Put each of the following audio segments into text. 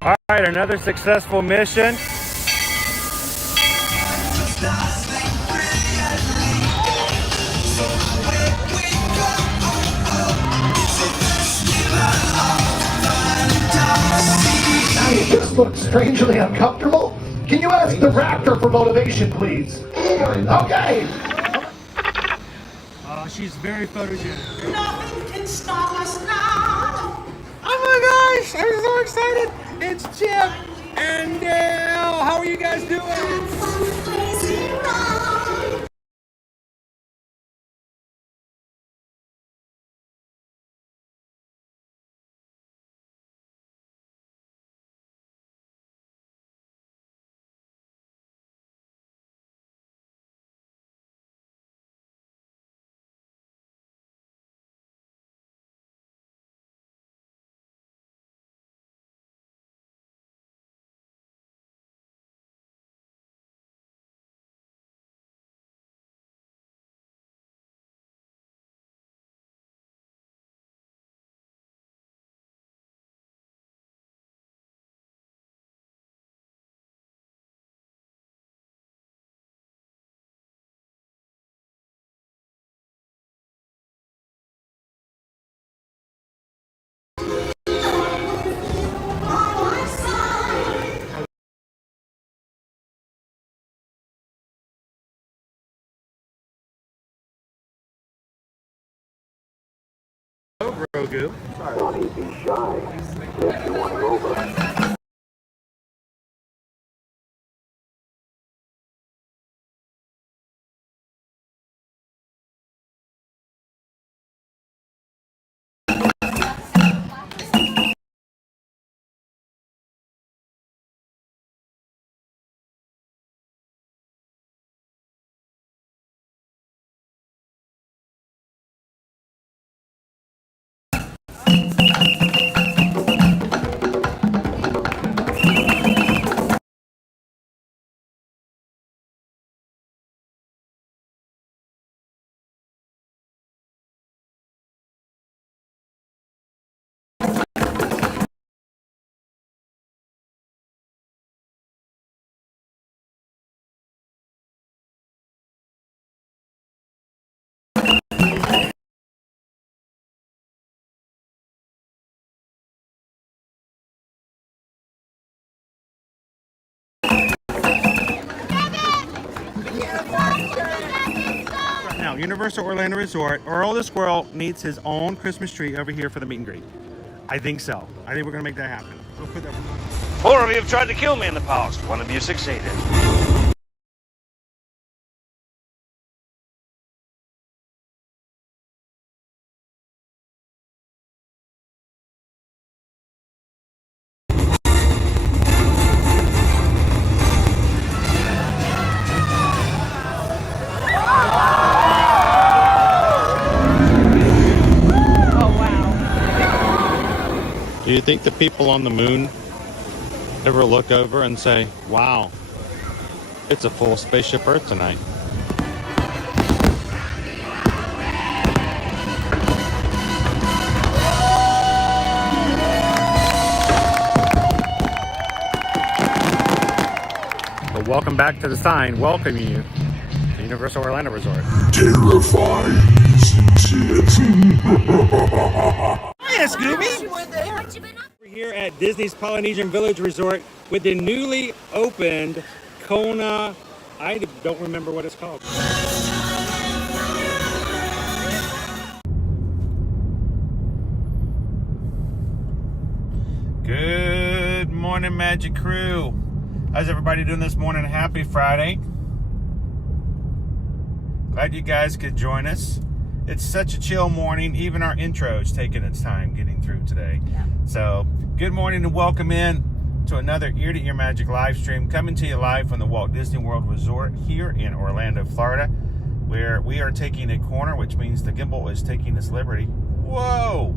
All right, another successful mission. You just look strangely uncomfortable. Can you ask the raptor for motivation, please? Okay. She's very photogenic. Nothing can stop us now. Oh my gosh, I'm so excited. It's Chip and Dale. How are you guys doing? Crazy ride. Grogu. Don't be shy. If you want to go over. Now, Universal Orlando Resort, Earl the Squirrel needs his own Christmas tree over here for the meet and greet. I think so. I think we're going to make that happen. We'll put that. 4 of you have tried to kill me in the past. 1 of you succeeded. Do you think the people on the moon ever look over and say, wow, it's a full spaceship Earth tonight? Well, welcome back to the sign welcoming you to Universal Orlando Resort. Terrifying, isn't it? Hiya, Scooby! We're here at Disney's Polynesian Village Resort with the newly opened Kona. I don't remember what it's called. Good morning, Magic Crew. How's everybody doing this morning? Happy Friday. Glad you guys could join us. It's such a chill morning. Even our intro is taking its time getting through today. Yeah. So, good morning and welcome in to another Ear to Ear Magic live stream coming to you live from the Walt Disney World Resort here in Orlando, Florida, where we are taking a corner, which means the gimbal is taking its liberty. Whoa!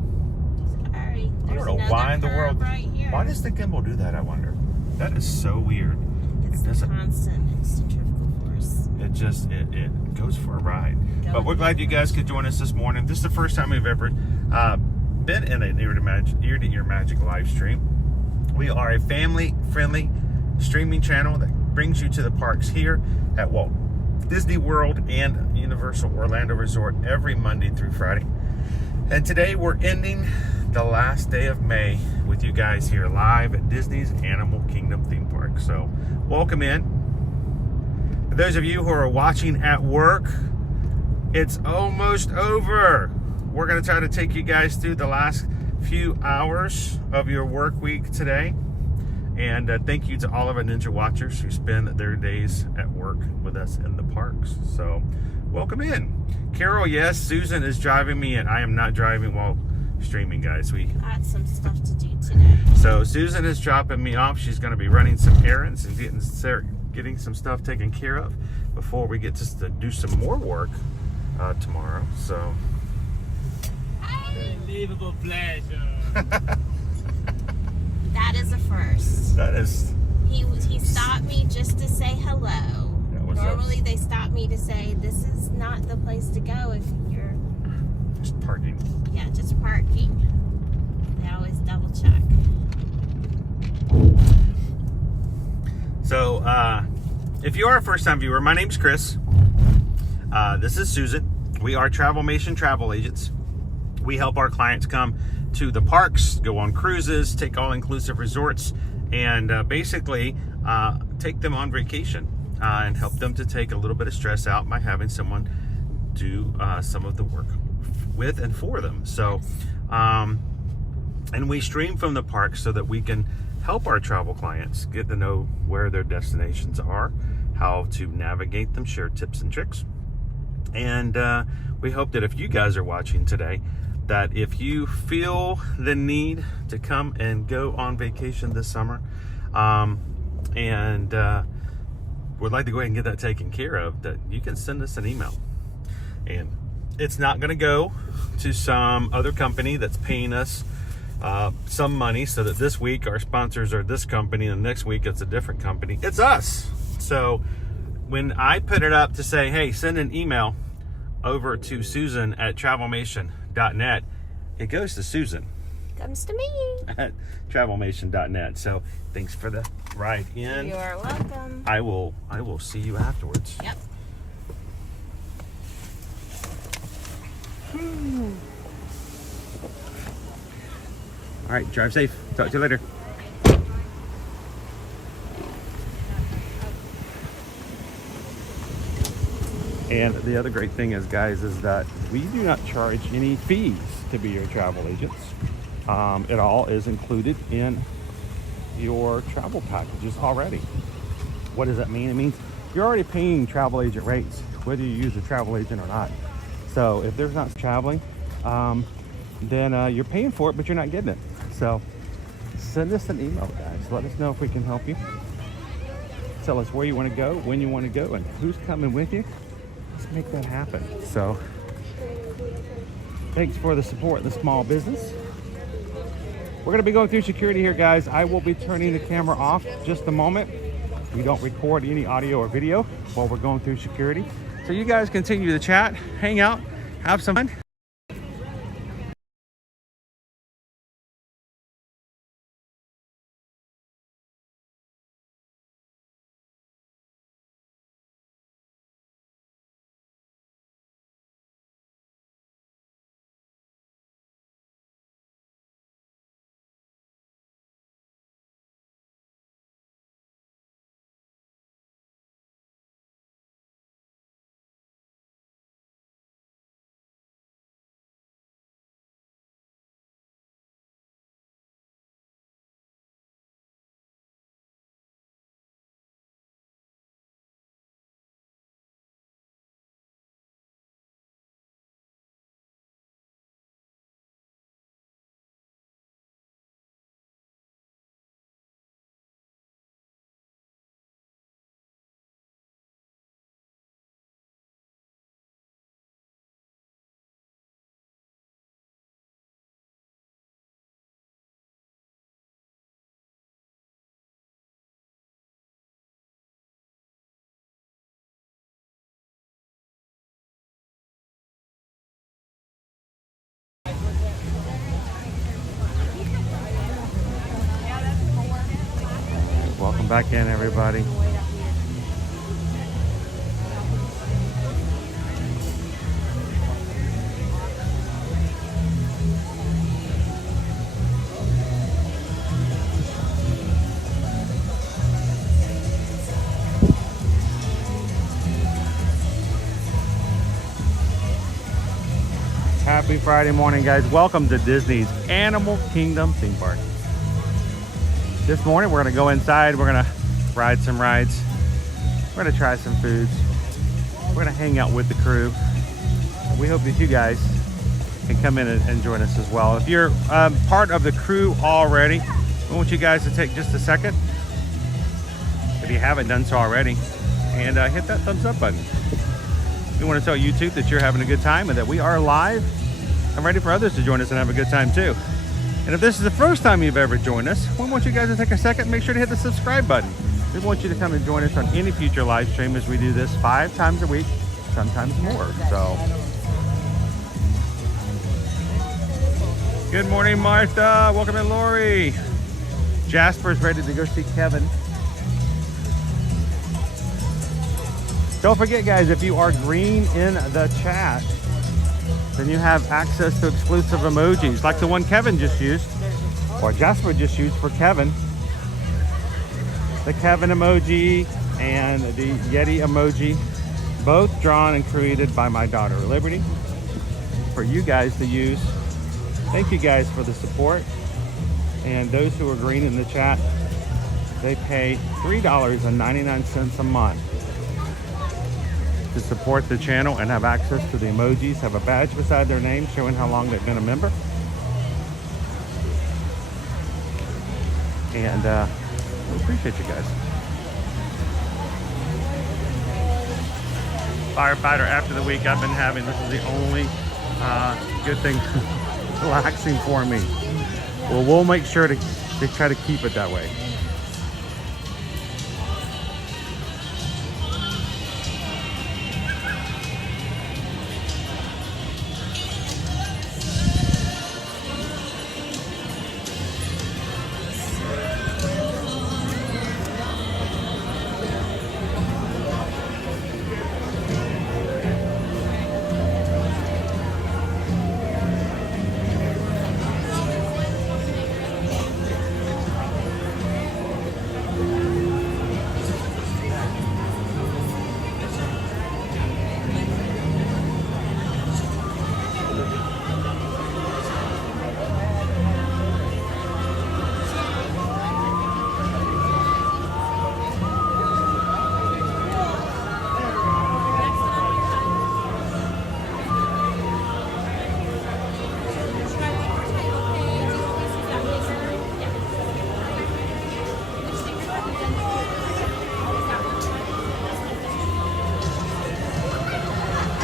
Sorry. I don't know why in the world. Right here. Why does the gimbal do that, I wonder? That is so weird. It's the constant centrifugal force. It goes for a ride. But we're glad you guys could join us this morning. This is the first time we've ever been in an Ear to Ear Magic live stream. We are a family-friendly streaming channel that brings you to the parks here at Walt Disney World and Universal Orlando Resort every Monday through Friday. And today we're ending the last day of May with you guys here live at Disney's Animal Kingdom theme park. So welcome in. For those of you who are watching at work, it's almost over. We're going to try to take you guys through the last few hours of your work week today. And thank you to all of our Ninja Watchers who spend their days at work with us in the parks. So welcome in. Carol, yes, Susan is driving me, and I am not driving while streaming, guys. We Got some stuff to do today. So Susan is dropping me off. She's going to be running some errands and getting some stuff taken care of before we get to do some more work tomorrow. So Unbelievable pleasure. That is a first. that is He stopped me just to say hello. what's up? Normally they stop me to say this is not the place to go if you're just parking. just parking. They always double check. So if you are a first time viewer, my name's Chris. This is Susan. We are Travelmation travel agents. We help our clients come to the parks, go on cruises, take all-inclusive resorts, and basically take them on vacation and help them to take a little bit of stress out by having someone do some of the work with and for them. So, and we stream from the park so that we can help our travel clients get to know where their destinations are, how to navigate them, share tips and tricks. And we hope that if you guys are watching today, that if you feel the need to come and go on vacation this summer, and would like to go ahead and get that taken care of, that you can send us an email. And it's not going to go to some other company that's paying us some money so that this week our sponsors are this company and the next week it's a different company. It's us. So when I put it up to say, hey, send an email over to Susan at travelmation.net, it goes to Susan Comes to me. at travelmation.net. So thanks for the ride in. You're welcome. I will see you afterwards. Yep. All right, drive safe. Talk to you later. And the other great thing is, guys, is that we do not charge any fees to be your travel agents. It all is included in your travel packages already. What does that mean? It means you're already paying travel agent rates, whether you use a travel agent or not. So if there's not traveling, then you're paying for it, but you're not getting it. So send us an email, guys. Let us know if we can help you. Tell us where you want to go, when you want to go, and who's coming with you. Let's make that happen. So thanks for the support in the small business. We're going to be going through security here, guys. I will be turning the camera off just a moment. We don't record any audio or video while we're going through security. So you guys continue to chat, hang out, have some fun. back in, everybody. Happy Friday morning, guys. Welcome to Disney's Animal Kingdom theme park. This morning we're going to go inside. We're going to ride some rides. We're going to try some foods. We're going to hang out with the crew. We hope that you guys can come in and join us as well. If you're part of the crew already, I want you guys to take just a second, if you haven't done so already, and hit that thumbs up button. We want to tell YouTube that you're having a good time and that we are live and ready for others to join us and have a good time too. And if this is the first time you've ever joined us, we want you guys to take a second and make sure to hit the subscribe button. We want you to come and join us on any future live stream, as we do this 5 times a week, sometimes more. So, good morning, Martha. Welcome in, Lori. Jasper's ready to go see Kevin. Don't forget, guys, if you are green in the chat, then you have access to exclusive emojis like the one Kevin just used, or Jasper just used for Kevin. The Kevin emoji and the Yeti emoji, both drawn and created by my daughter Liberty for you guys to use. Thank you guys for the support. And those who are green in the chat, they pay $3.99 a month to support the channel and have access to the emojis, have a badge beside their name showing how long they've been a member. And we appreciate you guys. Firefighter after the week I've been having, this is the only good thing relaxing for me. Well, we'll make sure to try to keep it that way.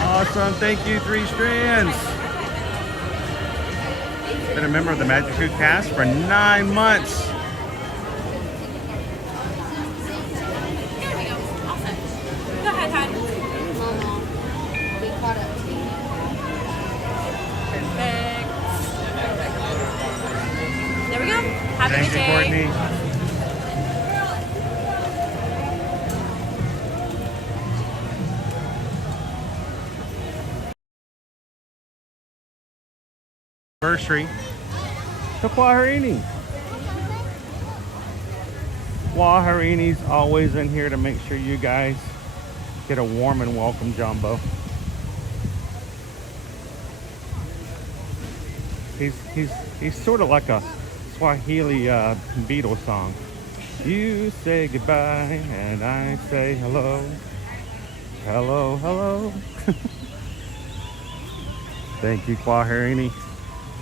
Awesome, thank you, 3 Strands. Been a member of the Magic Food cast for 9 months. Go ahead, hon. We caught up. Perfect. There we go. Have a Thank good you, day. Courtney. Anniversary to Kwaharini. Kwaharini's always in here to make sure you guys get a warm and welcome jumbo. He's sort of like a Swahili Beatles song. You say goodbye and I say hello. Hello, hello. Thank you, Kwaharini.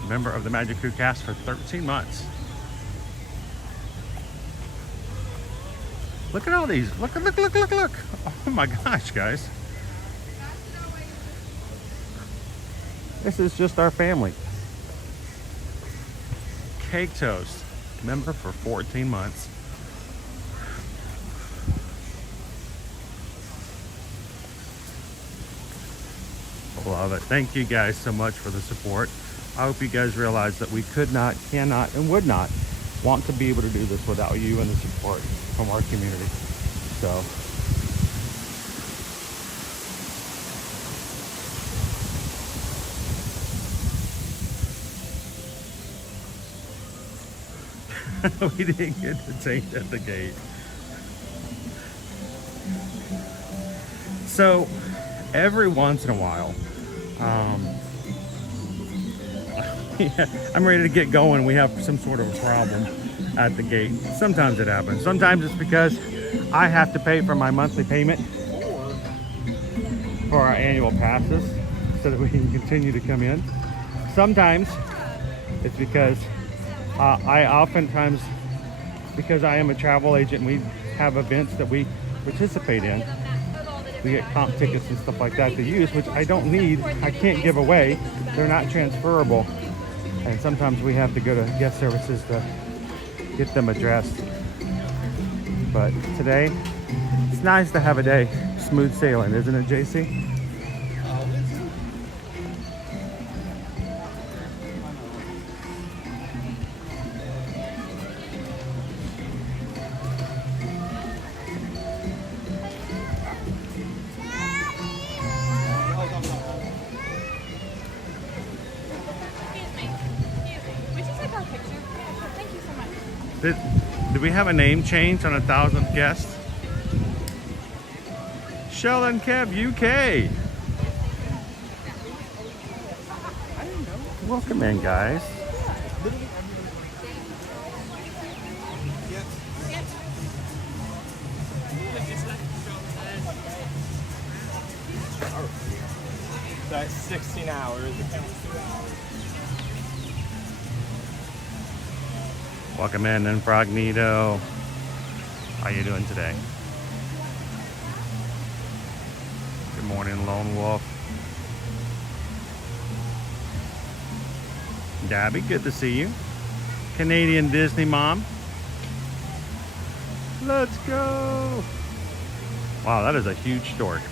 Member of the Magic Crew cast for 13 months. Look at all these. Look. Oh my gosh, guys. This is just our family. Cake Toast, member for 14 months. Love it. Thank you guys so much for the support. I hope you guys realize that we could not, cannot, and would not want to be able to do this without you and the support from our community. So we didn't get to change at the gate. So every once in a while, yeah, I'm ready to get going. We have some sort of a problem at the gate. Sometimes it happens. Sometimes it's because I have to pay for my monthly payment for our annual passes so that we can continue to come in. Sometimes it's because because I am a travel agent, we have events that we participate in. We get comp tickets and stuff like that to use, which I don't need. I can't give away. They're not transferable. And sometimes we have to go to guest services to get them addressed. But today, it's nice to have a day. Smooth sailing, isn't it, JC? Did we have a name change on 1,000th guest? Sheldon Kev UK. Welcome in, guys. That's 16 hours. Welcome in, Incognito. How you doing today? Good morning, Lone Wolf. Gabby, good to see you. Canadian Disney Mom. Let's go. Wow, that is a huge stork.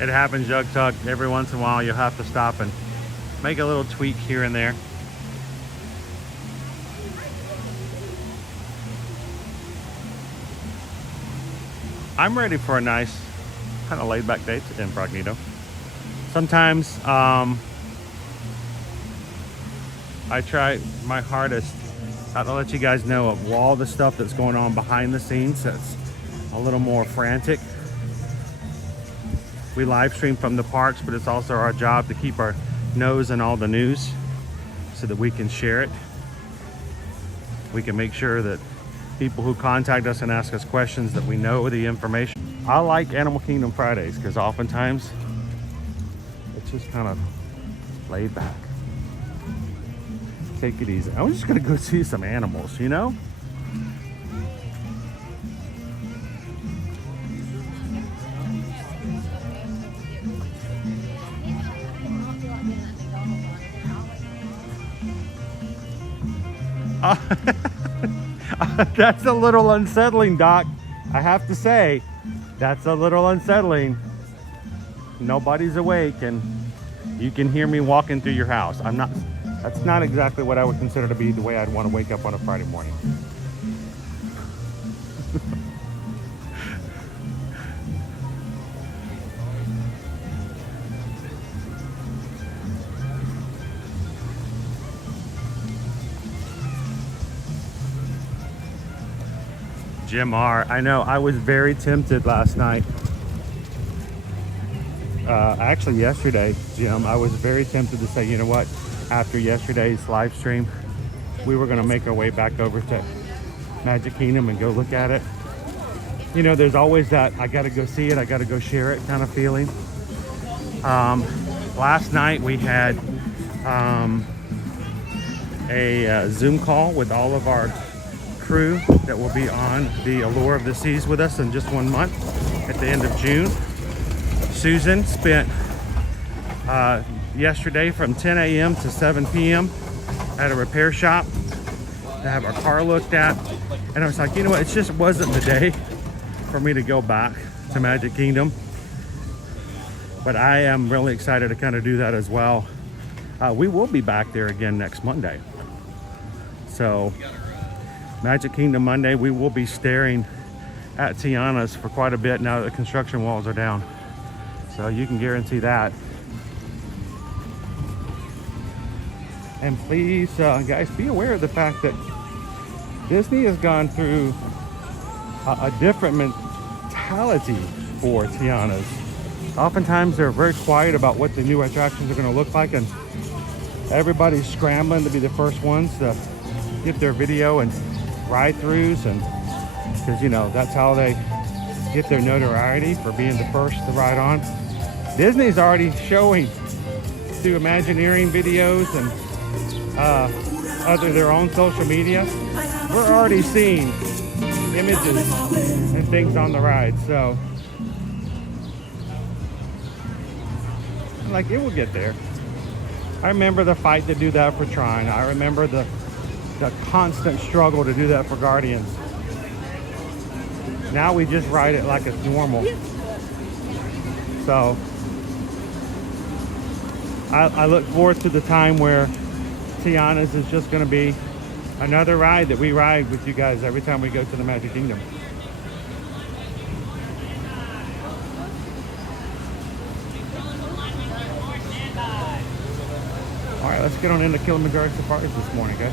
It happens, Jug Tug. Every once in a while you'll have to stop and make a little tweak here and there. I'm ready for a nice kind of laid back day to Incognito. Sometimes I try my hardest not to let you guys know of all the stuff that's going on behind the scenes that's a little more frantic. We live stream from the parks, but it's also our job to keep our nose in all the news so that we can share it. We can make sure that people who contact us and ask us questions that we know the information. I like Animal Kingdom Fridays because oftentimes it's just kind of laid back. Take it easy. I'm just gonna go see some animals, you know? That's a little unsettling, Doc. I have to say, that's a little unsettling. Nobody's awake and you can hear me walking through your house. That's not exactly what I would consider to be the way I'd want to wake up on a Friday morning. Jim R. I know, I was very tempted last night. Actually yesterday, Jim, I was very tempted to say, you know what, after yesterday's live stream, we were gonna make our way back over to Magic Kingdom and go look at it. You know, there's always that, I gotta go see it, I gotta go share it kind of feeling. Last night we had a Zoom call with all of our crew that will be on the Allure of the Seas with us in just 1 month at the end of June. Susan spent yesterday from 10 a.m. to 7 p.m. at a repair shop to have our car looked at, and I was like, you know what, it just wasn't the day for me to go back to Magic Kingdom. But I am really excited to kind of do that as well. We will be back there again next Monday. So Magic Kingdom Monday, we will be staring at Tiana's for quite a bit now that the construction walls are down. So you can guarantee that. And please, guys, be aware of the fact that Disney has gone through a different mentality for Tiana's. Oftentimes they're very quiet about what the new attractions are going to look like, and everybody's scrambling to be the first ones to get their video and ride-throughs, and because, you know, that's how they get their notoriety, for being the first to ride on. Disney's already showing through Imagineering videos and their own social media. We're already seeing images and things on the ride, so like, it will get there. I remember the fight to do that for Trine. I remember the constant struggle to do that for Guardians. Now we just ride it like it's normal. So I look forward to the time where Tiana's is just going to be another ride that we ride with you guys every time we go to the Magic Kingdom. All right, let's get on into Kilimanjaro Safari this morning, guys.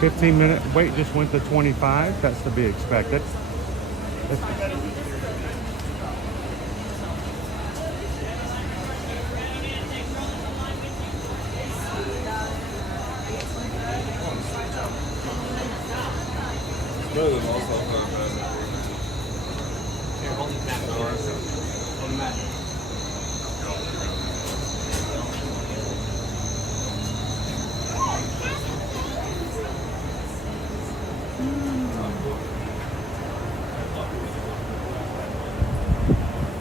"15-minute wait just went to 25. That's to be expected.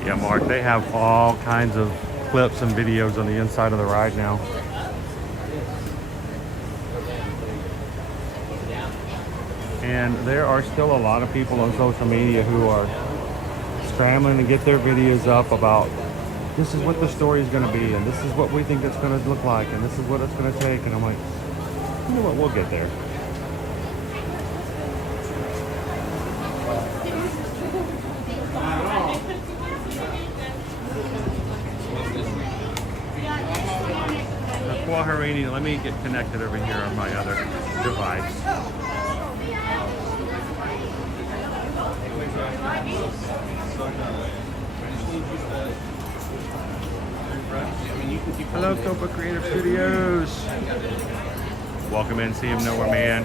Yeah, Mark, they have all kinds of clips and videos on the inside of the ride now. And there are still a lot of people on social media who are scrambling to get their videos up about, this is what the story is going to be, and this is what we think it's going to look like, and this is what it's going to take. And I'm like, you know what, we'll get there. Harini, let me get connected over here on my other device. Hello, Copa Creative Studios. Welcome in, see him nowhere, man.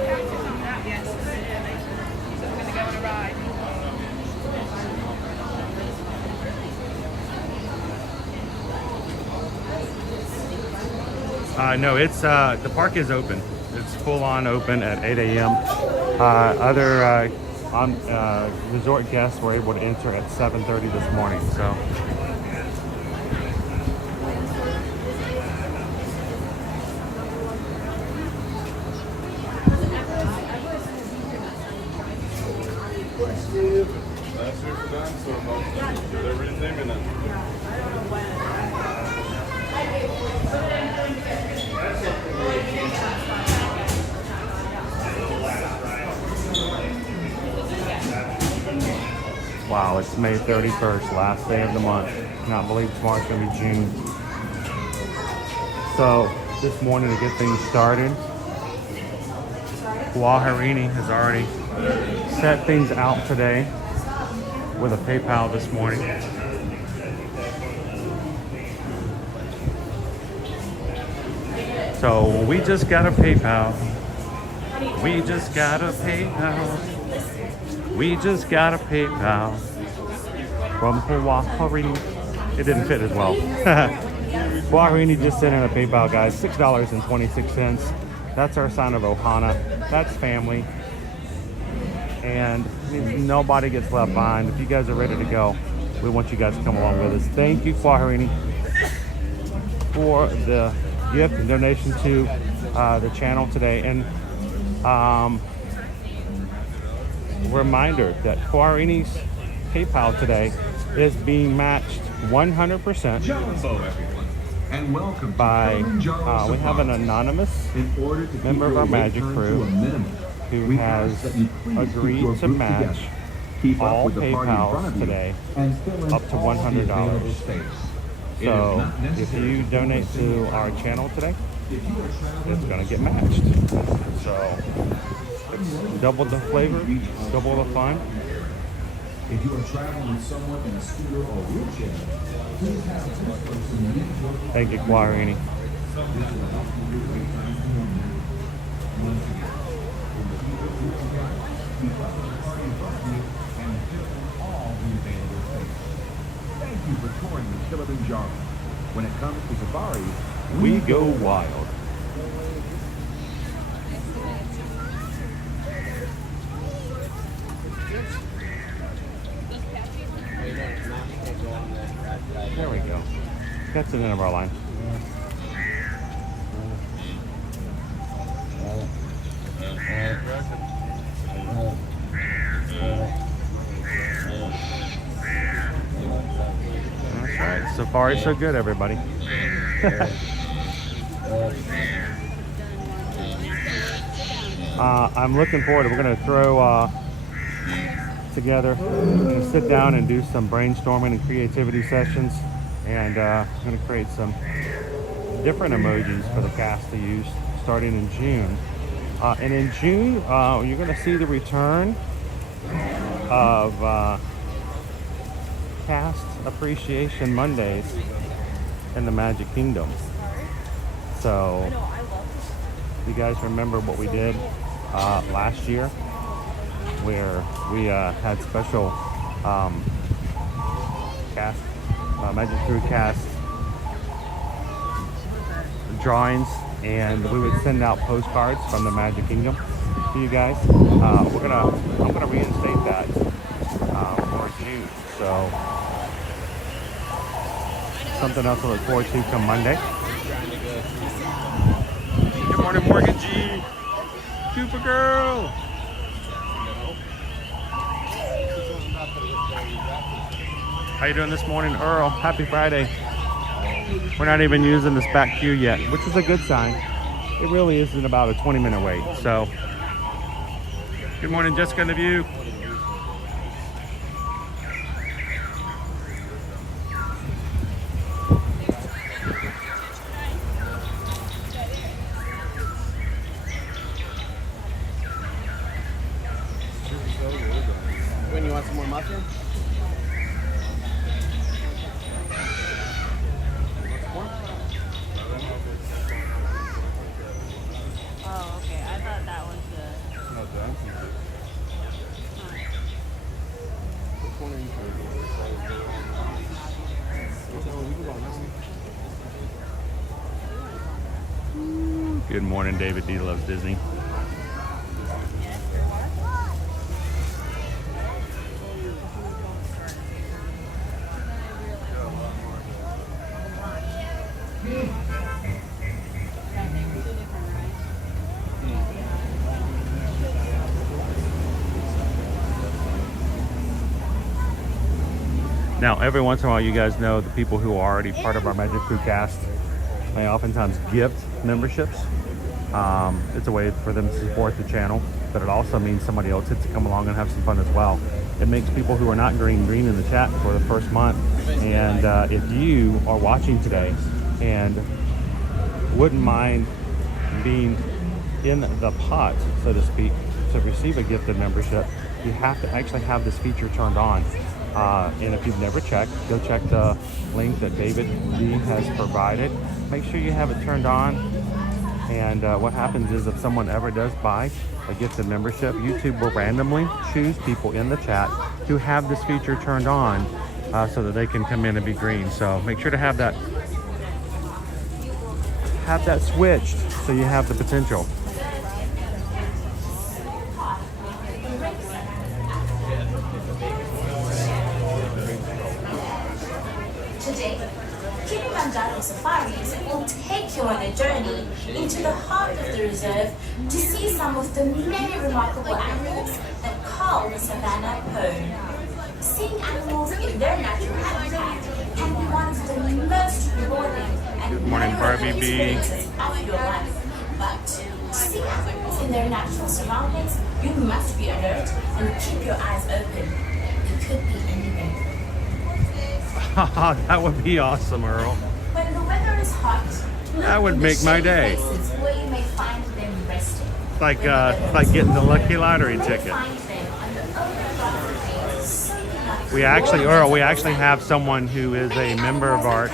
No, it's the park is open. It's full on open at 8 a.m. Other resort guests were able to enter at 7:30 this morning. So. Wow, it's May 31st, last day of the month. Cannot believe tomorrow's going to be June. So, this morning to get things started, Walt Harini has already set things out today with a PayPal this morning. So, we just got a PayPal. We just got a PayPal. We just got a PayPal from Walt Harini. It didn't fit as well. Walt Harini just sent in a PayPal, guys. $6.26. That's our sign of Ohana. That's family. And nobody gets left behind. If you guys are ready to go, we want you guys to come along with us. Thank you, Walt Harini, for the gift and donation to the channel today. And reminder that Quarini's PayPal today is being matched 100% and welcome by, to Kiliminjaro we have an Safari. anonymous In order to member keep of our your wait magic time crew to a minimum, who we has ask that you please keep agreed your to group match together. Keep all up with the party in front PayPals of you today and fill in up to all the $100. available space. It is So not if necessary you to donate form a to single our account. channel today, If you are traveling it's going to get matched. So it's double the flavor, double the fun. If you are traveling with someone in a scooter or wheelchair, please have this person leave your Thank you, Quarini. Thank you for touring the Kilimanjaro. When it comes to safaris, We go wild. There we go. That's the end of our line. That's right. So far, so good, everybody. I'm looking forward. We're going to throw together and sit down and do some brainstorming and creativity sessions, and I'm going to create some different emojis for the cast to use starting in June. And in June, you're going to see the return of Cast Appreciation Mondays in the Magic Kingdom. So, you guys remember what we did last year, where we had special cast, Magic Crew cast drawings, and we would send out postcards from the Magic Kingdom to you guys. I'm gonna reinstate that for June. So something else to look forward to come Monday. Good morning, Morgan G. Cooper girl. How you doing this morning, Earl? Happy Friday. We're not even using this back queue yet, which is a good sign. It really isn't about a 20-minute wait. So, good morning, Jessica in the view. When you want some more muffins? Oh, okay. I thought that was the. Not done. Which one are you Good morning, David D loves Disney. Now, every once in a while, you guys know the people who are already part of our Magic Crew cast may oftentimes gift memberships. It's a way for them to support the channel, but it also means somebody else gets to come along and have some fun as well. It makes people who are not green in the chat for the first month. And if you are watching today and wouldn't mind being in the pot, so to speak, to receive a gifted membership, you have to actually have this feature turned on. And if you've never checked, go check the link that David D has provided. Make sure you have it turned on. And what happens is if someone ever does buy a gifted membership, YouTube will randomly choose people in the chat who have this feature turned on so that they can come in and be green. So make sure to have that switched so you have the potential. Today, Kilimanjaro Safaris will take you on a journey into the heart of the reserve to see some of the many remarkable animals that carve called the savanna home. Seeing animals in their natural habitat can be one of the most rewarding and morning, Barbie memorable B. experiences of your life. But to see animals in their natural surroundings, you must be alert and keep your eyes open. It could be anywhere. That would be awesome, Earl. When the weather is hot, look That would in the make my shady day. places where you may find them resting. Like getting the lucky lottery You may ticket. find them on the open balconies, soaking up We actually, Earl, we actually have someone who is a member of our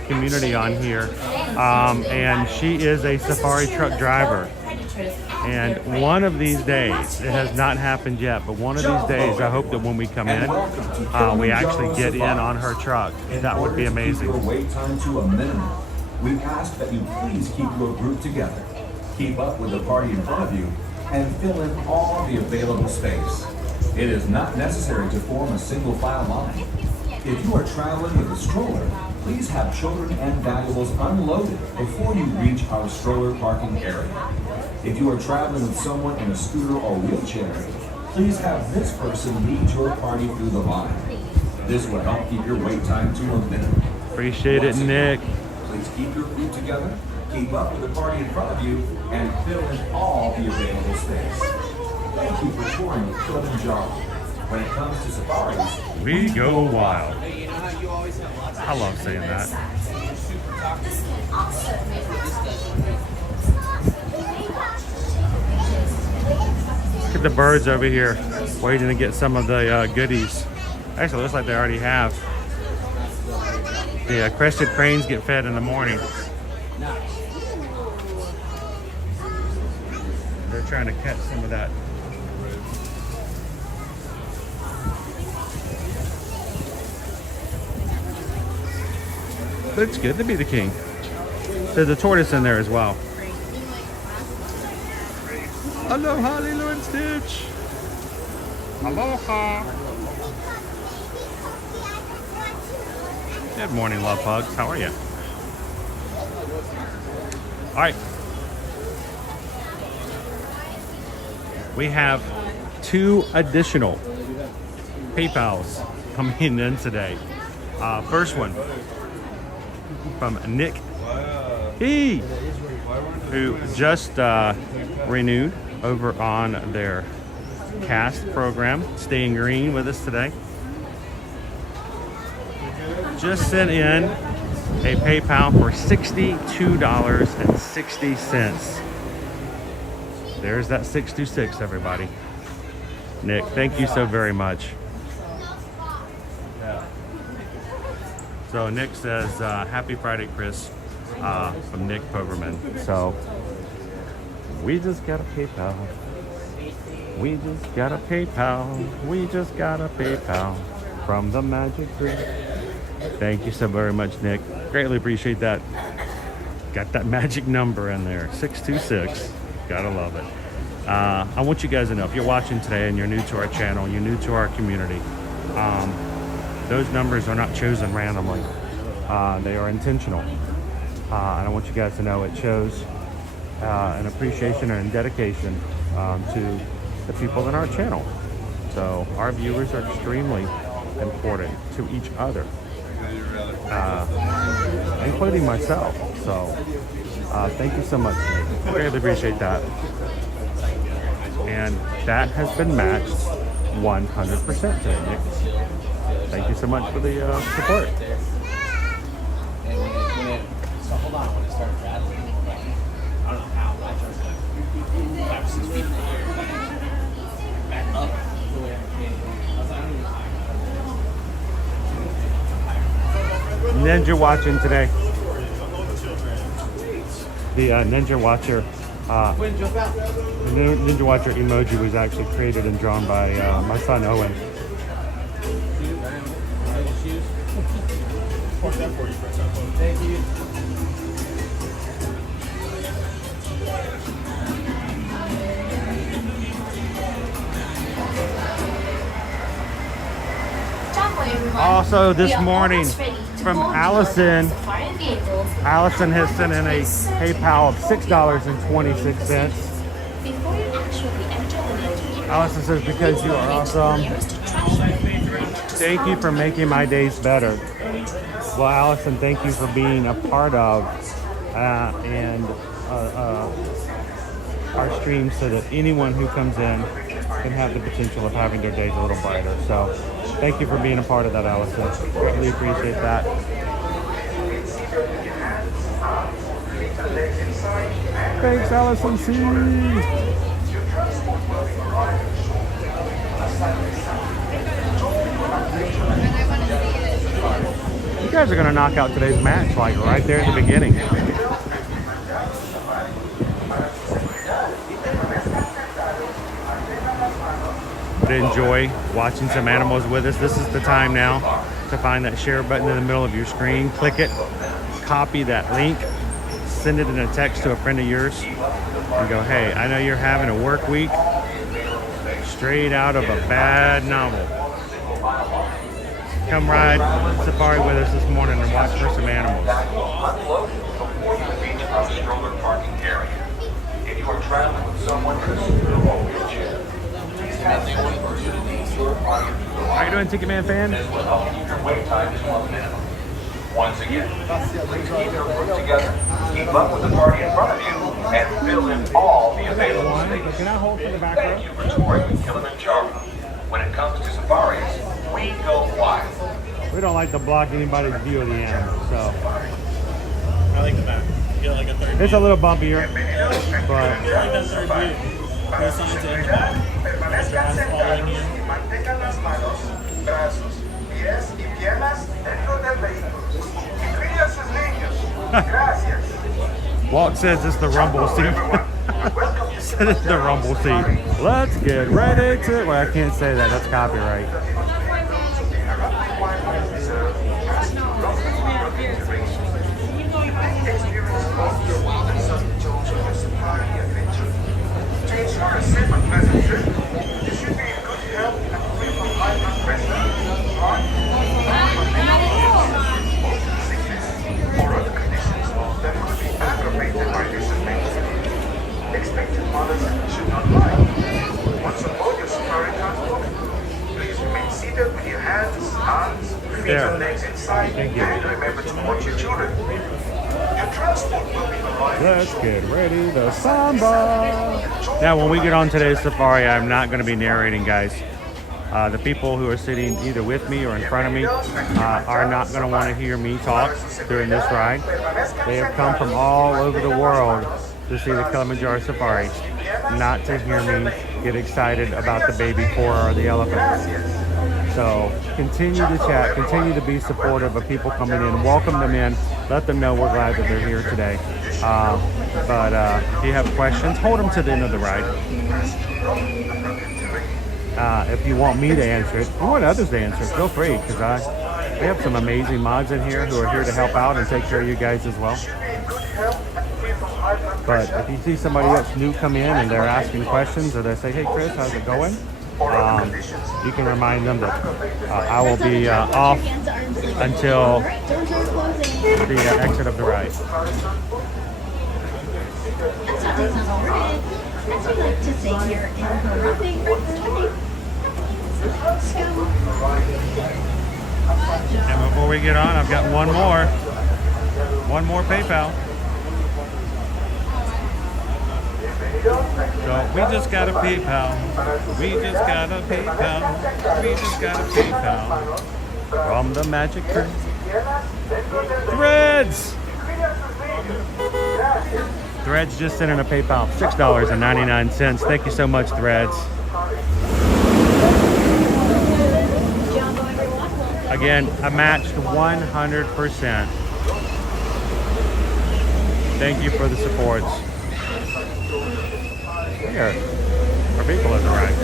community on here, and she is a safari truck driver. And one of these days, it has not happened yet, but one of these days, I hope that when we come in, we actually get in on her truck. That would be Keep your amazing. wait time to a minimum. We ask that you please keep your group together, keep up with the party in front of you, and fill in all the available space. It is not necessary to form a single file line. If you are traveling with a stroller, please have children and valuables unloaded before you reach our stroller parking area. If you are traveling with someone in a scooter or wheelchair, please have this person lead your party through the line. This will help keep your wait time to a minimum. Appreciate it, Once Nick. again, please keep your group together, keep up with the party in front of you, and fill in all the available space. Thank you for touring with Kilimanjaro. When it comes to safaris, We go wild. I love saying that. This can also make Look at the birds over here, waiting to get some of the goodies. Actually, it looks like they already have. The crested cranes get fed in the morning. They're trying to catch some of that. But it's good to be the king. There's a tortoise in there as well. Aloha, Lilo and Stitch. Aloha. Good morning, love pugs. How are you? All right. We have 2 additional PayPals coming in today. First one from Nick E, who just renewed over on their cast program, staying green with us today. Just sent in a PayPal for $62.60. There's that 626, everybody. Nick, thank you so very much. So Nick says, happy Friday, Chris, from Nick Poverman. So we just got a PayPal. We just got a PayPal. We just got a PayPal from the Magic Group. Thank you so very much, Nick. Greatly appreciate that. Got that magic number in there, 626. Gotta love it. I want you guys to know, if you're watching today and you're new to our channel, you're new to our community, those numbers are not chosen randomly. They are intentional. And I want you guys to know it shows an appreciation and dedication to the people in our channel. So our viewers are extremely important to each other, including myself. So thank you so much, Nick. Greatly appreciate that. And that has been matched 100% today, Nick. Thank you so much for the support. So hold on, when it started rattling, I don't know how, but I just like 5 or 6 feet in the air. Back up the way I came. I was like, I don't even Ninja watching today. The Ninja Watcher. The Ninja Watcher emoji was actually created and drawn by my son Owen. Thank you. Also this morning from Allison. Allison has sent in a PayPal of $6.26. Allison says, because you are awesome. Thank you for making my days better. Well, Allison, thank you for being a part of our stream so that anyone who comes in can have the potential of having their days a little brighter. So thank you for being a part of that, Allison. Greatly appreciate that. Thanks, Allison C. You guys are going to knock out today's match like right there at the beginning. But enjoy watching some animals with us. This is the time now to find that share button in the middle of your screen. Click it, copy that link, send it in a text to a friend of yours, and go, hey, I know you're having a work week straight out of a bad novel. Come ride safari with us this morning and watch for some animals. Unload before you reach our stroller parking area. If you are traveling with someone in a scooter or wheelchair, please have someone for you to lead your party through the How you doing, Ticket Man fan? This will help keep your wait time to a minimum. Once again, please keep your group together, keep up with the party in front of you, and fill in all the available space. Can I hold for the back Thank you for touring with Kilimanjaro. When it comes to safaris, we go wild. We don't like to block anybody's view of the animal, so. I like the back. You get like a third It's a little bumpier, but I like that third view. Go sign to in the back. There's your eyes following you. Walt says it's the rumble seat. Said it's the rumble seat. Let's get ready to. Well, I can't say that. That's copyright. To ensure a safe and pleasant trip, you should be in good health and free from high blood pressure, heart, sickness, or other conditions that could be aggravated by this event. Expectant mothers should not lie. Once aboard your safari transport, please remain seated with your hands, arms, feet and legs inside, and remember to watch your children. Your transport will be arriving. Let's get ready to samba. Now, when we get on today's safari, I'm not going to be narrating, guys. The people who are sitting either with me or in front of me are not going to want to hear me talk during this ride. They have come from all over the world to see the Kilimanjaro Safari, not to hear me get excited about the baby Cora or the elephant. So continue to chat, continue to be supportive of people coming in, welcome them in, let them know we're glad that they're here today. But if you have questions, hold them to the end of the ride. If you want me to answer it, you want others to answer it, feel free, because we have some amazing mods in here who are here to help out and take care of you guys as well. But if you see somebody else new come in and they're asking questions, or they say, hey Chris, how's it going? You can remind them that I will be off until the exit of the ride. That's what we like to say here in Hawaii. And before we get on, I've got one more PayPal. So we just got a PayPal. We just got a PayPal. We just got a PayPal from the Magic Tree. Threads. Threads just sent in a PayPal, $6.99. Thank you so much, Threads. Again, I matched 100%. Thank you for the supports. Here, our people in the right.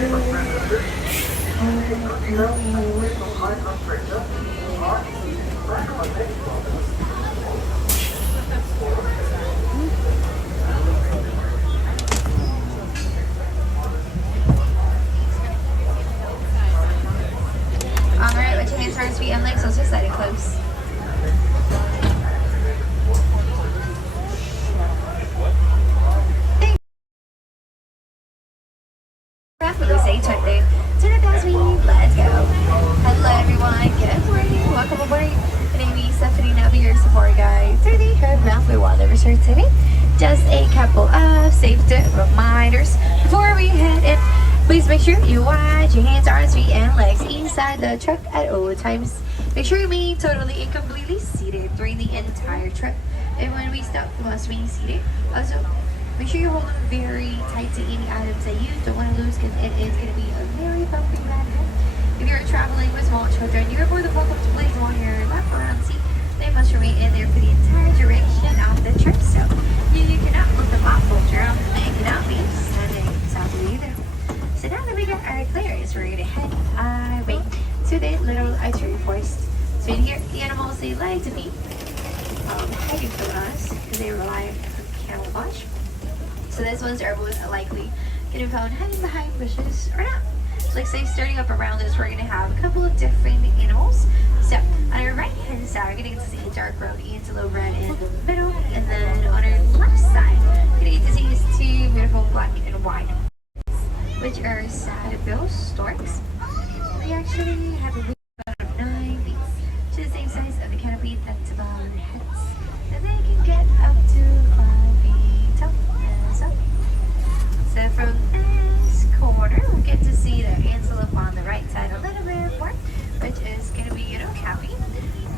Alright, with your hands, arms, feet, and legs, also side close. Rapidly say adventure today. Just a couple of safety reminders before we head in. Please make sure you watch your hands, arms, feet, and legs inside the truck at all times. Make sure you remain totally and completely seated during the entire trip. And when we stop, you must remain seated. Also, make sure you hold on very tight to any items that you don't want to lose, because it is going to be a very bumpy ride. If you're traveling with small children, you're more than welcome to place on your lap around seat. They must remain in there for the entire duration of the trip, so you cannot let them off while you're on the plane. You cannot be standing softly either. So now that we got our clearance, we're gonna head our way to the little archery forest. So in here, the animals, they like to be hiding from us because they rely on camouflage. So these ones are most likely gonna be found hiding behind bushes or not. So like say starting up around us, we're gonna have a couple of different animals. So on our right hand side, we're gonna get to see a dark brown antelope right in the middle, and then on our left side, we're gonna get to see these two beautiful black and white, which are saddle-bill storks. They actually have a weight of about 9 feet, which is the same size of the canopy that's above their heads. And they can get up to 5 feet tall as well. So from this corner, we'll get to see the antelope on the right side a little bit more, which is going to be an Okapi.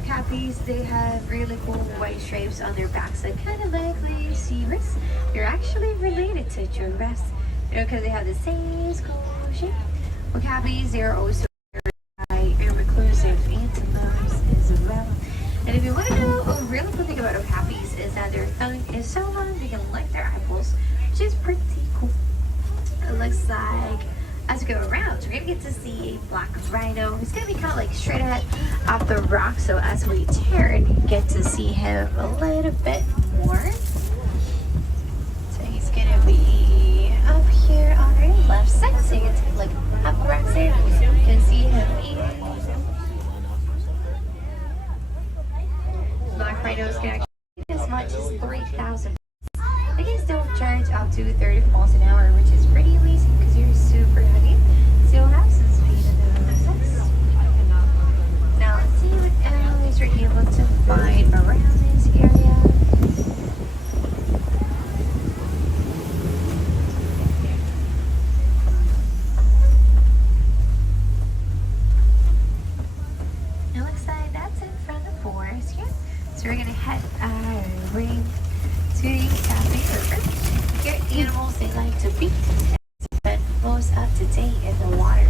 Okapis, they have really cool white stripes on their backs that kind of like the seabirds. They're actually related to giraffes, because they have the same skull shape. Okapis, they're also very reclusive antelopes as well. And if you want to know a really cool thing about Okapis is that their tongue is so long they can lick their eyeballs, which is pretty cool. It looks like as we go around, we're gonna get to see a black rhino. He's gonna be kind of like straight ahead off the rock. So as we turn, you get to see him a little bit more. So he's gonna be up here on our left side. So you can take like up right there. You can see him eating. Black rhinos can actually eat as much as 3,000. They can still charge up to 30 miles an hour, which is pretty amazing because you're super heavy. So you'll have some speed in the process. Now let's see what else we're able to find around this area. It looks like that's it from the forest here. So we're gonna head our way to the Okapi River. Here, animals, they like to be and spend most of the day in the water.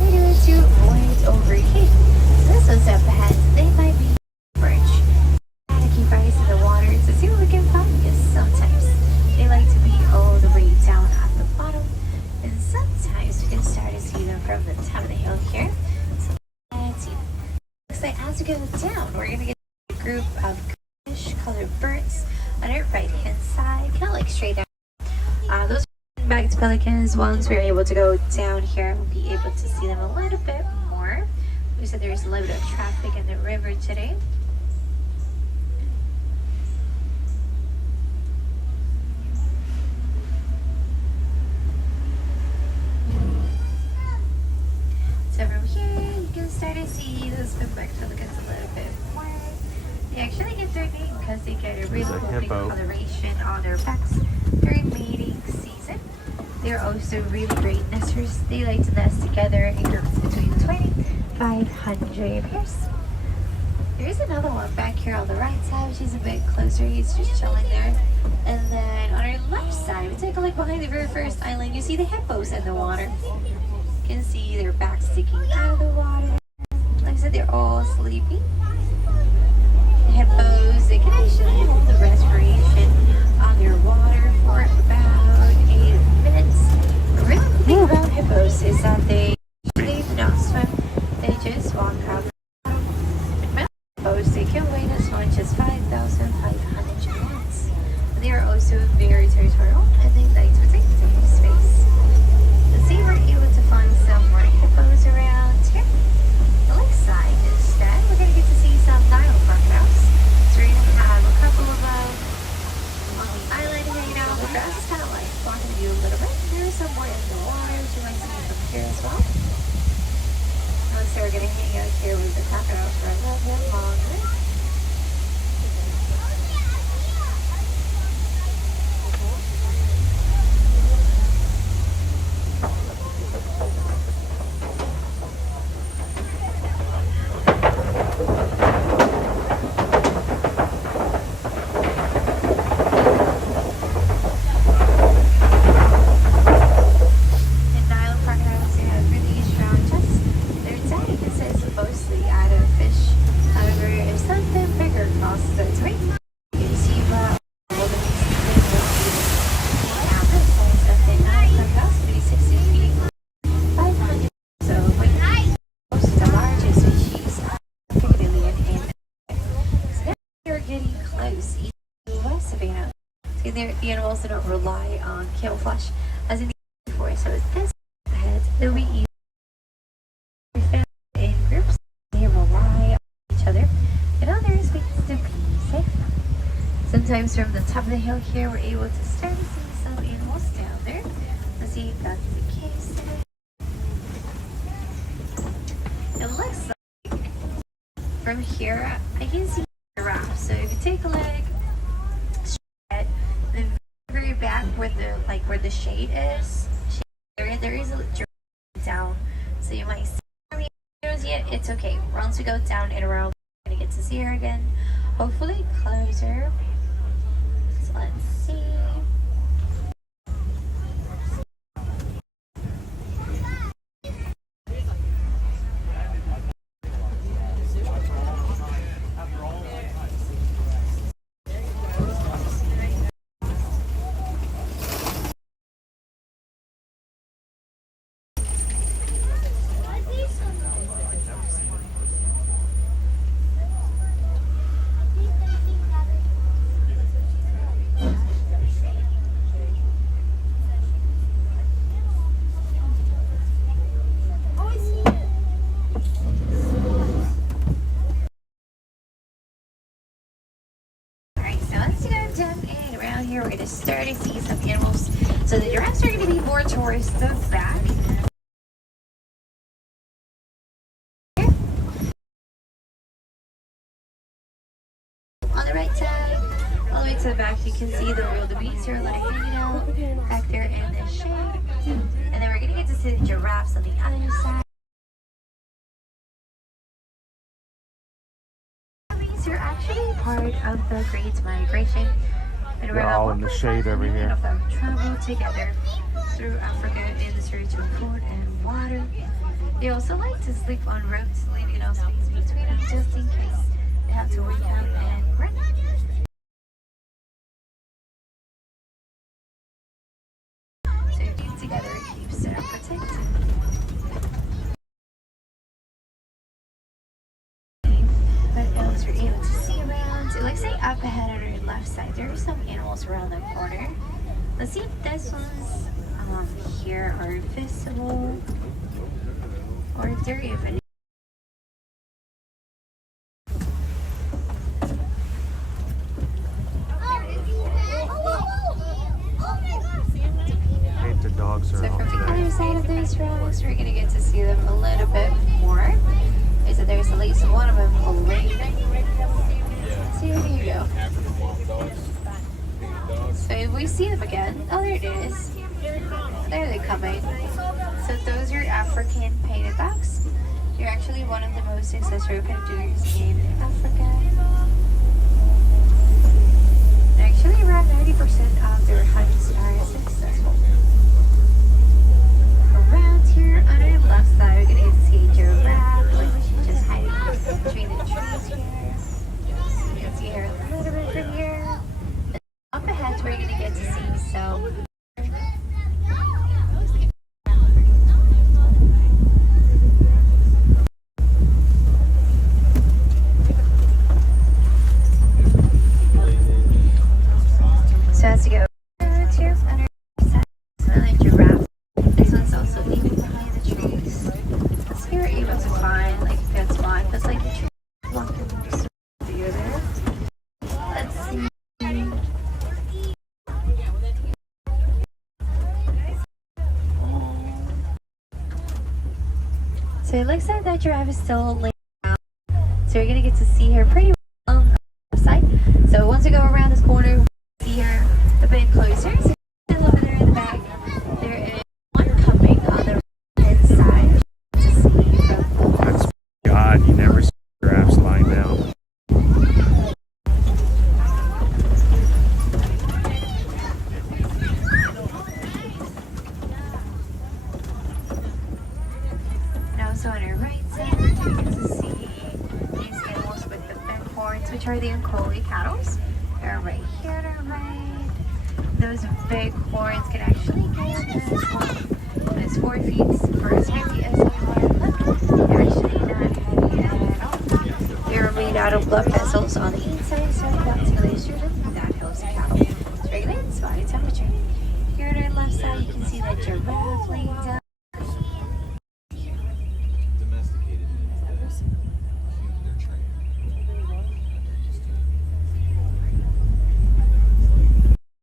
They do it to avoid overheating. So this one's up ahead. They might be bridge. Gotta keep eyes in the water to see what we can find, because sometimes they like to be all the way down at the bottom, and sometimes we can start to see them from the top of the hill here. So let's see. Looks like as we go down, we're gonna get a group of colored birds on our right hand side, kind of like straight down. Those backed pelicans, once we're able to go down here, we'll be able to see them a little bit more. We said there's a little bit of traffic in the river today. So from here, you can start to see those backed pelicans a little bit more. They actually get their name because they get a really cool big coloration on their backs during mating season. They're also really great nesters. They like to nest together in groups between 2,500 pairs. There's another one back here on the right side, which is a bit closer. He's just chilling there. And then on our left side, we take a look behind the very first island. You see the hippos in the water. You can see their backs sticking out of the water. Like I said, they're all sleeping. Hippos, they can actually hold the respiration under water for about 8 minutes. The really cool thing about hippos is that they do not swim, they just walk out. Male hippos, they can weigh as much as 5,500 pounds. They are also very territorial, and they like to protect their space. Let's see, we're able to find some more hippos around here. The left side instead, we're going to get to see some Nile crocodiles. So we're going to have a couple of them on the island hanging out. The grass is kind of like blocking the view a little bit. There's some more in the water, which you might see from here as well. So we're going to hang out here with the animals do not rely on camouflage as in the before. So this ahead, they'll be easy in groups. They rely on each other, and others ways to be safe. Sometimes from the top of the hill here, we're able to start to see some animals down there. Let's see if that's the case today. It looks like from here I can see giraffes. So if you take a look straight, the very back where the shade is, there is a giraffe down. So you might see her yet. It's okay. Once we go down and around, we're gonna get to see her again. Hopefully closer. So let's see. We're going to start to see some animals. So the giraffes are going to be more towards the back. On the right side, all the way to the back, you can see the wildebeest are like hanging out back there in the shade. And then we're going to get to see the giraffes on the other side. These are actually part of the Great Migration. And they're all in the shade over here. Of them travel together through Africa in the search of food and water. They also like to sleep on roads, leaving enough space between them just in case they have to wake up and run. So being together keeps them protected. What else we're able to see around? It looks like up ahead on our left side, there are some animals around the corner. Let's see if this one's here are visible, or if they're even. The dogs are So off from the today. other side of those rocks, we're gonna get to see them a little bit more. Is that there's at least one of them already. So here you go. So if we see them again, oh there it is. There they coming. So those are African painted dogs. They're actually one of the most successful predators in Africa. And actually around 90% of their hunts are successful. Around here on our left side, we're going to see a giraffe, like just hiding between the trees here. So you can see her a little bit from here. And up ahead, we're going to get to see some. So as you go around here on our side, another giraffe. This one's also leaving behind the trees. Let's see, we're able to find like a good spot because like the trees blocking the view there. Let's see. So it looks like that giraffe is still laying down. So you're gonna get to see her pretty well on the side. So once we go around this corner, we'll see her a bit closer. So a little bit there in the back. There is one coming on the right side to see from. That's God, you never see giraffes lying down. And also on our right side, you get to see these animals with the big horns, which are the Okapi cattle. They're right here on our right. Those big horns can actually get as 4 feet for as heavy as they are. They're actually not heavy at all. They're made out of blood vessels on the inside, so that's really true. That helps the cattle. So we're going to Depends by temperature. Here on our left side, you can see that giraffe laying down. Domesticated means that they're trained.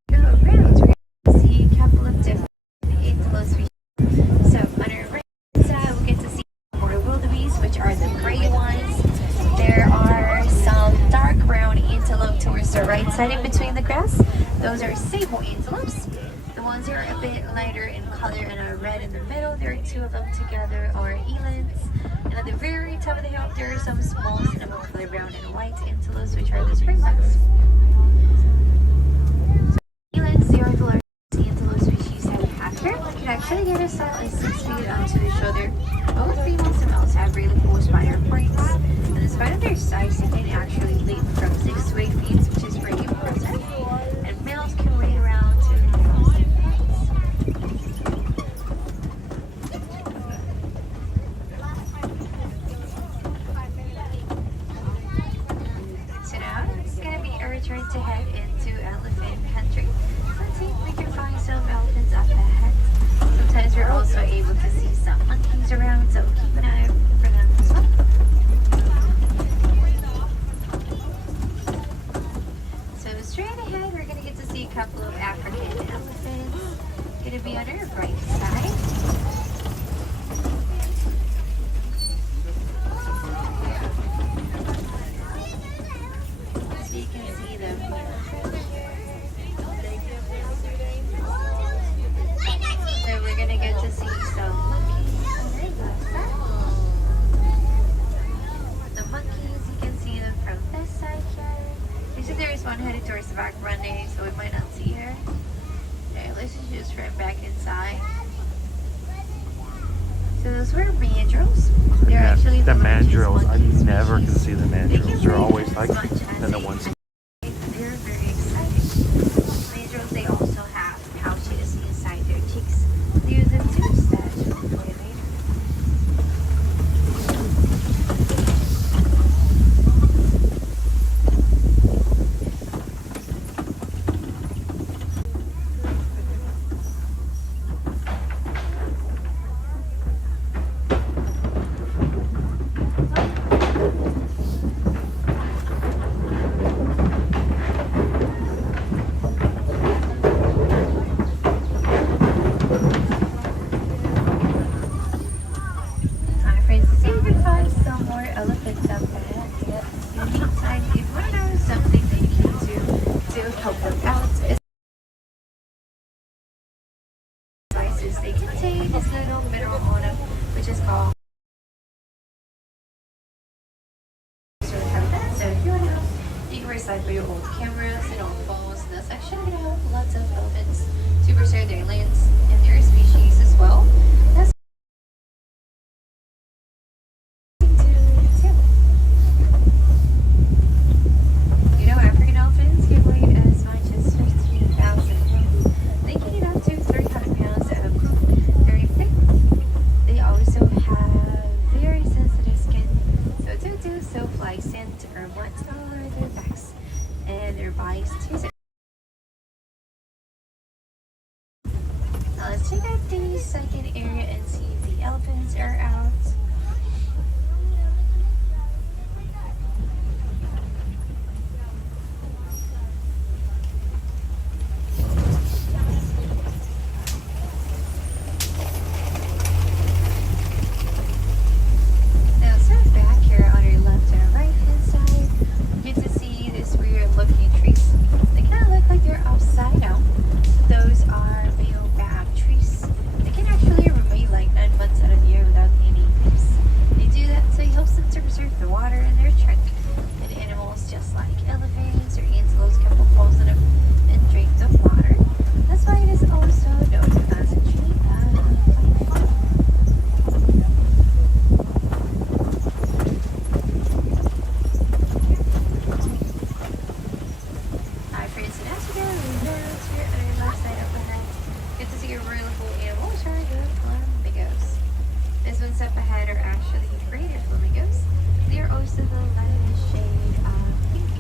Go around, we're going to see a couple of different antelope species. So on our right side, we'll get to see more wildebeest, which are the gray ones. There are some dark brown antelope towards the right side in between the grass. Those are sable antelopes. The ones that are a bit lighter in color and are red in the middle, there are two of them together, are elands. And at the very top of the hill, there are some small cinnamon color brown and white antelopes, which are the spring ones. Elands, they are the largest antelope species that we have here. You can actually get a size of 6 feet onto the shoulder. Both females and males have really cool spider points. And in spite of their size, they can actually leap from 6 to 8 feet, which is pretty impressive. And males can weigh around 2,000 pounds. So now it's going to be our turn to head into elephant country. Let's see if we can find some elephants up ahead. Sometimes we're also able to see some monkeys around, so keep an eye out for them as well. So straight ahead, we're going to get to see a couple of African elephants. Going to be on our right side. So you can see them here. So we're going to get to see some monkeys on our left side. The monkeys, you can see them from this side here. You see there is one headed towards the back running, so we might not see her. Okay, let's just run back inside. So those were mandrills. They're actually the largest mandrills. I monkey never can species. see the They can mandrills. They're weigh always as like much as the a ones. They're very exciting. Mandrills, they also have pouches inside their cheeks. They use them to stash food for later. They contain this little mineral on them, which is called. So if you want to know, you can recycle your old cameras and old phones. And that's actually going to help lots of elephants to preserve their lands and their species as well. That's you know, African elephants can weigh as much as 15,000 pounds. They can get up to 300 pounds of group, very thick. They also have very sensitive skin, so do soap like scent or what's all over their backs and their bodies too. Now let's check out the second area and see if the elephants are out. Now, so back here on our left and right hand side, you get to see this weird looking trees. They kind of look like they're upside down. Those are baobab trees. They can actually remain like 9 months out of the year without any leaves. They do that so it helps them to preserve the water in their trunk. And animals just like elephants or antelopes can poke holes in them and drink the water. That's why it is also known as a tree of life. Hi friends, and as we go, we're on our left side up ahead. Get to see a really cool animal, which are the flamingos. This one's up ahead are actually greater flamingos. They are also the lightest shade of pink.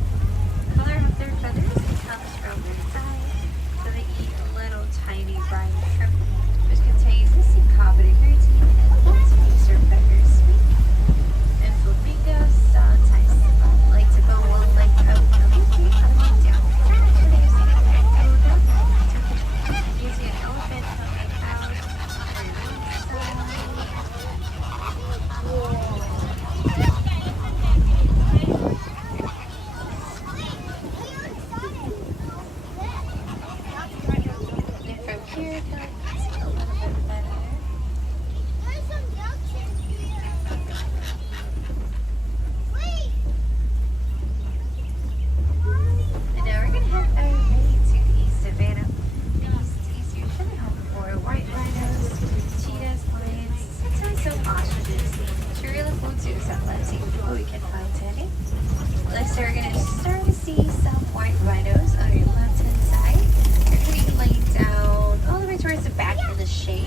So we're gonna start to see some white rhinos on your left-hand side. They're gonna be laying down all the way towards the back in the shade.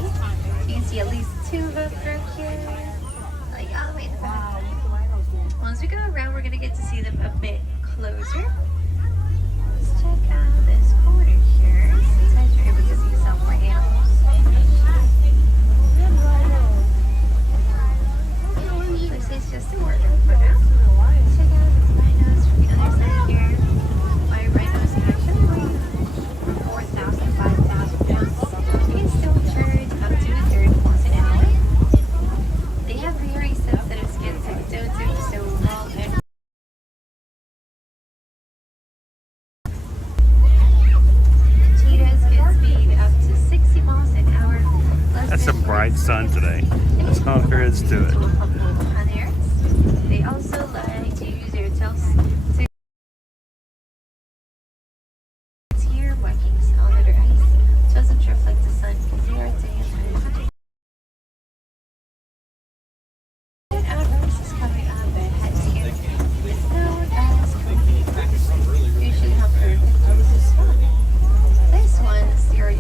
You can see at least 2 of them through here, like all the way in the back. Once we go around, we're gonna get to see them a bit closer. Let's check out this corner here. Sometimes you're able to see some more animals. Looks like it's just a worker for now. Check out the rhinos from the other side here. White rhinos actually weigh 4,000, 5,000 pounds. They can still charge up to 30 miles an hour. They have very sensitive skin, so they don't do so well. Cheetahs can speed up to 60 miles an hour. That's some bright sun today. That's all there is to it. They also like to use their tails to hear markings on their eyes. Doesn't reflect the sun because they are day and night. Everest is coming up ahead here. It's known as Okapi. Usually have heard of this one. This one's your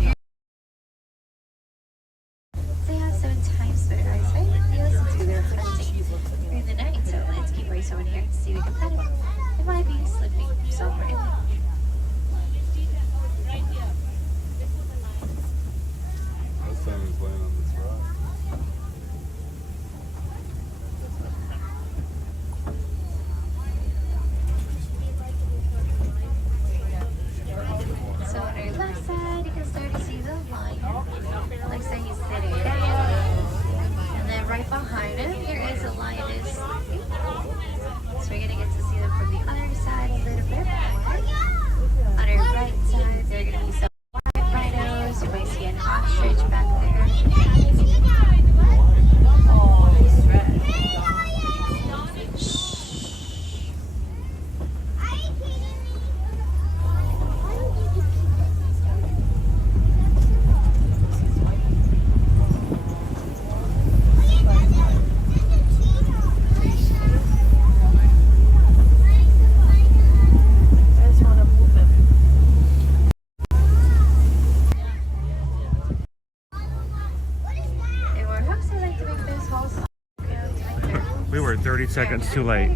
they have 7 times better eyesight. They also do their hunting during the night, so let's keep race over here to see the competitor. It might be slipping somewhere in there. That sun is laying on this rock. So on our left side, you can start to see the lion. Looks like he's sitting down. And then right behind him, there is a lioness. So we're going to get to see them from the other side a little bit more. On our right side, there are going to be some white rhinos. You might see an ostrich back there. We were 30 seconds too late.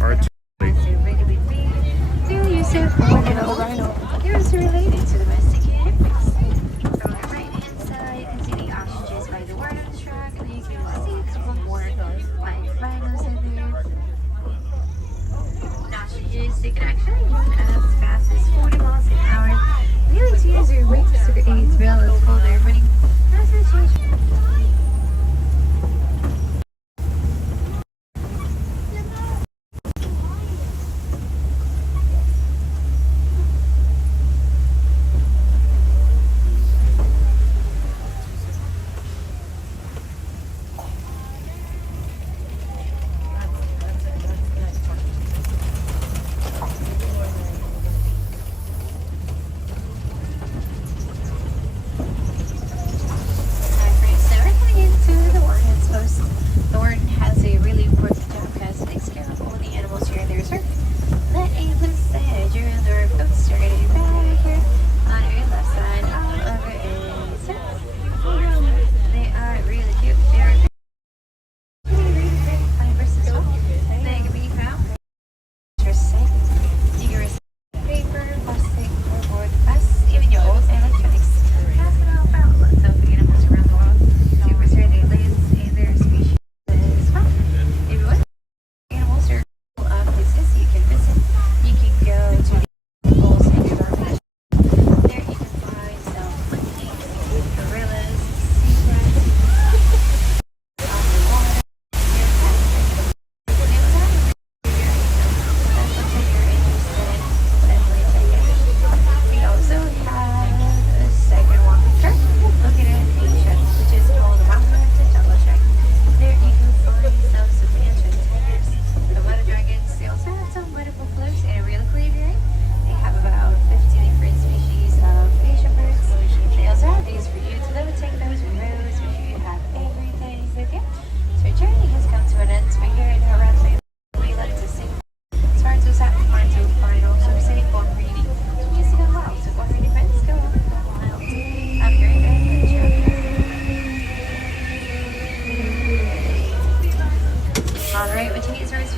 Or too late. They're also related to domesticated pigs. From the right hand side, you can see the ostriches by the word on the track, and then you can see a couple more white rhinos in there. And ostriches, they can actually run as fast as 40 miles an hour. They like to use their wings to create thrill and pull their running. That's what change.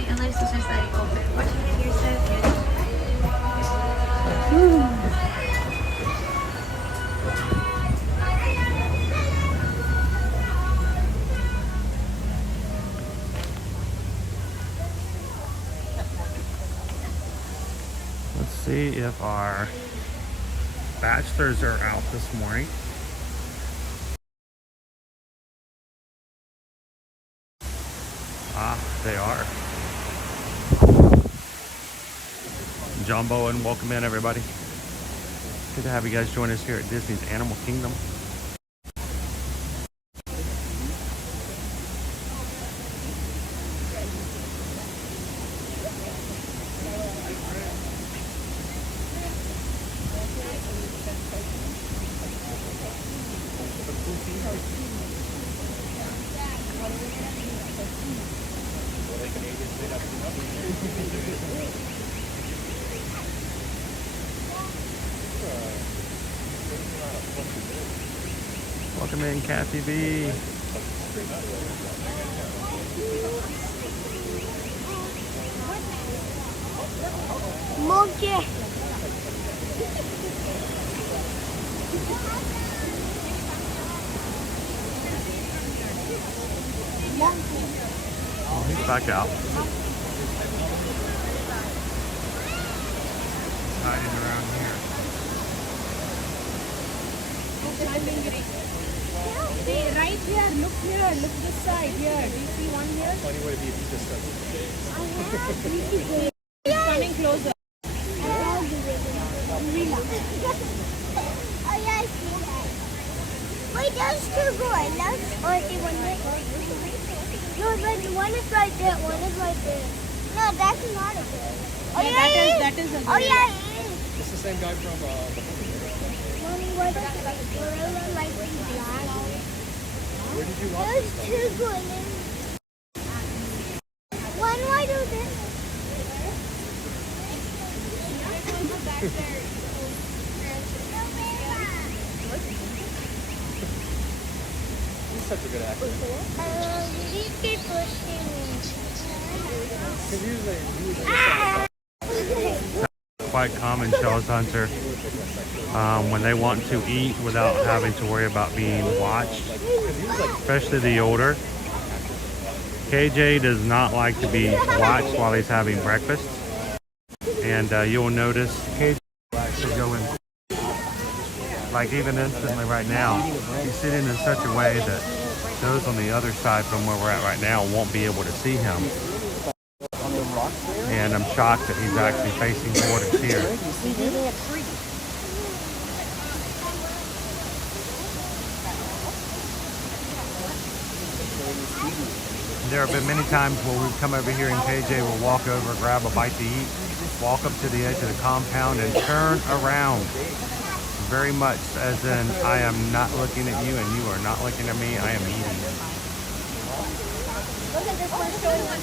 Sweet and legs are sliding open. Watching it here, so good. Let's see if our bachelors are out this morning. Ah, they are. John Bowen, welcome in everybody. Good to have you guys join us here at Disney's Animal Kingdom. Welcome in, Kathy B. Monkey. Oh, he's back out. Hiding around here. Hey, right here, look this side here. Do you see one here? Funny way to be a pizza stuff. It's coming closer. Oh yeah, I see that. Wait, there's two gorillas. Or the one there. No, but one is right there, one is right there. No, that's not a gorilla. Oh yeah, that is a gorilla. Oh yeah, it is. It's the same guy from Mommy, why does the gorilla like black? where did you watch There's this? two gorillas. One white over there. He's such a good actor. These people Quite common, Charles Hunter, when they want to eat without having to worry about being watched, especially the older. KJ does not like to be watched while he's having breakfast, and you'll notice KJ will actually go in, like even instantly right now, he's sitting in such a way that those on the other side from where we're at right now won't be able to see him. And I'm shocked that he's actually facing toward us here. There have been many times where we've come over here and KJ will walk over, grab a bite to eat, walk up to the edge of the compound and turn around. Very much as in, I am not looking at you and you are not looking at me, I am eating. Look at this one showing us.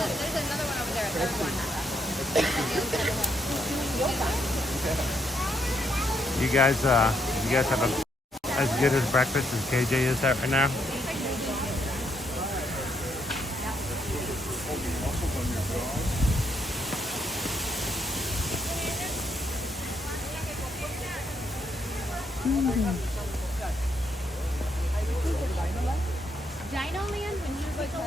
There's another one over there, a third one. You guys have as good as breakfast as KJ is at right now? Dino Land, when you go to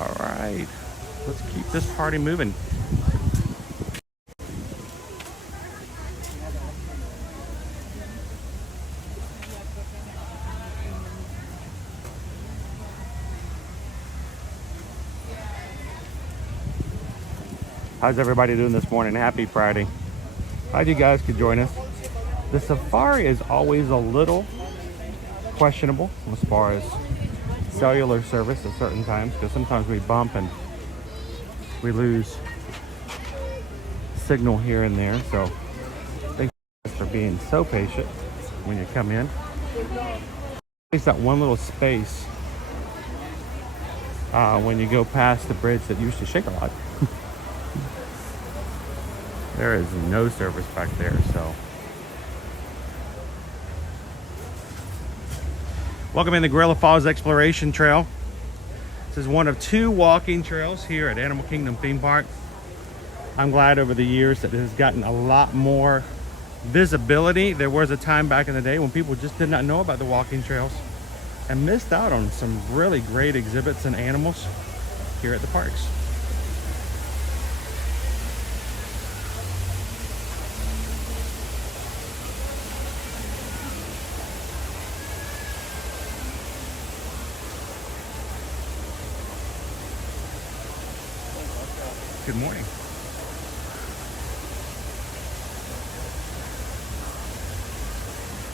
All right, let's keep this party moving. How's everybody doing this morning? Happy Friday. Glad you guys could join us. The safari is always a little questionable as far as cellular service at certain times, because sometimes we bump and we lose signal here and there. So thank you for being so patient when you come in. It's that one little space when you go past the bridge that used to shake a lot. There is no service back there, so. Welcome in the Gorilla Falls Exploration Trail. This is one of 2 walking trails here at Animal Kingdom Theme Park. I'm glad over the years that it has gotten a lot more visibility. There was a time back in the day when people just did not know about the walking trails and missed out on some really great exhibits and animals here at the parks. Good morning.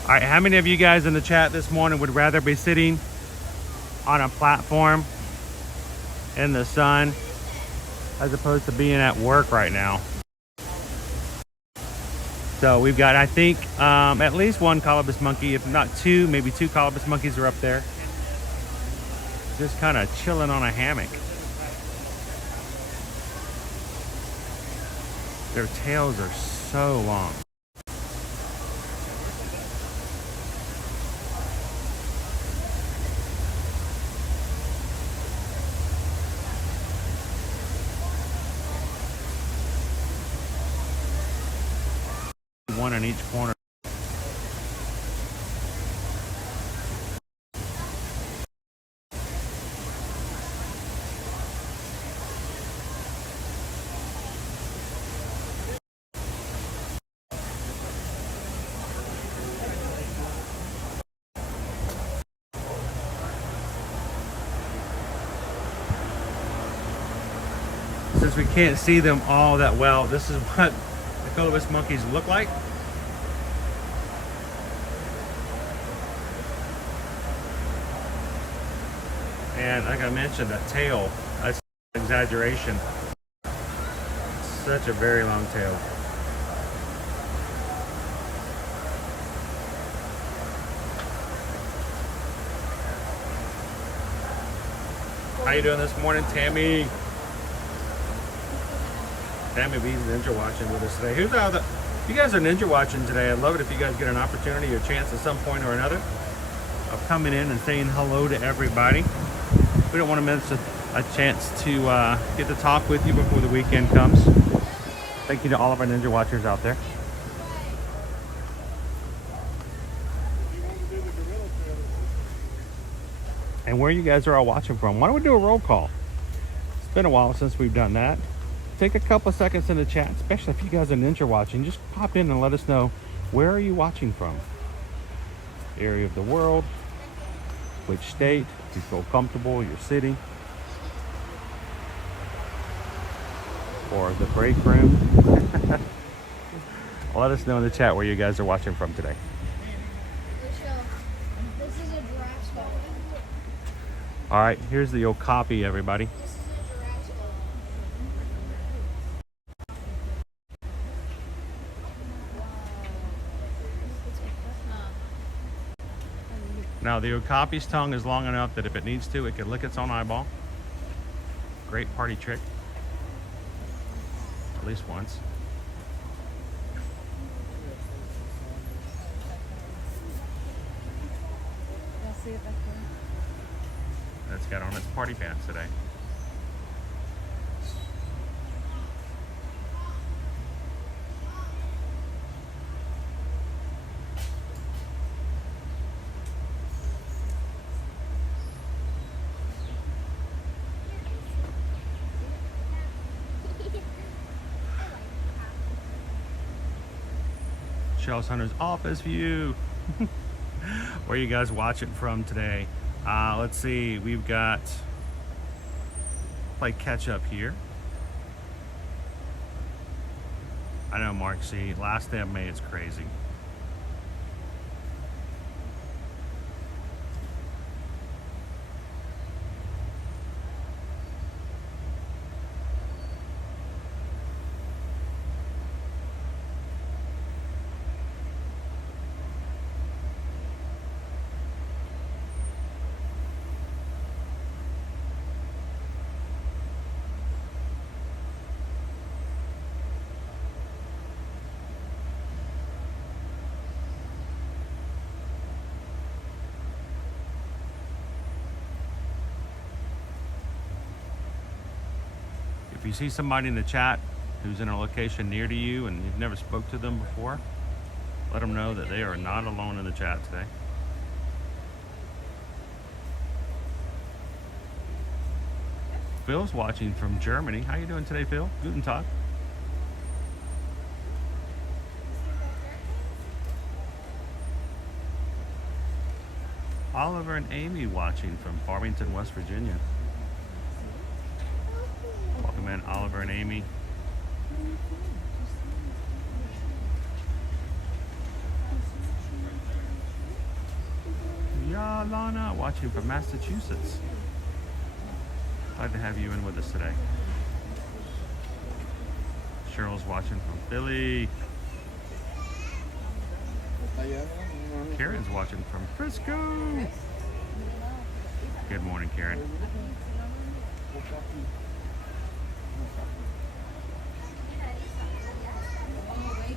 All right, how many of you guys in the chat this morning would rather be sitting on a platform in the sun as opposed to being at work right now? So we've got, I think, at least 1 colobus monkey, if not 2, maybe 2 colobus monkeys are up there. Just kind of chilling on a hammock. Their tails are so long. One in each corner. Since we can't see them all that well, this is what the colobus monkeys look like. And like I mentioned, that tail, that's an exaggeration. Such a very long tail. How you doing this morning, Tammy? Tammy B's ninja watching with us today. Who's out? If you guys are ninja watching today, I'd love it if you guys get an opportunity or chance at some point or another of coming in and saying hello to everybody. We don't want to miss a chance to get to talk with you before the weekend comes. Thank you to all of our ninja watchers out there. And where you guys are all watching from. Why don't we do a roll call? It's been a while since we've done that. Take a couple of seconds in the chat, especially if you guys are ninja watching. Just pop in and let us know, where are you watching from? Area of the world, which state, if you feel comfortable, your city, or the break room. Let us know in the chat where you guys are watching from today. This is a giraffe skull. All right, here's the Okapi, everybody. This is a giraffe skull. Now the Okapi's tongue is long enough that if it needs to, it can lick its own eyeball. Great party trick. At least once. It's got on its party pants today. Shells Hunter's office view. Where are you guys watching from today? Let's see, we've got play catch up here. I know, Mark C. Last day of May is crazy. If you see somebody in the chat who's in a location near to you and you've never spoke to them before, let them know that they are not alone in the chat today. Phil's watching from Germany. How you doing today, Phil? Guten Tag. Oliver and Amy watching from Farmington, West Virginia. Welcome in, Oliver and Amy. Yeah, Lana watching from Massachusetts. Glad to have you in with us today. Cheryl's watching from Philly. Karen's watching from Frisco. Good morning, Karen.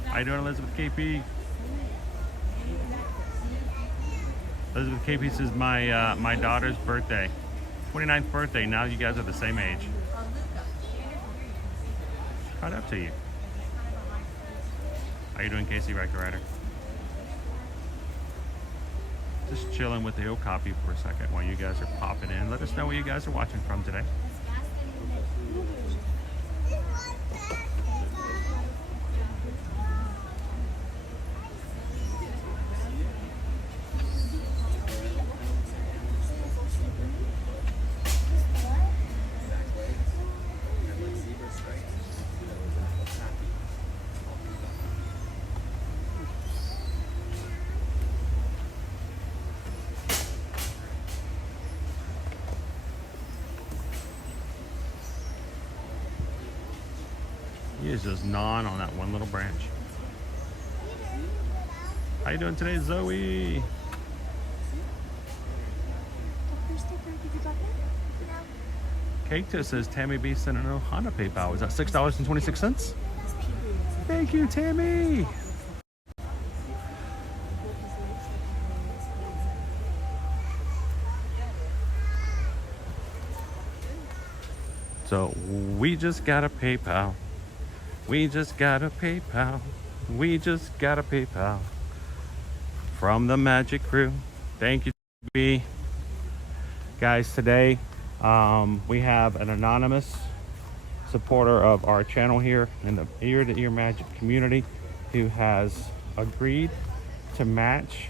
How you doing, Elizabeth KP? Elizabeth KP says my daughter's birthday, 29th birthday. Now you guys are the same age. Right up to you. How you doing, Casey Riker Rider? Just chilling with the Okapi for a second while you guys are popping in. Let us know where you guys are watching from today. He is just gnawing on that one little branch. How you doing today, Zoe? Keita says Tammy B sent an Ohana PayPal. Is that $6.26? Thank you, Tammy. So we just got a PayPal. We just got a PayPal. We just got a PayPal from the Magic Crew. Thank you, B. Guys, today we have an anonymous supporter of our channel here in the Ear to Ear Magic community who has agreed to match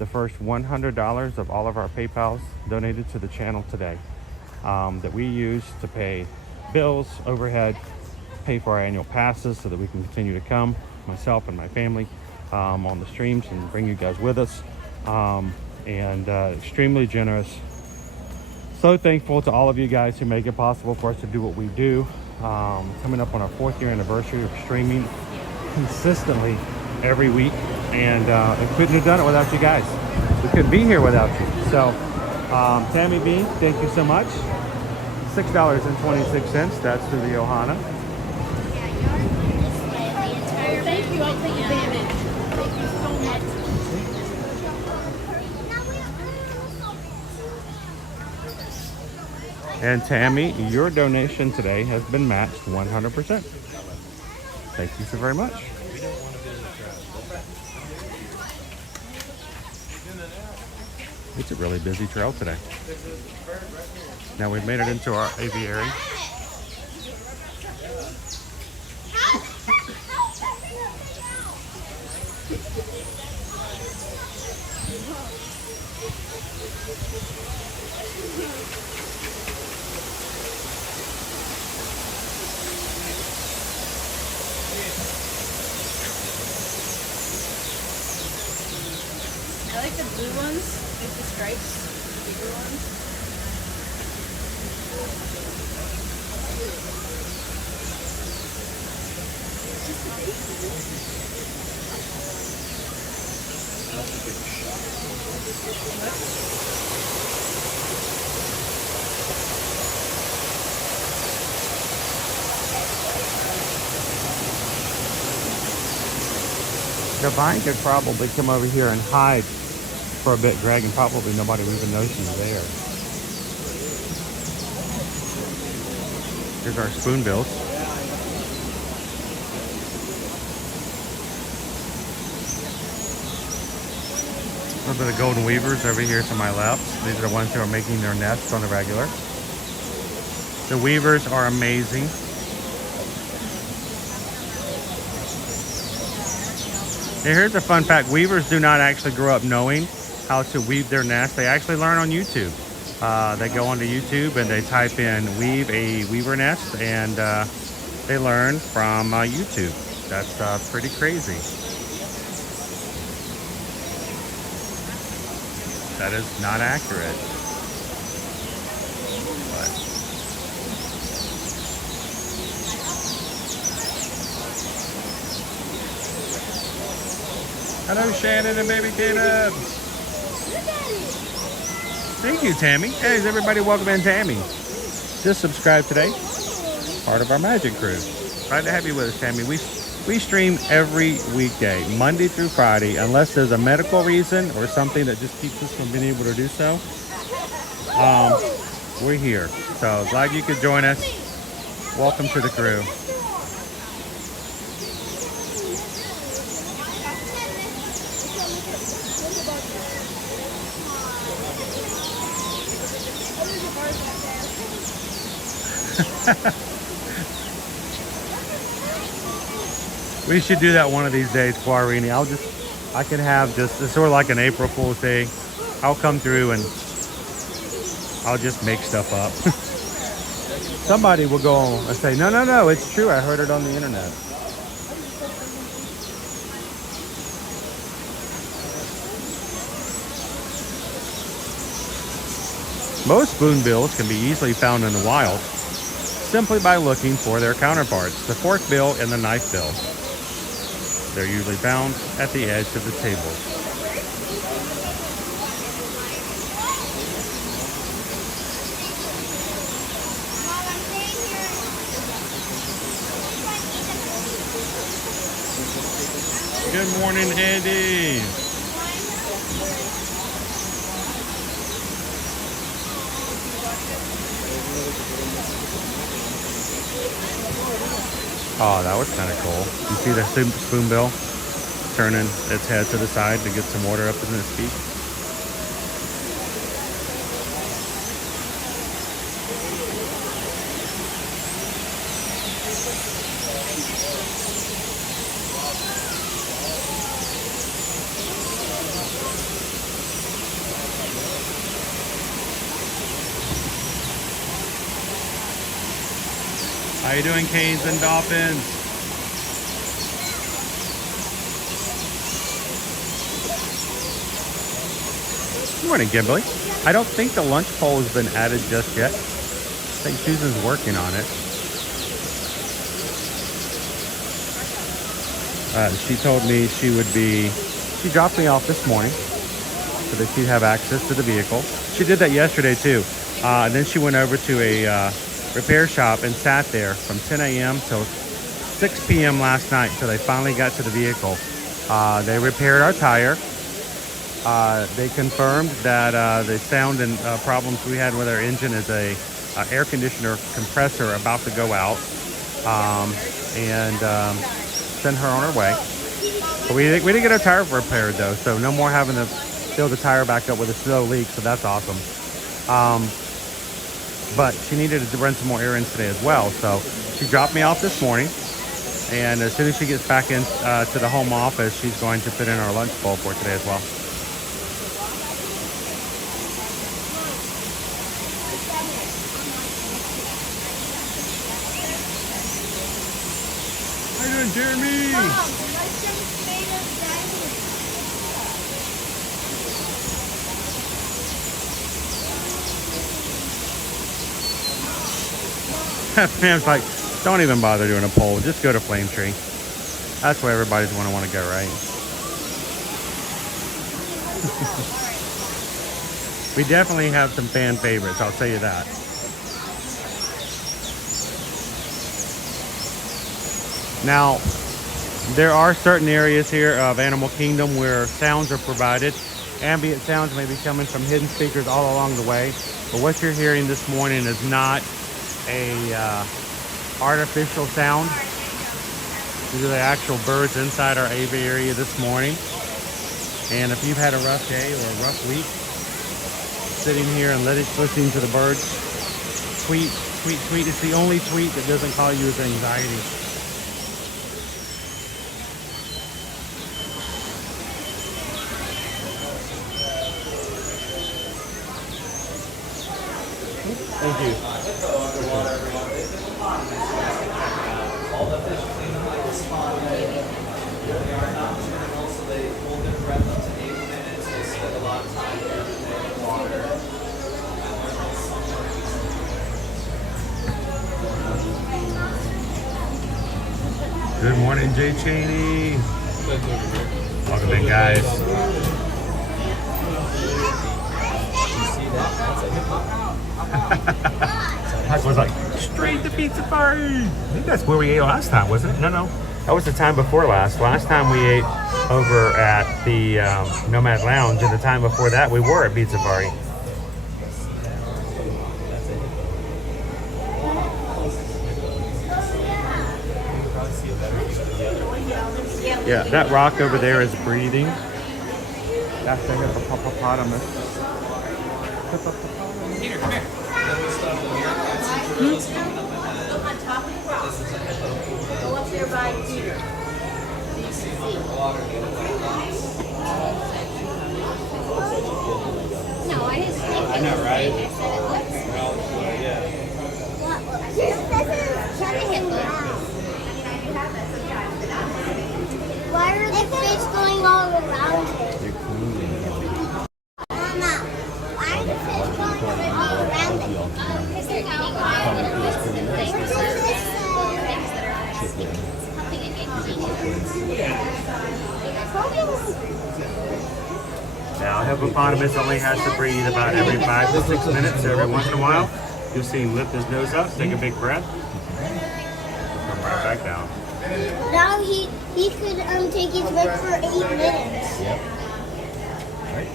the first $100 of all of our PayPals donated to the channel today, that we use to pay bills, overhead, pay for our annual passes so that we can continue to come, myself and my family, on the streams and bring you guys with us. Extremely generous. So thankful to all of you guys who make it possible for us to do what we do. Coming up on our 4th year anniversary of streaming consistently every week, and I couldn't have done it without you guys. We couldn't be here without you. So Tammy B, thank you so much. $6.26, that's through the Ohana. Thank you. I'll take advantage. Thank you so much. And Tammy, your donation today has been matched 100%. Thank you so very much. It's a really busy trail today. Now we've made it into our aviary. I like the blue ones with the stripes, the bigger ones. Divine could probably come over here and hide for a bit, Greg, and probably nobody would even know she's there. Here's our spoonbills. A little bit of golden weavers over here to my left. These are the ones who are making their nests on the regular. The weavers are amazing. And here's a fun fact. Weavers do not actually grow up knowing how to weave their nest. They actually learn on YouTube. They go onto YouTube and they type in weave a weaver nest, and they learn from YouTube. That's pretty crazy. That is not accurate. But hello, Shannon and baby Caleb. Thank you, Tammy. Hey, is everybody welcome in, Tammy? Just subscribe today. Part of our magic crew. Glad to have you with us, Tammy. We stream every weekday, Monday through Friday, unless there's a medical reason or something that just keeps us from being able to do so. We're here. So glad you could join us. Welcome to the crew. We should do that one of these days, Quarini. I can have just, it's sort of like an April Fool's Day. I'll come through and I'll just make stuff up. Somebody will go and say, no, it's true. I heard it on the internet. Most spoonbills can be easily found in the wild simply by looking for their counterparts, the fork bill and the knife bill. They're usually found at the edge of the table. Good morning, Andy. Oh, that was kind of cool. You see the spoonbill turning its head to the side to get some water up in its beak? How you doing, Canes and Dolphins? Good morning, Kimberly. I don't think the lunch poll has been added just yet. I think Susan's working on it. She told me she dropped me off this morning so that she'd have access to the vehicle. She did that yesterday too. And then she went over to a repair shop and sat there from 10 a.m. till 6 p.m. last night until they finally got to the vehicle. They repaired our tire. They confirmed that the sound and problems we had with our engine is a air conditioner compressor about to go out, and send her on her way. But we didn't get our tire repaired though, so no more having to fill the tire back up with a slow leak, so that's awesome. But she needed to run some more errands today as well, so she dropped me off this morning, and as soon as she gets back in to the home office, she's going to put in our lunch bowl for today as well. How you doing, Jeremy? Mom, Pam's like, don't even bother doing a poll. Just go to Flame Tree. That's where everybody's going to want to go, right? We definitely have some fan favorites, I'll tell you that. Now, there are certain areas here of Animal Kingdom where sounds are provided. Ambient sounds may be coming from hidden speakers all along the way. But what you're hearing this morning is not a artificial sound. These are the actual birds inside our aviary this morning. And if you've had a rough day or a rough week, sitting here and listening to the birds tweet, tweet, tweet. It's the only tweet that doesn't cause you with anxiety. Thank you. All the fish clean like this pond. They are nocturnal, so they hold their breath up to 8 minutes. They spend a lot of time here in the water. Good morning, Jay Cheney. Welcome in, guys. I was like, straight to Pizza Party. I think that's where we ate last time, wasn't it? No. That was the time before last. Last time we ate over at the Nomad Lounge, and the time before that we were at Pizza Party. Yeah, that rock over there is breathing. That's the hippopotamus. Peter, come here. Then we stop the meerkats and gorillas coming up ahead. Look on top of the rock. Go up there by Peter. You see them underwater, they look like rocks. No, I didn't think I know, right? I said it looks. Well, yeah. Why are the fish going all around it? Mama, why are the fish going all around it? Because they're eating Now, a hippopotamus only has to breathe about every 5 to 6 minutes. So every once in a while, you'll see him lift his nose up, take a big breath, come right back down. Now he could take his breath for 8 minutes. Yep.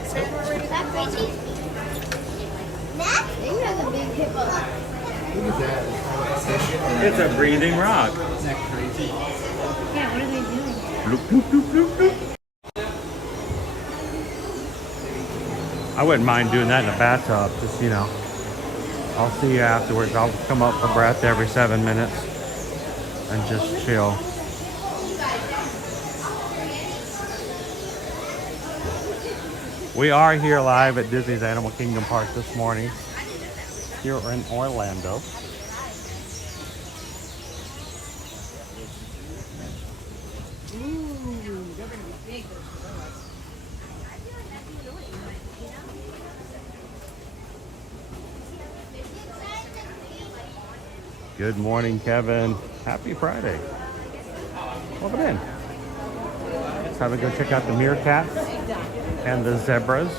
Is that crazy? Matt? You have a big hippo. Look at that. It's a breathing rock. Isn't that crazy? Yeah, what are they doing? Bloop, bloop, bloop, bloop, bloop. I wouldn't mind doing that in a bathtub, just, you know. I'll see you afterwards. I'll come up for breath every 7 minutes and just chill. We are here live at Disney's Animal Kingdom Park this morning, here in Orlando. Good morning, Kevin. Happy Friday. Welcome in. Let's have a go check out the meerkats and the zebras.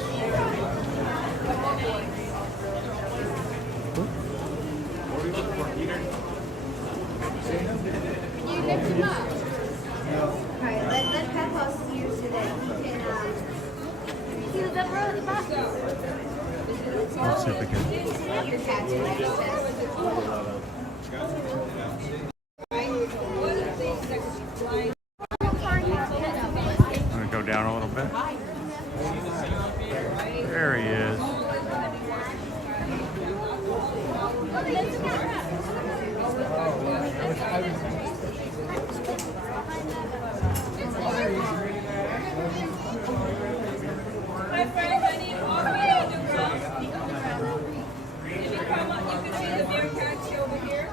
Let's see if we can. I'm gonna go down a little bit. There he is. Hi, friends. I need all of you to come. If you come up, you can see the meerkats over here.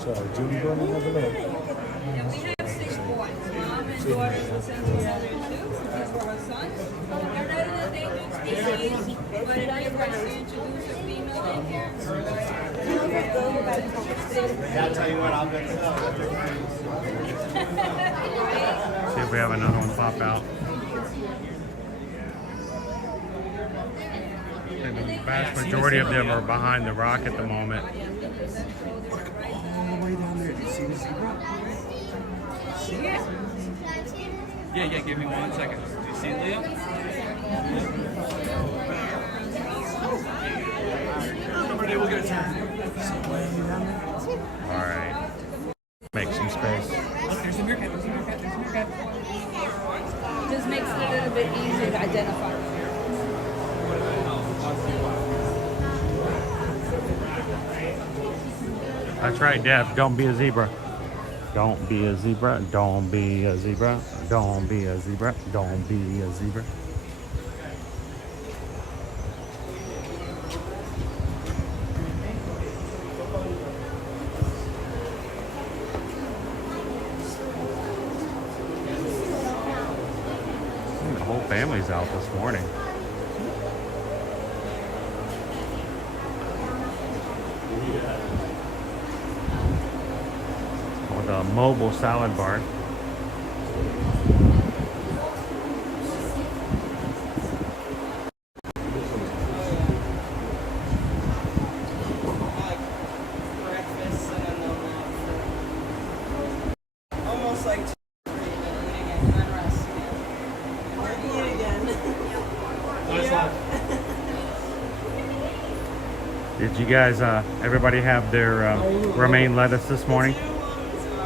So, Judy going to have a look. And we have 6 boys. Mom and daughters will send to mother too. These were her sons. They're not an endangered species, but it is right to introduce a female in here. Yeah, I'll tell you what, I'll bet See if we have another one pop out. And the vast majority of them are behind the rock at the moment. all the way down there. Do you see the zebra? See it? Yeah, give me 1 second. Do you see it, Leah? Somebody will get a turn. All right. Make some space. Look, there's a meerkat. Just makes it a little bit easier to identify. That's right, Deb. Don't be a zebra. Don't be a zebra. Don't be a zebra. Don't be a zebra. Don't be a zebra. The whole family's out this morning. With a mobile salad bar. Almost like unrest. Eat again. Did you guys, everybody have their romaine lettuce this morning?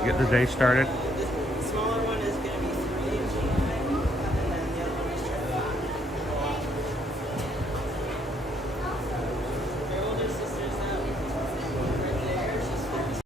Get the day started? The smaller one is going to be 3 inches high, and then the other one is my older sister's that right there. She's 15.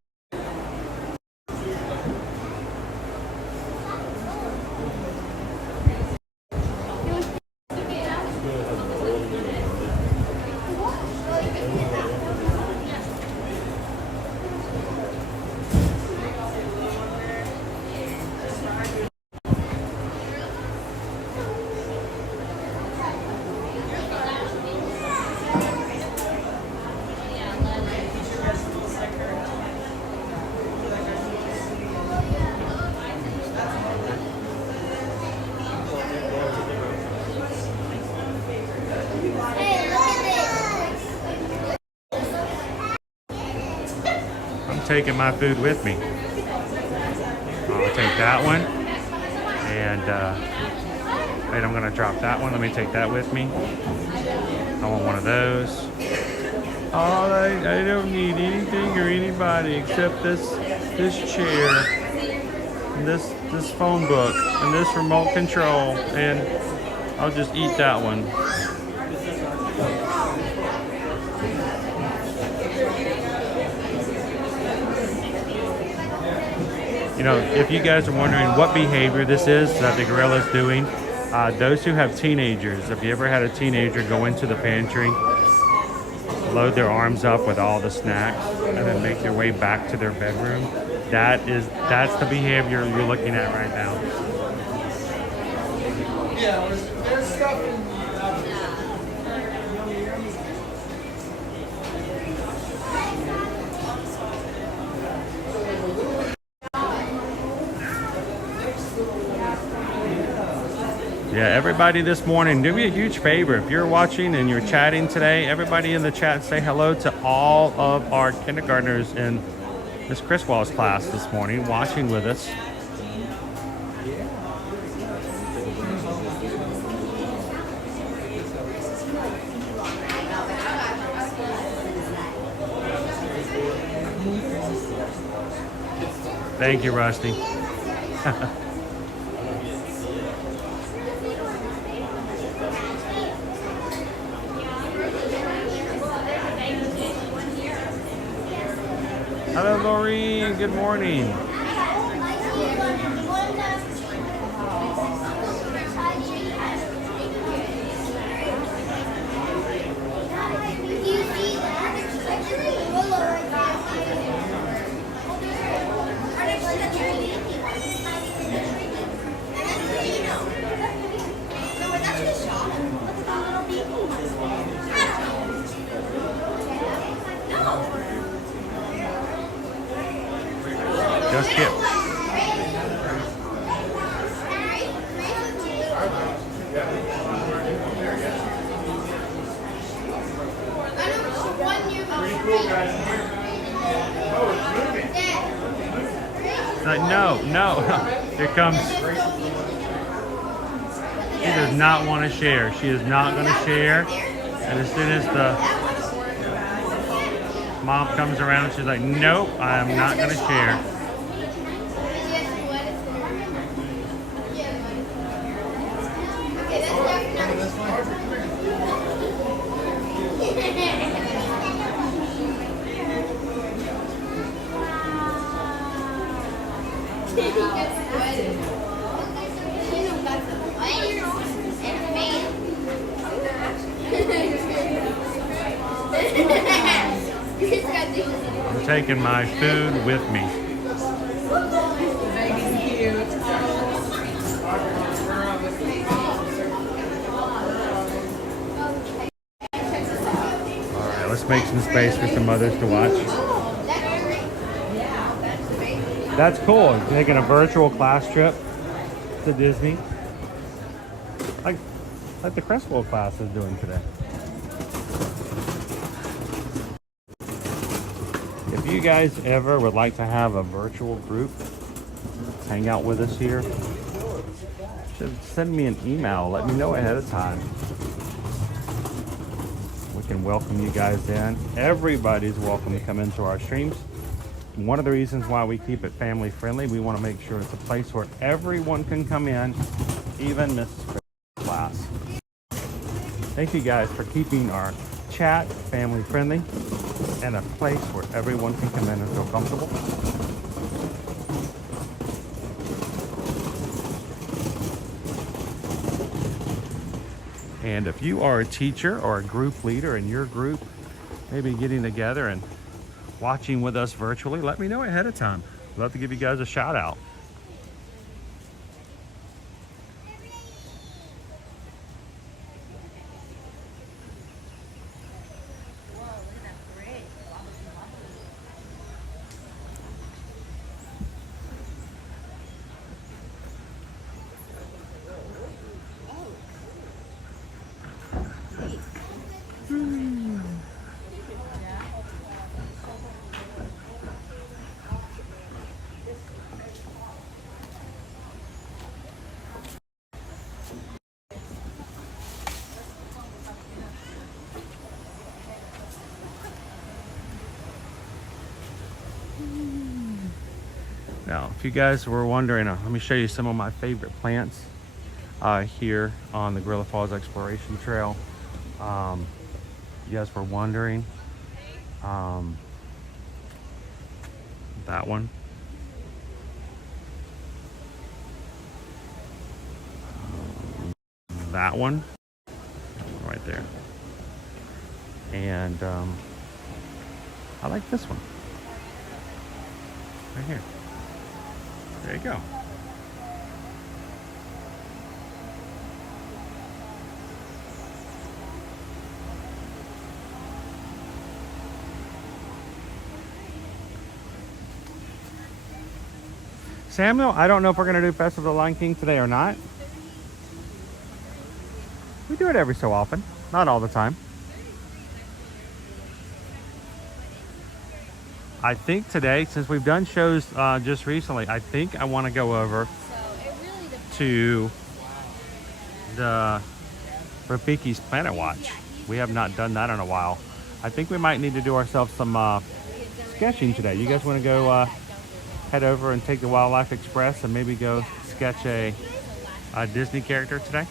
Taking my food with me. I'll take that one, and wait, I'm gonna drop that one. Let me take that with me. I want one of those. All right, I don't need anything or anybody except this chair, and this phone book, and this remote control, and I'll just eat that one. You know, if you guys are wondering what behavior this is that the gorilla's doing, those who have teenagers, if you ever had a teenager go into the pantry, load their arms up with all the snacks, and then make their way back to their bedroom, that's the behavior you're looking at right now. Yeah, there's stuff in Yeah, everybody this morning, do me a huge favor. If you're watching and you're chatting today, everybody in the chat, say hello to all of our kindergartners in Miss Criswell's class this morning, watching with us. Thank you, Rusty. Hello, Laureen. Good morning. Just get. No. Here comes. She does not want to share. She is not going to share. And as soon as the mom comes around, she's like, nope, I am not going to share. I'm taking my food with me. Alright, let's make some space for some others to watch. That's cool. You're taking a virtual class trip to Disney. Like the Crestwell class is doing today. If you guys ever would like to have a virtual group hang out with us here, just send me an email. Let me know ahead of time. We can welcome you guys in. Everybody's welcome to come into our streams. One of the reasons why we keep it family friendly, we want to make sure it's a place where everyone can come in, even Mrs. Chris' class. Thank you guys for keeping our chat family friendly and a place where everyone can come in and feel comfortable. And if you are a teacher or a group leader in your group, maybe getting together and watching with us virtually, let me know ahead of time. I'd love to give you guys a shout out. Now, if you guys were wondering, let me show you some of my favorite plants here on the Gorilla Falls Exploration Trail. You guys were wondering, that one. That one right there. And I like this one right here. There you go. Samuel, I don't know if we're going to do Festival of the Lion King today or not. We do it every so often, not all the time. I think today, since we've done shows just recently, I think I want to go over to the Rafiki's Planet Watch. We have not done that in a while. I think we might need to do ourselves some sketching today. You guys want to go head over and take the Wildlife Express and maybe go sketch a Disney character today?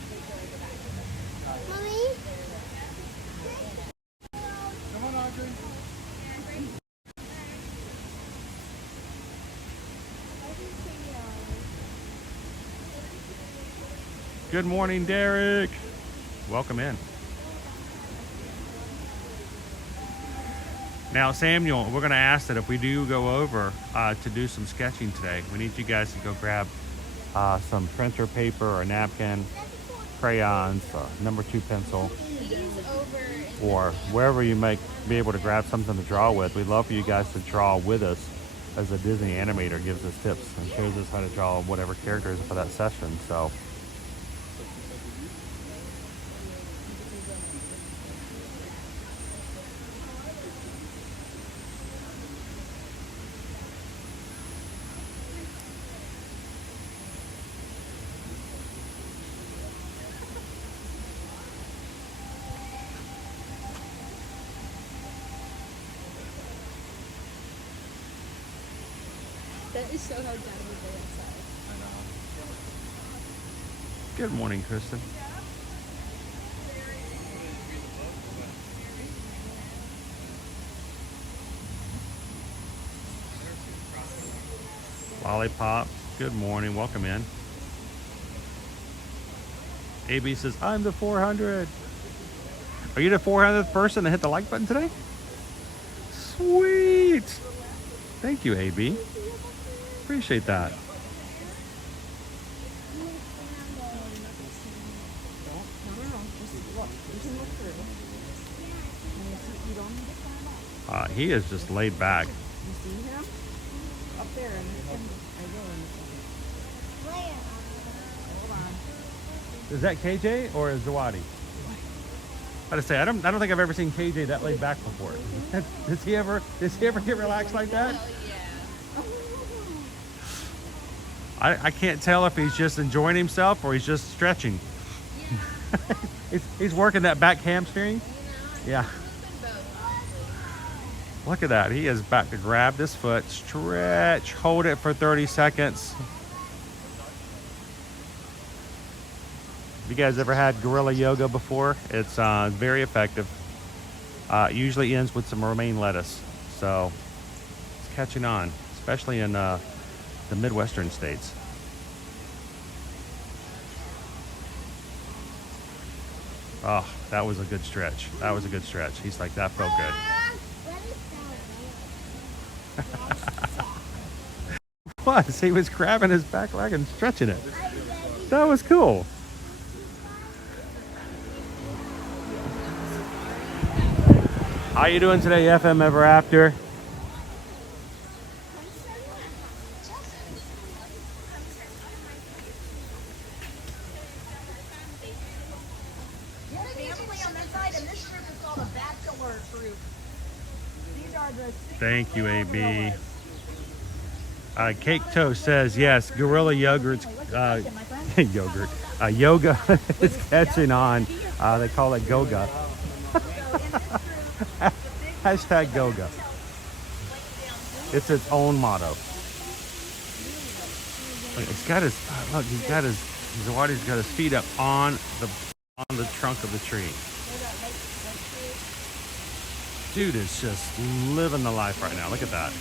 Good morning, Derek. Welcome in. Now, Samuel, we're going to ask that if we do go over to do some sketching today, we need you guys to go grab some printer paper or napkin, crayons, number 2 pencil, or wherever you might be able to grab something to draw with. We'd love for you guys to draw with us as a Disney animator gives us tips and shows us how to draw whatever characters for that session. So That is so hard to every day outside. Good morning, Kristen. Lollipop, good morning, welcome in. AB says, I'm the 400. Are you the 400th person to hit the like button today? Sweet. Thank you, AB. Appreciate that. He is just laid back. You see him? Up there. Hold on. Is that KJ or is Zawadi? I gotta say, I don't think I've ever seen KJ that laid back before. Does he ever get relaxed like that? I can't tell if he's just enjoying himself or he's just stretching. He's working that back hamstring. Yeah. Look at that. He is back to grab this foot, stretch, hold it for 30 seconds. Have you guys ever had gorilla yoga before? It's very effective. Usually ends with some romaine lettuce. So it's catching on, especially in the Midwestern states. Oh, that was a good stretch. That was a good stretch. He's like, that felt good. Was he was grabbing his back leg and stretching it. That was cool. How you doing today, FM Ever After? Thank you, AB. Cake Toast says, yes, gorilla yogurt, yoga is catching on. They call it Goga. Hashtag Goga. It's its own motto. It's got his, look, Zawadi's got his feet up on the trunk of the tree. Dude is just living the life right now. Look at that.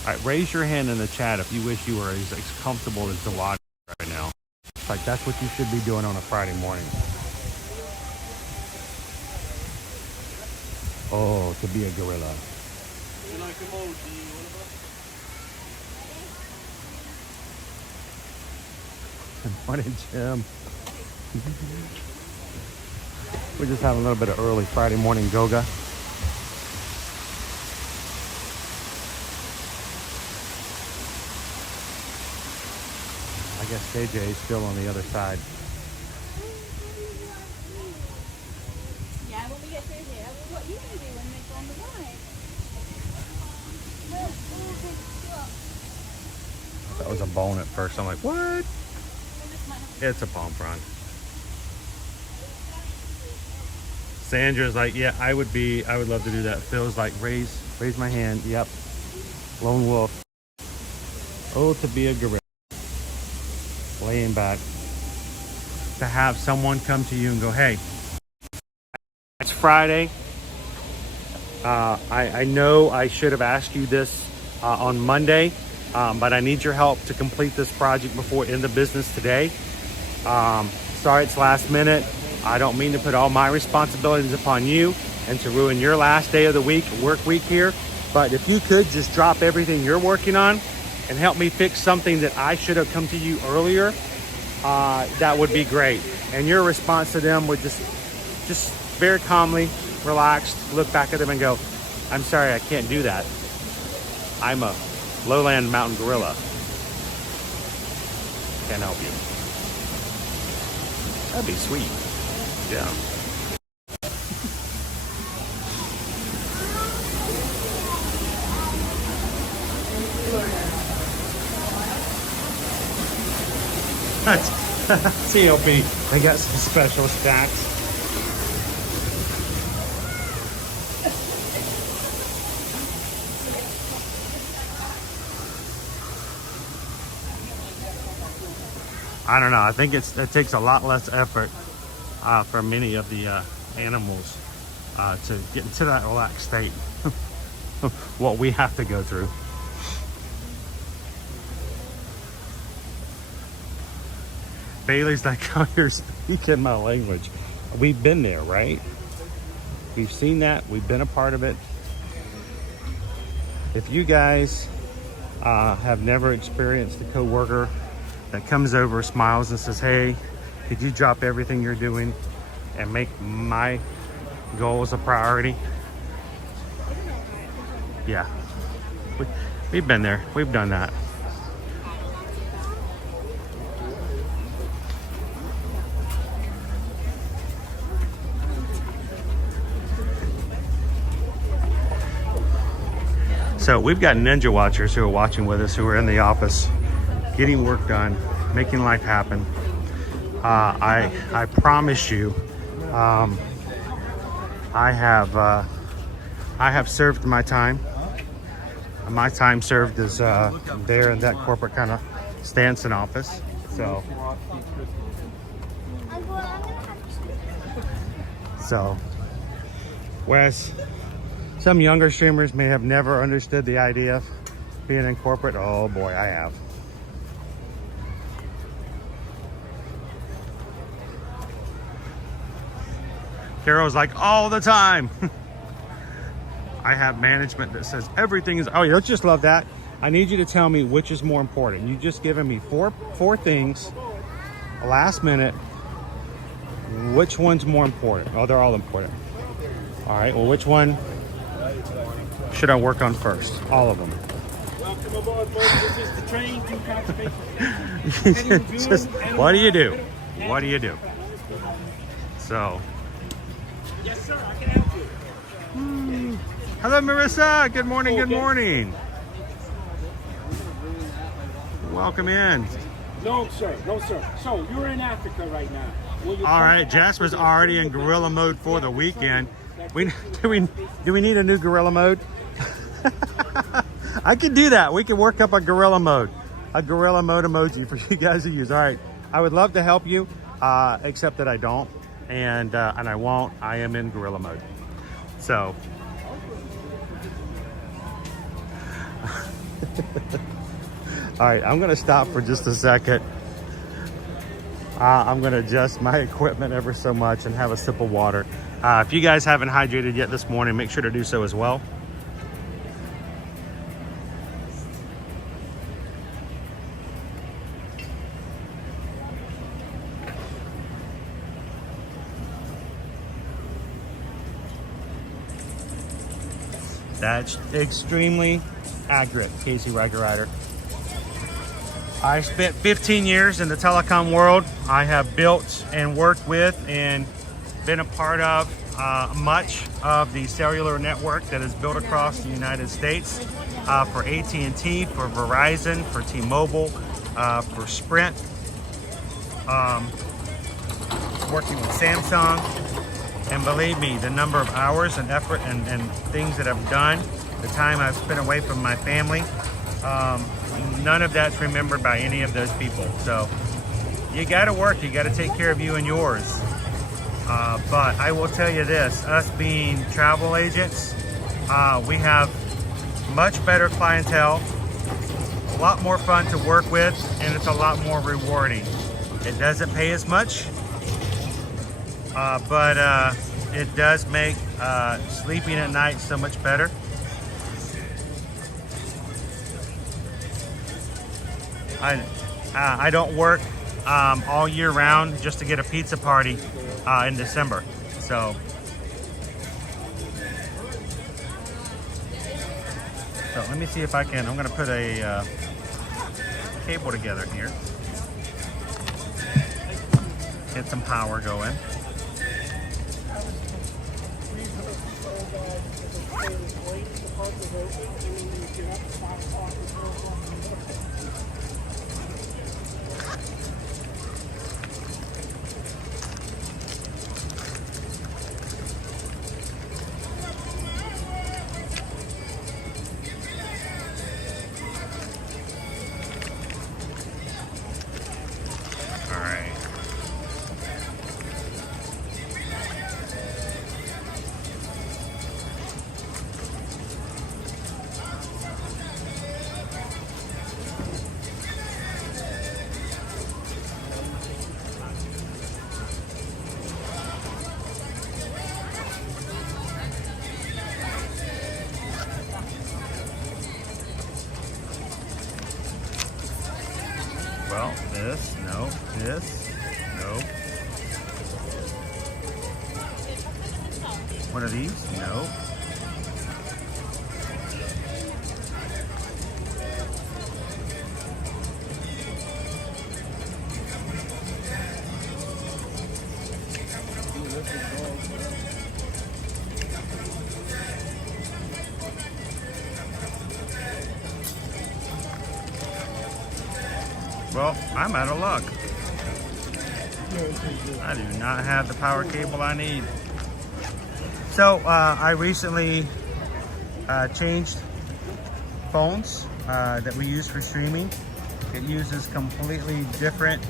All right, raise your hand in the chat if you wish you were as comfortable as Zawadi right now. It's like that's what you should be doing on a Friday morning. Oh, to be a gorilla. Good morning, Jim. We're just having a little bit of early Friday morning yoga. I guess KJ is still on the other side. Yeah, when we get through here, what you gonna do when they go on the ride? That was a bone at first. I'm like, what? It's a palm frond. Sandra's like, yeah, I would love to do that. Phil's like, raise my hand. Yep. Lone wolf. Oh, to be a gorilla. Laying back. To have someone come to you and go, hey, it's Friday. I know I should have asked you this on Monday, but I need your help to complete this project before end of business today. Sorry it's last minute. I don't mean to put all my responsibilities upon you and to ruin your last day of the week, work week here. But if you could just drop everything you're working on and help me fix something that I should have come to you earlier, that would be great. And your response to them would just very calmly, relaxed, look back at them and go, I'm sorry, I can't do that. I'm a lowland mountain gorilla. Can't help you. That'd be sweet. Yeah. COP. They got some special stacks. I don't know. I think it takes a lot less effort for many of the animals to get into that relaxed state. What we have to go through. Bailey's like, "Oh, you're speaking my language." We've been there, right? We've seen that. We've been a part of it. If you guys have never experienced a coworker that comes over, smiles, and says, "Hey, could you drop everything you're doing and make my goals a priority?" Yeah, we've been there. We've done that. So we've got ninja watchers who are watching with us, who are in the office, getting work done, making life happen. I promise you, I have served my time. My time served as there in that corporate kind of stance in office. So, whereas some younger streamers may have never understood the idea of being in corporate, oh boy, I have. Carol's like, all the time. I have management that says everything is, oh, let's just love that. I need you to tell me which is more important. You just given me four things, last minute. Which one's more important? Oh, they're all important. All right, well, which one should I work on first? All of them. Welcome aboard, folks. This is the train to conservation. Just, what do you do? What do you do? So. Yes, sir. I can help you. Hello, Marissa. Good morning. Good morning. Welcome in. No, sir. No, sir. So you're in Africa right now. All right, Jasper's already in gorilla mode for the weekend. Do we need a new gorilla mode? I could do that. We can work up a gorilla mode emoji for you guys to use. All right, I would love to help you, except that I don't, and I won't. I am in gorilla mode. So. All right, I'm gonna stop for just a second. I'm gonna adjust my equipment ever so much and have a sip of water. If you guys haven't hydrated yet this morning, make sure to do so as well. That's extremely accurate, Casey Riker Rider. I spent 15 years in the telecom world. I have built and worked with and been a part of much of the cellular network that is built across the United States for AT&T, for Verizon, for T-Mobile, for Sprint, working with Samsung. And believe me, the number of hours and effort and things that I've done, the time I've spent away from my family, none of that's remembered by any of those people. So you gotta work, you gotta take care of you and yours. But I will tell you this, us being travel agents, we have much better clientele, a lot more fun to work with, and it's a lot more rewarding. It doesn't pay as much, but it does make sleeping at night so much better. I don't work all year round just to get a pizza party in December. So let me see if I can. I'm going to put a cable together here. Get some power going. This? No. One of these? No. Well, I'm out of luck. I do not have the power cable I need. So I recently changed phones that we use for streaming. It uses completely different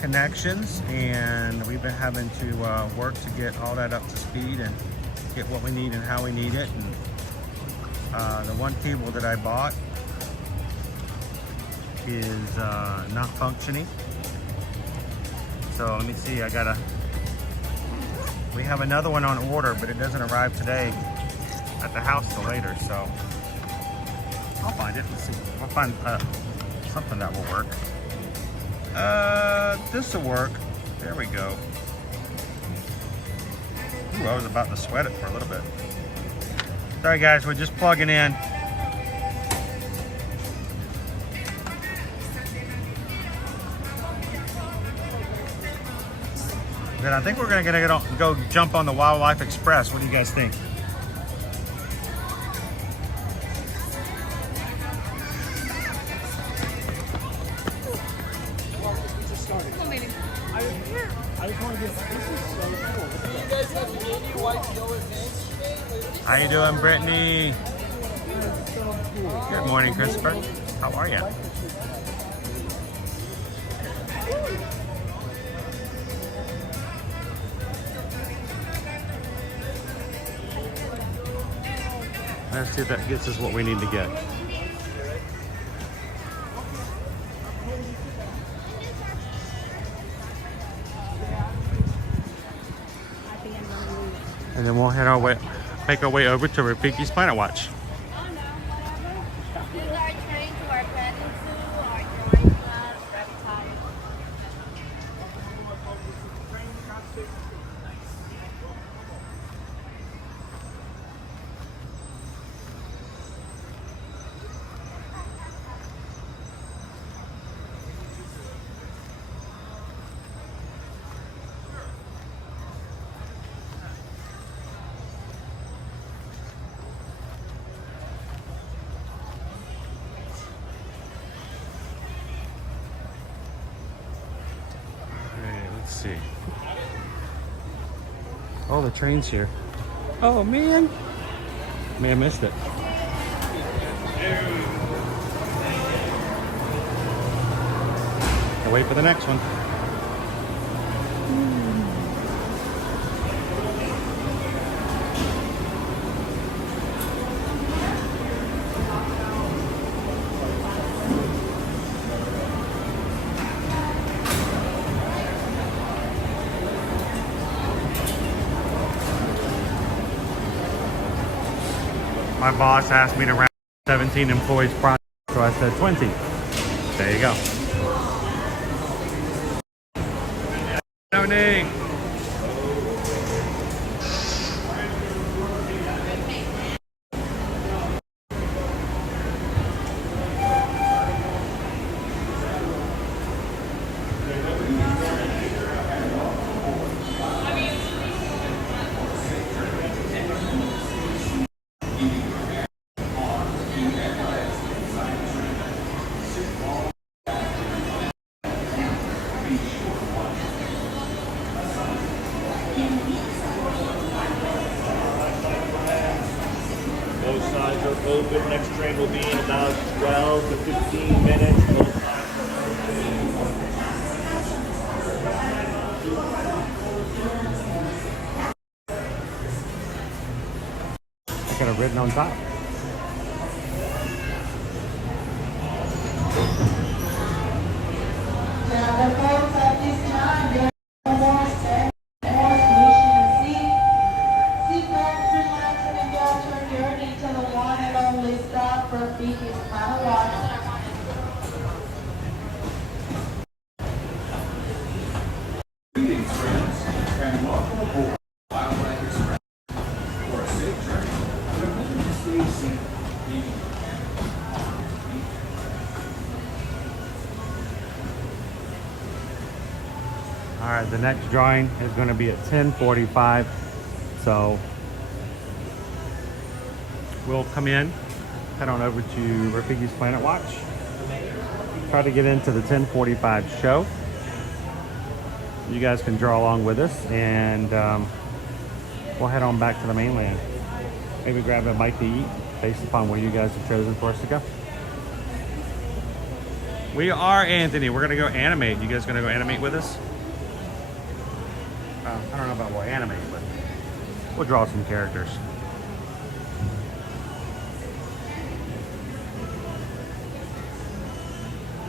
connections, and we've been having to work to get all that up to speed and get what we need and how we need it. And the one cable that I bought is not functioning. So let me see, we have another one on order, but it doesn't arrive today at the house till later, so I'll find it. Let's see. I'll find something that will work. This will work. There we go. Ooh, I was about to sweat it for a little bit. Sorry guys, we're just plugging in. Then I think we're gonna go jump on the Wildlife Express. What do you guys think? How you doing, Brittany? Good morning, Christopher. How are you? Let's see if that gets us what we need to get. And then we'll make our way over to Rafiki's Planet Watch. See. Oh, the train's here. Oh man. May have missed it. I'll wait for the next one. My boss asked me to round 17 employees project, so I said 20. There you go. Tony. Open. Next train will be in about 12 to 15 minutes. I got it written on top. Now the folks at this time, there are more steps, more solution seat. Seatbelts, relax, and indulge your journey to the one and only stop for Rafiki's Planet Watch. And welcome aboard. Wildlanders for a safe journey. Remember to stay safe. All right, the next drawing is going to be at 10:45. So we'll come in, head on over to Rafiki's Planet Watch, try to get into the 10:45 show. You guys can draw along with us, and we'll head on back to the mainland. Maybe grab a bite to eat based upon where you guys have chosen for us to go. We are Anthony. We're going to go animate. You guys going to go animate with us? I don't know about we'll animate, but we'll draw some characters.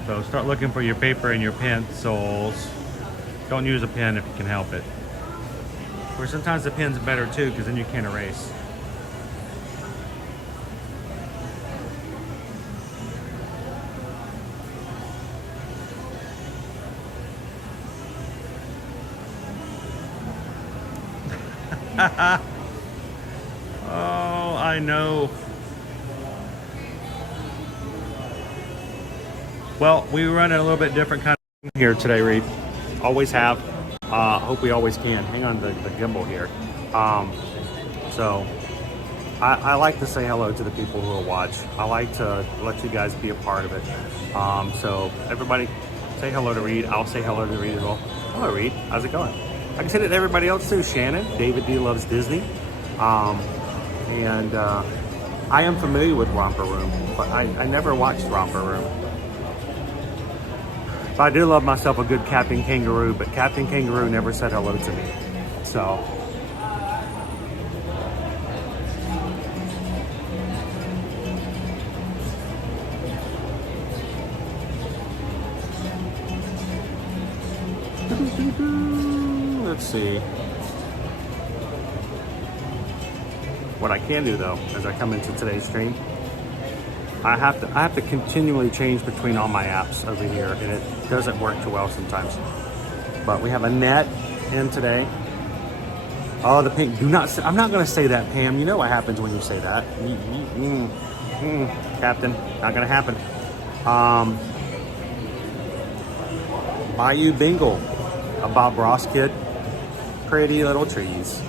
So start looking for your paper and your pencils. Don't use a pen if you can help it. Or sometimes the pen's better too, because then you can't erase. Oh, I know. Well, we run a little bit different kind of here today, Reed. Always have. Hope we always can. Hang on the gimbal here. So I like to say hello to the people who will watch. I like to let you guys be a part of it. So everybody say hello to Reed. I'll say hello to Reed as well. Hello, Reed. How's it going? I can say that to everybody else too. Shannon, David D loves Disney. And I am familiar with Romper Room, but I never watched Romper Room. But I do love myself a good Captain Kangaroo, but Captain Kangaroo never said hello to me. So. Let's see. What I can do though, as I come into today's stream, I have to continually change between all my apps over here, and it doesn't work too well sometimes. But we have a net in today. Oh, the pink. Do not. I'm not going to say that, Pam. You know what happens when you say that. Captain, not going to happen. Bayou Bingle, a Bob Ross kid. Pretty little trees.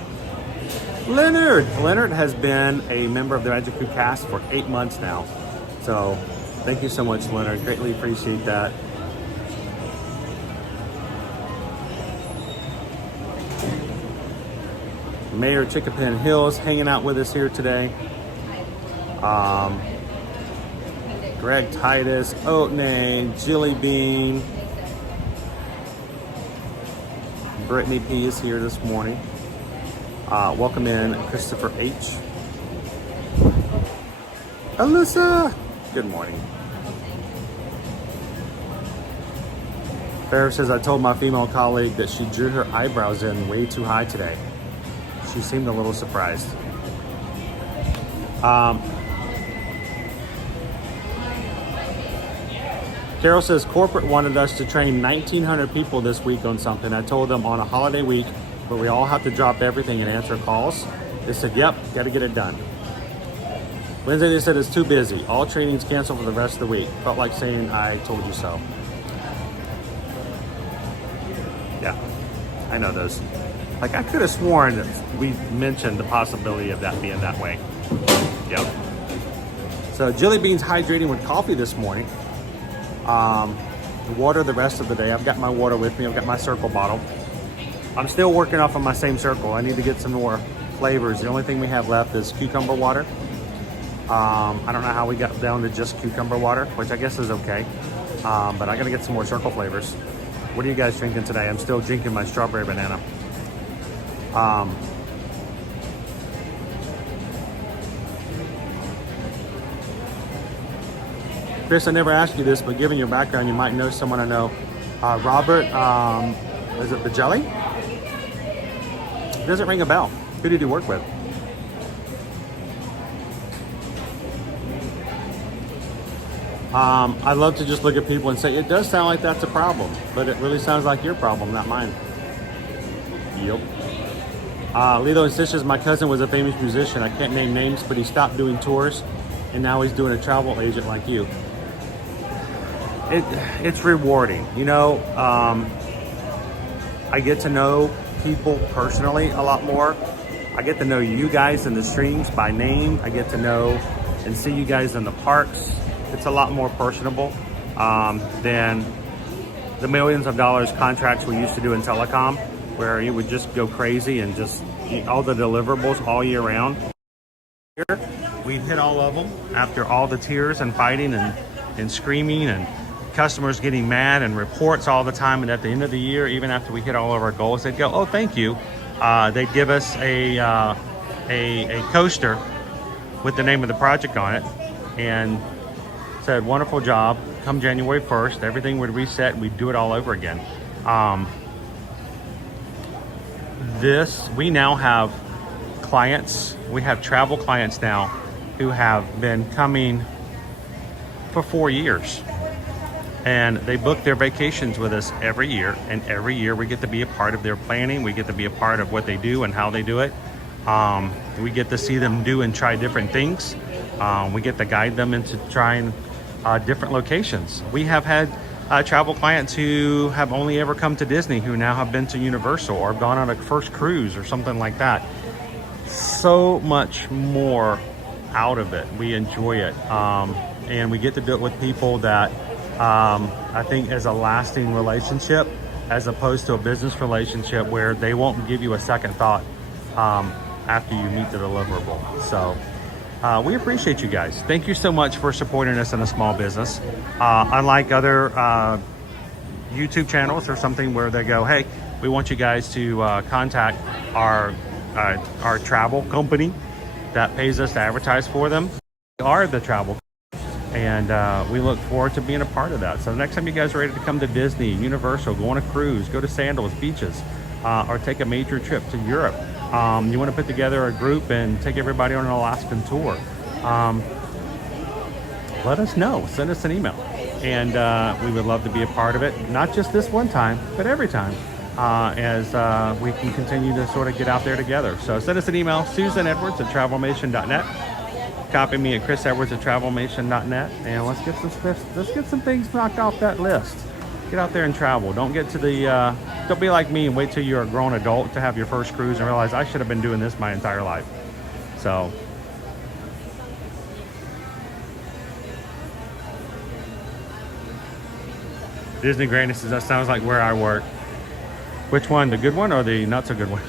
Leonard has been a member of the Magic Crew cast for 8 months now. So thank you so much, Leonard. Greatly appreciate that. Mayor Chickapin Hills hanging out with us here today. Greg Titus, Oatney, Jilly Bean. Brittany P is here this morning. Welcome in Christopher H. Alyssa, good morning. Farrah says, I told my female colleague that she drew her eyebrows in way too high today. She seemed a little surprised. Carol says, corporate wanted us to train 1,900 people this week on something. I told them on a holiday week where we all have to drop everything and answer calls. They said, yep, got to get it done. Wednesday, they said it's too busy. All trainings canceled for the rest of the week. Felt like saying, I told you so. Yeah, I know those. Like, I could have sworn that we mentioned the possibility of that being that way. Yep. So, Jelly Bean's hydrating with coffee this morning. Water the rest of the day. I've got my water with me. I've got my circle bottle. I'm still working off of my same circle. I need to get some more flavors. The only thing we have left is cucumber water. I don't know how we got down to just cucumber water, which I guess is okay. But I gotta get some more circle flavors. What are you guys drinking today? I'm still drinking my strawberry banana. Chris, I never asked you this, but given your background, you might know someone I know. Robert, is it the Jelly? It doesn't ring a bell. Who did you work with? I love to just look at people and say, it does sound like that's a problem, but it really sounds like your problem, not mine. you. Lilo and Stitch's, my cousin was a famous musician. I can't name names, but he stopped doing tours, and now he's doing a travel agent like you. It's rewarding. You know, I get to know people personally a lot more. I get to know you guys in the streams by name. I get to know and see you guys in the parks. It's a lot more personable than the millions of dollars contracts we used to do in telecom, where you would just go crazy and just eat all the deliverables all year round. Here, we hit all of them after all the tears and fighting and screaming and customers getting mad and reports all the time. And at the end of the year, even after we hit all of our goals, they'd go, "Oh, thank you." They'd give us a coaster with the name of the project on it and said, "Wonderful job. Come January 1st, everything would reset and we'd do it all over again." We now have clients, we have travel clients now who have been coming for 4 years. And they book their vacations with us every year. And every year we get to be a part of their planning. We get to be a part of what they do and how they do it. We get to see them do and try different things. We get to guide them into trying different locations. We have had travel clients who have only ever come to Disney who now have been to Universal or gone on a first cruise or something like that. So much more out of it. We enjoy it. And we get to do it with people that I think is a lasting relationship, as opposed to a business relationship where they won't give you a second thought after you meet the deliverable. So we appreciate you guys. Thank you so much for supporting us in a small business. Unlike other YouTube channels or something where they go, "Hey, we want you guys to contact our travel company that pays us to advertise for them." We are the travel, and we look forward to being a part of that. So next time you guys are ready to come to Disney, Universal, go on a cruise, go to Sandals Beaches, or take a major trip to Europe, you want to put together a group and take everybody on an Alaskan tour, let us know. Send us an email, and we would love to be a part of it, not just this one time, but every time, as we can continue to sort of get out there together. So send us an email, susanedwards@travelmation.net. Copy me at chrisedwards@travelmation.net, and let's get some things knocked off that list. Get out there and travel. Don't get to the don't be like me and wait till you're a grown adult to have your first cruise and realize I should have been doing this my entire life. So Disney Greatness says that sounds like where I work. Which one, the good one or the not so good one?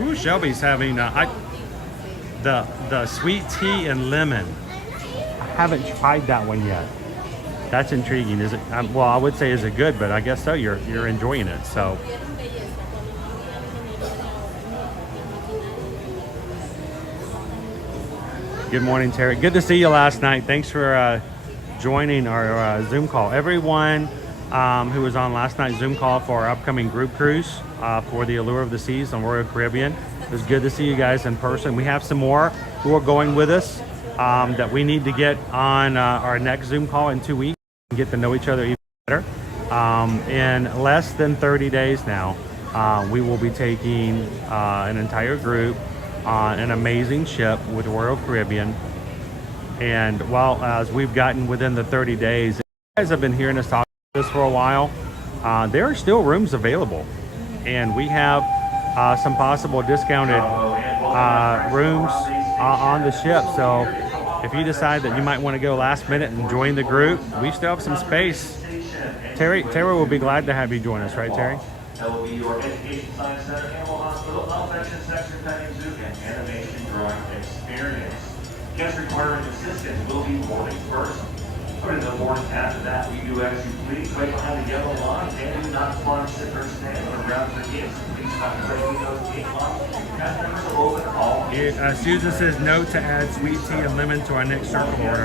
Ooh, Shelby's having the sweet tea and lemon. I haven't tried that one yet. That's intriguing. Is it? Well, I would say is it good, but I guess so. You're enjoying it. So. Good morning, Terry. Good to see you last night. Thanks for joining our Zoom call. Everyone who was on last night's Zoom call for our upcoming group cruise for the Allure of the Seas on Royal Caribbean. It was good to see you guys in person. We have some more who are going with us that we need to get on our next Zoom call in 2 weeks and get to know each other even better. In less than 30 days now, we will be taking an entire group on an amazing ship with Royal Caribbean. And while as we've gotten within the 30 days, you guys have been hearing us talk about this for a while, there are still rooms available. And we have some possible discounted rooms on the ship. So if you decide that you might want to go last minute and join the group, we still have some space. Terry will be glad to have you join us, right, Terry? That will be your Education Science Center, Animal Hospital, Outfection Section, Petting Zoo, and Animation Drawing Experience. Guests requiring assistance will be boarding first. Put in the boarding after that. We do as you please. Wait behind the yellow line and do not plunge, sit or stand on the ground for gifts. Please stop breaking those gate lines. Customers will open all. Susan says no to add sweet tea and lemon to our next circle order.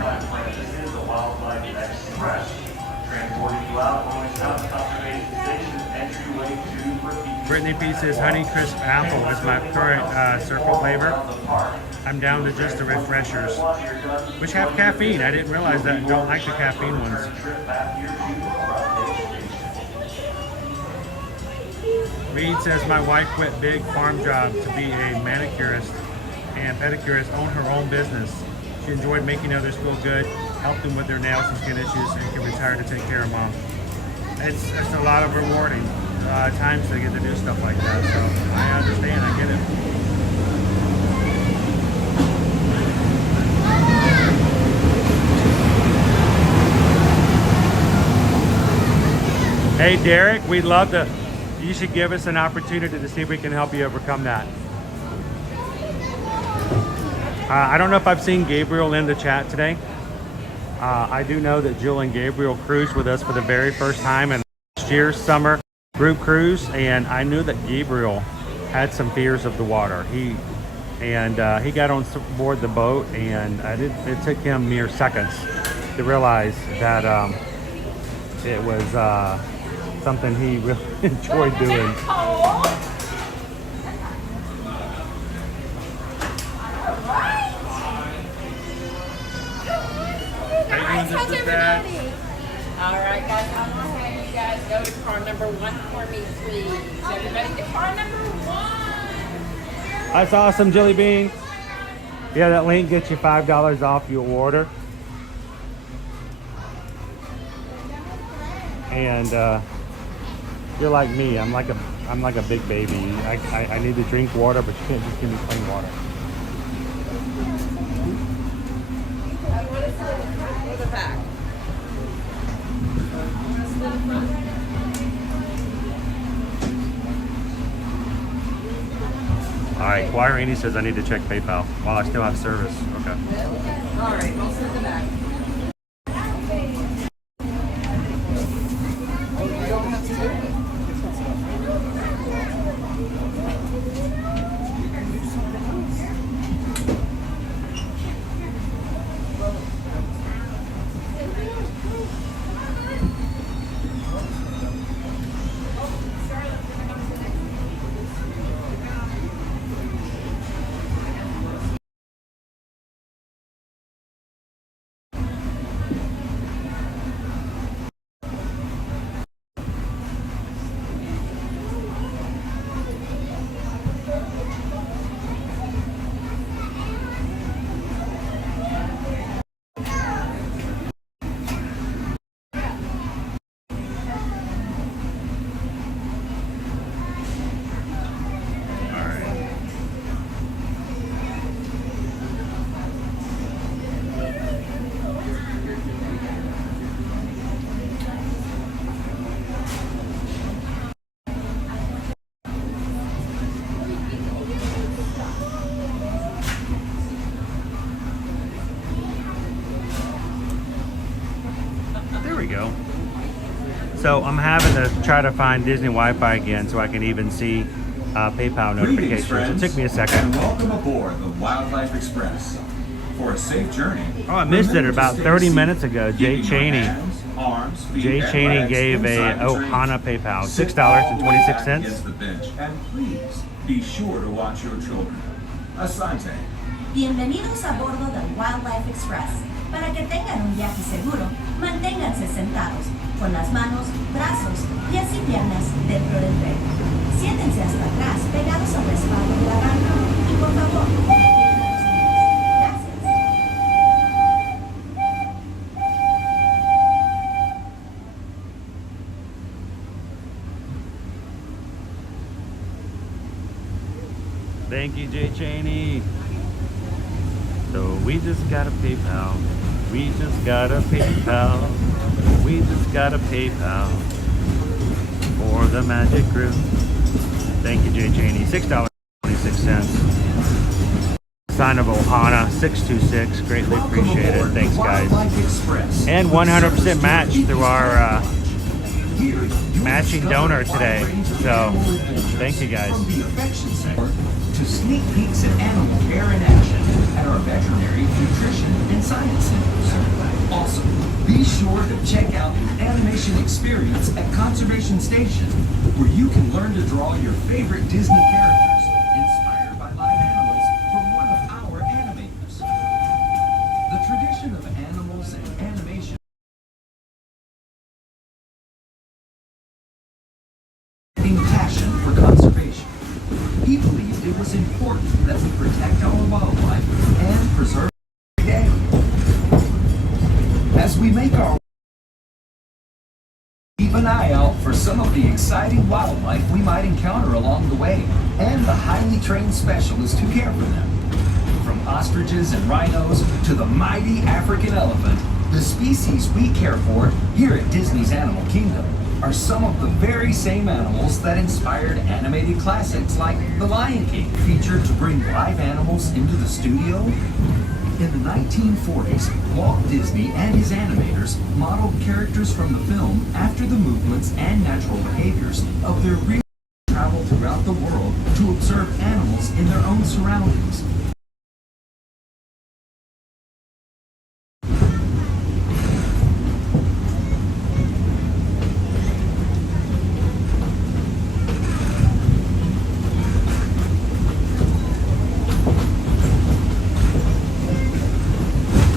This is the Wildlife Express. Transporting you out on the South Conservation Station, entryway to Brittany P says Honey Crisp Apple is my current circle flavor. I'm down to just the refreshers, which have caffeine. I didn't realize that. Don't like the caffeine ones. Reed says my wife quit big farm job to be a manicurist and pedicurist, own her own business. She enjoyed making others feel good, helped them with their nails and skin issues, and can retire to take care of mom. It's a lot of rewarding times to get to do stuff like that. So I understand, I get it. Hey Derek, we'd love to. You should give us an opportunity to see if we can help you overcome that. I don't know if I've seen Gabriel in the chat today. I do know that Jill and Gabriel cruised with us for the very first time in last year's summer group cruise, and I knew that Gabriel had some fears of the water. He got on board the boat, and it took him mere seconds to realize that it was something he really enjoyed doing. How's everybody? All right, guys, I'm going to have you guys go to car number 1 for me, please. Everybody to car number 1. That's awesome, Jelly Bean. Yeah, that link gets you $5 off your order. And you're like me. I'm like a big baby. I need to drink water, but you can't just give me plain water. Back. All right, Choir Andy says I need to check PayPal while I still have service. Okay. All right, we'll send it back. So I'm having to try to find Disney Wi-Fi again so I can even see PayPal notifications. Friends, it took me a second. And welcome aboard the Wildlife Express. For a safe journey. Oh, I missed it about 30 minutes ago. Jay Cheney. Jay Cheney gave a Ohana PayPal, $6.26. The bench. And please be sure to watch your children. Asante. Bienvenidos a bordo del Wildlife Express. Para que tengan un viaje seguro, manténganse sentados, con las manos, brazos, pies y piernas dentro del tren. Siéntense hasta atrás, pegados al respaldo de la banca. Y por favor, atiendan a los niños. Gracias. Thank you, Jay Cheney. So we just got a PayPal. We just got a PayPal. We just got a PayPal for the Magic Group. Thank you, Jay Cheney. $6.26. Sign of Ohana 626. Greatly appreciate it. Thanks, guys. And 100% match through our matching donor today. So thank you, guys. To sneak peeks at animal care in action at our veterinary, nutrition, and science centers. Also, be sure to check out the animation experience at Conservation Station, where you can learn to draw your favorite Disney characters inspired by live animals from one of our we make our keep an eye out for some of the exciting wildlife we might encounter along the way, and the highly trained specialists who care for them. From ostriches and rhinos to the mighty African elephant, the species we care for here at Disney's Animal Kingdom are some of the very same animals that inspired animated classics like The Lion King, featured to bring live animals into the studio. In the 1940s, Walt Disney and his animators modeled characters from the film after the movements and natural behaviors of their real travel throughout the world to observe animals in their own surroundings.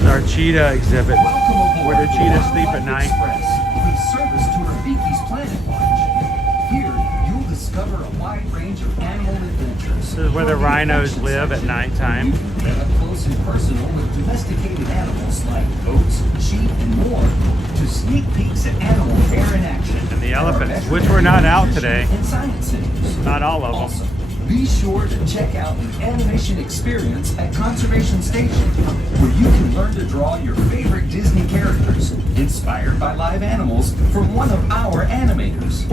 Our cheetah exhibit, where the cheetahs sleep at night. With service to Rafiki's Planet Watch. Here, you'll discover a wide range of animal adventures. This is where the rhinos live at nighttime. Get up close and personal with domesticated animals like goats, sheep, and more, to sneak peeks at animal care in action. And the elephants, which were not out today. And science centers. Not all of them. Also, be sure to check out the animation experience at Conservation Station, where you can learn to draw your favorite Disney characters, inspired by live animals from one of our animators.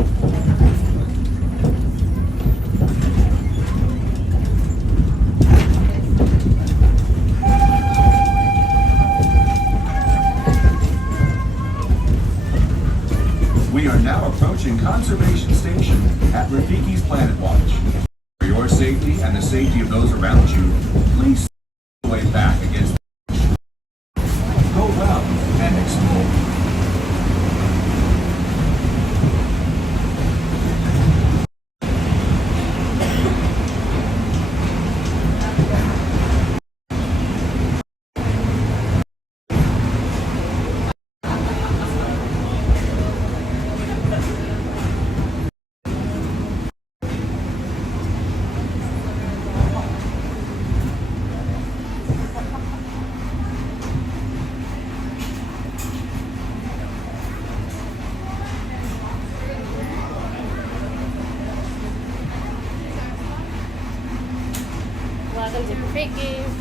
We are now approaching Conservation Station at Rafiki's Planet Watch. For your safety and the safety of those around you, please stay way back against the go well and explore. Welcome to Rafiki's.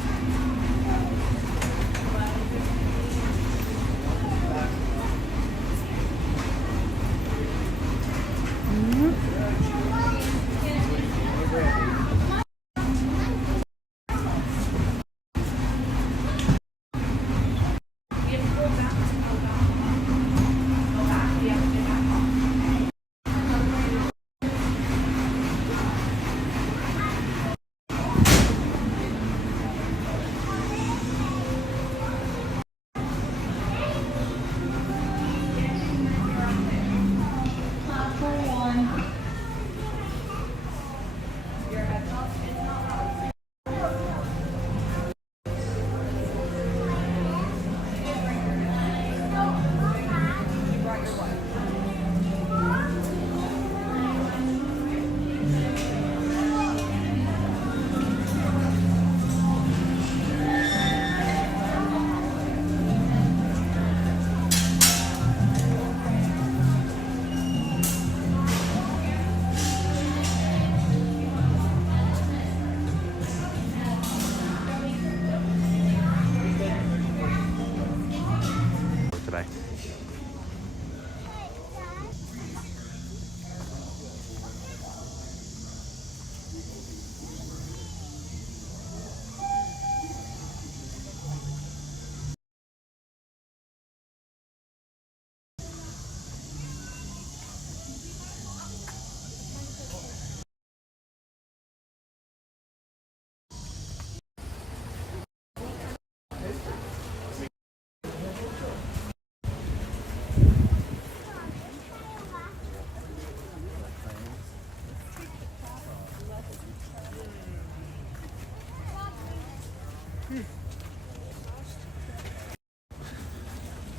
Today.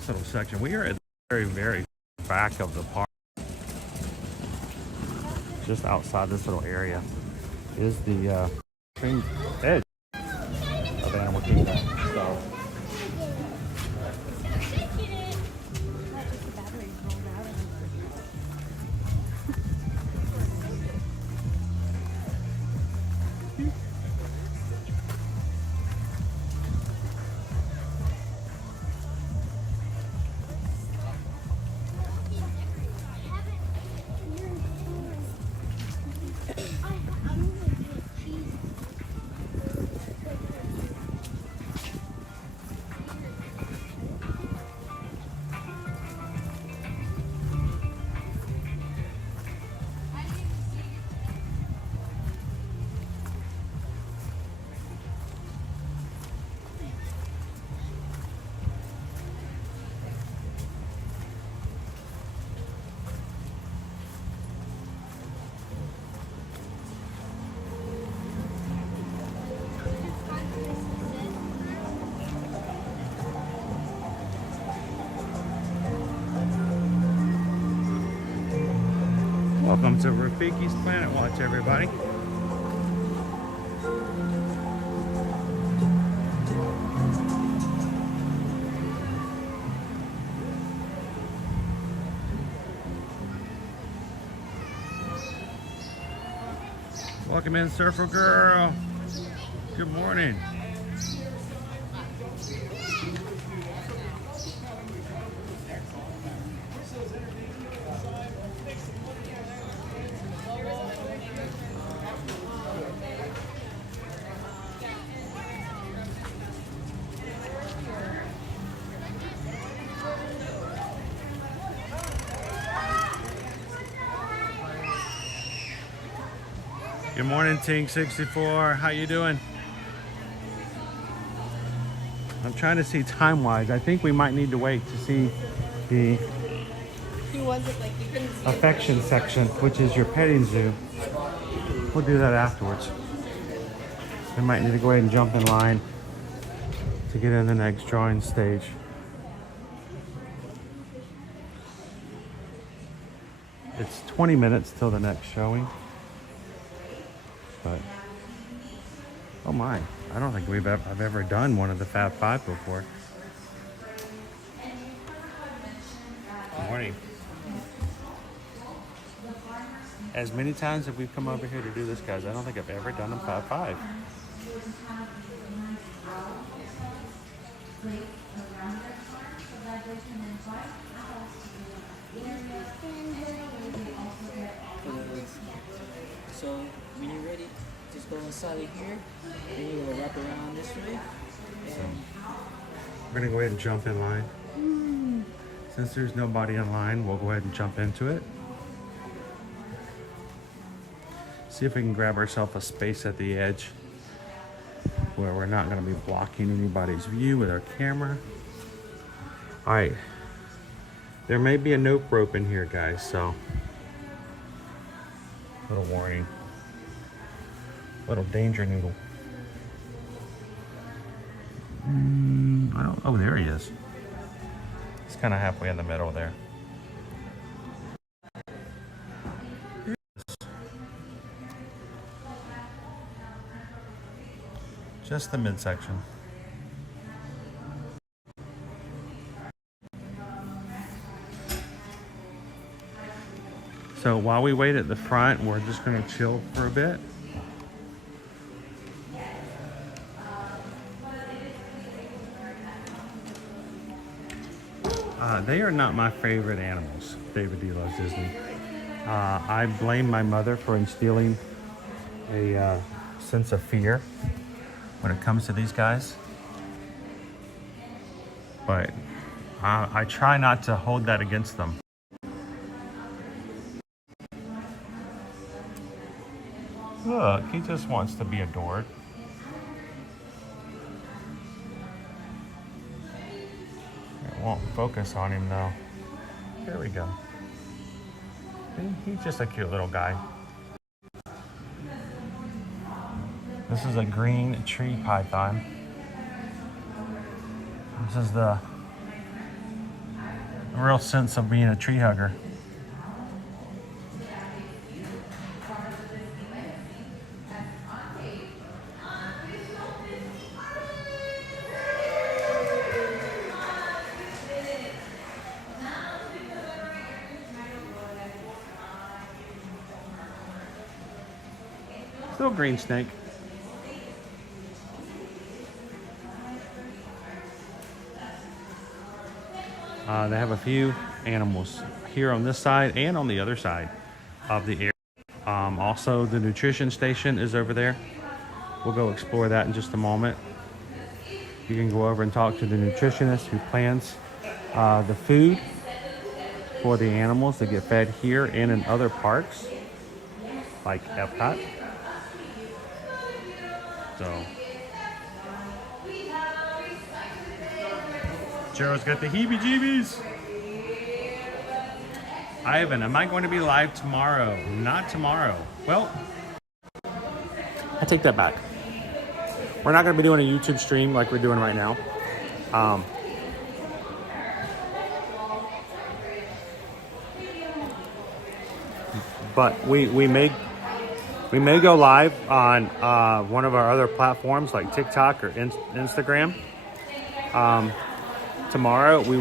Little section. We are at the very, very back of the park. Just outside this little area is the extreme edge of Animal Kingdom. So Welcome to Rafiki's Planet Watch, everybody. Welcome in, Surfer Girl. Good morning. Good morning, Tink64. How you doing? I'm trying to see time-wise. I think we might need to wait to see the affection section, which is your petting zoo. We'll do that afterwards. We might need to go ahead and jump in line to get in the next drawing stage. It's 20 minutes till the next showing. But oh my, I don't think I've ever done one of the Fab Five before. Good morning. As many times as we've come over here to do this, guys, I don't think I've ever done a Fab Five. So when you're ready, just go inside of here, then you're gonna wrap around this way. We're gonna go ahead and jump in line. Since there's nobody in line, we'll go ahead and jump into it. See if we can grab ourselves a space at the edge where we're not gonna be blocking anybody's view with our camera. All right, there may be a nope rope in here, guys, so little warning. Little danger noodle. Oh, there he is. He's kind of halfway in the middle there. Just the midsection. So while we wait at the front, we're just going to chill for a bit. They are not my favorite animals, David D. Loves Disney. I blame my mother for instilling a sense of fear when it comes to these guys. But I try not to hold that against them. Look, he just wants to be adored. It won't focus on him though. There we go. He's just a cute little guy. This is a green tree python. This is the real sense of being a tree hugger. Little green snake. They have a few animals here on this side and on the other side of the area. Also, the nutrition station is over there. We'll go explore that in just a moment. You can go over and talk to the nutritionist who plans the food for the animals that get fed here and in other parks, like Epcot. So, Gerald's got the heebie-jeebies. Ivan, am I going to be live tomorrow? Not tomorrow. Well, I take that back. We're not going to be doing a YouTube stream like we're doing right now. But we may go live on one of our other platforms like TikTok or Instagram. Tomorrow we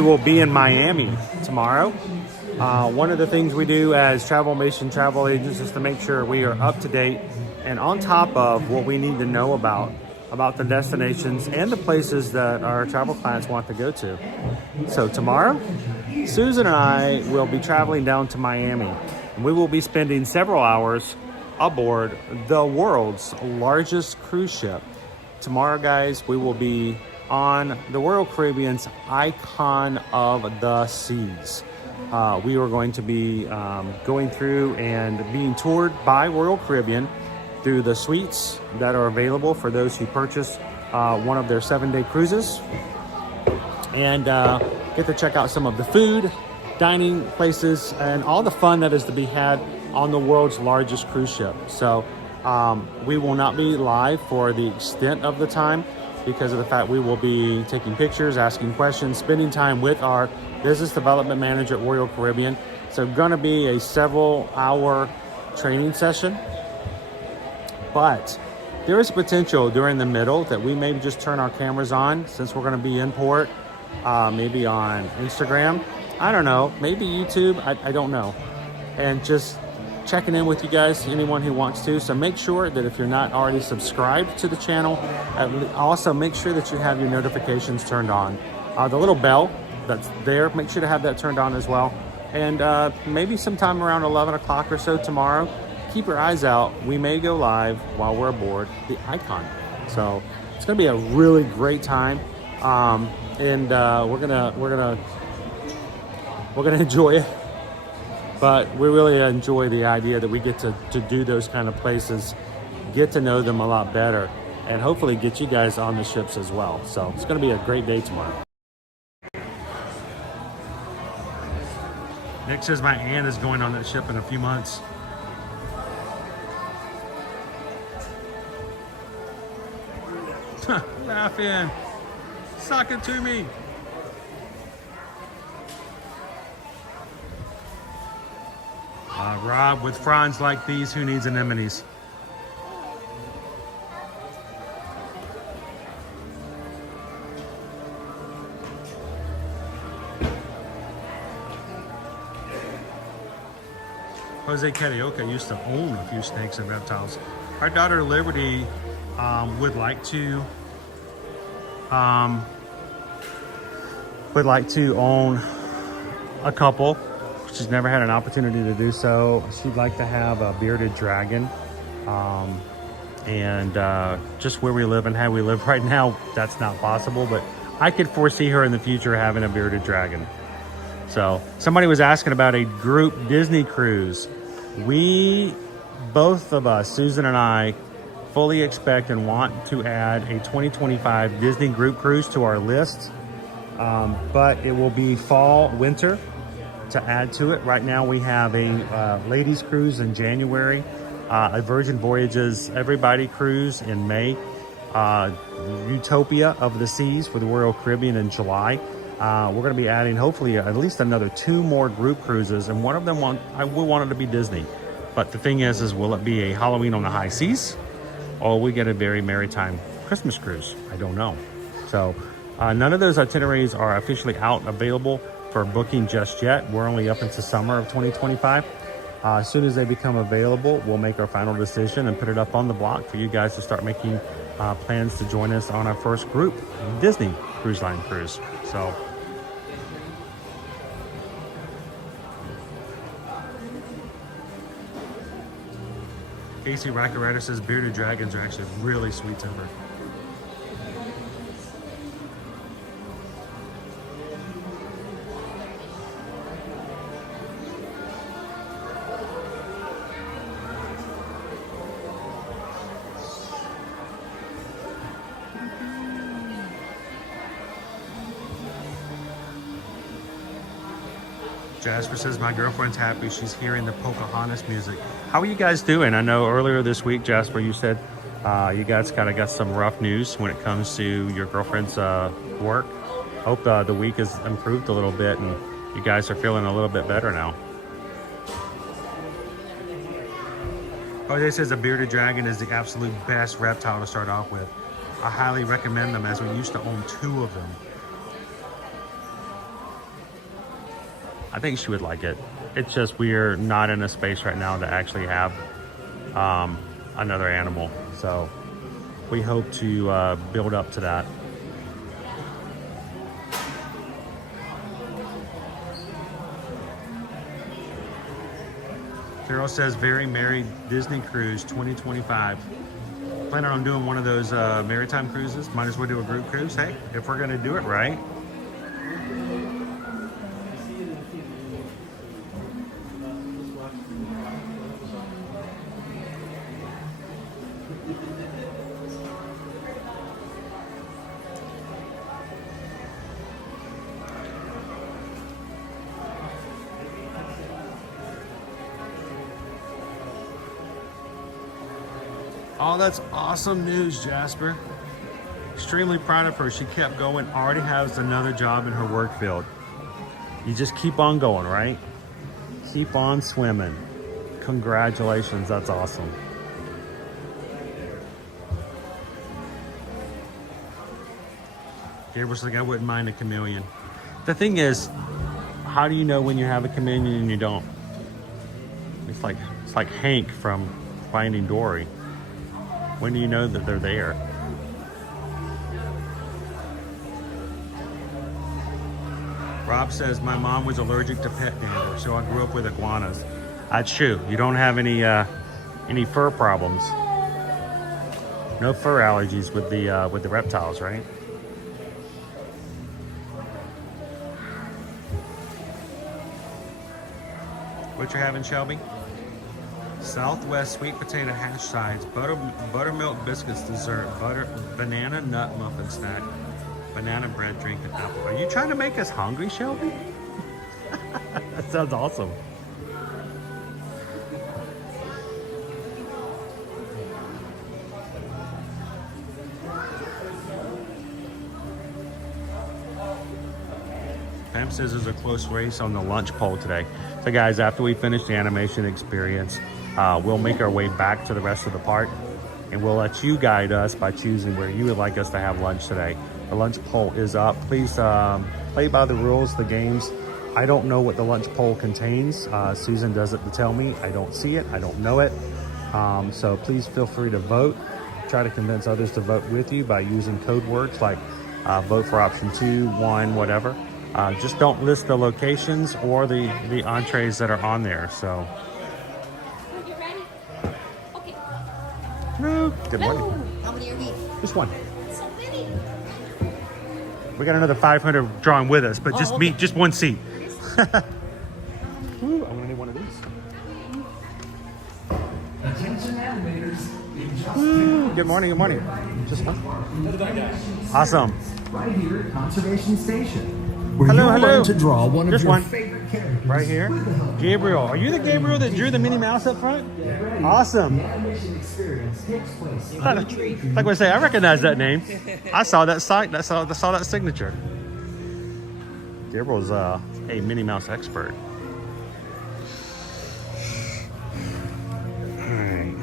will be in Miami tomorrow. One of the things we do as Travelmation travel agents is to make sure we are up to date and on top of what we need to know about the destinations and the places that our travel clients want to go to. So tomorrow, Susan and I will be traveling down to Miami, and we will be spending several hours aboard the world's largest cruise ship. Tomorrow, guys, we will be on the Royal Caribbean's Icon of the Seas. We are going to be going through and being toured by Royal Caribbean through the suites that are available for those who purchase one of their 7-day cruises, and get to check out some of the food, dining places, and all the fun that is to be had on the world's largest cruise ship. So we will not be live for the extent of the time because of the fact we will be taking pictures, asking questions, spending time with our business development manager at Royal Caribbean. So gonna be a several-hour training session, but there is potential during the middle that we may just turn our cameras on since we're gonna be in port, maybe on Instagram, I don't know, maybe YouTube, I don't know, and just checking in with you guys, anyone who wants to. So make sure that if you're not already subscribed to the channel, also make sure that you have your notifications turned on. The little bell that's there, make sure to have that turned on as well. And maybe sometime around 11 o'clock or so tomorrow, keep your eyes out. We may go live while we're aboard the Icon. So it's gonna be a really great time. And we're gonna enjoy it. But we really enjoy the idea that we get to do those kind of places, get to know them a lot better, and hopefully get you guys on the ships as well. So it's going to be a great day tomorrow. Nick says my aunt is going on that ship in a few months. Laughing. Suck it to me. Rob, with fronds like these, who needs anemones? Jose Carioca used to own a few snakes and reptiles. Our daughter Liberty would like to own a couple. She's never had an opportunity to do so. She'd like to have a bearded dragon. And just where we live and how we live right now, that's not possible, but I could foresee her in the future having a bearded dragon. So somebody was asking about a group Disney cruise. We, both of us, Susan and I, fully expect and want to add a 2025 Disney group cruise to our list. But it will be fall, winter to add to it. Right now we have a ladies cruise in January, a Virgin Voyages Everybody cruise in May, Utopia of the Seas for the Royal Caribbean in July. We're going to be adding hopefully at least another 2 more group cruises, and one of them I will want it to be Disney. But the thing is will it be a Halloween on the high seas, or we get a very maritime Christmas cruise? I don't know. So none of those itineraries are officially out available for booking just yet. We're only up into summer of 2025. As soon as they become available, we'll make our final decision and put it up on the block for you guys to start making plans to join us on our first group Disney Cruise Line cruise. So Casey Rackeretta says bearded dragons are actually really sweet tempered. Jasper says, my girlfriend's happy she's hearing the Pocahontas music. How are you guys doing? I know earlier this week, Jasper, you said you guys kind of got some rough news when it comes to your girlfriend's work. Hope the week has improved a little bit and you guys are feeling a little bit better now. Jose says a bearded dragon is the absolute best reptile to start off with. I highly recommend them as we used to own 2 of them. I think she would like it. It's just we're not in a space right now to actually have another animal. So we hope to build up to that. Carol says, very merry Disney cruise 2025. Planning on doing one of those maritime cruises. Might as well do a group cruise. Hey, if we're gonna do it right. Oh, that's awesome news, Jasper. Extremely proud of her. She kept going, already has another job in her work field. You just keep on going, right? Keep on swimming. Congratulations, that's awesome. Gabriel's like, I wouldn't mind a chameleon. The thing is, how do you know when you have a chameleon and you don't? It's like Hank from Finding Dory. When do you know that they're there? Rob says, my mom was allergic to pet dander, so I grew up with iguanas. That's true. You don't have any fur problems. No fur allergies with the reptiles, right? What you're having, Shelby? Southwest sweet potato hash sides, buttermilk biscuits dessert, banana nut muffin snack, banana bread drink, and apple. Are you trying to make us hungry, Shelby? That sounds awesome. Pam says there's a close race on the lunch poll today. So guys, after we finish the animation experience, we'll make our way back to the rest of the park and we'll let you guide us by choosing where you would like us to have lunch today. The lunch poll is up. Please play by the rules, the games. I don't know what the lunch poll contains. Susan doesn't tell me. I don't see it. I don't know it. So please feel free to vote. Try to convince others to vote with you by using code words like vote for option 2, 1, whatever. Just don't list the locations or the entrees that are on there. So. You ready? Okay. No. Good morning. How many are these? Just one. So many. We got another 500 drawing with us, but just okay. just one seat. Ooh, I'm gonna need one of these. Attention animators. Ooh, good morning. Good morning. Just one. Awesome. Right here at Conservation Station. Where Hello, you'll hello. learn to draw one of Just your one. favorite characters. Right here. Gabriel. Are you the Gabriel that drew the Minnie Mouse up front? Awesome. The animation experience takes place Like I say, I recognize that name. I saw that site. I saw that signature. Gabriel's a Minnie Mouse expert. Alright.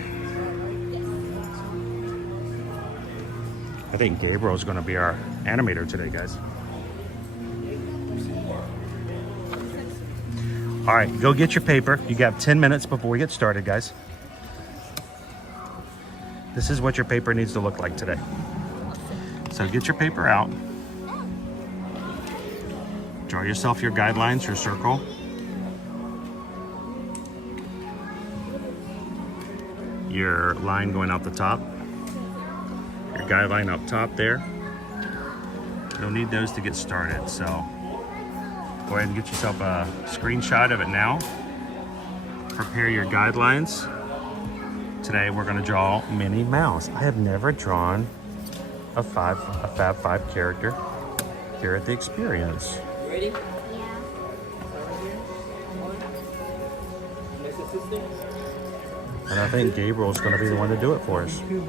I think Gabriel's going to be our animator today, guys. All right, go get your paper. You got 10 minutes before we get started, guys. This is what your paper needs to look like today. So get your paper out. Draw yourself your guidelines, your circle. Your line going out the top. Your guideline up top there. You'll need those to get started, so go ahead and get yourself a screenshot of it now. Prepare your guidelines. Today we're going to draw Minnie Mouse. I have never drawn a Fab 5 character here at the experience. You ready? Yeah. Next assistant. And I think Gabriel's going to be the one to do it for us. And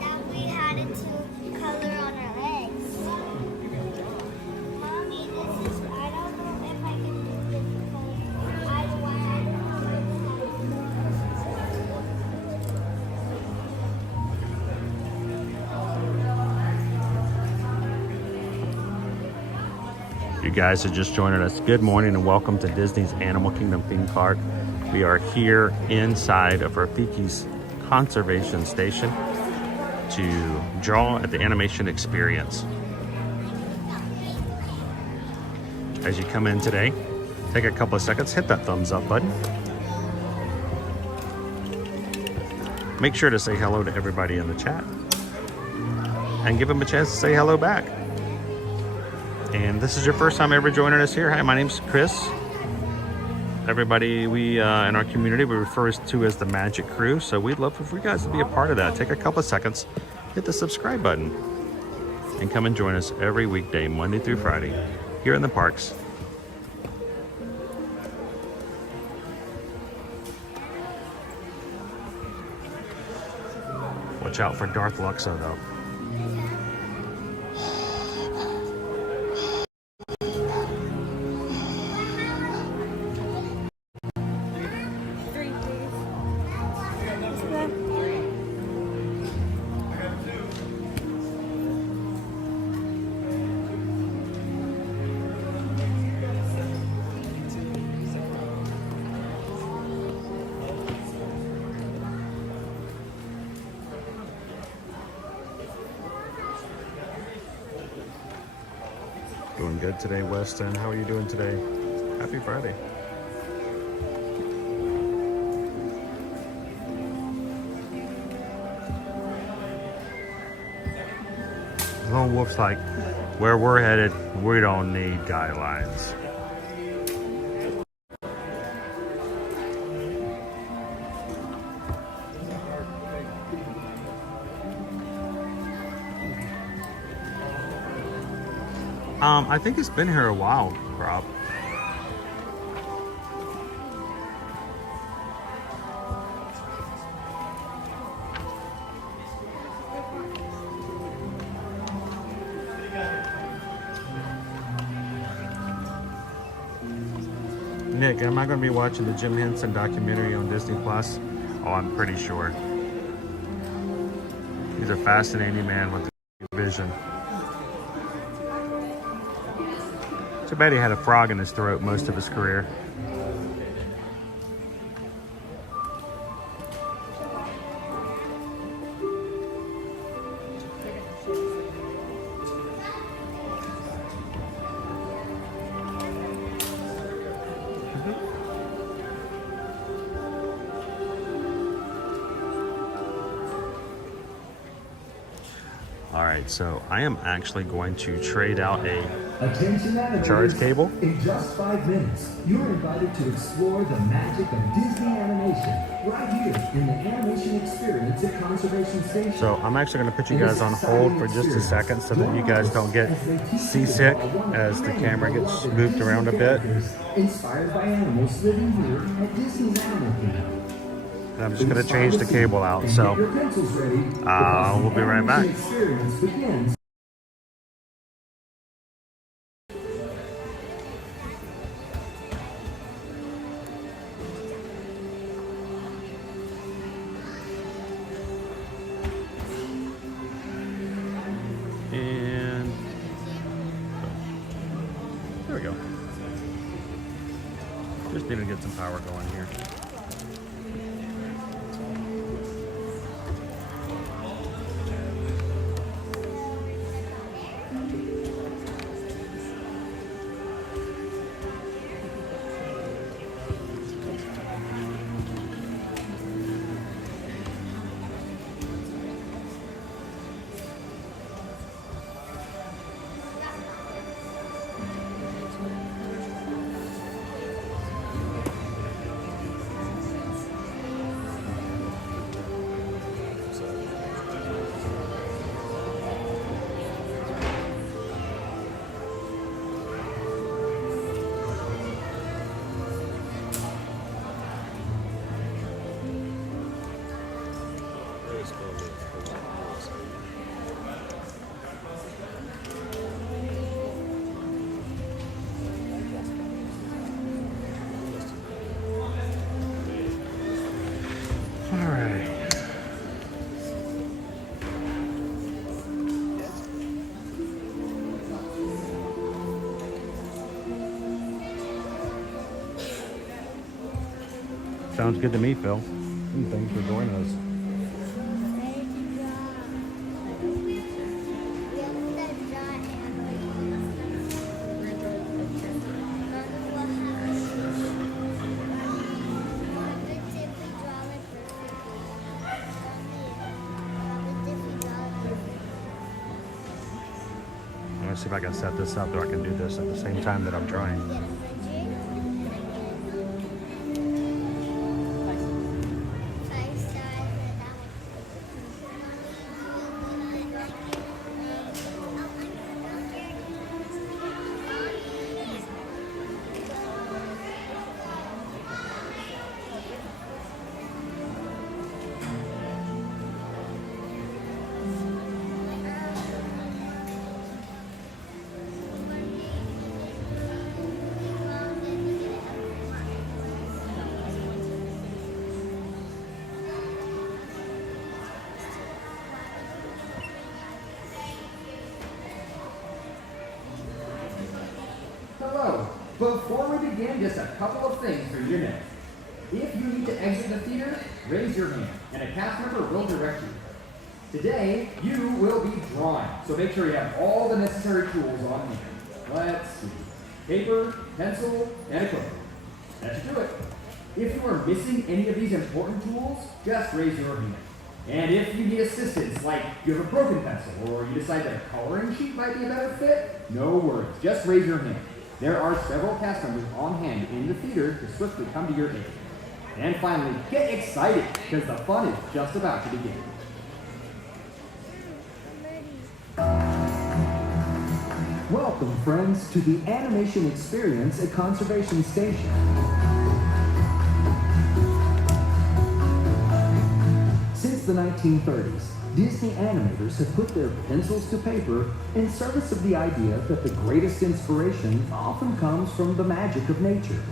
now we had it to color on our legs. Mommy, this is, I don't know if I can do this because I don't want You guys are just joining us. Good morning and welcome to Disney's Animal Kingdom theme park. We are here inside of Rafiki's conservation station to draw at the animation experience. As you come in today, take a couple of seconds, hit that thumbs up button. Make sure to say hello to everybody in the chat and give them a chance to say hello back. And this is your first time ever joining us here. Hi, my name's Chris. Everybody in our community we refer to as the Magic Crew. So we'd love for you guys to be a part of that. Take a couple of seconds, hit the subscribe button, and come and join us every weekday, Monday through Friday, here in the parks. Watch out for Darth Luxo, though. Doing good today, Weston. How are you doing today? Happy Friday. Lone Wolf's like, where we're headed, we don't need guidelines. I think it's been here a while, Rob. Nick, am I going to be watching the Jim Henson documentary on Disney Plus? Oh, I'm pretty sure. He's a fascinating man with a vision. Too bad he had a frog in his throat most of his career. All right, so I am actually going to trade out a charge cable. In just 5 minutes, you are invited to explore the magic of Disney animation right here in the animation experience at Conservation Station. So I'm actually going to put you guys on hold for just a second so that you guys don't get seasick as the camera gets moved around a bit. Inspired by animals living here at Disney's Animal Kingdom. I'm just going to change the cable out, so we'll be right back. See if we can get some power going here. Sounds good to me, Phil. And thanks for joining us. I'm gonna see if I can set this up so I can do this at the same time that I'm trying. Hello. Before we begin, just a couple of things for you to know. If you need to exit the theater, raise your hand, and a cast member will direct you. Today, you will be drawing, so make sure you have all the necessary tools on hand. Let's see. Paper, pencil, and equipment. That should do it. If you are missing any of these important tools, just raise your hand. And if you need assistance, like you have a broken pencil, or you decide that a coloring sheet might be a better fit, no worries, just raise your hand. There are several cast members on hand in the theater to swiftly come to your aid. And finally, get excited, because the fun is just about to begin. Welcome, friends, to the animation experience at Conservation Station. Since the 1930s, Disney animators have put their pencils to paper in service of the idea that the greatest inspiration often comes from the magic of nature.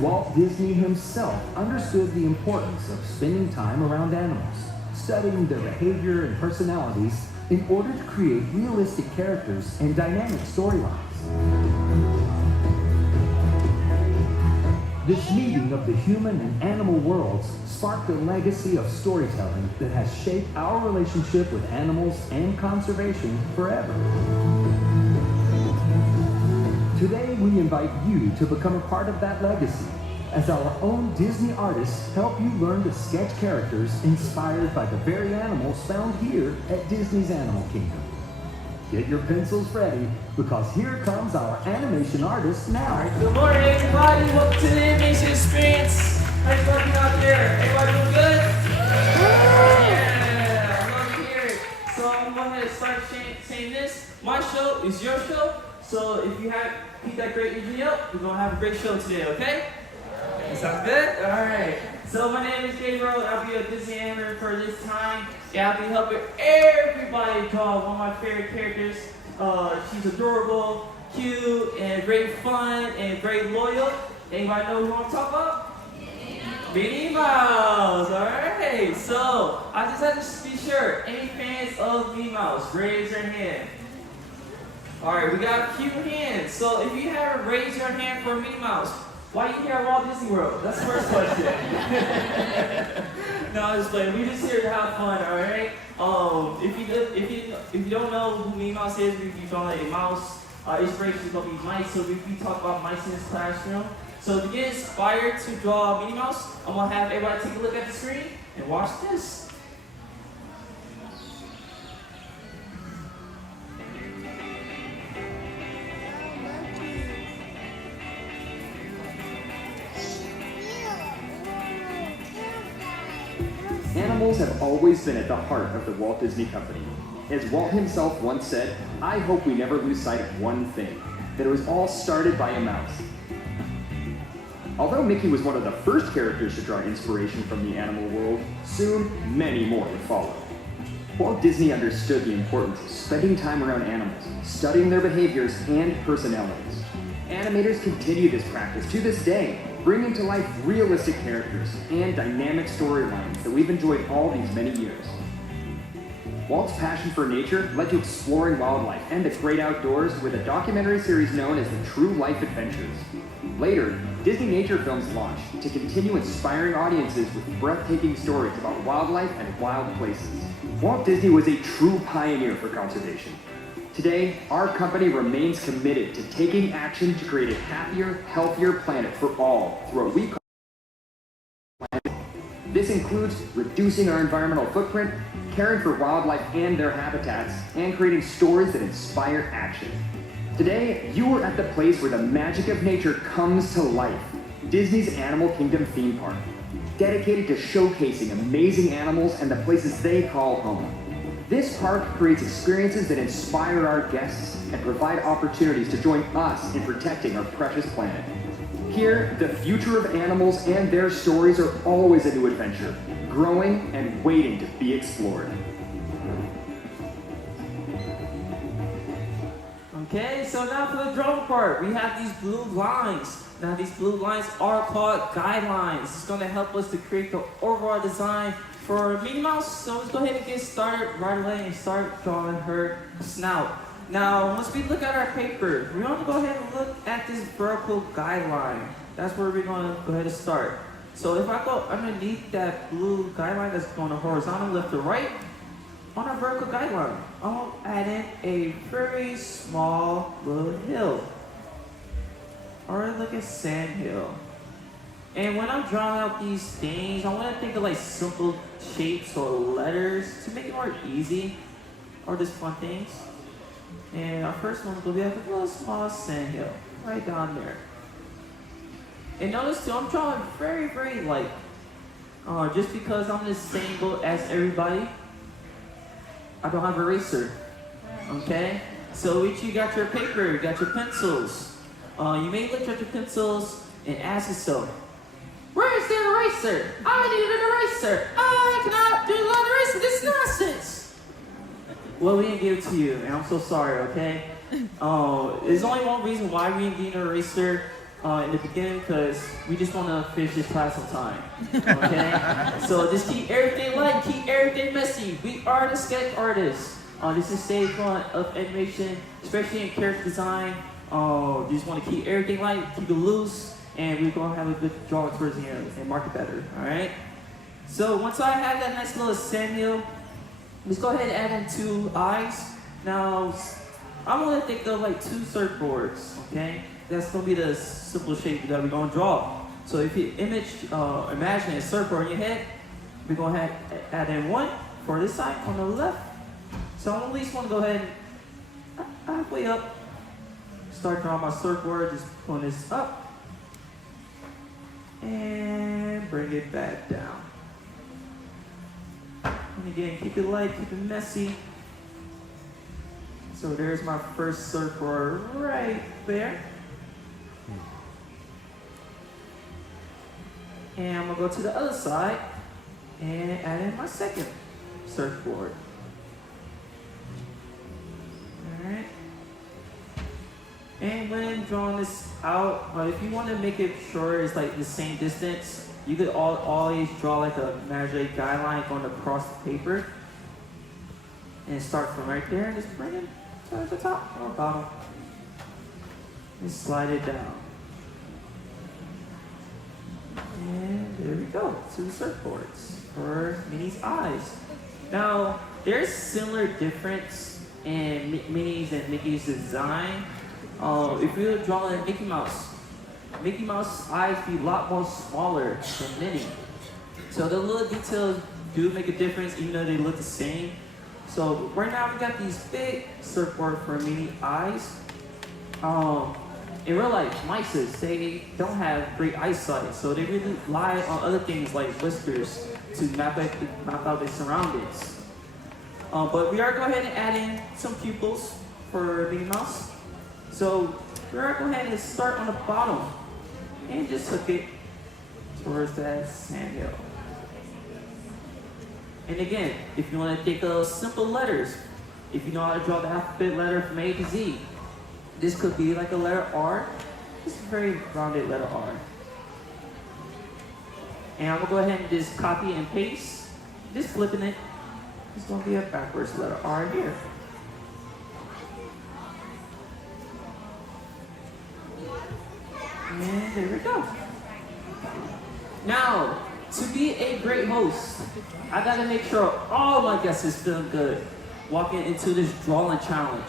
Walt Disney himself understood the importance of spending time around animals, studying their behavior and personalities in order to create realistic characters and dynamic storylines. This meeting of the human and animal worlds sparked a legacy of storytelling that has shaped our relationship with animals and conservation forever. Today, we invite you to become a part of that legacy as our own Disney artists help you learn to sketch characters inspired by the very animals found here at Disney's Animal Kingdom. Get your pencils ready, because here comes our animation artist now. All right, good morning, everybody. Welcome to the animation experience. How's it working out there? Everybody doing good? Yeah, I love to hear it. So I'm going to go ahead and start saying this. My show is your show. So if you have keep that great energy up, we're going to have a great show today, okay? Sounds good? All right. So my name is Gabriel, and I'll be a Disney animator for this time. Yeah, I'll be helping everybody draw one of my favorite characters. She's adorable, cute, and very fun, and very loyal. Anybody know who I'm talking about? Minnie Mouse. All right. So I just had to be sure. Any fans of Minnie Mouse, raise their hand. Alright, we got a few hands. So if you haven't raised your hand for Minnie Mouse, why are you here at Walt Disney World? That's the first question. No, I'm just playing. We're just here to have fun, alright? If you don't know who Minnie Mouse is, if you don't know a mouse, inspiration is going to be mice. So if we talk about mice in this classroom. So to get inspired to draw Minnie Mouse, I'm going to have everybody take a look at the screen and watch this. Animals have always been at the heart of the Walt Disney Company. As Walt himself once said, I hope we never lose sight of one thing, that it was all started by a mouse. Although Mickey was one of the first characters to draw inspiration from the animal world, soon many more would follow. Walt Disney understood the importance of spending time around animals, studying their behaviors and personalities. Animators continue this practice to this day, bringing to life realistic characters and dynamic storylines that we've enjoyed all these many years. Walt's passion for nature led to exploring wildlife and the great outdoors with a documentary series known as the True Life Adventures. Later, Disney Nature Films launched to continue inspiring audiences with breathtaking stories about wildlife and wild places. Walt Disney was a true pioneer for conservation. Today, our company remains committed to taking action to create a happier, healthier planet for all through what we call planet. This includes reducing our environmental footprint, caring for wildlife and their habitats, and creating stories that inspire action. Today, you are at the place where the magic of nature comes to life. Disney's Animal Kingdom theme park, dedicated to showcasing amazing animals and the places they call home. This park creates experiences that inspire our guests and provide opportunities to join us in protecting our precious planet. Here, the future of animals and their stories are always a new adventure, growing and waiting to be explored. Okay, so now for the drawing part, we have these blue lines. Now these blue lines are called guidelines. It's going to help us to create the overall design for Minnie Mouse. So let's go ahead and get started right away and start drawing her snout. Now, once we look at our paper, we're going to go ahead and look at this vertical guideline. That's where we're going to go ahead and start. So if I go underneath that blue guideline that's going to horizontal left to right, on our vertical guideline, I'll add in a very small little hill, or like a sand hill. And when I'm drawing out these things, I want to think of like simple shapes or letters to make it more easy, or just fun things. And our first one's going to be like a little small sand hill, right down there. And notice too, I'm drawing very, very light. Just because I'm the same boat as everybody, I don't have an eraser, okay? So you got your paper, you got your pencils. You may look at your pencils and ask yourself, where is the eraser? I need an eraser. I cannot do the eraser, this is nonsense. Well, we didn't give it to you, and I'm so sorry, okay? There's only one reason why we didn't need an eraser in the beginning, because we just want to finish this class on time, okay? So just keep everything light, keep everything messy. We are the sketch artists. This is stage one of animation, especially in character design. You just want to keep everything light, keep it loose, and we're going to have a good drawing towards the end and mark it better, all right? So once I have that nice little sand hill, let's go ahead and add in 2 eyes. Now, I'm going to think of like 2 surfboards, okay? That's going to be the simple shape that we're going to draw. So if you imagine a surfboard in your head, we're going to add in 1 for this side on the left. So I at least want to go ahead and halfway up, start drawing my surfboard, just pulling this up, and bring it back down. And again, keep it light, keep it messy. So there's my first surfboard right there. And I'm gonna go to the other side and add in my second surfboard. Alright. And when drawing this out, if you want to make it sure it's like the same distance, you could always draw like a imaginary guideline going across the paper. And start from right there and just bring it start at the top or bottom. And slide it down. And there we go, to the surfboards for Minnie's eyes. Now, there's similar difference in Minnie's and Mickey's design. If we were drawing Mickey Mouse's eyes be a lot more smaller than Minnie. So the little details do make a difference even though they look the same. So right now we got these big surfboard for Minnie eyes. In real life, mice, they don't have great eyesight, so they really rely on other things like blisters to map out their surroundings. But we are going ahead and add in some pupils for Minnie Mouse. So we are going ahead and start on the bottom and just hook it towards that sandhill. And again, if you want to take those simple letters, if you know how to draw the alphabet letter from A to Z, this could be like a letter R. Just a very rounded letter R. And I'm gonna go ahead and just copy and paste. Just flipping it. It's gonna be a backwards letter R here. And there we go. Now, to be a great host, I gotta make sure all my guests is feeling good walking into this drawing challenge.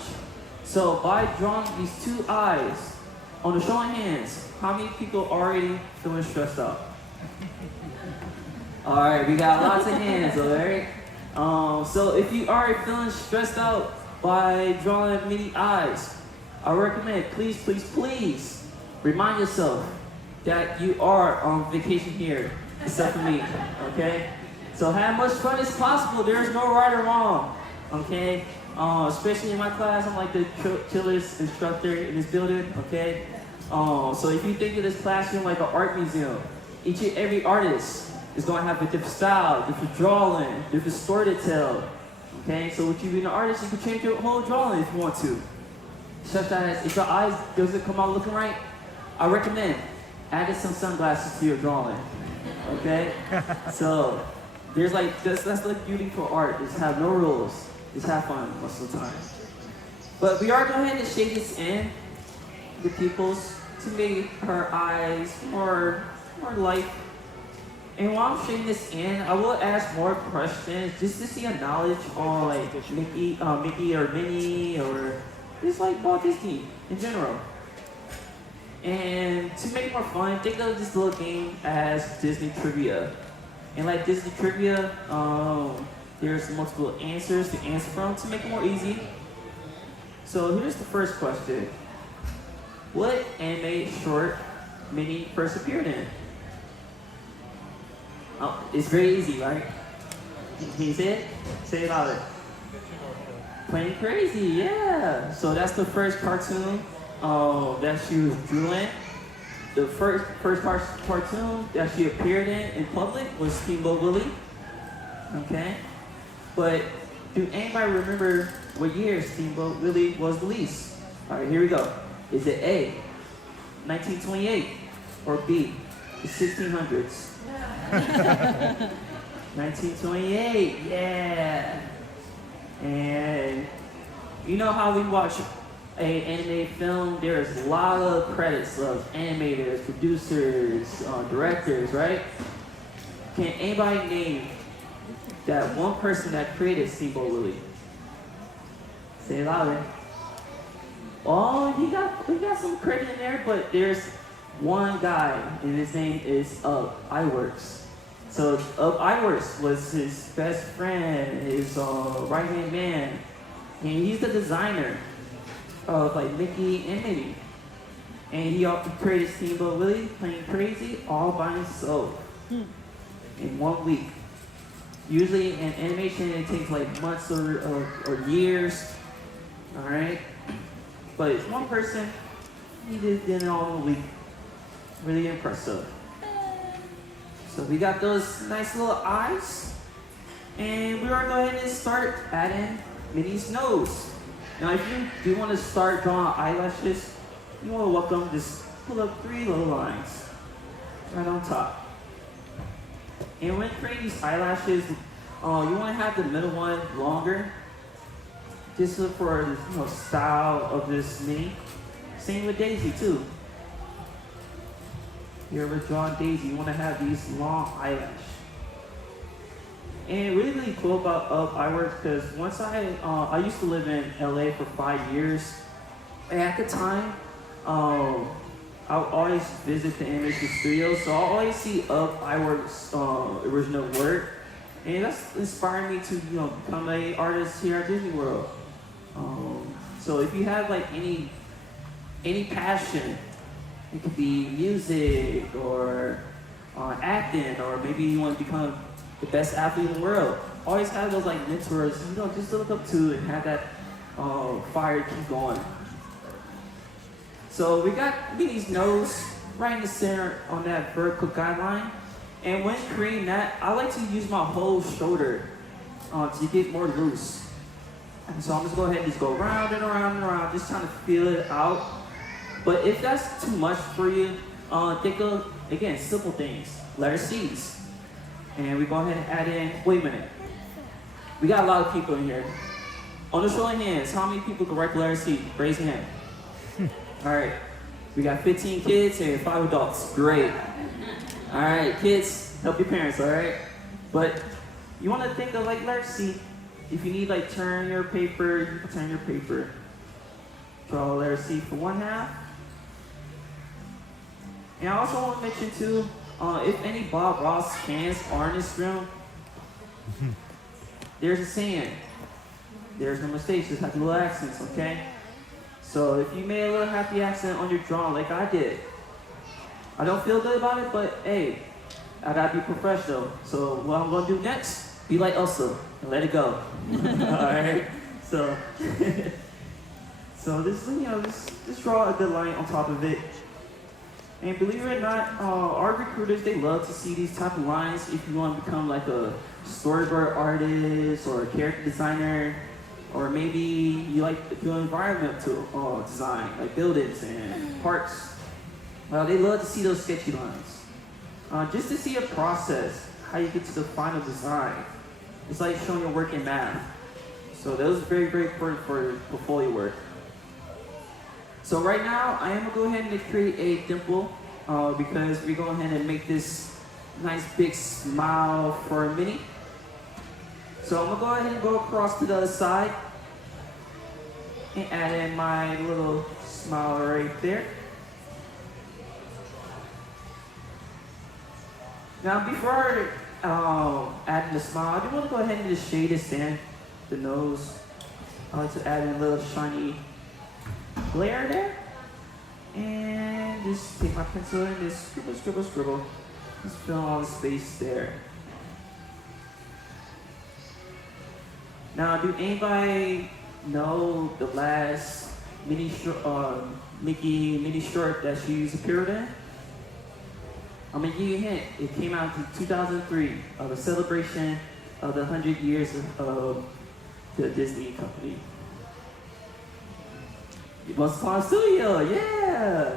So by drawing these two eyes, on the show of hands, how many people already feeling stressed out? All right, we got lots of hands, all right? So if you are feeling stressed out by drawing Minnie eyes, I recommend, please remind yourself that you are on vacation here, except for me, okay? So have as much fun as possible. There's no right or wrong, okay? Especially in my class, I'm like the chillest instructor in this building, okay? So if you think of this classroom like an art museum, each and every artist is going to have a different style, different drawing, different story to tell, okay? So if you're an artist, you can change your whole drawing if you want to. Such as, if your eyes doesn't come out looking right, I recommend adding some sunglasses to your drawing, okay? So there's like, that's like beauty for art, just have no rules. Just have fun most of the time. But we are going ahead and shade this in with pupils to make her eyes more light. And while I'm shading this in, I will ask more questions just to see a knowledge on like Mickey or Minnie or just like Walt Disney in general. And to make it more fun, think of this little game as Disney Trivia. And like Disney Trivia, there's multiple answers to answer from to make it more easy. So here's the first question. What anime short Minnie first appeared in? Oh, it's very easy, right? Can you say it? Say it louder. Plain Crazy, yeah. So that's the first cartoon that she was drew in. The first cartoon that she appeared in public was Steamboat Willie. Okay. But do anybody remember what year Steamboat Willie was released? All right, here we go. Is it A, 1928, or B, the 1600s? 1928, yeah. And you know how we watch an anime film, there's a lot of credits of animators, producers, directors, right? Can anybody name that one person that created Steamboat Willie? Say it louder. Oh, he got some credit in there, but there's one guy, and his name is Iwerks. So Iwerks was his best friend, his right-hand man, and he's the designer of like Mickey and Minnie. And he also created Steamboat Willie, Plain Crazy, all by himself in 1 week. Usually in animation, it takes like months or years, all right? But it's one person, he did it all in a week. Really impressive. So we got those nice little eyes, and we're gonna go ahead and start adding Minnie's nose. Now if you do want to start drawing eyelashes, you want to welcome, just pull up 3 little lines right on top. And when creating these eyelashes, you want to have the middle one longer, just look for this, style of this mini. Same with Daisy too. You ever drawn Daisy, you want to have these long eyelash. And really, really cool about iWorks because once I used to live in LA for 5 years, and at the time, I would always visit the animation studio, so I always see iWorks original work, and that's inspired me to become an artist here at Disney World. So if you have like any passion, it could be music or acting, or maybe you want to become the best athlete in the world. Always have those like mentors, just to look up to and have that fire to keep going. So we got Minnie's nose right in the center on that vertical guideline. And when creating that, I like to use my whole shoulder to get more loose. And so I'm just going ahead and just go around and around and around, just trying to feel it out. But if that's too much for you, think of, again, simple things, letter C's. And we go ahead and add in, wait a minute. We got a lot of people in here. On the show of hands, how many people can write the letter C? Raise your hand. All right, we got 15 kids and 5 adults. Great. All right, kids, help your parents, all right? But you want to think of like letter C. If you need like turn your paper, you can turn your paper. Draw letter C for 1/2. And I also want to mention too, if any Bob Ross fans are in this room, there's a saying. There's no mistakes, just have little accents, okay? So if you made a little happy accent on your drawing like I did, I don't feel good about it, but hey, I gotta be professional. So what I'm gonna do next, be like Elsa and let it go. Alright? So so this just draw a good line on top of it. And believe it or not, our recruiters, they love to see these type of lines if you want to become like a storyboard artist or a character designer, or maybe you like to do environmental design, like buildings and parks. They love to see those sketchy lines. Just to see a process, how you get to the final design. It's like showing your work in math. So that was very, very important for portfolio work. So right now, I am gonna go ahead and create a dimple because we're going ahead and make this nice big smile for Minnie. So I'm gonna go ahead and go across to the other side and add in my little smile right there. Now before adding the smile, I do want to go ahead and just shade this in, the nose. I like to add in a little shiny glare there. And just take my pencil and just scribble, scribble, scribble. Just fill all the space there. Now, do anybody know the last Mickey mini short that she's appeared in? I'm gonna give you a hint. It came out in 2003, the celebration of the 100 years of the Disney company. Once Upon a Studio, yeah!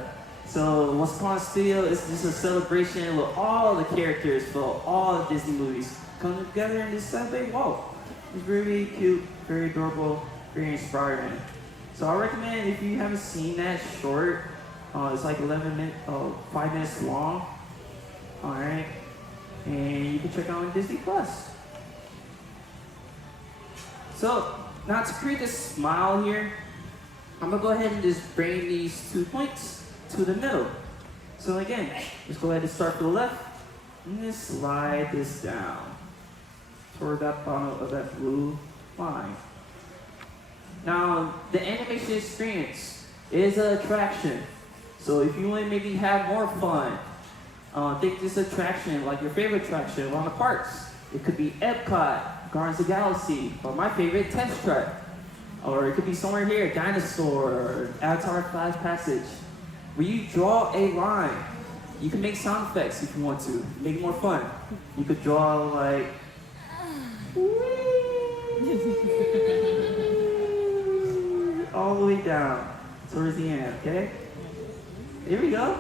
So Once Upon a Studio is just a celebration with all the characters for all the Disney movies coming together in this celebrate Walt. It's very, very cute, very adorable, very inspiring. So I recommend if you haven't seen that short, it's like 5 minutes long. All right, and you can check out on Disney Plus. So now to create this smile here, I'm gonna go ahead and just bring these 2 points to the middle. So again, let's go ahead and start to the left and just slide this down toward that bottom of that blue line. Now, the animation experience is an attraction. So if you want to maybe have more fun, think this attraction, like your favorite attraction around the parks. It could be Epcot, Guardians of the Galaxy, or my favorite, Test Track. Or it could be somewhere here, Dinosaur, or Avatar Flash Passage. Where you draw a line. You can make sound effects if you want to, make it more fun. You could draw like, all the way down towards the end, okay? Here we go.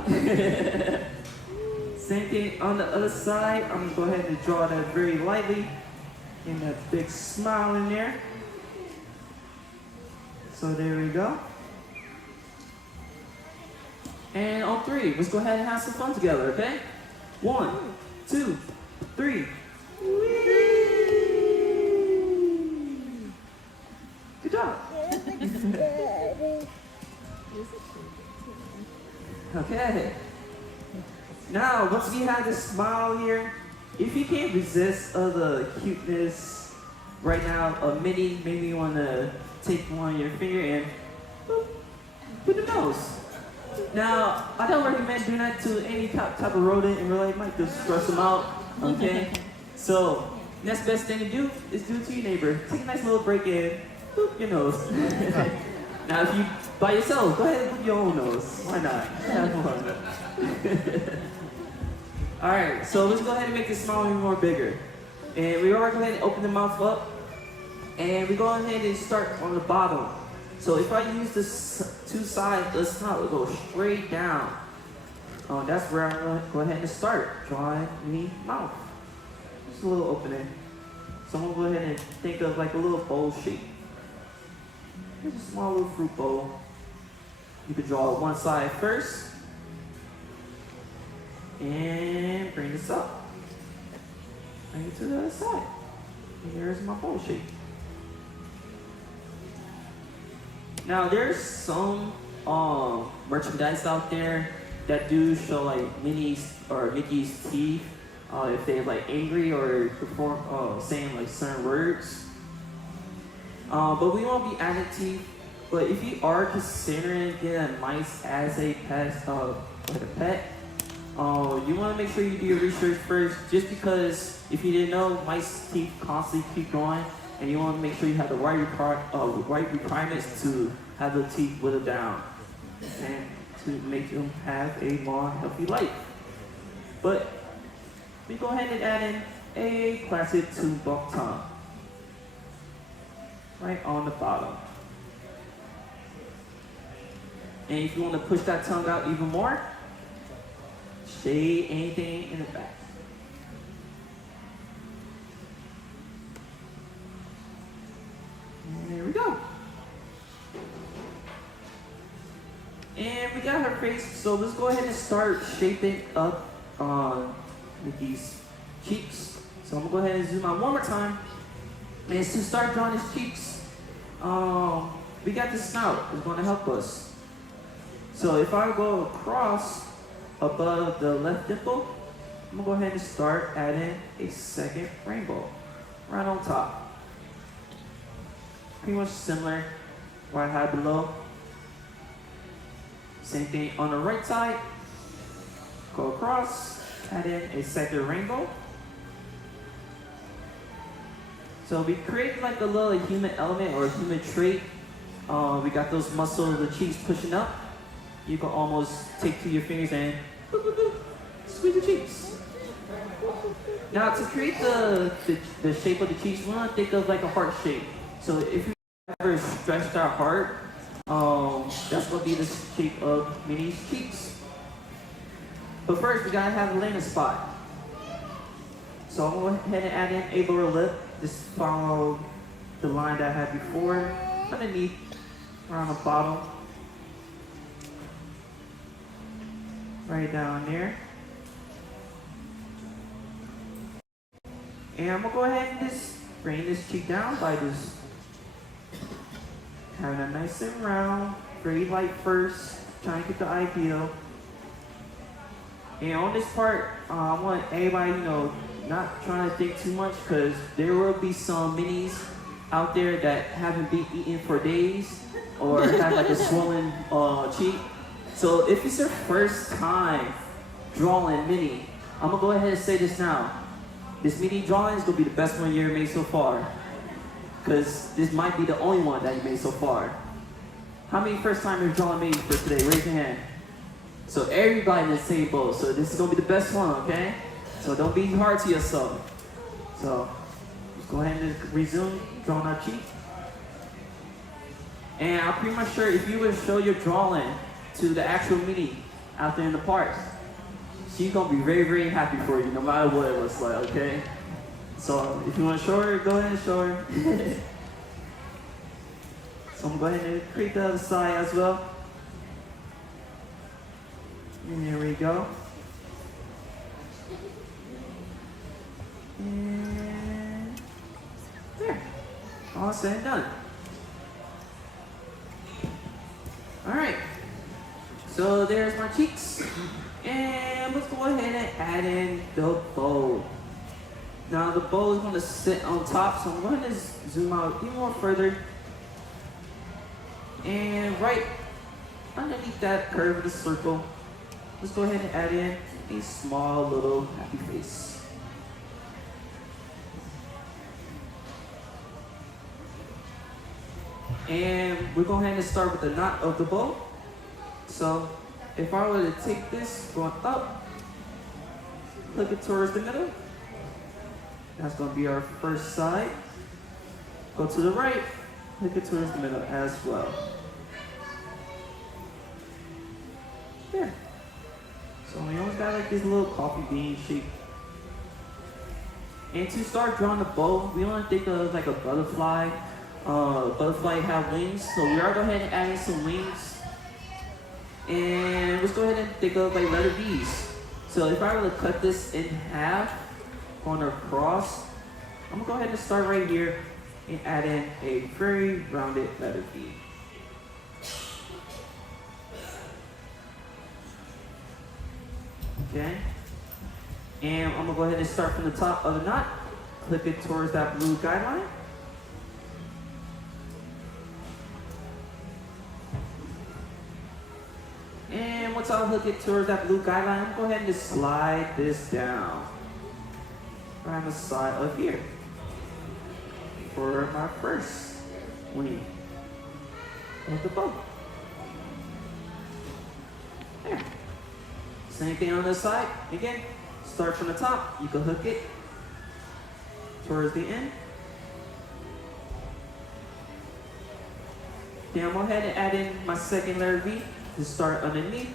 Same thing on the other side. I'm gonna go ahead and draw that very lightly. And that big smile in there. So there we go. And on 3, let's go ahead and have some fun together, okay? 1, 2, 3. Good job. Okay. Now, once we have this smile here, if you can't resist the cuteness right now of Minnie, maybe you want to take one of your finger and boop, put the nose. Now, I don't recommend doing that to any type of rodent in real life. Might just stress them out, okay? So, next best thing to do is do it to your neighbor. Take a nice little break in, boop your nose. Now, if you by yourself, go ahead and put your own nose. Why not? Have fun. All right, so let's go ahead and make this smile even more bigger. And we are going to go ahead and open the mouth up. And we go ahead and start on the bottom. So if I use this 2 sides, the snout will go straight down. That's where I'm going to go ahead and start. Drawing the mouth. Just a little opening. So I'm going to go ahead and think of like a little bowl shape. Just a small little fruit bowl. You can draw one side first. And bring this up. Bring it to the other side. And here's my bowl shape. Now there's some merchandise out there that do show like Minnie's or Mickey's teeth if they're like angry or perform saying like certain words. But we won't be adding teeth. But if you are considering getting mice as a pet, like a pet, you want to make sure you do your research first. Just because if you didn't know, mice teeth constantly keep growing. And you want to make sure you have the right requirements to have the teeth whittled down and to make them have a long, healthy life. But we go ahead and add in a classic 2-buck tongue right on the bottom. And if you want to push that tongue out even more, shade anything in the back. And there we go. And we got her face, so let's go ahead and start shaping up Mickey's cheeks. So I'm gonna go ahead and zoom out one more time. And to start drawing his cheeks, we got the snout. It's gonna help us. So if I go across above the left dimple, I'm gonna go ahead and start adding a second rainbow right on top. Pretty much similar what I had below. Same thing on the right side. Go across, add in a second rainbow. So we create like a little human element or a human trait. We got those muscles, the cheeks pushing up. You can almost take 2 of your fingers and boop, boop, boop, squeeze the cheeks. Now to create the shape of the cheeks, we want to think of like a heart shape. So if we ever stretched our heart, that's going to be the shape of Minnie's cheeks. But first, we got to have a landing spot. So I'm going to go ahead and add in a lower lip. Just follow the line that I had before, underneath, around the bottom. Right down there. And I'm going to go ahead and just bring this cheek down by just having it nice and round, very light first, trying to get the ideal. And on this part, I want everybody, not trying to think too much because there will be some minis out there that haven't been eating for days or have like a swollen cheek. So if it's your first time drawing mini, I'm gonna go ahead and say this now. This mini drawing is gonna be the best one you ever made so far. Because this might be the only one that you made so far. How many first timers drawing mini for today? Raise your hand. So everybody in the same boat. So this is gonna be the best one, okay? So don't be hard to yourself. So just go ahead and resume drawing our cheek. And I'm pretty much sure if you would show your drawing to the actual mini out there in the park, she's gonna be very, very happy for you no matter what it looks like, okay? So if you want to show her, go ahead and show her. So I'm going to go ahead and create the other side as well. And there we go. And there. All said and done. Alright. So there's my cheeks. And let's go ahead and add in the bow. Now the bow is going to sit on top, so I'm going to zoom out even more further. And right underneath that curve of the circle, let's go ahead and add in a small little happy face. And we're going ahead and start with the knot of the bow. So if I were to take this going up, hook it towards the middle. That's going to be our first side. Go to the right, hook it towards the middle as well. There. So we almost got like this little coffee bean shape. And to start drawing the bow, we want to think of like a butterfly. Butterfly have wings, so we are going to go ahead and add in some wings. And let's go ahead and think of like letter V's. So if I were to cut this in half, going across, I'm going to go ahead and start right here and add in a very rounded letter V. Okay. And I'm going to go ahead and start from the top of the knot, hook it towards that blue guideline. And once I hook it towards that blue guideline, I'm going to go ahead and just slide this down. Right on the side of here. For my first wing of the bow. There. Same thing on this side. Again, start from the top. You can hook it towards the end. Then I'm going to go ahead and add in my second letter V to start underneath.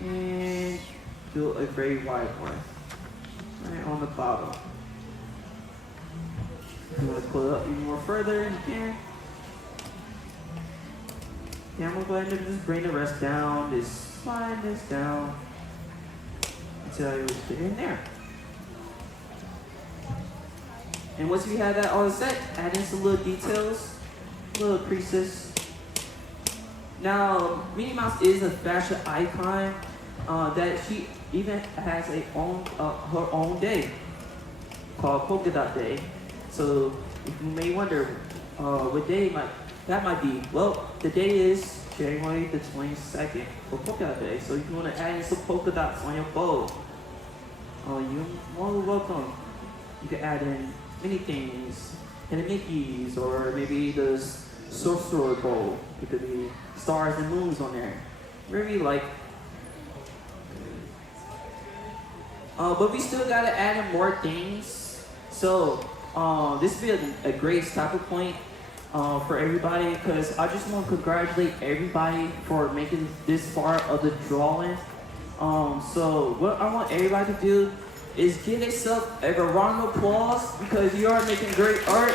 And do a very wide one. Right on the bottom. If you want to pull it up even more further, you can. Yeah, I'm going to go ahead and just bring the rest down. Just slide this down until you get in there. And once you have that all set, add in some little details, little creases. Now, Minnie Mouse is a fashion icon that she even has her own day called Polka Dot Day. So if you may wonder what day that might be, well, the day is January the 22nd for Polka Dot Day. So if you want to add in some polka dots on your bow, you're more welcome. You can add in many things, and the Mickeys, or maybe the sorcerer bow. It could be stars and moons on there. Wherever you like. But we still gotta add in more things. So this will be a great stopping point for everybody, because I just want to congratulate everybody for making this far of the drawing. So what I want everybody to do is give yourself a round of applause, because you are making great art,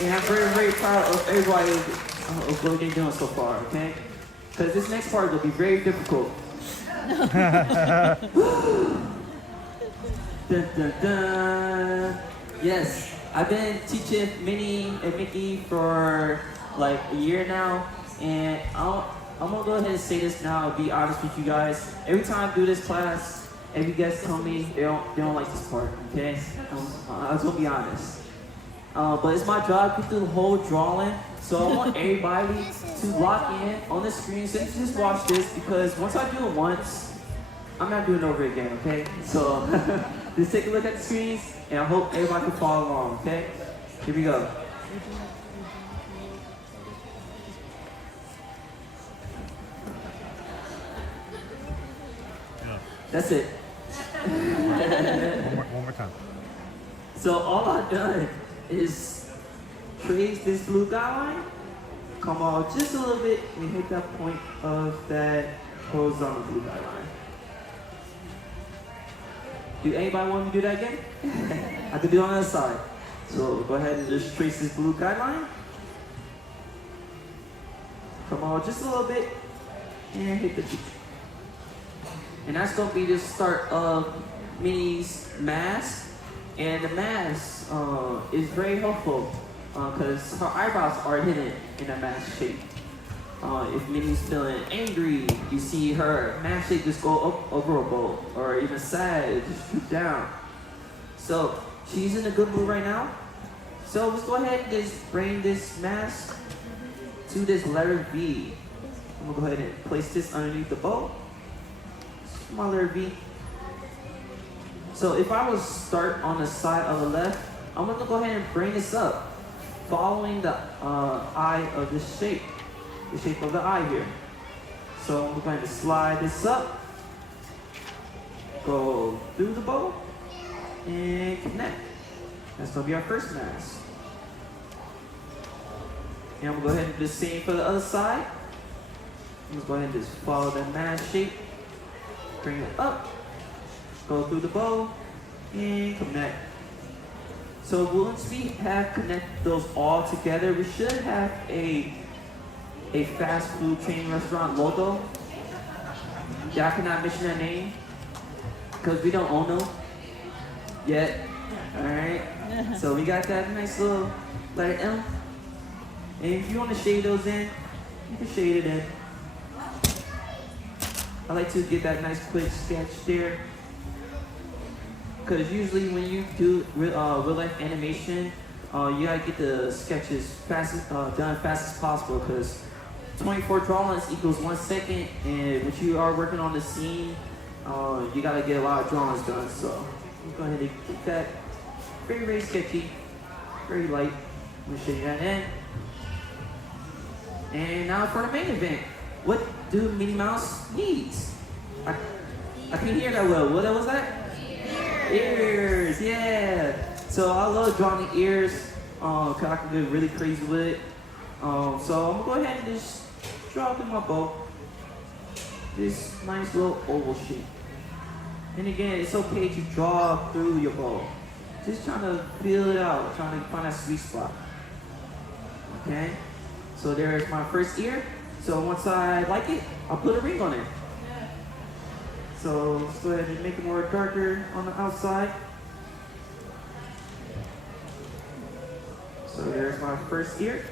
and I'm very, very proud of everybody of what they're doing so far, okay? Because this next part will be very difficult. Dun, dun, dun. Yes, I've been teaching Minnie and Mickey for like a year now, and I'm gonna go ahead and say this now and be honest with you guys. Every time I do this class, every guest tell me they don't like this part, okay? I was gonna be honest. But it's my job to do the whole drawing, so I want everybody to lock in on the screen. So you just watch this, because once I do it once, I'm not doing it over again, okay? So just take a look at the screens, and I hope everybody can follow along, okay? Here we go. That's it. one more time. So all I've done is trace this blue guideline, come out just a little bit, and hit that point of that horizontal blue guideline. Do anybody want me to do that again? I can do it on the other side. So go ahead and just trace this blue guideline. Come on, just a little bit. And hit the cheek. And that's going to be the start of Minnie's mask. And the mask is very helpful because her eyebrows are hidden in a mask shape. If Minnie's feeling angry, you see her mask shape just go up over a bowl, or even sad, it just shoot down. So she's in a good mood right now. So let's go ahead and just bring this mask to this letter V. I'm gonna go ahead and place this underneath the bowl. Small letter V. So if I was start on the side of the left, I'm gonna go ahead and bring this up, following the eye of this shape. The shape of the eye here. So I'm going to slide this up, go through the bowl, and connect. That's going to be our first mask. And I'm going to go ahead and do the same for the other side. Let's go ahead and just follow that mask shape, bring it up, go through the bowl, and connect. So once we have connected those all together, we should have a fast food chain restaurant logo. Yeah, I cannot mention that name because we don't own them yet. Alright. So we got that nice little letter M. And if you want to shade those in, you can shade it in. I like to get that nice quick sketch there. Because usually when you do real life animation, you gotta get the sketches done fast as possible, because 24 drawings equals 1 second, and when you are working on the scene, you gotta get a lot of drawings done. So I'm go ahead and keep that very, very sketchy, very light. I'm gonna show you that in. And now for the main event, what do Minnie Mouse needs? I can't hear that well. What was that? Ears, yeah. So I love drawing the ears, cause I can get really crazy with it. So I'm gonna go ahead and just draw through my bow this nice little oval shape. And again, it's okay to draw through your bow. Just trying to feel it out, trying to find that sweet spot. Okay. So there's my first ear. So once I like it, I'll put a ring on it. So let's go ahead and make it more darker on the outside. So there's my first ear.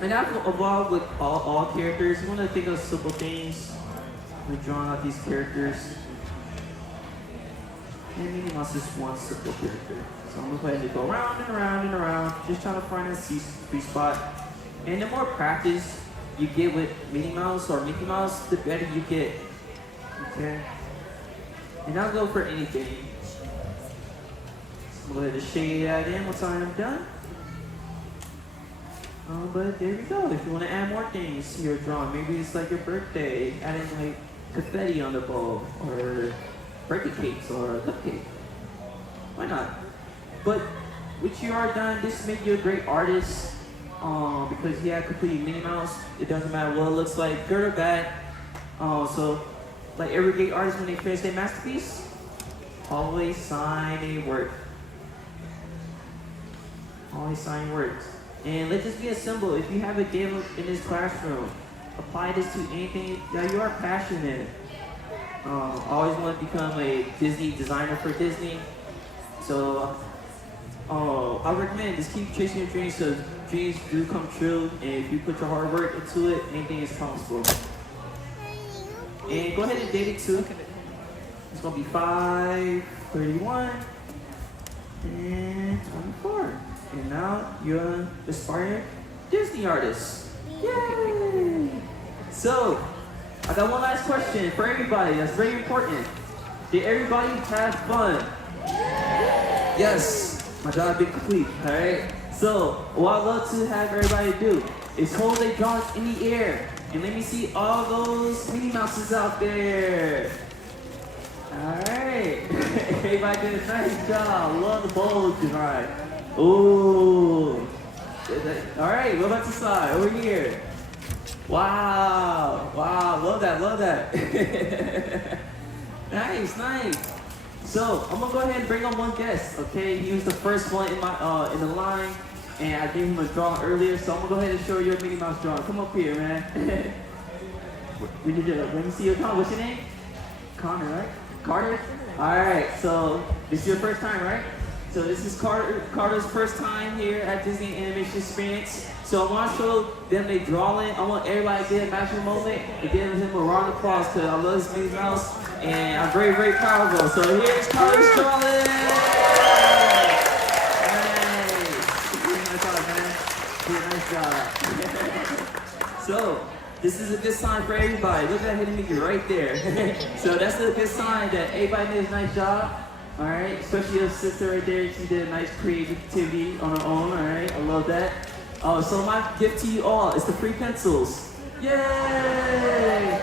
And I've evolved with all characters. You want to think of simple things when drawing out these characters. And Minnie Mouse is one simple character. So I'm going to go ahead and go around and around and around, just trying to find a sweet spot. And the more practice you get with Minnie Mouse or Mickey Mouse, the better you get. Okay? And I'll go for anything. So I'm going to go ahead and shade that in once I am done. But there you go. If you want to add more things to your drawing, maybe it's like your birthday, adding like confetti on the bowl, or birthday cakes, or a cupcake. Why not? But once you are done, this makes you a great artist, because you have complete Minnie Mouse. It doesn't matter what it looks like, good or bad. So, like every great artist, when they finish their masterpiece, always sign a work. Always sign works. And let this be a symbol. If you have a game in this classroom, apply this to anything that you are passionate in. Always want to become a Disney designer for Disney. So I recommend just keep chasing your dreams, so dreams do come true. And if you put your hard work into it, anything is possible. And go ahead and date it too. It's going to be 5/31 and 24. And now you're an aspiring Disney artist. Yay! So, I got one last question for everybody that's very important. Did everybody have fun? Yes, my job been complete, alright? So, what I'd love to have everybody do is hold their drawings in the air. And let me see all those Minnie Mouses out there. Alright, everybody did a nice job. Love the bowl design. Ooh. Alright, what about the side? Over here. Wow. Wow, love that, love that. Nice, nice. So I'm gonna go ahead and bring on one guest, okay? He was the first one in my in the line, and I gave him a drawing earlier, so I'm gonna go ahead and show you your Mickey Mouse drawing. Come up here, man. Let me see your drawing. What's your name? Connor, right? Carter? Alright, so this is your first time, right? So this is Carter's first time here at Disney Animation Experience. So I want to show them they drawing. I want everybody to get a magical moment and give him a round of applause because I love this Mickey Mouse and I'm very, very proud of him. So here's Carter's drawing. Nice job. So this is a good sign for everybody. Look at that hidden Mickey right there. So that's a good sign that everybody did a nice job. All right, especially your sister right there. She did a nice creativity on her own. All right, I love that. So my gift to you all is the free pencils. Yay!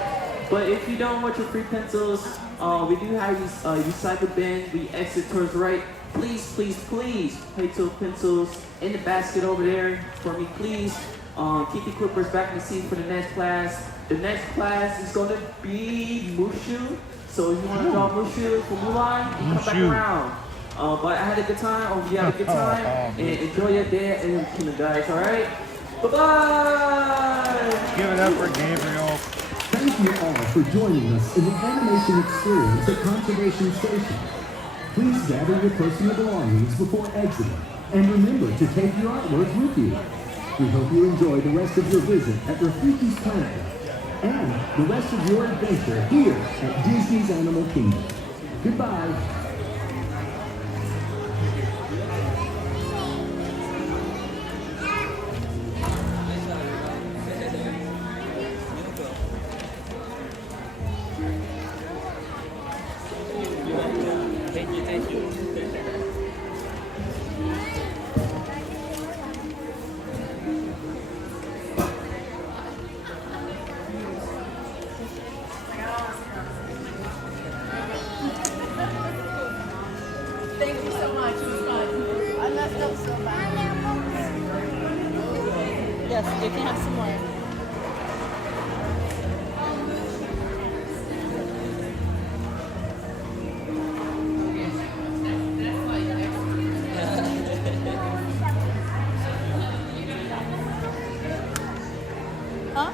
But if you don't want your free pencils, we do have these recycle bin. We exit towards the right. Please, please, please place those pencils in the basket over there for me, please. Keep the clippers back in the seat for the next class. The next class is going to be Mushu. So if you want to draw Mushu for Mulan, you come back around. But I had a good time. You had a good time. And enjoy your day and Kingdom, guys. All right? Bye-bye! Give it up for Gabriel. Thank you all for joining us in the animation experience at Conservation Station. Please gather your personal belongings before exiting. And remember to take your artwork with you. We hope you enjoy the rest of your visit at Rafiki's Planet and the rest of your adventure here at Disney's Animal Kingdom. Goodbye. Thank you. Thank you so much. It was fun. I messed up so bad. Yes, you can have some more. Huh?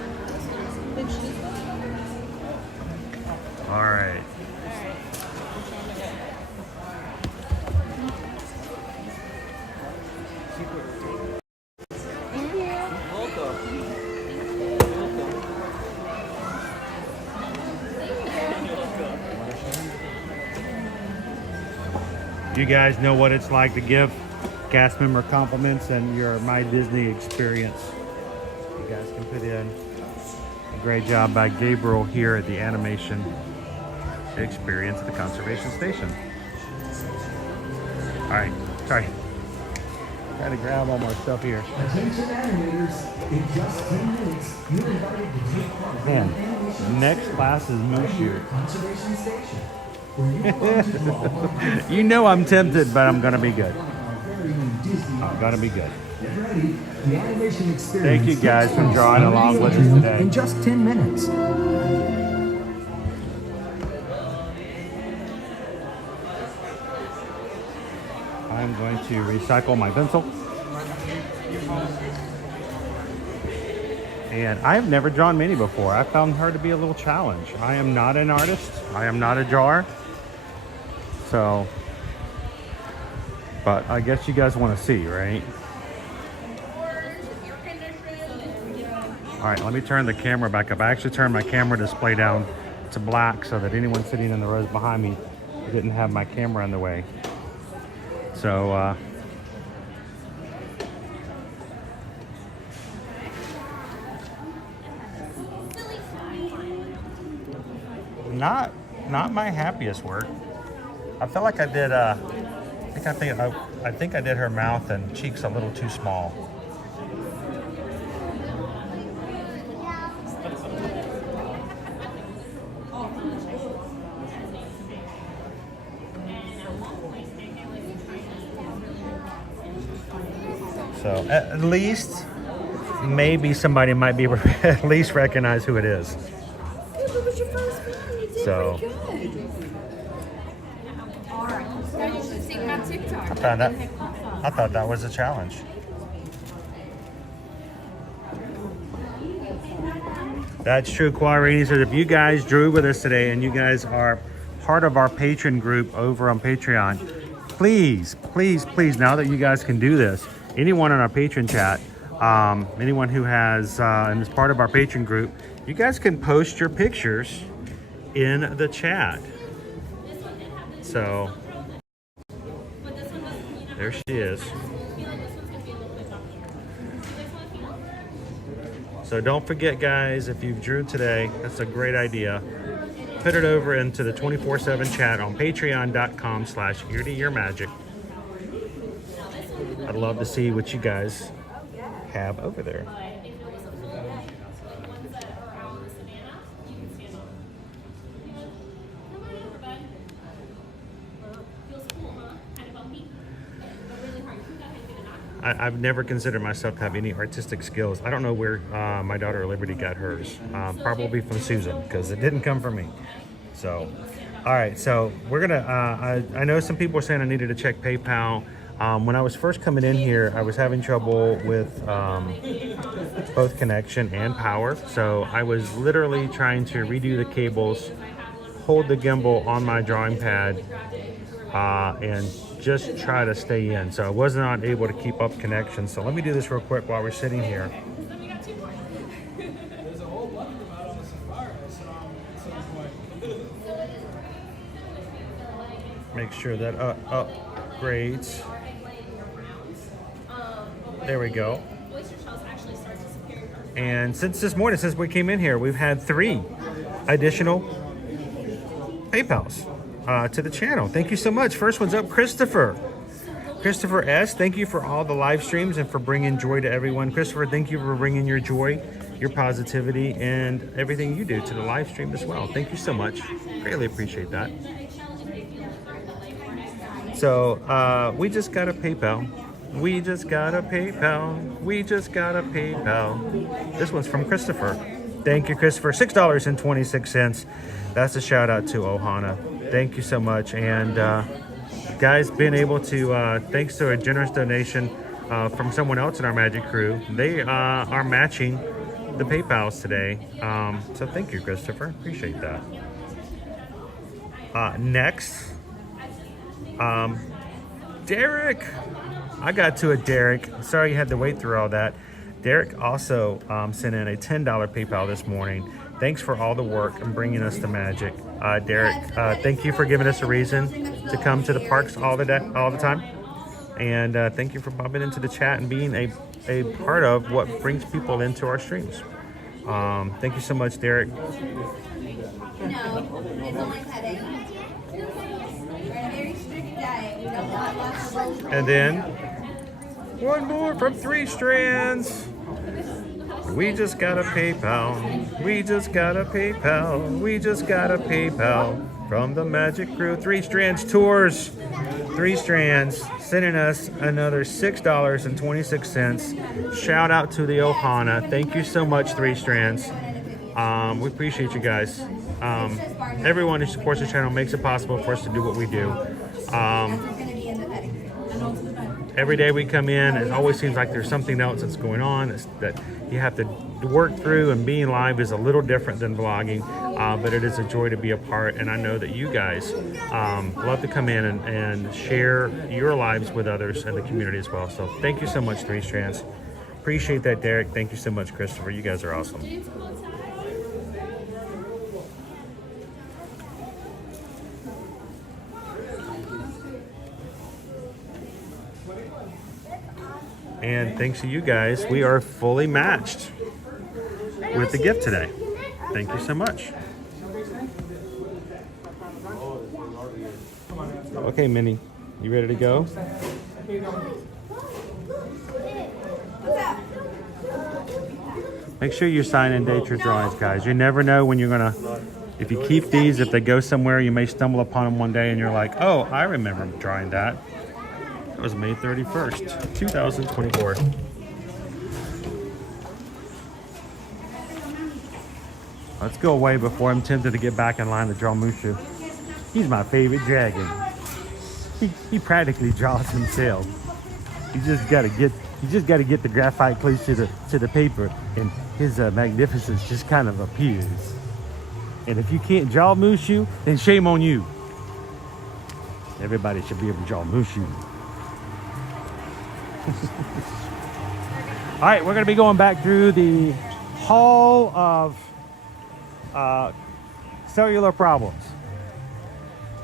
All right. You guys know what it's like to give cast member compliments and your My Disney experience. You guys can put in a great job by Gabriel here at the animation experience at the Conservation Station. All right, sorry. Got to grab all my stuff here. Attention animators, in just 10 minutes, you're invited to take part in Man, an animation next class is Mushu. Conservation Station. Where you will learn to draw You know I'm tempted, but I'm gonna be good. our very own Disney. I'm gonna be good. Get ready. The animation experience. Thank you guys takes for place drawing on along the with us atrium today. in just 10 minutes. I'm going to recycle my pencil. And I've never drawn Minnie before. I found her to be a little challenge. I am not an artist. I am not a drawer. So, but I guess you guys want to see, right? All right, let me turn the camera back up. I actually turned my camera display down to black so that anyone sitting in the rows behind me didn't have my camera in the way. So, not my happiest work. I felt like I did. I think I did her mouth and cheeks a little too small. So at least, maybe somebody might be able to at least recognize who it is. So I thought that was a challenge. That's true, Quarini says if you guys drew with us today and you guys are part of our patron group over on Patreon, please, please, please, now that you guys can do this, anyone on our patron chat, anyone who has and is part of our patron group, you guys can post your pictures in the chat. So there she is. So don't forget, guys, if you drew today, that's a great idea. Put it over into the 24/7 chat on patreon.com/eartoearmagic. I'd love to see what you guys have over there. I've never considered myself to have any artistic skills. I don't know where my daughter Liberty got hers. Probably from Susan, because it didn't come from me. So, all right. So we're gonna. I know some people were saying I needed to check PayPal. When I was first coming in here, I was having trouble with both connection and power. So I was literally trying to redo the cables, hold the gimbal on my drawing pad, and just try to stay in. So I was not able to keep up connection. So let me do this real quick while we're sitting here. There's a whole bunch about on the Safari at some point. Make sure that upgrades. There we go. And since this morning, since we came in here, we've had 3 additional PayPals to the channel. Thank you so much. First one's up, Christopher S. Thank you for all the live streams and for bringing joy to everyone. Christopher, thank you for bringing your joy, your positivity, and everything you do to the live stream as well. Thank you so much. Greatly appreciate that. So we just got a PayPal. We just got a PayPal. We just got a PayPal. This one's from Christopher. Thank you, Christopher. $6.26. That's a shout out to Ohana. Thank you so much. And guys, been able to, thanks to a generous donation from someone else in our Magic crew, they are matching the PayPals today. So thank you, Christopher. Appreciate that. Next, Derek. I got to it, Derek. Sorry you had to wait through all that. Derek also sent in a $10 PayPal this morning. Thanks for all the work and bringing us the magic. Derek, thank you for giving us a reason to come to the parks all the time. And thank you for popping into the chat and being a part of what brings people into our streams. Thank you so much, Derek. No, it's only headache. We're on a very strict diet. We don't want lots of And then one more from 3 Strands. We just got a PayPal. We just got a PayPal. We just got a PayPal from the Magic Crew. 3 Strands Tours. 3 Strands sending us another $6.26. Shout out to the Ohana. Thank you so much, 3 Strands. We appreciate you guys. Everyone who supports the channel makes it possible for us to do what we do. Every day we come in, it always seems like there's something else that's going on that you have to work through, and being live is a little different than vlogging, but it is a joy to be a part, and I know that you guys love to come in and share your lives with others in the community as well. So thank you so much, 3 Strands. Appreciate that, Derek. Thank you so much, Christopher. You guys are awesome. And thanks to you guys, we are fully matched with the gift today. Thank you so much. Okay, Minnie, you ready to go? Make sure you sign and date your drawings, guys. You never know when you're gonna, if you keep these, if they go somewhere, you may stumble upon them one day and you're like, oh, I remember drawing that. It was May 31st, 2024. Let's go away before I'm tempted to get back in line to draw Mushu. He's my favorite dragon. He practically draws himself. You just gotta get You just got to get the graphite close to the paper, and his magnificence just kind of appears. And if you can't jaw Mushu, then shame on you. Everybody should be able to jaw Mushu. All right, we're going to be going back through the hall of cellular problems.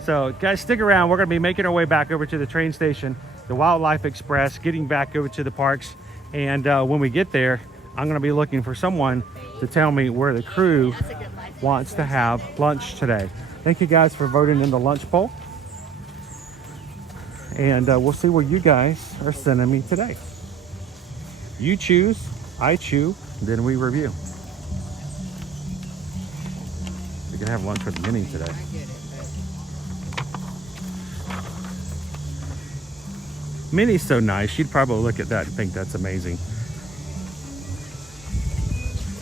So guys, stick around. We're going to be making our way back over to the train station, the Wildlife Express, getting back over to the parks. And when we get there, I'm going to be looking for someone to tell me where the crew wants to have lunch today. Thank you guys for voting in the lunch poll. And we'll see where you guys are sending me today. You choose, I chew, then we review. We can have lunch with Minnie today. Minnie's so nice, she'd probably look at that and think that's amazing.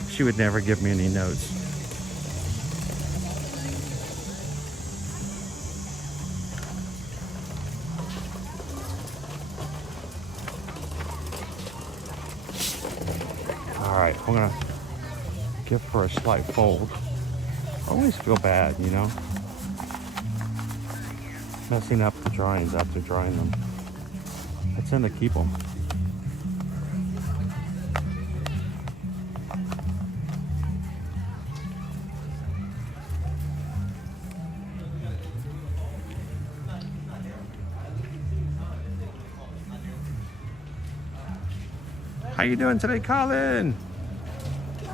She would never give me any notes. All right, I'm gonna give her a slight fold. I always feel bad, you know, messing up the drawings after drying them. I tend to keep them. How you doing today, Colin?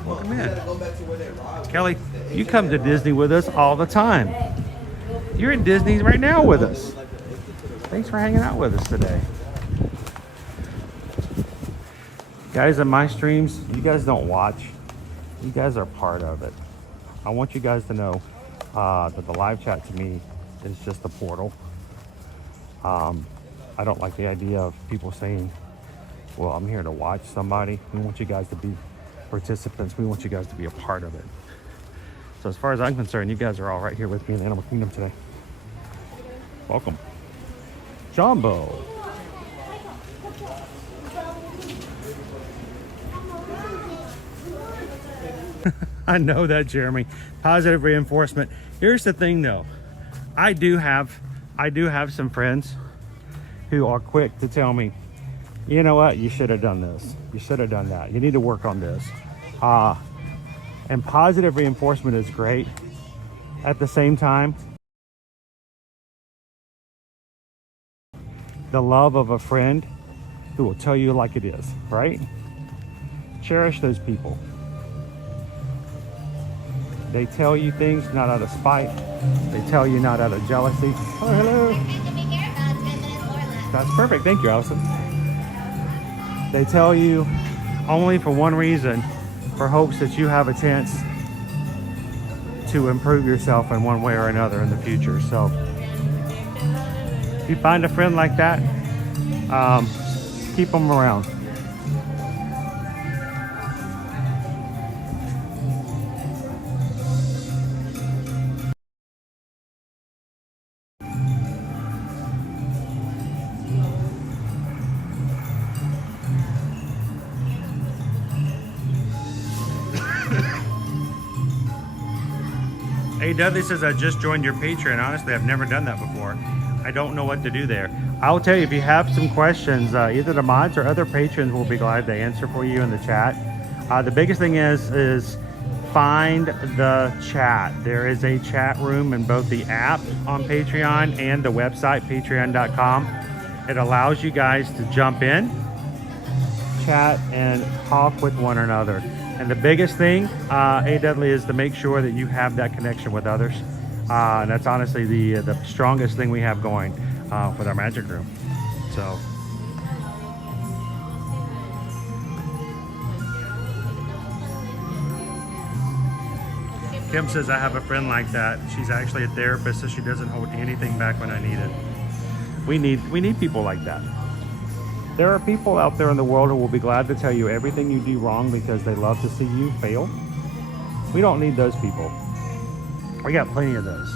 Welcome in. Kelly, you come to Disney with us all the time. You're at Disney right now with us. Thanks for hanging out with us today. Guys, in my streams, you guys don't watch. You guys are part of it. I want you guys to know that the live chat to me is just a portal. I don't like the idea of people saying, well, I'm here to watch somebody. We want you guys to be participants. We want you guys to be a part of it. So as far as I'm concerned, you guys are all right here with me in Animal Kingdom today. Welcome. Jumbo. I know that, Jeremy. Positive reinforcement. Here's the thing though. I do have some friends who are quick to tell me, you know what, you should have done this. You should have done that. You need to work on this. And positive reinforcement is great. At the same time, the love of a friend who will tell you like it is, right? Cherish those people. They tell you things not out of spite. They tell you not out of jealousy. Oh, hello. That's perfect. Thank you, Allison. They tell you only for one reason, for hopes that you have a chance to improve yourself in one way or another in the future. So if you find a friend like that, keep them around. Hey, Dudley says, I just joined your Patreon. Honestly, I've never done that before. I don't know what to do there. I'll tell you, if you have some questions, either the mods or other patrons will be glad to answer for you in the chat. The biggest thing is find the chat. There is a chat room in both the app on Patreon and the website, patreon.com. It allows you guys to jump in, chat, and talk with one another. And the biggest thing, Dudley, is to make sure that you have that connection with others. And that's honestly the strongest thing we have going with our magic room. So. Kim says, I have a friend like that. She's actually a therapist, so she doesn't hold anything back when I need it. We need people like that. There are people out there in the world who will be glad to tell you everything you do wrong because they love to see you fail. We don't need those people. We got plenty of those.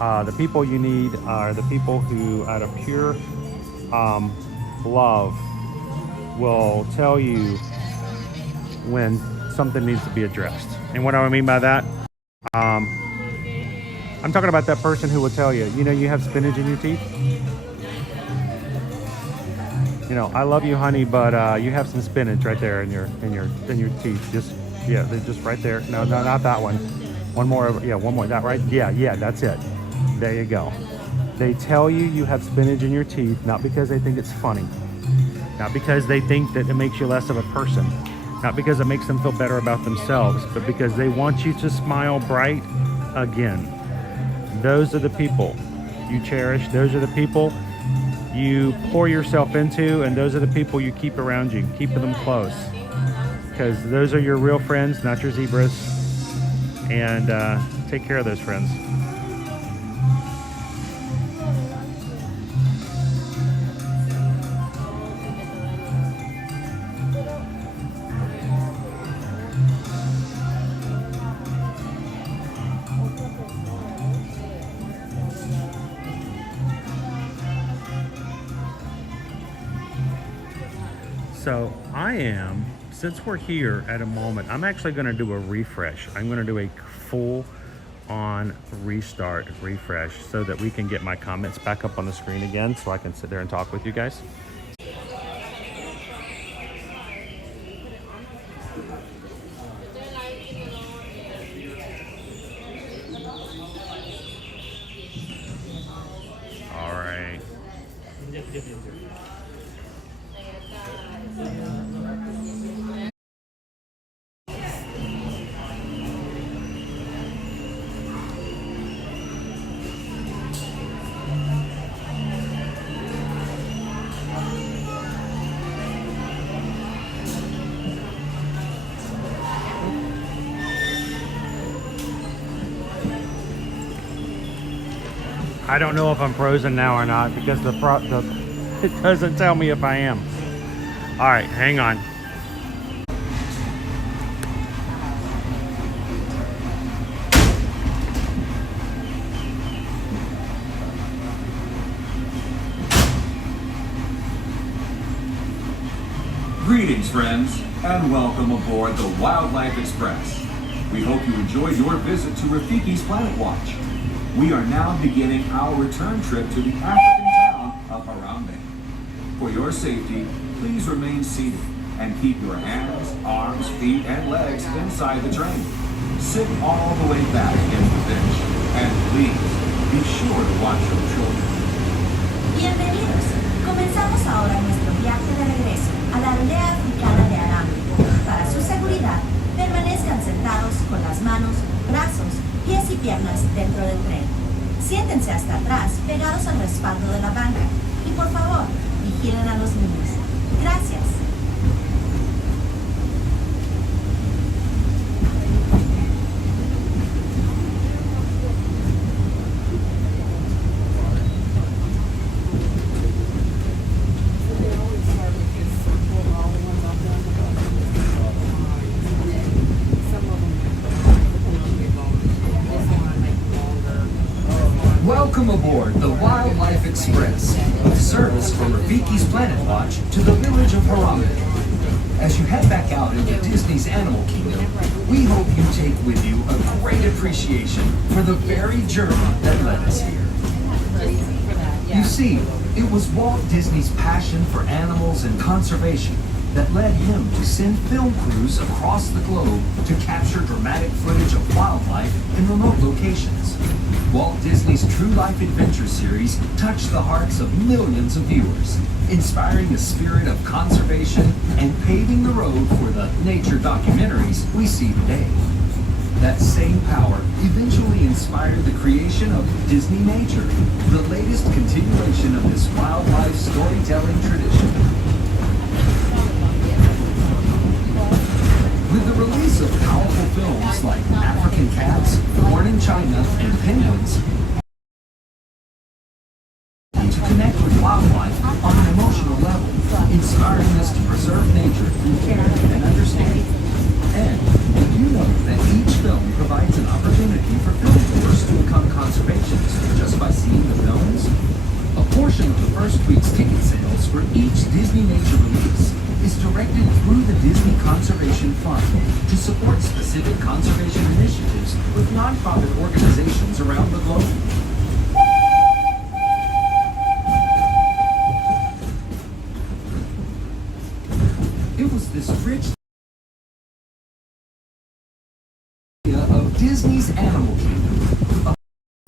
The people you need are the people who, out of pure love, will tell you when something needs to be addressed. And what do I mean by that? I'm talking about that person who will tell you, you know, you have spinach in your teeth. You know, I love you, honey, but you have some spinach right there in your teeth. Just, yeah, they're just right there. No, not that one. One more. Yeah, one more. That right? Yeah, that's it. There you go. They tell you you have spinach in your teeth, not because they think it's funny, not because they think that it makes you less of a person, not because it makes them feel better about themselves, but because they want you to smile bright again. Those are the people you cherish. Those are the people you pour yourself into, and those are the people you keep around you. Keep them close, because those are your real friends, not your zebras. And take care of those friends. So I am, since we're here at a moment, I'm actually going to do a refresh. I'm going to do a full on restart refresh so that we can get my comments back up on the screen again, so I can sit there and talk with you guys. All right. I don't know if I'm frozen now or not, because it doesn't tell me if I am. All right, hang on. Greetings, friends, and welcome aboard the Wildlife Express. We hope you enjoyed your visit to Rafiki's Planet Watch. We are now beginning our return trip to the African town of Harambe. For your safety, please remain seated and keep your hands, arms, feet, and legs inside the train. Sit all the way back in the bench, and please be sure to watch your children. Bienvenidos. Comenzamos ahora nuestro viaje de regreso a la aldea africana de Harambe. Para su seguridad, permanezcan sentados con las manos, brazos, pies y piernas dentro del tren. Siéntense hasta atrás, pegados al respaldo de la banca. Y por favor, vigilen a los niños. Gracias. Welcome aboard the Wildlife Express, with service from Rafiki's Planet Watch to the village of Harambe. As you head back out into Disney's Animal Kingdom, we hope you take with you a great appreciation for the very journey that led us here. You see, it was Walt Disney's passion for animals and conservation that led him to send film crews across the globe to capture dramatic footage of wildlife in remote locations. Walt Disney's True Life Adventure series touched the hearts of millions of viewers, inspiring a spirit of conservation and paving the road for the nature documentaries we see today. That same power eventually inspired the creation of Disney Nature, the latest continuation of this wildlife storytelling tradition. With the release of powerful films like African Cats, Born in China, and Penguins, to connect with wildlife on an emotional level, inspiring us to preserve nature through care and understanding. And did you know that each film provides an opportunity for filmgoers to become conservationists just by seeing the films? A portion of the first week's ticket sales for each Disney Nature release is Disney Conservation Fund to support specific conservation initiatives with nonprofit organizations around the globe. It was this rich of Disney's Animal Kingdom, a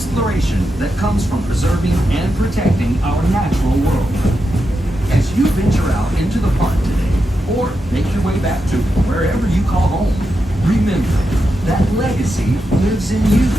exploration that comes from preserving and protecting our natural world. As you venture out into the park today, or make your way back to wherever you call home, remember that legacy lives in you.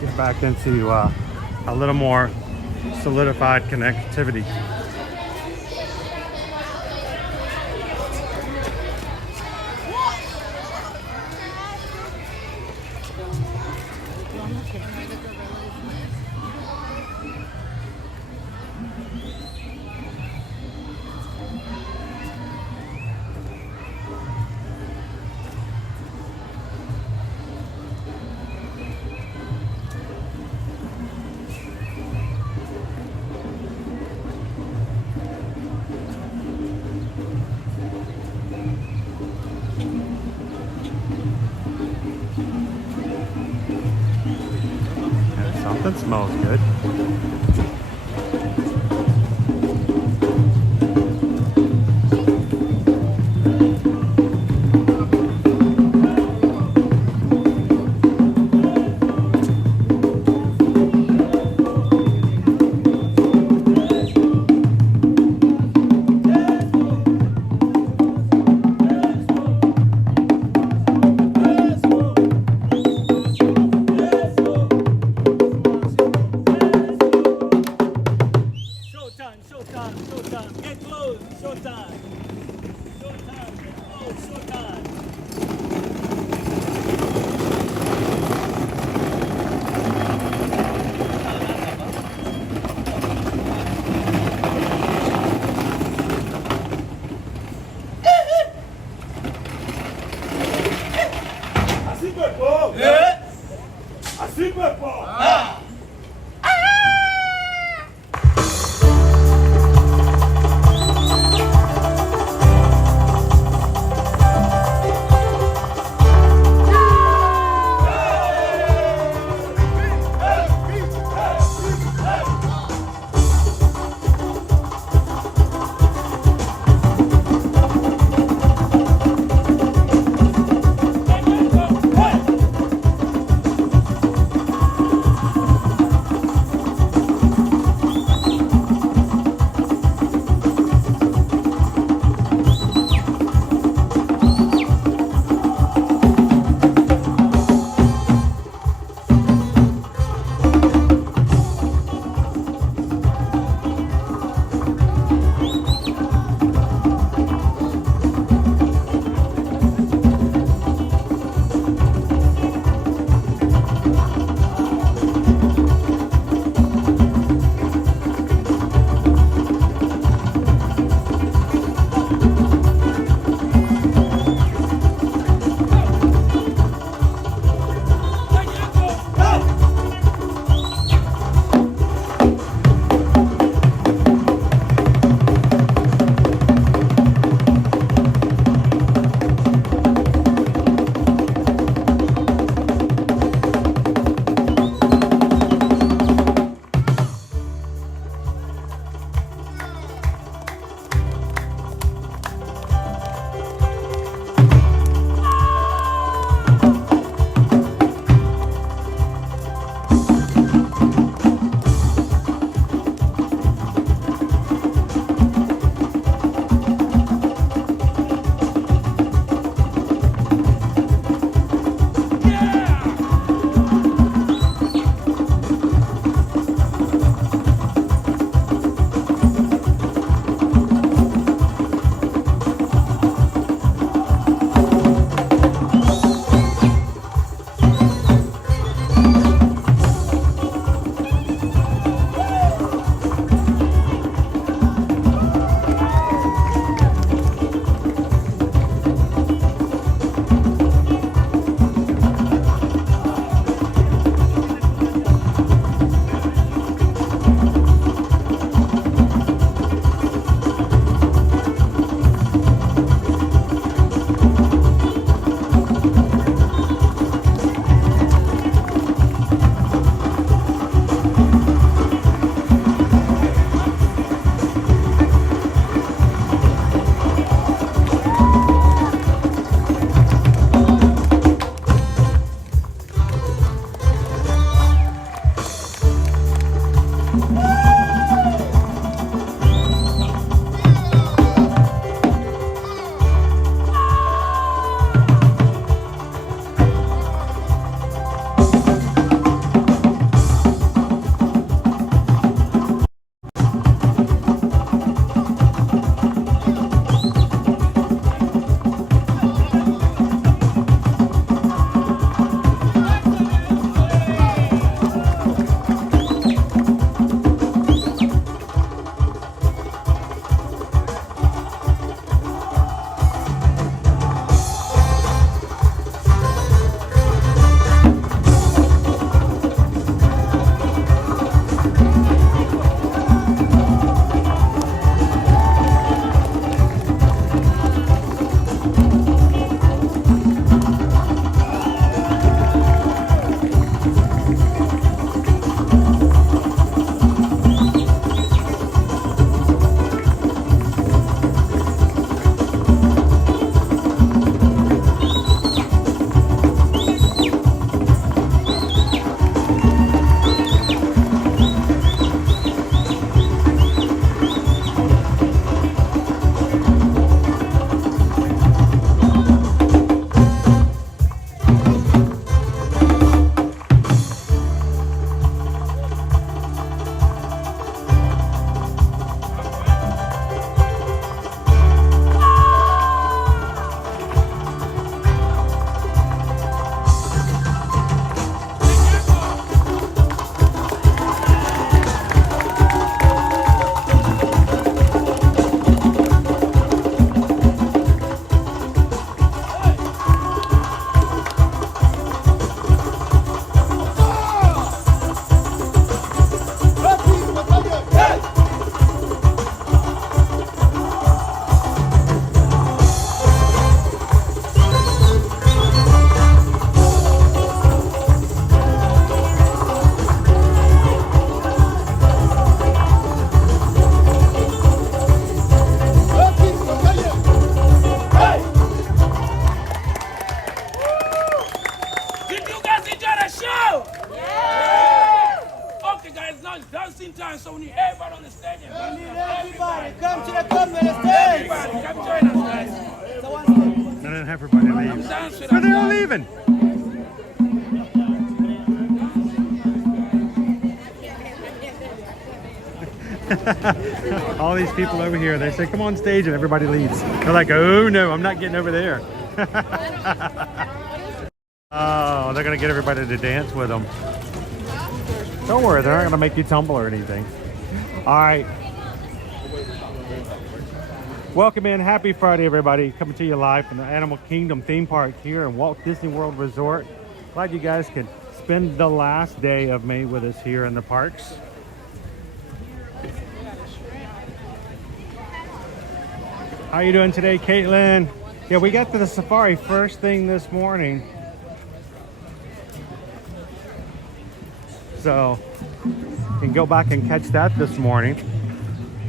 Get back into a little more solidified connectivity. That smells good. go? Yeah! Okay, guys, now it's dancing time, so we need everybody on the stage. We need everybody. Come to the top of the stage. Everybody, come join us, guys. And then everybody leaves. So they're all leaving. All these people over here, they say, come on stage, and everybody leaves. They're like, oh no, I'm not getting over there. Oh, they're going to get everybody to dance with them. Don't worry, they're not going to make you tumble or anything. All right. Welcome in. Happy Friday, everybody. Coming to you live from the Animal Kingdom theme park here in Walt Disney World Resort. Glad you guys could spend the last day of May with us here in the parks. How you doing today, Caitlin? Yeah, we got to the safari first thing this morning. So you can go back and catch that this morning.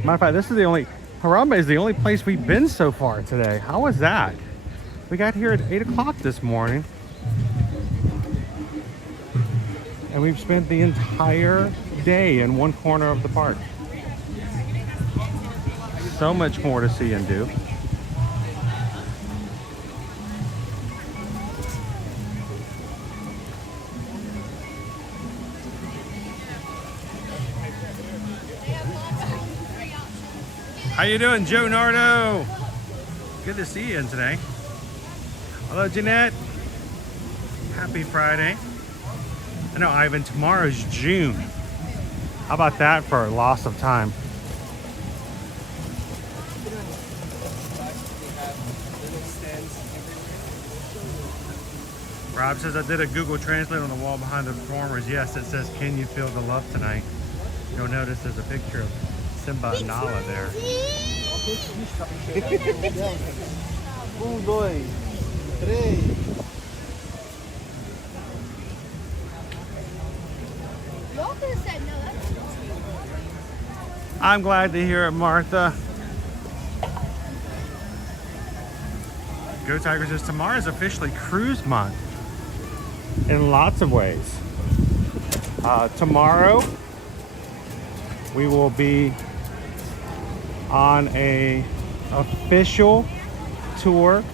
Matter of fact, this is the only, Harambe is the only place we've been so far today. How was that? We got here at 8 o'clock this morning. And we've spent the entire day in one corner of the park. So much more to see and do. How you doing, Joe Nardo? Good to see you in today. Hello, Jeanette. Happy Friday. I know, Ivan, tomorrow's June. How about that for a loss of time? Rob says, I did a Google Translate on the wall behind the performers. Yes, it says, can you feel the love tonight? You'll notice there's a picture of Simba and Nala there. I'm glad to hear it, Martha. Go Tigers says tomorrow is officially cruise month in lots of ways. Tomorrow we will be on a official tour,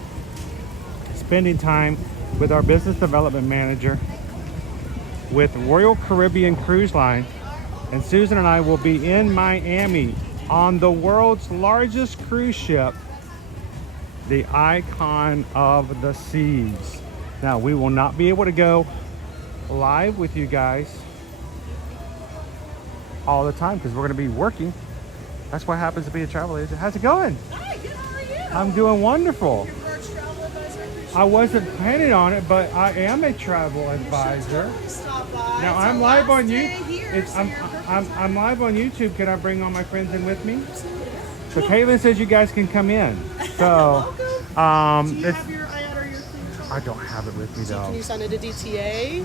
spending time with our business development manager with Royal Caribbean Cruise Line, and Susan and I will be in Miami on the world's largest cruise ship, the Icon of the Seas. Now, we will not be able to go live with you guys all the time because we're going to be working. That's what happens to be a travel agent. How's it going? Hi, good. How are you? I'm doing wonderful. Your first travel advisor? I wasn't planning on it, but I am a travel advisor. Stop by. Now I'm live on YouTube. I'm live on YouTube. Can I bring all my friends in with me? So Caitlin says you guys can come in. So Do you have your IATA or your cruise? I don't have it with me though. Can you sign it to DTA?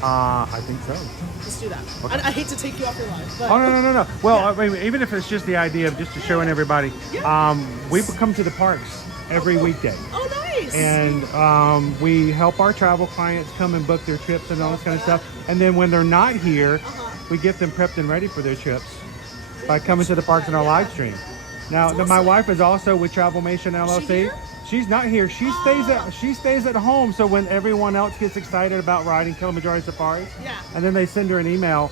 I think so. Let's do that. Okay. I hate to take you off your live. But Oh no. Well, yeah. I mean, even if it's just the idea of just to showing everybody, we come to the parks every weekday. Oh, nice. And we help our travel clients come and book their trips and all this kind of stuff. And then when they're not here, we get them prepped and ready for their trips by coming to the parks in our live stream. Now, my wife is also with Travelmation LLC. She's not here. She stays at home. So when everyone else gets excited about riding Kiliminjaro Safari, and then they send her an email,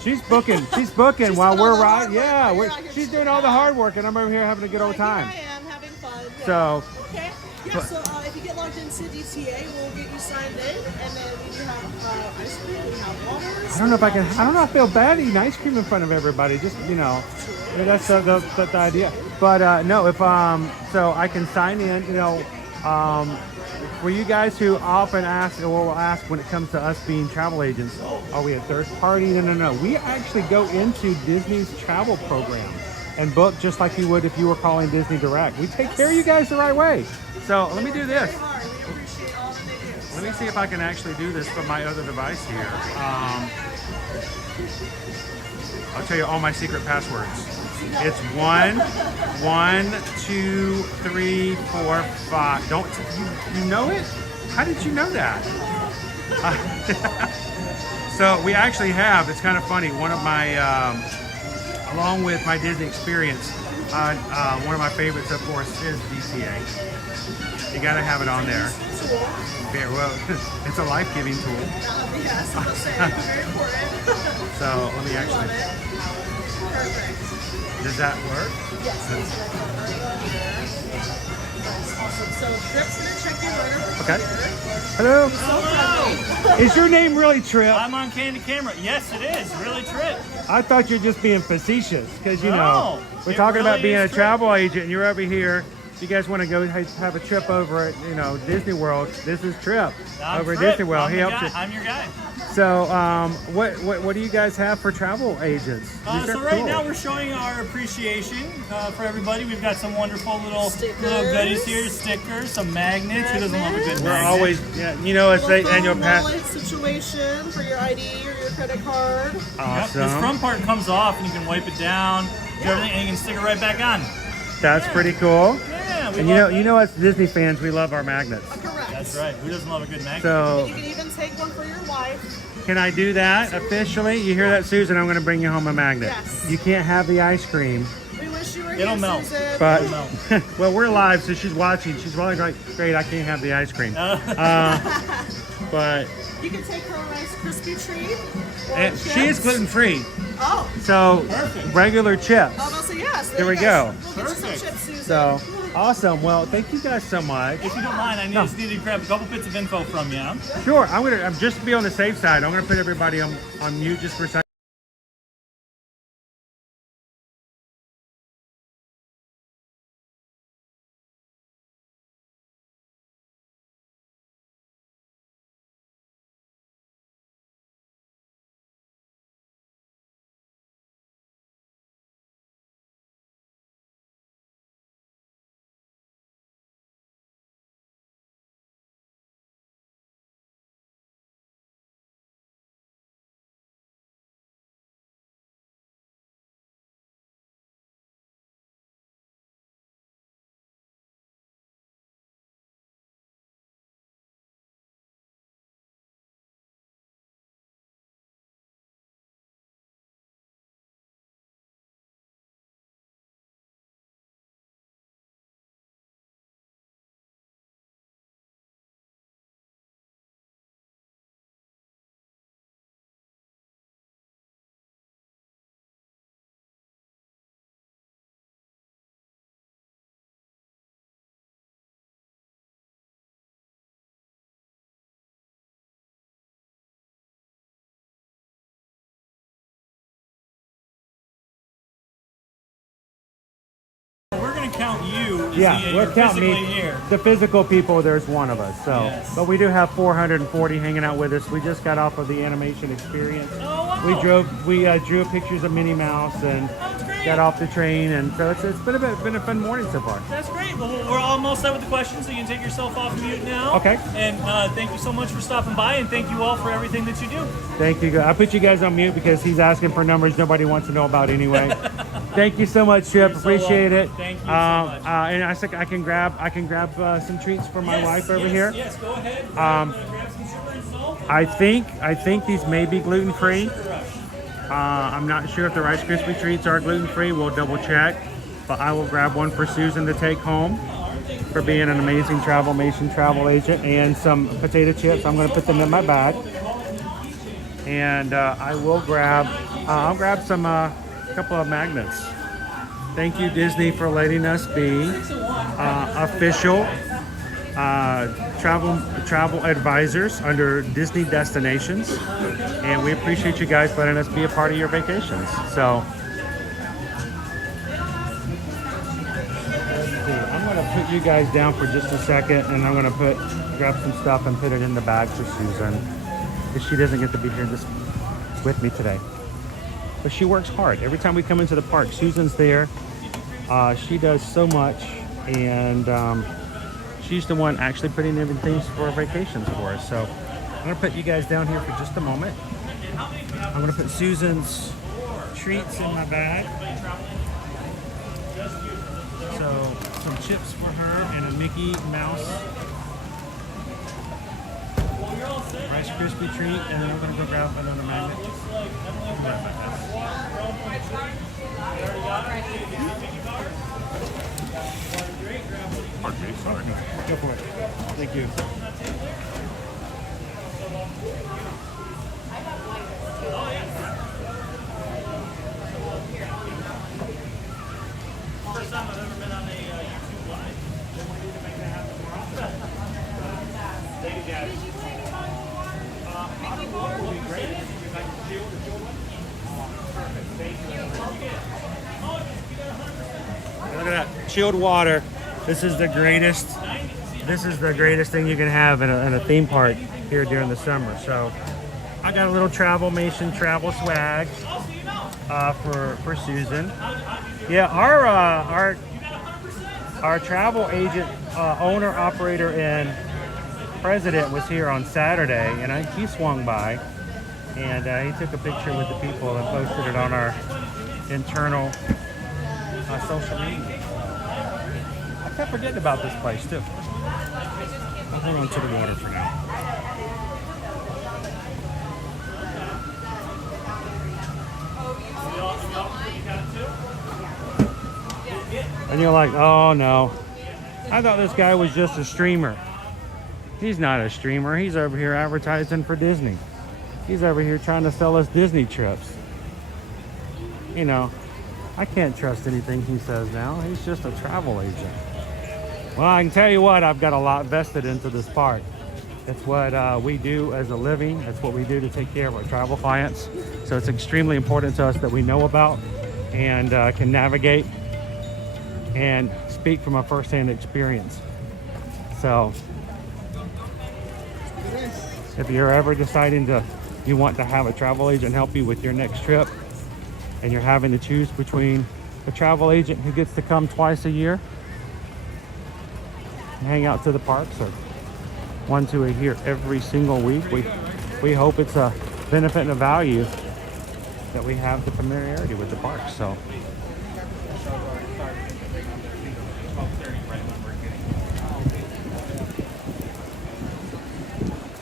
she's booking. She's booking while we're riding. Yeah, she's doing all the hard work, and I'm over here having a good old time. Here I am having fun. Yeah. So. Okay. Yeah. So if you get logged into DTA, we'll get you signed in, and then we do have ice cream. We have water. I don't know if I can. I don't know. I feel bad eating ice cream in front of everybody. Just I mean, that's the idea. But no, if so I can sign in. For you guys who often ask, or will ask when it comes to us being travel agents, are we a third party? No. We actually go into Disney's travel program and book just like you would if you were calling Disney Direct. We take care of you guys the right way. So let me do this. Let me see if I can actually do this from my other device here. I'll tell you all my secret passwords. It's 1, 2, 3, 4, 5. Don't you know it? How did you know that? So we actually have, it's kind of funny, one of my, along with my Disney experience, one of my favorites, of course, is DCA. You gotta have it on there. Yeah, well, it's a life-giving tool. Yes, I'm saying, very important. So let me actually, Perfect. does that work? Yes, that's awesome. So Trip's gonna check your letter. Okay. Hello. Hello. Is your name really Trip? I'm on candid camera. Yes, it is. Really Trip. I thought you were just being facetious because, you know, No, we're it talking about really being a is Trip. travel agent and you're over here. If you guys want to go have a trip over at, you know, Disney World, this is Trip I'm over at Trip. Disney World. I'm He the helps guy. you. I'm your guy. So, what do you guys have for travel agents? These are So right cool. now we're showing our appreciation for everybody. We've got some wonderful little Stickers. goodies here, stickers, some magnets. Who doesn't love a good We're magnet? always, yeah, you know, it's the annual pass. Wallet situation for your ID or your credit card. Yep, Awesome. this front part comes off and you can wipe it down, do everything, and you can stick it right back on. That's pretty cool. Yeah, we And love you know, us Disney fans, we love our magnets. Correct. That's right. Who doesn't love a good magnet? So, You can even take one for your wife. can I do that officially? You hear that, Susan? I'm going to bring you home a magnet. Yes. You can't have the ice cream. We wish you were It'll here, melt. Susan. But It'll melt. well, we're live, so she's watching. She's probably like, "Great, I can't have the ice cream." But You can take her a Rice Krispie treat. Or and she is chips. gluten free, Oh. so Perfect. regular chips. Oh, so yes. There we go. We'll get you some Perfect. chips, Susan. So awesome. Well, thank you guys so much. If you don't mind, I just need to grab a couple bits of info from you. Sure, I'm just to be on the safe side. I'm gonna put everybody on mute just for a second. We're going to count you as Yeah, we'll count physically me. here. The physical people, there's one of us. So, Yes. but we do have 440 hanging out with us. We just got off of the animation experience. Oh, wow. We drew pictures of Minnie Mouse and That's great. got off the train, and so it's been a fun morning so far. That's great. Well, we're almost done with the questions, so you can take yourself off mute now. Okay. And thank you so much for stopping by, and thank you all for everything that you do. Thank you. I put you guys on mute because he's asking for numbers nobody wants to know about anyway. Thank you so much, Chip. You're so Appreciate it. welcome. Thank you so much. And I think I can grab some treats for my wife over here. Yes, go ahead. Um, Grab some sugar and salt. I think these may be gluten free. I'm not sure if the Rice Krispie treats are gluten free. We'll double check. But I will grab one for Susan to take home for being an amazing travel agent, and some potato chips. I'm going to put them in my bag. And I will grab. I'll grab some couple of magnets. Thank you, Disney, for letting us be official travel advisors under Disney Destinations, and we appreciate you guys letting us be a part of your vacations. So let's see. I'm going to put you guys down for just a second, and I'm going to grab some stuff and put it in the bag for Susan, because she doesn't get to be here with me today. But she works hard. Every time we come into the park, Susan's there. She does so much, and she's the one actually putting everything for our vacations for us. So I'm gonna put you guys down here for just a moment. I'm gonna put Susan's treats in my bag. So some chips for her and a Mickey Mouse Rice Krispie treat, and then we're gonna go grab another magnet. Pardon me, sorry. Go for it. Thank you. First time I've ever been on a YouTube live. We need to make that happen tomorrow. Thank you, guys. Hot water would be great. If I can chill the children. Perfect. Thank you. Look at that, chilled water. This is the greatest. This is the greatest thing you can have in a theme park here during the summer. So I got a little Travelmation travel swag for Susan. Yeah, our travel agent, owner, operator, and president was here on Saturday, and he swung by, and he took a picture with the people and posted it on our internal social media. I kept forgetting about this place too. I'll hold on to the water for now. And you're like, oh no, I thought this guy was just a streamer. He's not a streamer. He's over here advertising for Disney. He's over here trying to sell us Disney trips. You know, I can't trust anything he says now. He's just a travel agent. Well, I can tell you what, I've got a lot vested into this park. It's what we do as a living. It's what we do to take care of our travel clients. So it's extremely important to us that we know about and can navigate and speak from a first-hand experience. So if you're ever deciding you want to have a travel agent help you with your next trip, and you're having to choose between a travel agent who gets to come twice a year and hang out to the parks, or one to a here every single week, we hope it's a benefit and a value that we have the familiarity with the parks. So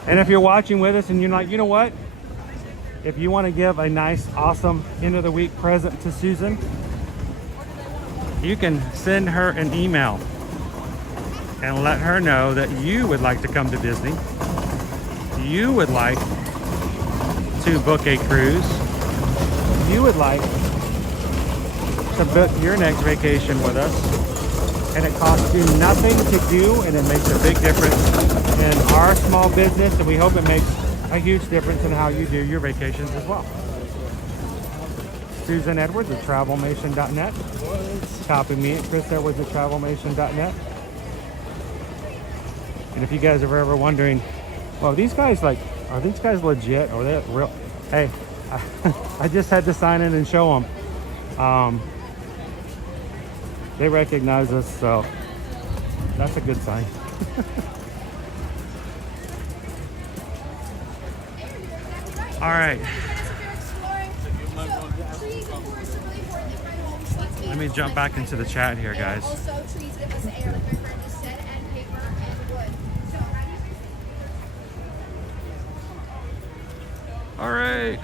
and if you're watching with us and you're like, you know what? If you want to give a nice, awesome end of the week present to Susan, you can send her an email and let her know that you would like to come to Disney. You would like to book a cruise. You would like to book your next vacation with us. And it costs you nothing to do, and it makes a big difference in our small business, and we hope it makes a huge difference in how you do your vacations as well. Susan Edwards at travelmation.net. Copy me at chrisedwards at travelmation.net. And if you guys are ever wondering, well, these guys, like, are these guys legit? Or they real? Hey, I just had to sign in and show them. They recognize us, so that's a good sign. All right. Let me jump back into the chat here, guys. All right.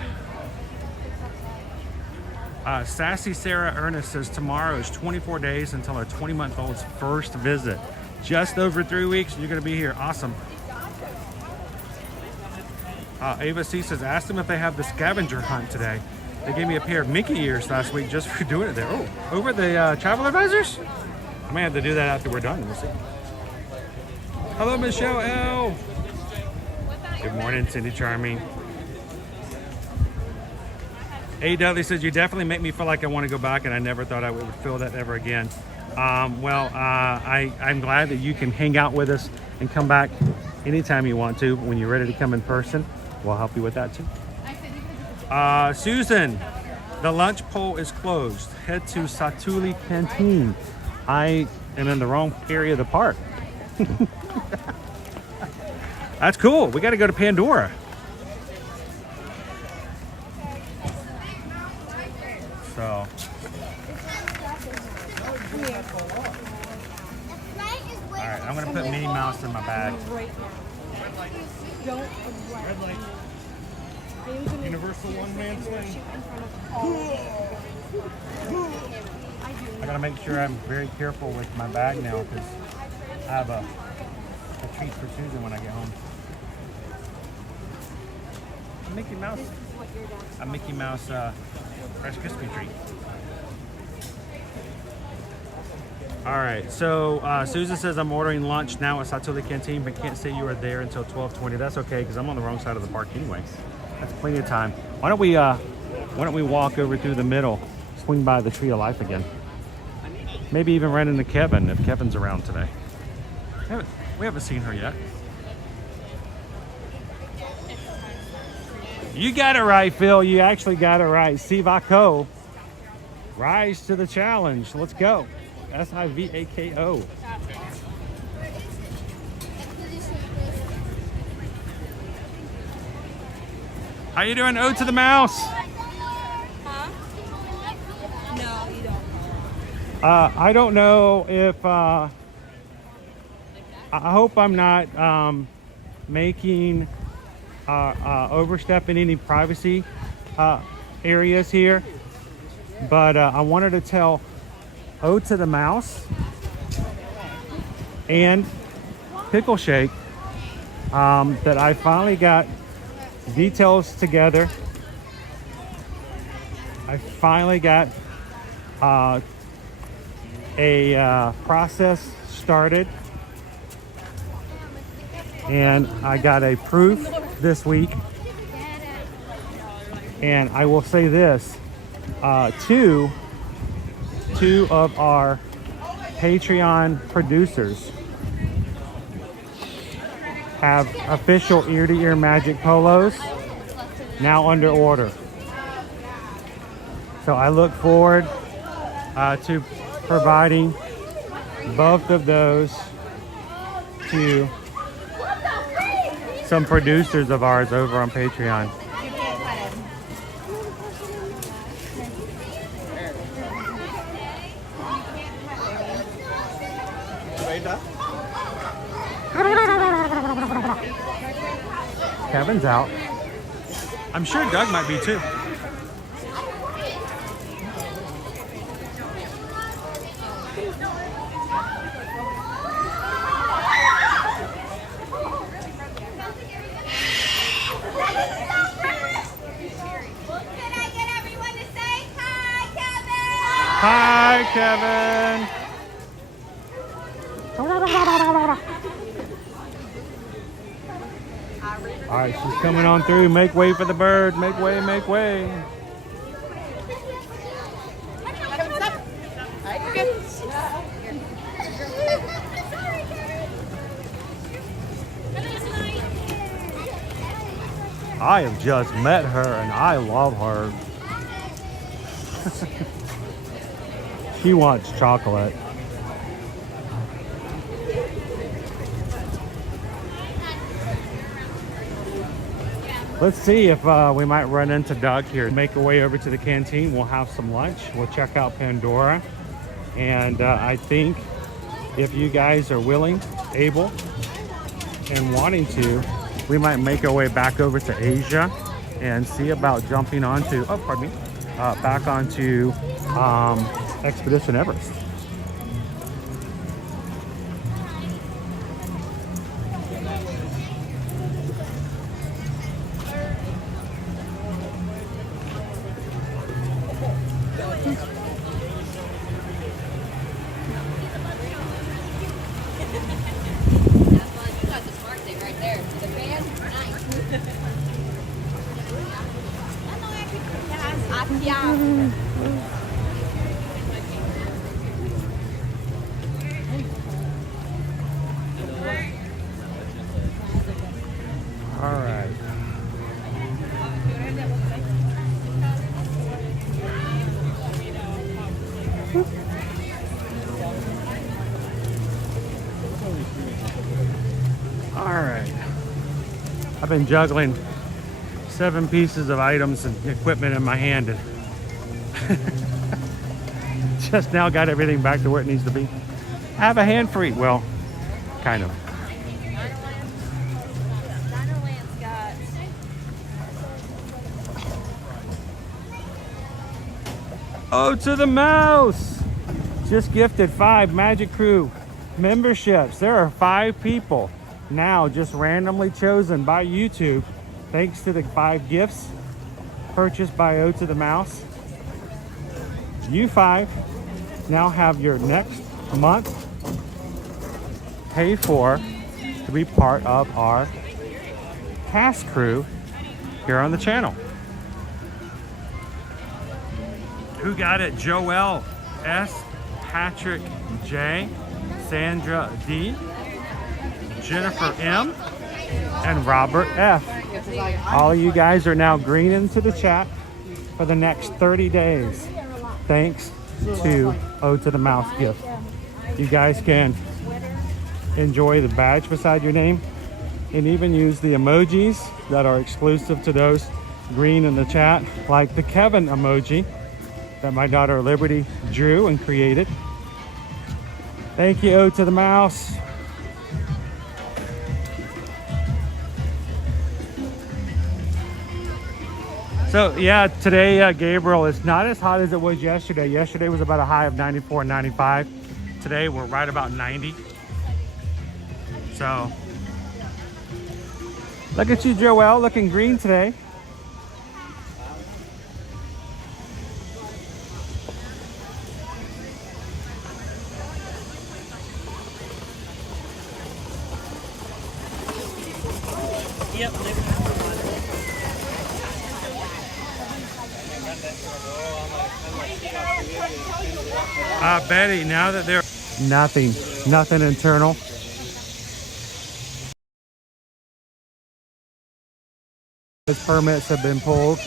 Sassy Sarah Ernest says tomorrow is 24 days until our 20-month-old's first visit. Just over 3 weeks, and you're going to be here. Awesome. Ava C says, ask them if they have the scavenger hunt today. They gave me a pair of Mickey ears last week just for doing it there. Oh, over at the Travel Advisors? I may have to do that after we're done. We'll see. Hello, Michelle L. Good morning, Cindy Charming. A. Dudley says, you definitely make me feel like I want to go back, and I never thought I would feel that ever again. I'm glad that you can hang out with us and come back anytime you want to. When you're ready to come in person, we'll help you with that too. Susan, the lunch pole is closed. Head to Satul'i Canteen. I am in the wrong area of the park. That's cool. We got to go to Pandora. So. All right, I'm going to put Minnie Mouse in my bag. Don't. Red light. Universal one-man swing. I gotta make sure I'm very careful with my bag now because I have a treat for Susan when I get home. Mickey Mouse. A Mickey Mouse Rice Krispie treat. All right, so Susan says I'm ordering lunch now at Satul'i Canteen, but can't say you are there until 12:20. That's okay, because I'm on the wrong side of the park anyway. That's plenty of time. Why don't we walk over through the middle, swing by the Tree of Life again? Maybe even run into Kevin if Kevin's around today. We haven't seen her yet. You got it right, Phil. You actually got it right. Sivako. Rise to the challenge. Let's go. Sivako. How you doing? Ode to the Mouse. Huh? No, you don't. I don't know if I hope I'm not making overstepping any privacy areas here, but I wanted to tell Ode to the Mouse and Pickle Shake that I finally got details together. I finally got a process started, and I got a proof this week. And I will say this, two of our Patreon producers have official ear-to-ear magic polos now under order. So I look forward to providing both of those to some producers of ours over on Patreon. Kevin's out. I'm sure Doug might be too. Hi, Kevin. All right, she's coming on through. Make way for the bird. Make way, make way. I have just met her and I love her. She wants chocolate. Let's see if we might run into Doug here. Make our way over to the canteen. We'll have some lunch. We'll check out Pandora. And I think if you guys are willing, able, and wanting to, we might make our way back over to Asia and see about jumping onto, oh, pardon me, back onto Expedition Everest. I've been juggling 7 pieces of items and equipment in my hand and just now got everything back to where it needs to be. I have a hand free, well, kind of. Oh, to the mouse. Just gifted 5 Magic Crew memberships. There are 5 people now just randomly chosen by YouTube thanks to the 5 gifts purchased by O to the Mouse. You 5 now have your next month paid for to be part of our cast crew here on the channel. Who got it? Joel S, Patrick J, Sandra D, Jennifer M, and Robert F. All of you guys are now green into the chat for the next 30 days. Thanks to O to the Mouse gift. You guys can enjoy the badge beside your name and even use the emojis that are exclusive to those green in the chat, like the Kevin emoji that my daughter Liberty drew and created. Thank you, O to the Mouse. So yeah, today, Gabriel, it's not as hot as it was yesterday. Yesterday was about a high of 94, 95. Today, we're right about 90. So, look at you, Joelle, looking green today. Betty, now that they're nothing internal. Those permits have been pulled.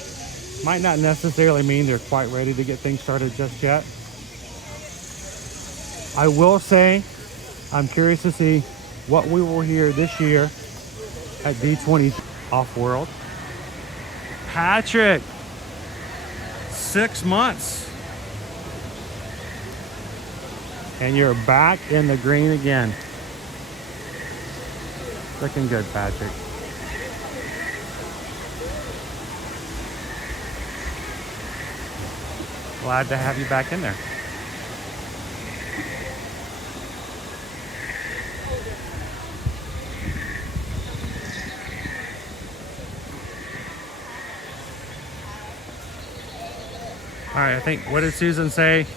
Might not necessarily mean they're quite ready to get things started just yet. I will say, I'm curious to see what we will hear this year at D20 Off-World. Patrick, 6 months. And you're back in the green again. Looking good, Patrick. Glad to have you back in there. All right, I think, what did Susan say?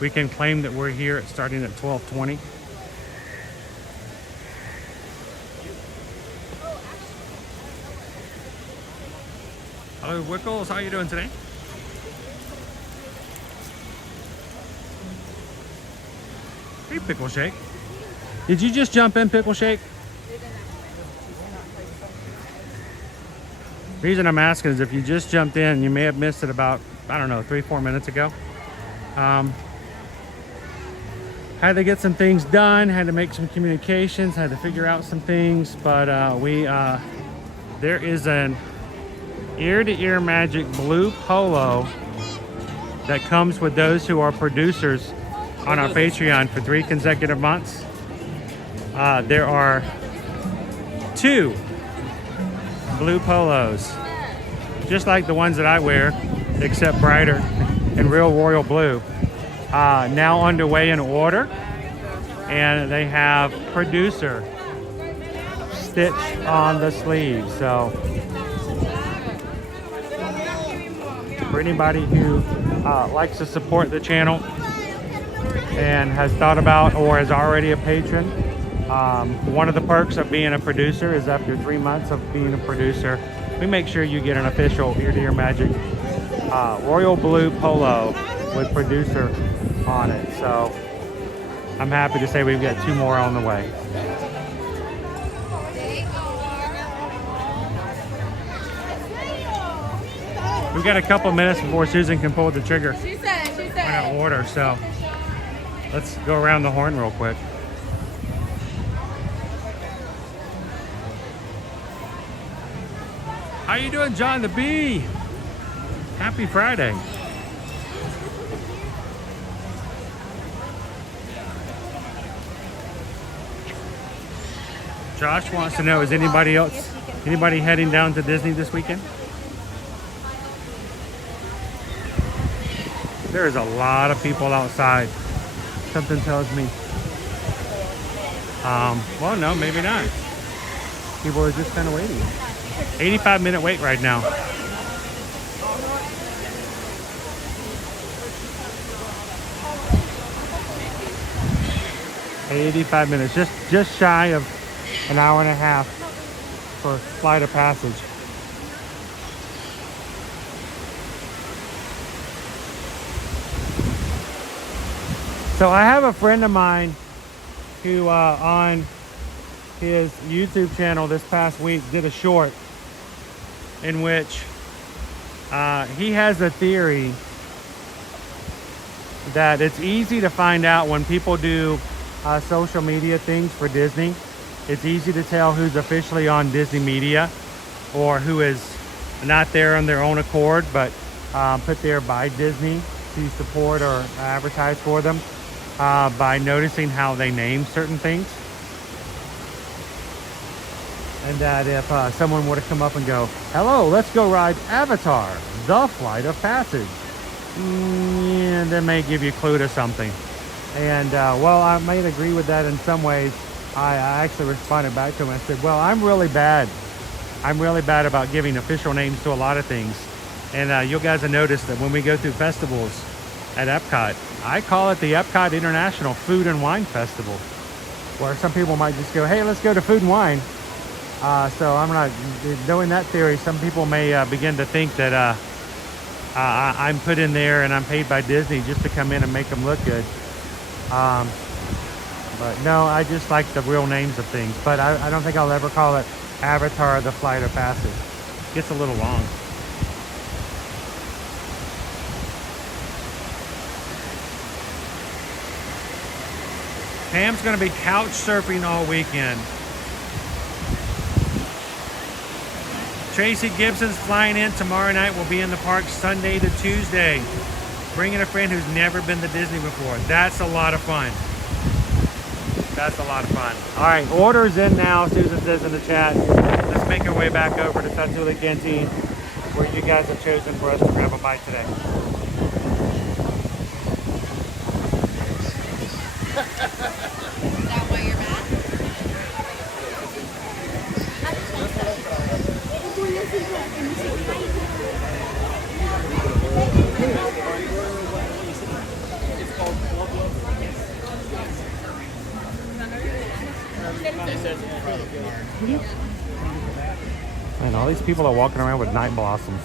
We can claim that we're here starting at 12:20. Hello, Wickles. How are you doing today? Hey, Pickle Shake. Did you just jump in, Pickle Shake? The reason I'm asking is if you just jumped in, you may have missed it about, I don't know, 3-4 minutes ago. Had to get some things done, had to make some communications, had to figure out some things, but there is an ear-to-ear magic blue polo that comes with those who are producers on our Patreon for 3 consecutive months. There are 2 blue polos, just like the ones that I wear, except brighter and real royal blue. Now underway in order, and they have producer stitched on the sleeve. So for anybody who likes to support the channel and has thought about or is already a patron, one of the perks of being a producer is after 3 months of being a producer, we make sure you get an official Ear-to-Ear Magic royal blue polo with producer on it. So I'm happy to say we've got 2 more on the way. We've got a couple minutes before Susan can pull the trigger. She said. We're out of order, so let's go around the horn real quick. How you doing, John the Bee? Happy Friday. Josh wants to know, is anybody heading down to Disney this weekend? There's a lot of people outside. Something tells me. Well, no, maybe not. People are just kind of waiting. 85-minute wait right now. $85 minutes, just shy of an hour and a half for flight of passage. So I have a friend of mine who on his YouTube channel this past week did a short in which he has a theory that it's easy to find out when people do social media things for Disney. It's easy to tell who's officially on Disney media or who is not there on their own accord, but put there by Disney to support or advertise for them by noticing how they name certain things. And that if someone were to come up and go, hello, let's go ride Avatar, the Flight of Passage. Yeah, they may give you a clue to something. And well, I might agree with that in some ways. I actually responded back to him. I said, well, I'm really bad. I'm really bad about giving official names to a lot of things. And you guys have noticed that when we go through festivals at Epcot, I call it the Epcot International Food and Wine Festival. Where some people might just go, hey, let's go to Food and Wine. So I'm not, knowing that theory, some people may begin to think that I'm put in there and I'm paid by Disney just to come in and make them look good. But no, I just like the real names of things. But I don't think I'll ever call it Avatar, the Flight of Passage. It gets a little long. Pam's going to be couch surfing all weekend. Tracy Gibson's flying in tomorrow night. Will be in the park Sunday to Tuesday. Bringing a friend who's never been to Disney before. That's a lot of fun. That's a lot of fun. All right, orders in now, Susan says in the chat. Let's make our way back over to Satul'i Canteen, where you guys have chosen for us to grab a bite today. Is that why you're mad? And all these people are walking around with night blossoms.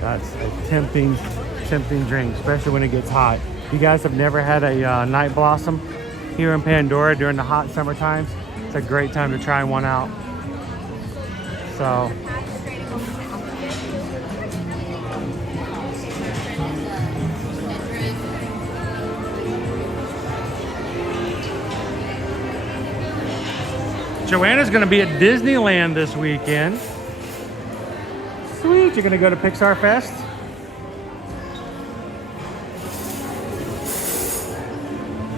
That's a tempting drink, especially when it gets hot. You guys have never had a night blossom here in Pandora during the hot summer times? It's a great time to try one out. So. Joanna's going to be at Disneyland this weekend. Sweet, you're going to go to Pixar Fest?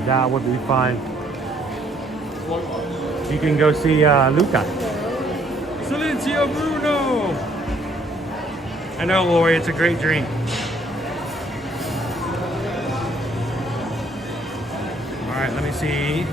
That would be fun. You can go see Luca. Silencio Bruno! I know, Lori, it's a great drink. All right, let me see.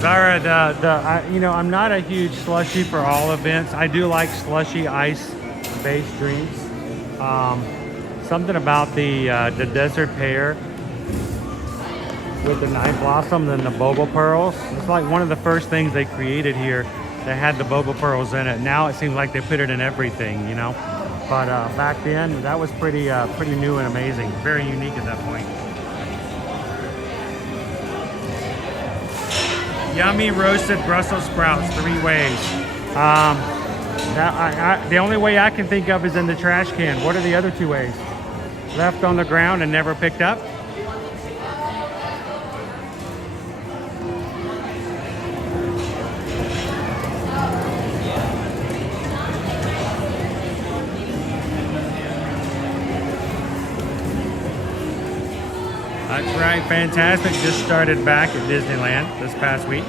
Zara, I'm not a huge slushy for all events. I do like slushy ice-based drinks. Something about the desert pear with the night blossom and the boba pearls. It's like one of the first things they created here that had the boba pearls in it. Now it seems like they put it in everything, you know. But back then, that was pretty new and amazing. Very unique at that point. Yummy roasted Brussels sprouts, 3 ways. The only way I can think of is in the trash can. What are the other 2 ways? Left on the ground and never picked up? That's right, fantastic. Just started back at Disneyland this past week.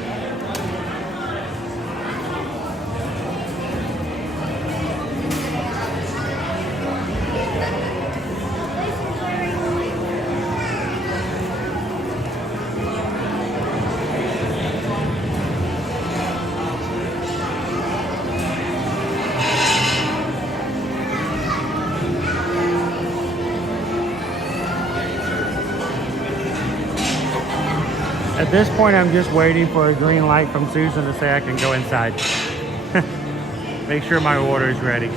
At this point, I'm just waiting for a green light from Susan to say I can go inside. Make sure my order is ready.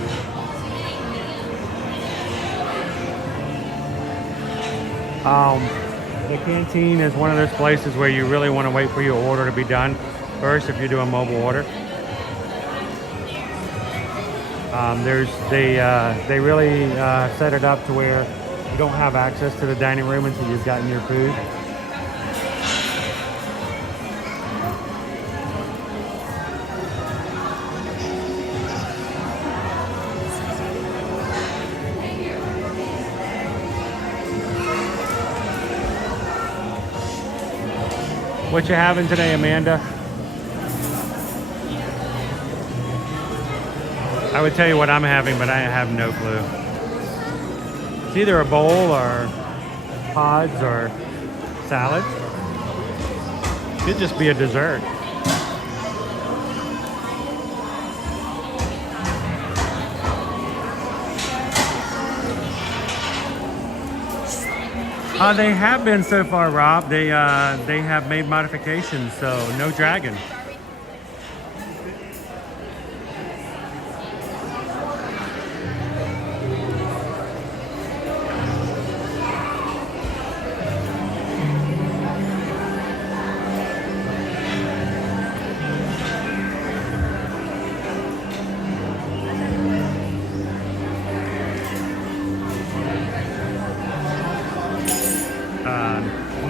The Canteen is one of those places where you really want to wait for your order to be done first if you do a mobile order. They really set it up to where you don't have access to the dining room until you've gotten your food. What you having today, Amanda? I would tell you what I'm having, but I have no clue. It's either a bowl or pods or salad. Could just be a dessert. They have been so far, Rob. They have made modifications, so no dragon.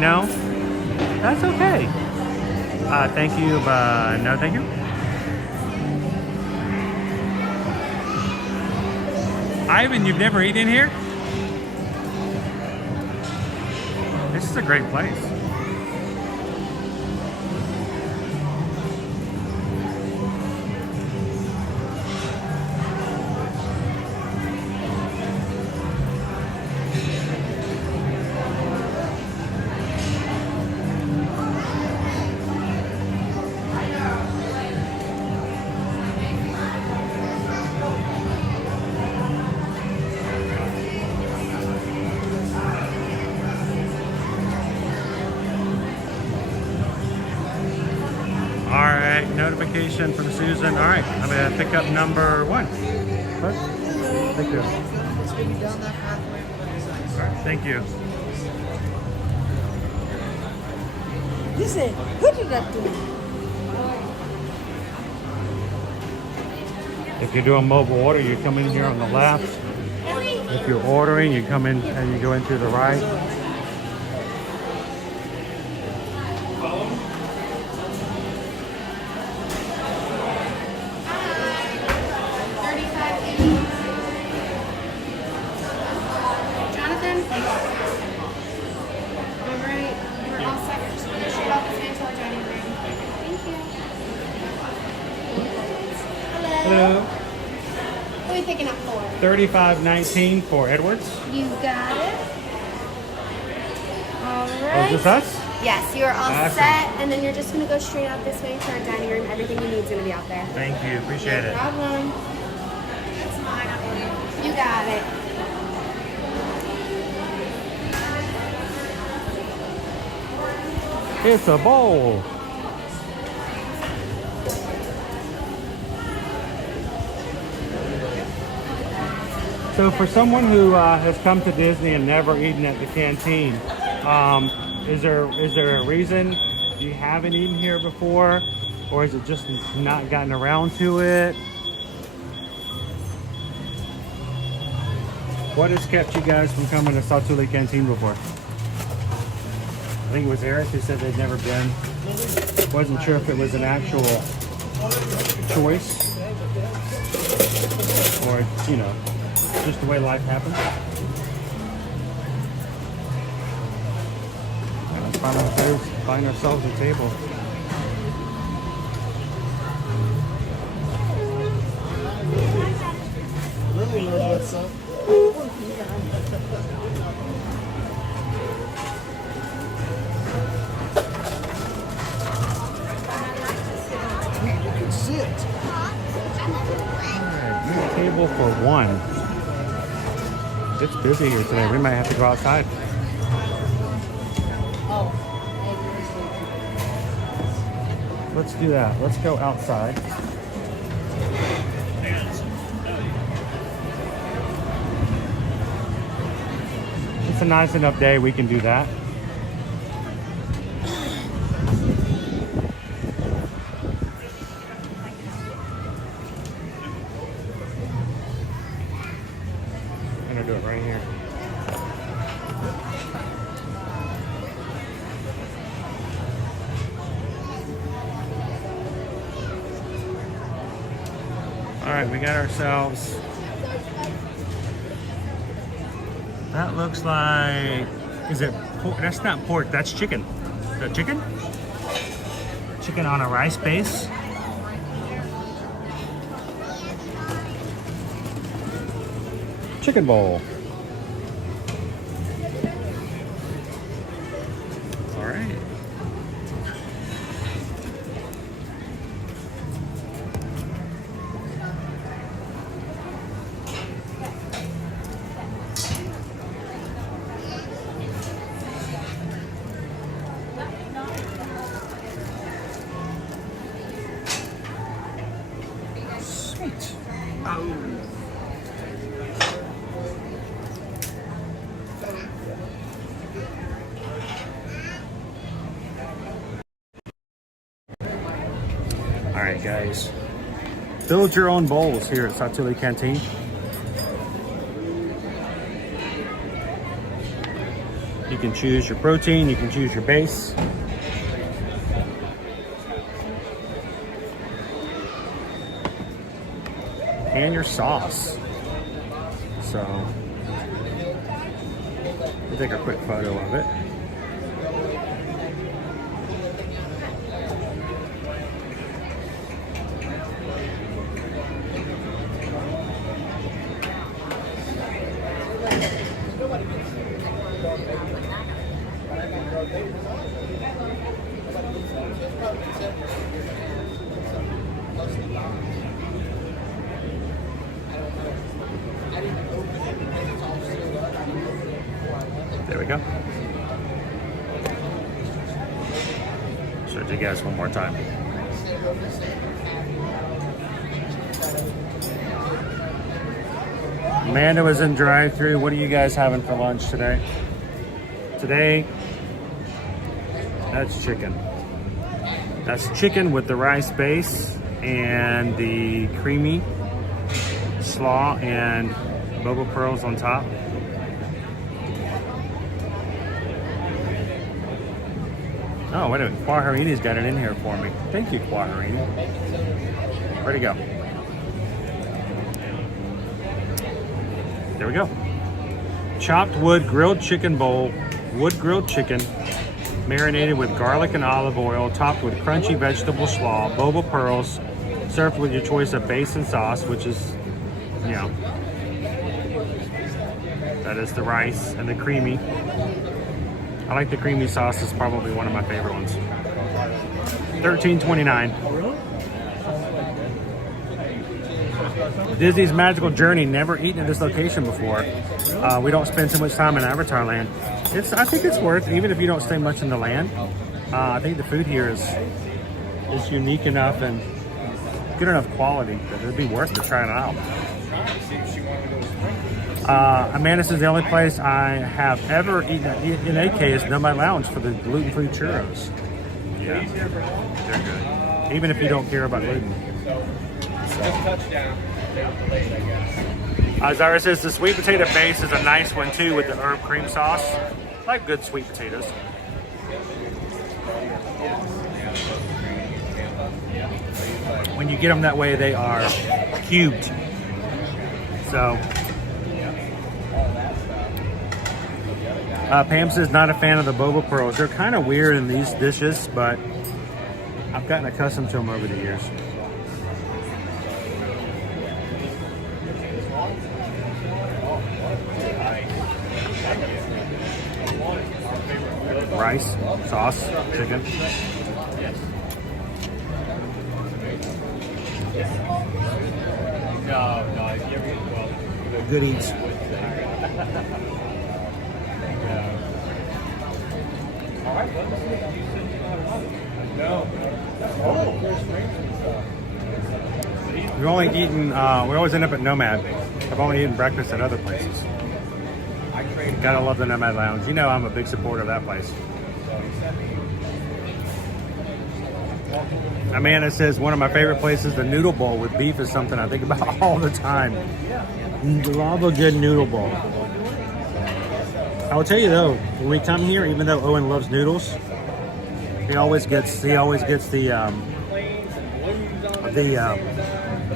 No, that's okay. Thank you, no thank you. Ivan, you've never eaten here? This is a great place. Notification from Susan. All right, I'm gonna pick up number 1. What? Thank you. All right, thank you. Listen, who did that to? If you're doing mobile order, you come in here on the left. If you're ordering, you come in and you go into the right. Hello. What are you picking up for? $35.19 for Edwards. You got it. All Oh, right. is this us? Yes, you're all Awesome. set, and then you're just going to go straight out this way to our dining room. Everything you need is going to be out there. Thank you. Appreciate No it. problem. That's mine, I believe. You got it. It's a bowl. So for someone who has come to Disney and never eaten at the Canteen, is there a reason you haven't eaten here before, or is it just not gotten around to it? What has kept you guys from coming to Satul'i Canteen before? I think it was Eric who said they'd never been. Wasn't sure if it was an actual choice or, you know, just the way life happens. Let's find ourselves a table. Lily knows what's up. You can sit. Alright, table for one. It's busy here today. We might have to go outside. Let's do that. Let's go outside. It's a nice enough day, we can do that. I'm gonna do it right here. All right, we got ourselves. That looks like, is it pork? That's not pork, that's chicken. Is that chicken? Chicken on a rice base. Chicken bowl. All right. Sweet. Oh. All right, guys. Build your own bowls here at Satul'i Canteen. You can choose your protein, you can choose your base. And your sauce. So, we'll take a quick photo of it. There we go. Show it to you guys one more time. Amanda was in drive-thru. What are you guys having for lunch today? Today, that's chicken. That's chicken with the rice base and the creamy slaw and boba pearls on top. Oh, wait a minute. Quaharini's got it in here for me. Thank you, Quaharini. Where'd it go? There we go. Chopped wood grilled chicken bowl. Wood grilled chicken. Marinated with garlic and olive oil. Topped with crunchy vegetable slaw. Boba pearls. Served with your choice of base and sauce, which is, you know, that is the rice and the creamy. I like the creamy sauce. It's probably one of my favorite ones. $13.29. Disney's Magical Journey. Never eaten at this location before. We don't spend too much time in Avatar Land. I think it's worth, even if you don't stay much in the land. I think the food here is unique enough and good enough quality that it'd be worth to try it out. Amanda's is the only place I have ever eaten in AK is Nomad Lounge for the gluten-free churros. Yeah, they're good. Even if you don't care about gluten. Touchdown. They were delayed, I guess. Zara says the sweet potato base is a nice one too with the herb cream sauce. I like good sweet potatoes. When you get them that way, they are cubed. So, Pam says not a fan of the boba pearls. They're kind of weird in these dishes, but I've gotten accustomed to them over the years. Rice, sauce, chicken. Good eats. We've only eaten, we always end up at Nomad. I've only eaten breakfast at other places. Gotta love the Nomad Lounge. You know I'm a big supporter of that place. Amanda says one of my favorite places, the noodle bowl with beef, is something I think about all the time. Love a good noodle bowl. I will tell you though, when we come here, even though Owen loves noodles, he always gets the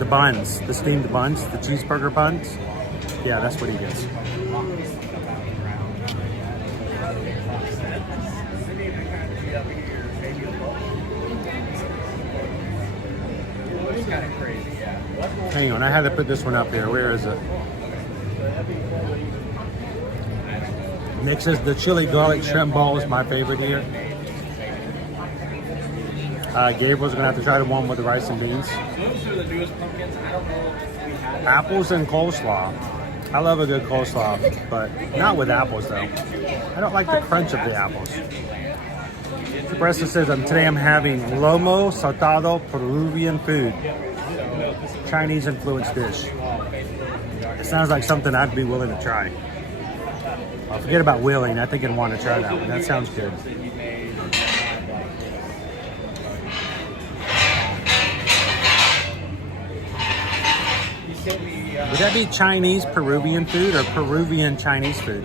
buns, the steamed buns, the cheeseburger buns. Yeah, that's what he gets. Hang on, I had to put this one up there. Where is it? Nick says the chili garlic shrimp ball is my favorite here. Gabriel's gonna have to try the one with the rice and beans. Apples and coleslaw. I love a good coleslaw, but not with apples though. I don't like the crunch of the apples. Presta says today I'm having lomo saltado Peruvian food. Chinese influenced dish. It sounds like something I'd be willing to try. I'll forget about willing. I think I'd want to try that one. That sounds good. Would that be Chinese Peruvian food or Peruvian Chinese food?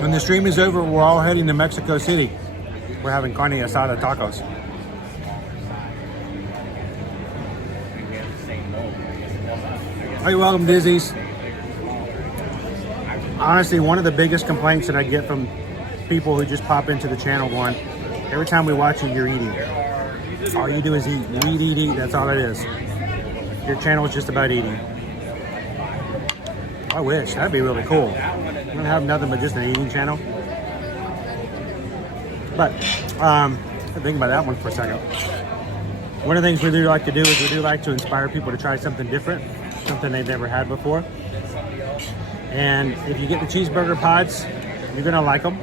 When the stream is over, we're all heading to Mexico City. We're having carne asada tacos. Oh, you're welcome, Dizzies. Honestly, one of the biggest complaints that I get from people who just pop into the channel going, every time we watch you, you're eating. All you do is eat. You eat. That's all it is. Your channel is just about eating. I wish. That'd be really cool. I'm gonna have nothing but just an eating channel. But think about that one for a second. One of the things we do like to do is we do like to inspire people to try something different, something they've never had before. And if you get the cheeseburger pods, you're gonna like them.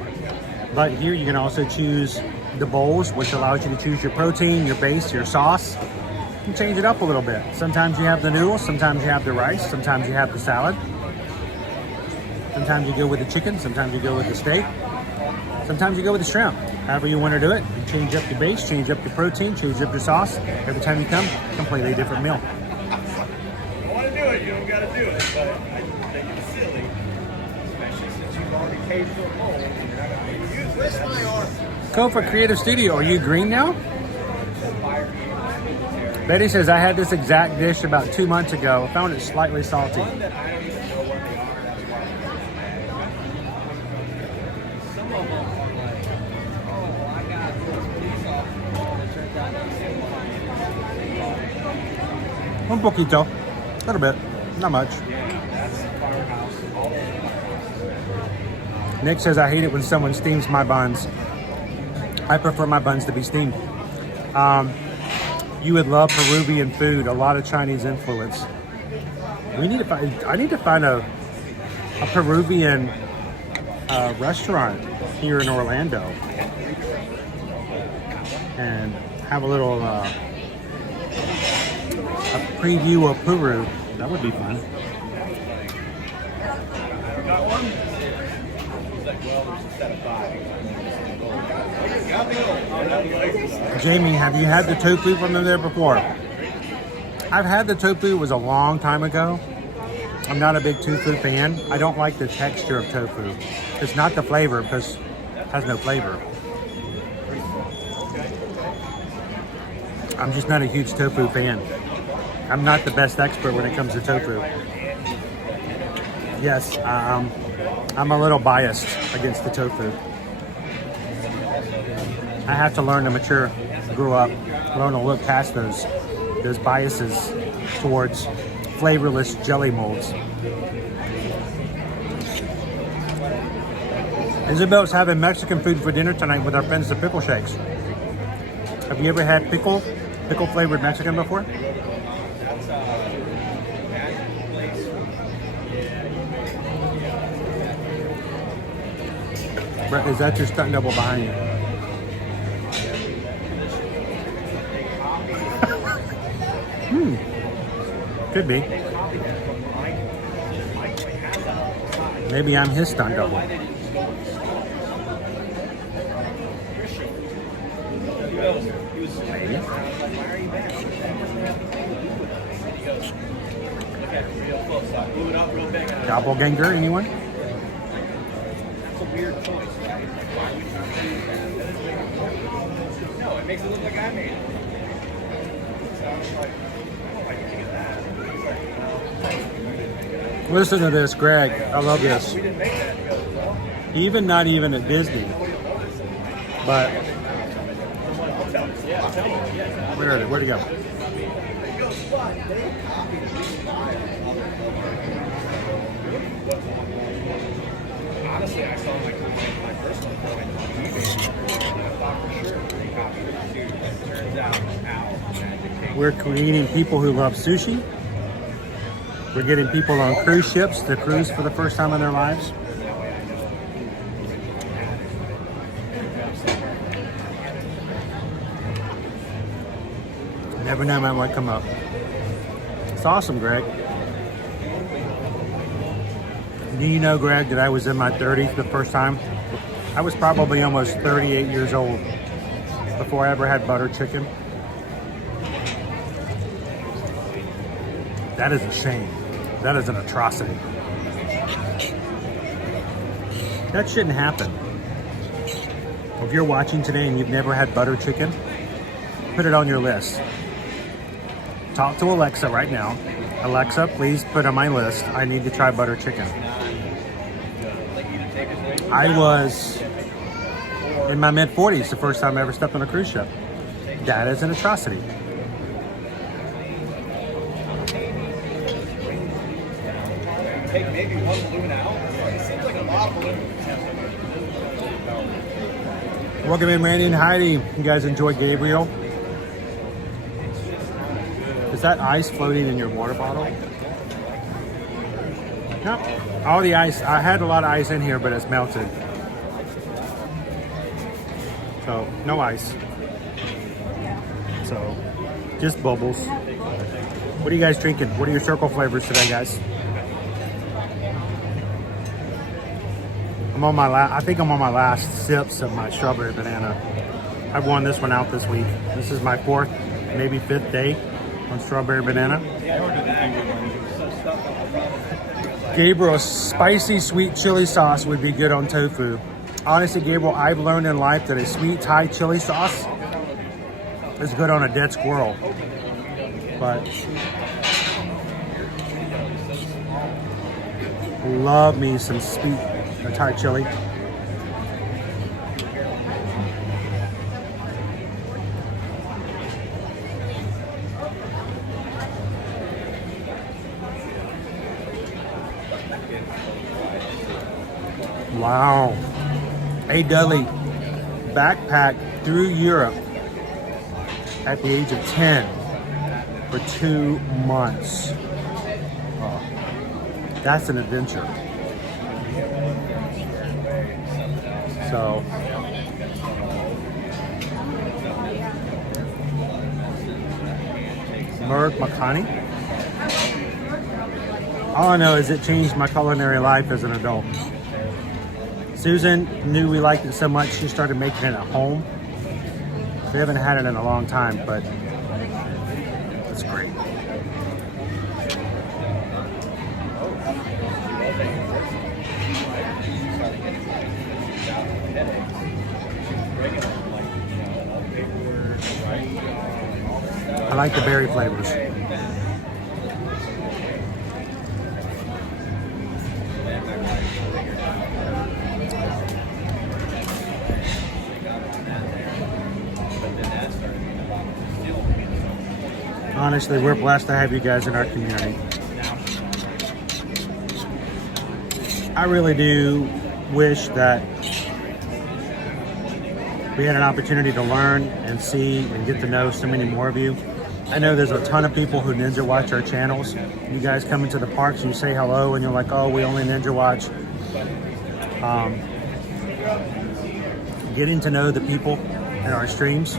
But here you can also choose the bowls, which allows you to choose your protein, your base, your sauce. You can change it up a little bit. Sometimes you have the noodles, sometimes you have the rice, sometimes you have the salad. Sometimes you go with the chicken, sometimes you go with the steak, sometimes you go with the shrimp. However you want to do it, you change up your base, change up your protein, change up your sauce. Every time you come, completely different meal. If you want to do it, you don't got to do it, but I think it's silly, especially since you've already paid for a bowl. You're not going to use this. My arm. Go for Creative Studio. Are you green now? Betty says, I had this exact dish about 2 months ago. I found it slightly salty. Un poquito, a little bit, not much. Nick says, I hate it when someone steams my buns. I prefer my buns to be steamed. You would love Peruvian food, a lot of Chinese influence. I need to find a Peruvian restaurant here in Orlando and have a little a preview of Peru That would be fun. Got one? Jamie, have you had the tofu from them there before? I've had the tofu. It was a long time ago. I'm not a big tofu fan. I don't like the texture of tofu. It's not the flavor because it has no flavor. I'm just not a huge tofu fan. I'm not the best expert when it comes to tofu. Yes, I'm a little biased against the tofu. I have to learn to mature, grow up, learn to look past those biases towards flavorless jelly molds. Isabel's having Mexican food for dinner tonight with our friends the Pickle Shakes. Have you ever had pickle flavored Mexican before? Brett, is that your stunt double behind you? Could be. Maybe I'm his stunt double. Doppelganger, anyone? That's a weird choice. No, it makes it look like I made it. So I was like, I don't like any of that. Listen to this, Greg. I love this. Even not even at Disney, but where'd he go? Honestly, I saw my first one on eBay, and I thought for sure they copied it too. It turns out, ow. We're creating people who love sushi. We're getting people on cruise ships to cruise for the first time in their lives. I never know when I might come up. It's awesome, Greg. Do you know, Greg, that I was in my 30s the first time? I was probably almost 38 years old before I ever had butter chicken. That is a shame. That is an atrocity. That shouldn't happen. If you're watching today and you've never had butter chicken, put it on your list. Talk to Alexa right now. Alexa, please put on my list. I need to try butter chicken. I was in my mid-40s the first time I ever stepped on a cruise ship. That is an atrocity. Take maybe one balloon out. It seems like a lot of balloons. Welcome in, Randy and Heidi. You guys enjoy Gabriel? Is that ice floating in your water bottle? No. All the ice, I had a lot of ice in here, but it's melted. So, no ice. So, just bubbles. What are you guys drinking? What are your circle flavors today, guys? I think I'm on my last sips of my strawberry banana. I've won this one out this week. This is my 4th, maybe 5th day on strawberry banana. Gabriel, spicy sweet chili sauce would be good on tofu. Honestly, Gabriel, I've learned in life that a sweet Thai chili sauce is good on a dead squirrel. But love me some sweet Thai chili. Wow. A Dudley backpacked through Europe at the age of 10 for 2 months. Oh, that's an adventure. So, Merck Makani. All I know is it changed my culinary life as an adult. Susan knew we liked it so much, she started making it at home. We haven't had it in a long time, but it's great. I like the berry flavors. Honestly, we're blessed to have you guys in our community. I really do wish that we had an opportunity to learn and see and get to know so many more of you. I know there's a ton of people who ninja watch our channels. You guys come into the parks and you say hello and you're like, oh, we only ninja watch. Getting to know the people in our streams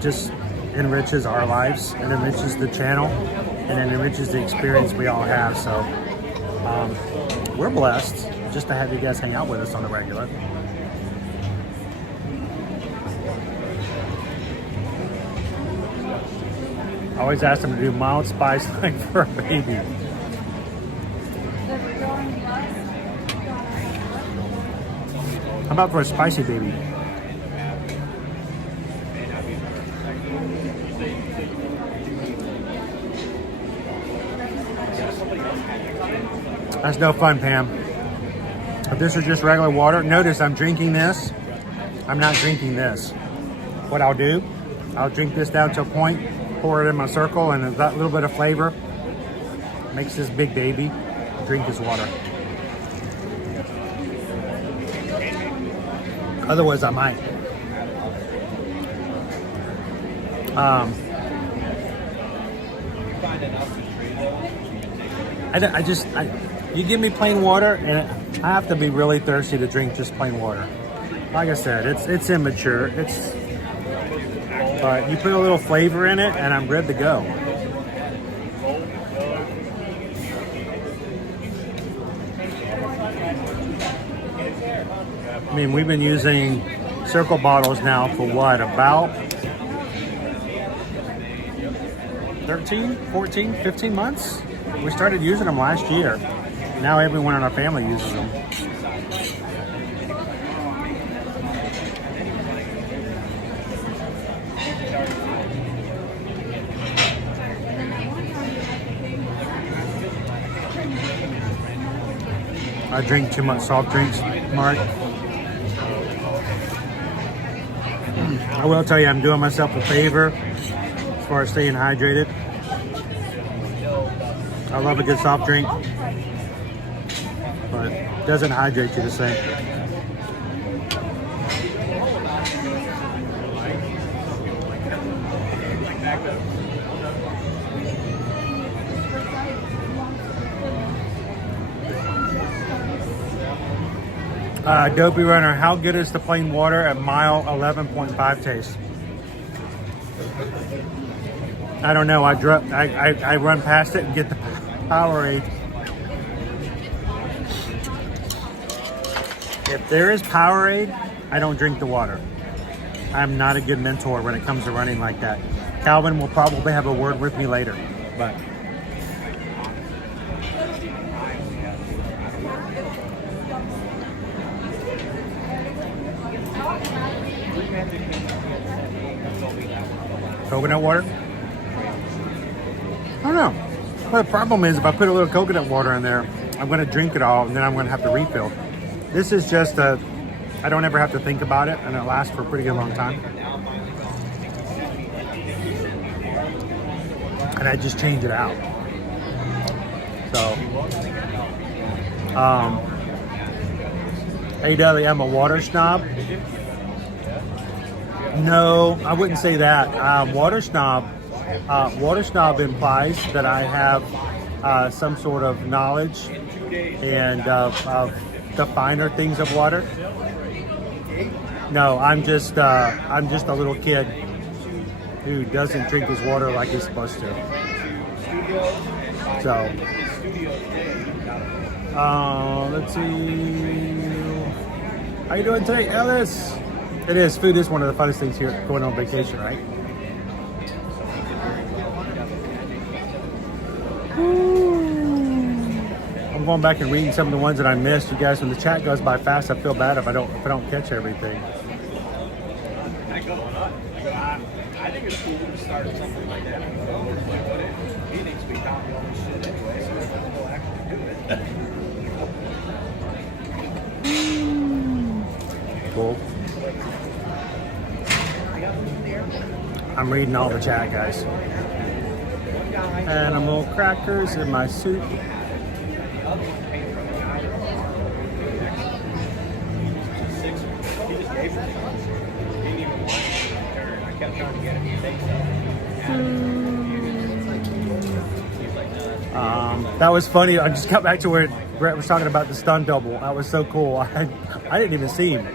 just enriches our lives and enriches the channel and it enriches the experience we all have. So we're blessed just to have you guys hang out with us on the regular. I always ask them to do mild spice like for a baby. How about for a spicy baby? That's no fun, Pam. If this is just regular water, notice I'm drinking this. I'm not drinking this. What I'll do, I'll drink this down to a point, pour it in my circle, and that little bit of flavor makes this big baby drink his water. Otherwise, I might. You give me plain water, and I have to be really thirsty to drink just plain water. Like I said, it's immature. But you put a little flavor in it, and I'm good to go. I mean, we've been using circle bottles now for what, about 13, 14, 15 months? We started using them last year. Now everyone in our family uses them. I drink too much soft drinks, Mark. I will tell you, I'm doing myself a favor as far as staying hydrated. I love a good soft drink, but it doesn't hydrate you the same. Dopey Runner, how good is the plain water at mile 11.5 taste? I don't know. I run past it and get the Powerade. If there is Powerade, I don't drink the water. I'm not a good mentor when it comes to running like that. Calvin will probably have a word with me later, but. Coconut water? I don't know. Well, the problem is if I put a little coconut water in there, I'm going to drink it all and then I'm going to have to refill. This is just I don't ever have to think about it, and it lasts for a pretty good long time. And I just change it out. So, hey Dudley, I'm a water snob. No, I wouldn't say that. Water snob implies that I have some sort of knowledge and of the finer things of water. No, I'm just a little kid who doesn't drink his water like he's supposed to. So Let's see. How you doing today, Ellis? It is. Food is one of the funnest things here going on vacation, right? I'm going back and reading some of the ones that I missed. You guys, when the chat goes by fast, I feel bad if I don't catch everything. I think it's cool to start something like that. He thinks we copy all this shit anyway, so we'll actually do it. Cool. I'm reading all the chat, guys. Animal crackers in my soup. That was funny. I just got back to where Brett was talking about the stun double. That was so cool. I didn't even see him.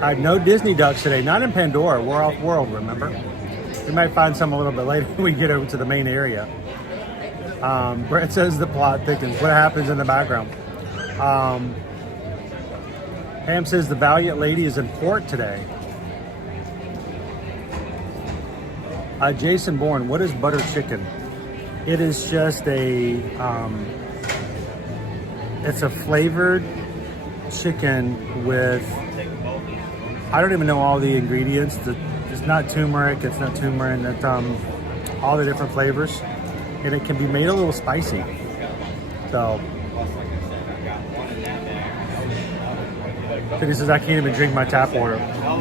I had no Disney ducks today. Not in Pandora. We're off world, remember? We might find some a little bit later when we get over to the main area. Brett says the plot thickens. What happens in the background? Pam says the Valiant Lady is in port today. Jason Bourne, what is butter chicken? It is just a, it's a flavored chicken with, I don't even know all the ingredients. It's not turmeric, it's not turmeric, it's all the different flavors. And it can be made a little spicy. So, he says, I can't even drink my tap water.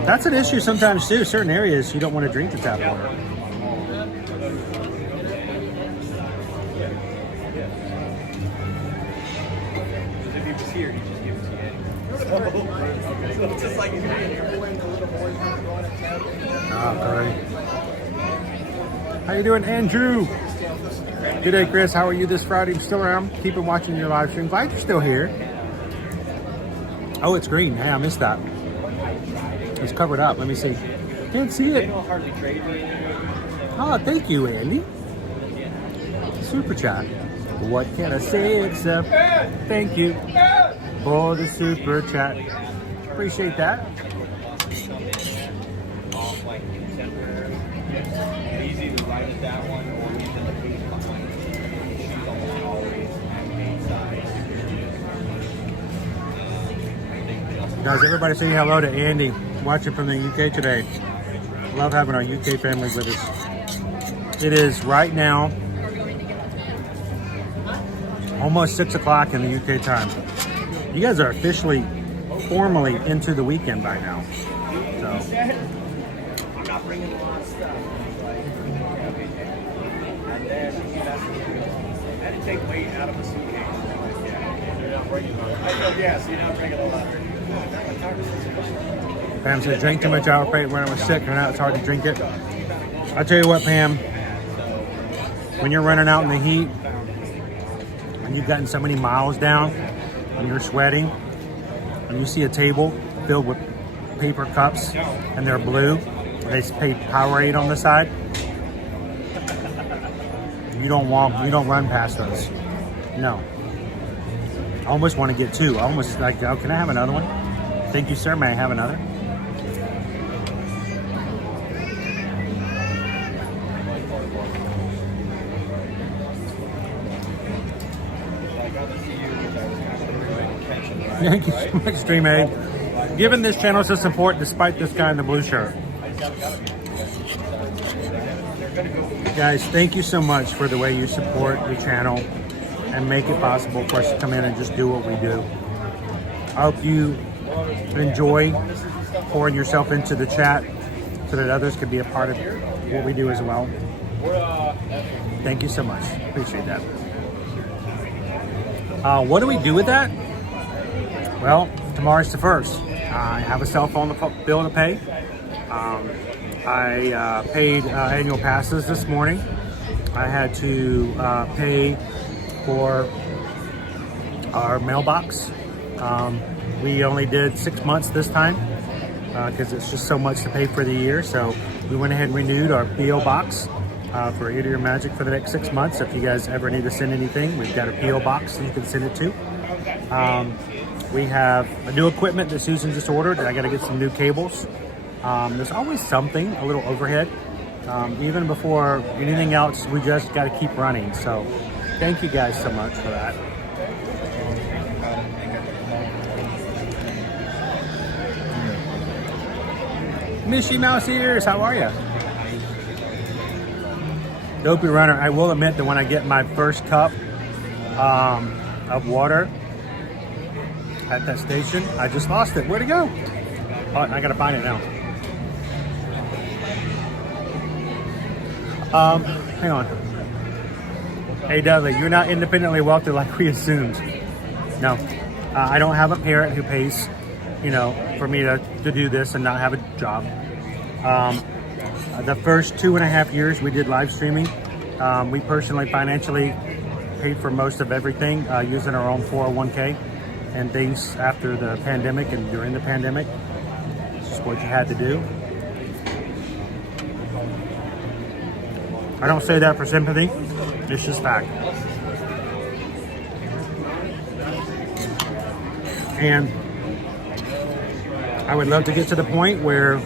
That's an issue sometimes too. Certain areas, you don't want to drink the tap water. If he was here, he'd just give it to you. So it's just like you're playing the little boys going to town. Great. How you doing, Andrew? Good day, Chris. How are you this Friday? I'm still around. Keeping watching your live stream. Glad you're still here. Oh, it's green. Hey, I missed that. It's covered up. Let me see. Can't see it. Oh, thank you, Andy. Super chat. What can I say except thank you for the super chat. Appreciate that. Easy to write it that one or even the page behind it. She's almost always on the main side. Guys, everybody say hello to Andy, watching from the UK today. Love having our UK family with us. It is right now almost 6 o'clock in the UK time. You guys are officially, formally into the weekend by now. So. I'm not bringing a lot of stuff. And then I had to take weight out of the suitcase. You're not bringing a lot. Yeah, so you're not bringing a lot. Pam said, drink too much Hour Freight when I was sick, and now it's hard to drink it. I'll tell you what, Pam, when you're running out in the heat, and you've gotten so many miles down, and you're sweating, and you see a table filled with paper cups, and they're blue, they say Powerade on the side, you don't run past those. No. I almost want to get two. I almost like, oh, can I have another one? Thank you, sir. May I have another? Thank you so much, Stream Aid. Giving this channel some support despite this guy in the blue shirt. Guys, thank you so much for the way you support the channel and make it possible for us to come in and just do what we do. I hope you enjoy pouring yourself into the chat so that others can be a part of what we do as well. Thank you so much. Appreciate that. What do we do with that? Well, tomorrow's the 1st. I have a cell phone bill to pay. I paid annual passes this morning. I had to pay for our mailbox. We only did 6 months this time because it's just so much to pay for the year. So we went ahead and renewed our PO box. for Ear to Your Magic for the next 6 months. If you guys ever need to send anything, we've got a P.O. box that you can send it to. We have a new equipment that Susan just ordered, and I got to get some new cables. There's always something, a little overhead. Even before anything else, we just got to keep running. So thank you guys so much for that. Mishy Mouse Ears, how are you? Dopey Runner, I will admit that when I get my first cup of water at that station, I just lost it. Where'd it go? Oh, I gotta find it now. Hang on. Hey Dudley, you're not independently wealthy like we assumed. No, I don't have a parent who pays, you know, for me to do this and not have a job. The first 2.5 years we did live streaming, we personally financially paid for most of everything using our own 401k and things after the pandemic and during the pandemic. It's just what you had to do. I don't say that for sympathy, it's just fact. And I would love to get to the point where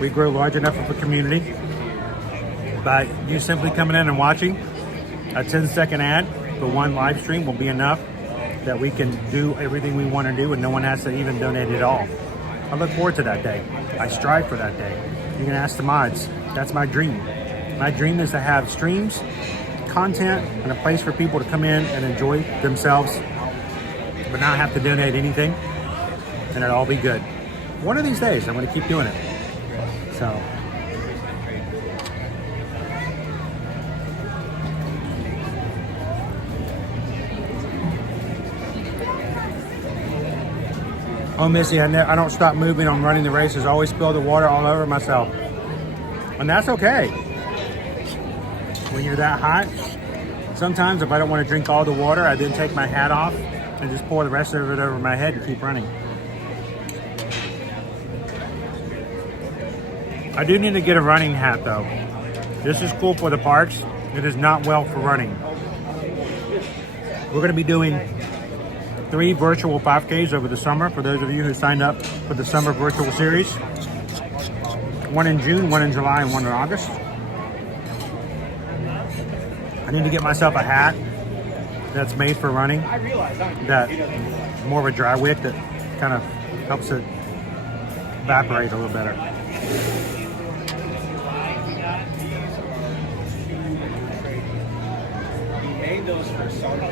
we grow large enough of a community, but you simply coming in and watching a 10-second ad for one live stream will be enough that we can do everything we want to do and no one has to even donate at all. I look forward to that day. I strive for that day. You can ask the mods. That's my dream. My dream is to have streams, content, and a place for people to come in and enjoy themselves, but not have to donate anything, and it'll all be good. One of these days, I'm going to keep doing it. So. Oh, Missy, I don't stop moving. I'm running the races. Always spill the water all over myself. And that's okay. When you're that hot, sometimes if I don't want to drink all the water, I then take my hat off and just pour the rest of it over my head and keep running. I do need to get a running hat though. This is cool for the parks. It is not well for running. We're going to be doing 3 virtual 5Ks over the summer for those of you who signed up for the summer virtual series. 1 in June, 1 in July, and 1 in August. I need to get myself a hat that's made for running, that more of a dry wick that kind of helps it evaporate a little better. We made those for summer.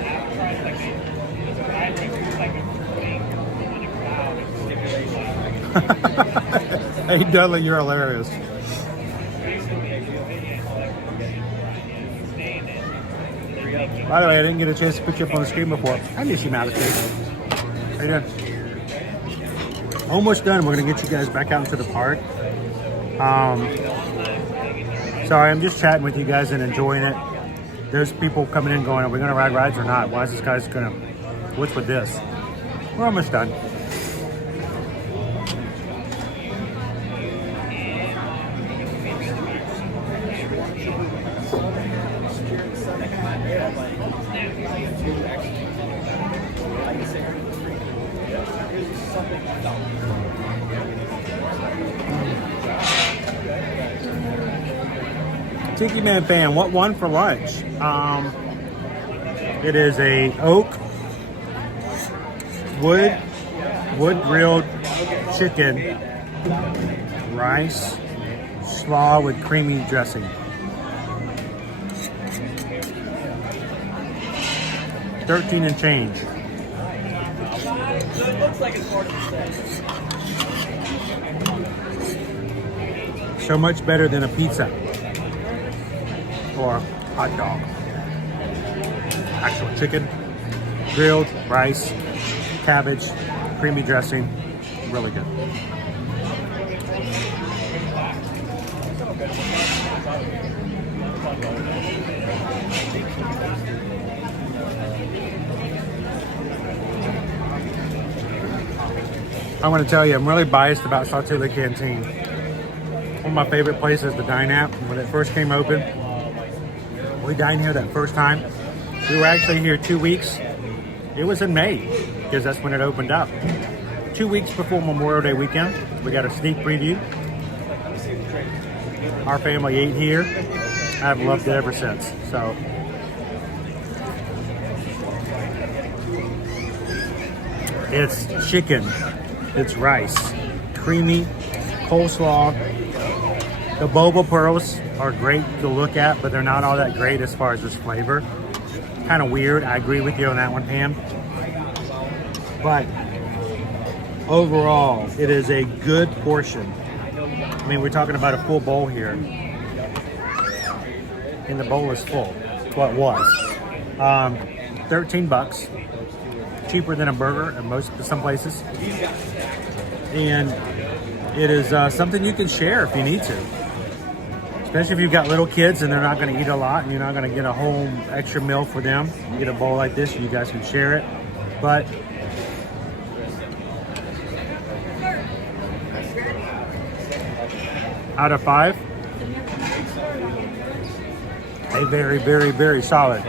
Hey Dudley, you're hilarious. By the way, I didn't get a chance to put you up on the screen before. I miss you, Ambersweet. How you doing? Almost done. We're going to get you guys back out into the park. Sorry, I'm just chatting with you guys and enjoying it. There's people coming in going, are we going to ride rides or not? Why is this guy's going to... What's with this? We're almost done. Tiki Man fan, what won for lunch? It is a oak wood grilled chicken, rice, slaw with creamy dressing. $13 and change. Looks like it's So much better than a pizza or a hot dog. Actual chicken, grilled, rice, cabbage, creamy dressing, really good. I want to tell you, I'm really biased about Satul'i Canteen. One of my favorite places to dine at. When it first came open, We dined here that first time. We were actually here 2 weeks. It was in May, because that's when it opened up. 2 weeks before Memorial Day weekend. We got a sneak preview. Our family ate here. I've loved it ever since. So it's chicken, it's rice, creamy, coleslaw. The boba pearls are great to look at, but they're not all that great as far as this flavor. Kind of weird. I agree with you on that one, Pam. But overall, it is a good portion. I mean, we're talking about a full bowl here. And the bowl is full. Well, it was. 13 bucks. Cheaper than a burger at some places. And it is something you can share if you need to. Especially if you've got little kids and they're not going to eat a lot and you're not going to get a whole extra meal for them. You get a bowl like this, you guys can share it. But out of 5, a very, very, very solid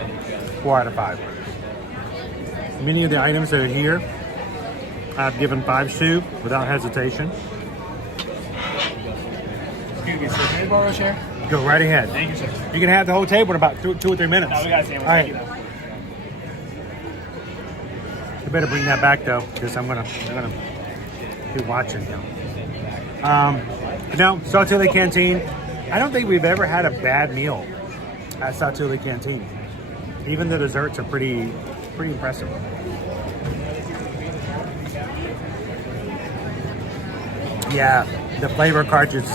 4 out of 5. Many of the items that are here, I've given 5 to without hesitation. Excuse me, sir. Can I borrow a chair? Go right ahead. Thank you, sir. You can have the whole table in about 2 or 3 minutes. No, we got a sandwich. All right. Thank you, though. You better bring that back though, because I'm gonna be watching you. No, Satul'i Canteen. I don't think we've ever had a bad meal at Satul'i Canteen. Even the desserts are pretty impressive. Yeah, the flavor cartridge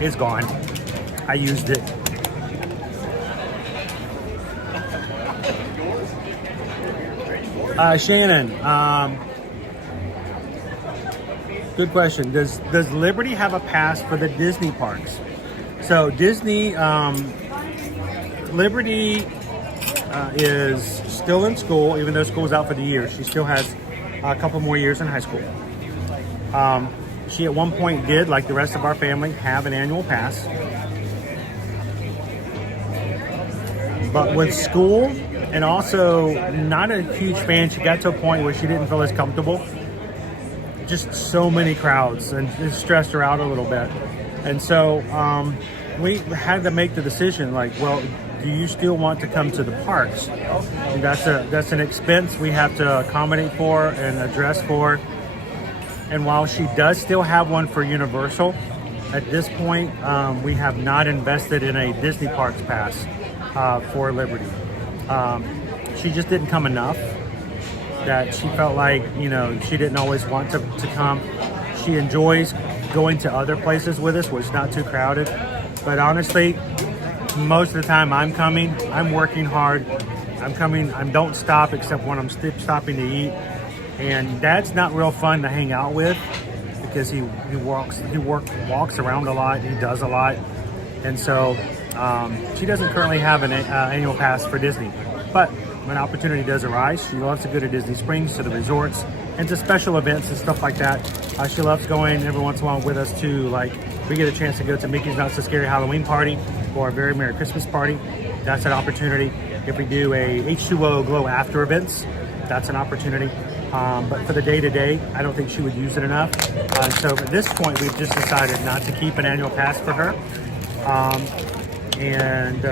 is gone. I used it. Shannon, good question. Does Liberty have a pass for the Disney parks? So Disney, Liberty is still in school, even though school's out for the year. She still has a couple more years in high school. She at one point did, like the rest of our family, have an annual pass. But with school and also not a huge fan, she got to a point where she didn't feel as comfortable. Just so many crowds, and it stressed her out a little bit. And so we had to make the decision, like, well, do you still want to come to the parks? And that's an expense we have to accommodate for and address for. And while she does still have one for Universal, at this point, we have not invested in a Disney Parks pass for Liberty. She just didn't come enough that she felt like, she didn't always want to come. She enjoys going to other places with us where it's not too crowded. But honestly, most of the time I'm coming, I'm working hard. I'm coming, I don't stop except when I'm stopping to eat. And Dad's not real fun to hang out with because he walks around a lot, he does a lot. And so she doesn't currently have an annual pass for Disney. But when opportunity does arise, she loves to go to Disney Springs, to the resorts, and to special events and stuff like that. She loves going every once in a while with us to, like, we get a chance to go to Mickey's Not So Scary Halloween party or a Very Merry Christmas party. That's an opportunity. If we do a H2O Glow After events, that's an opportunity. But for the day-to-day, I don't think she would use it enough. So at this point, we've just decided not to keep an annual pass for her. And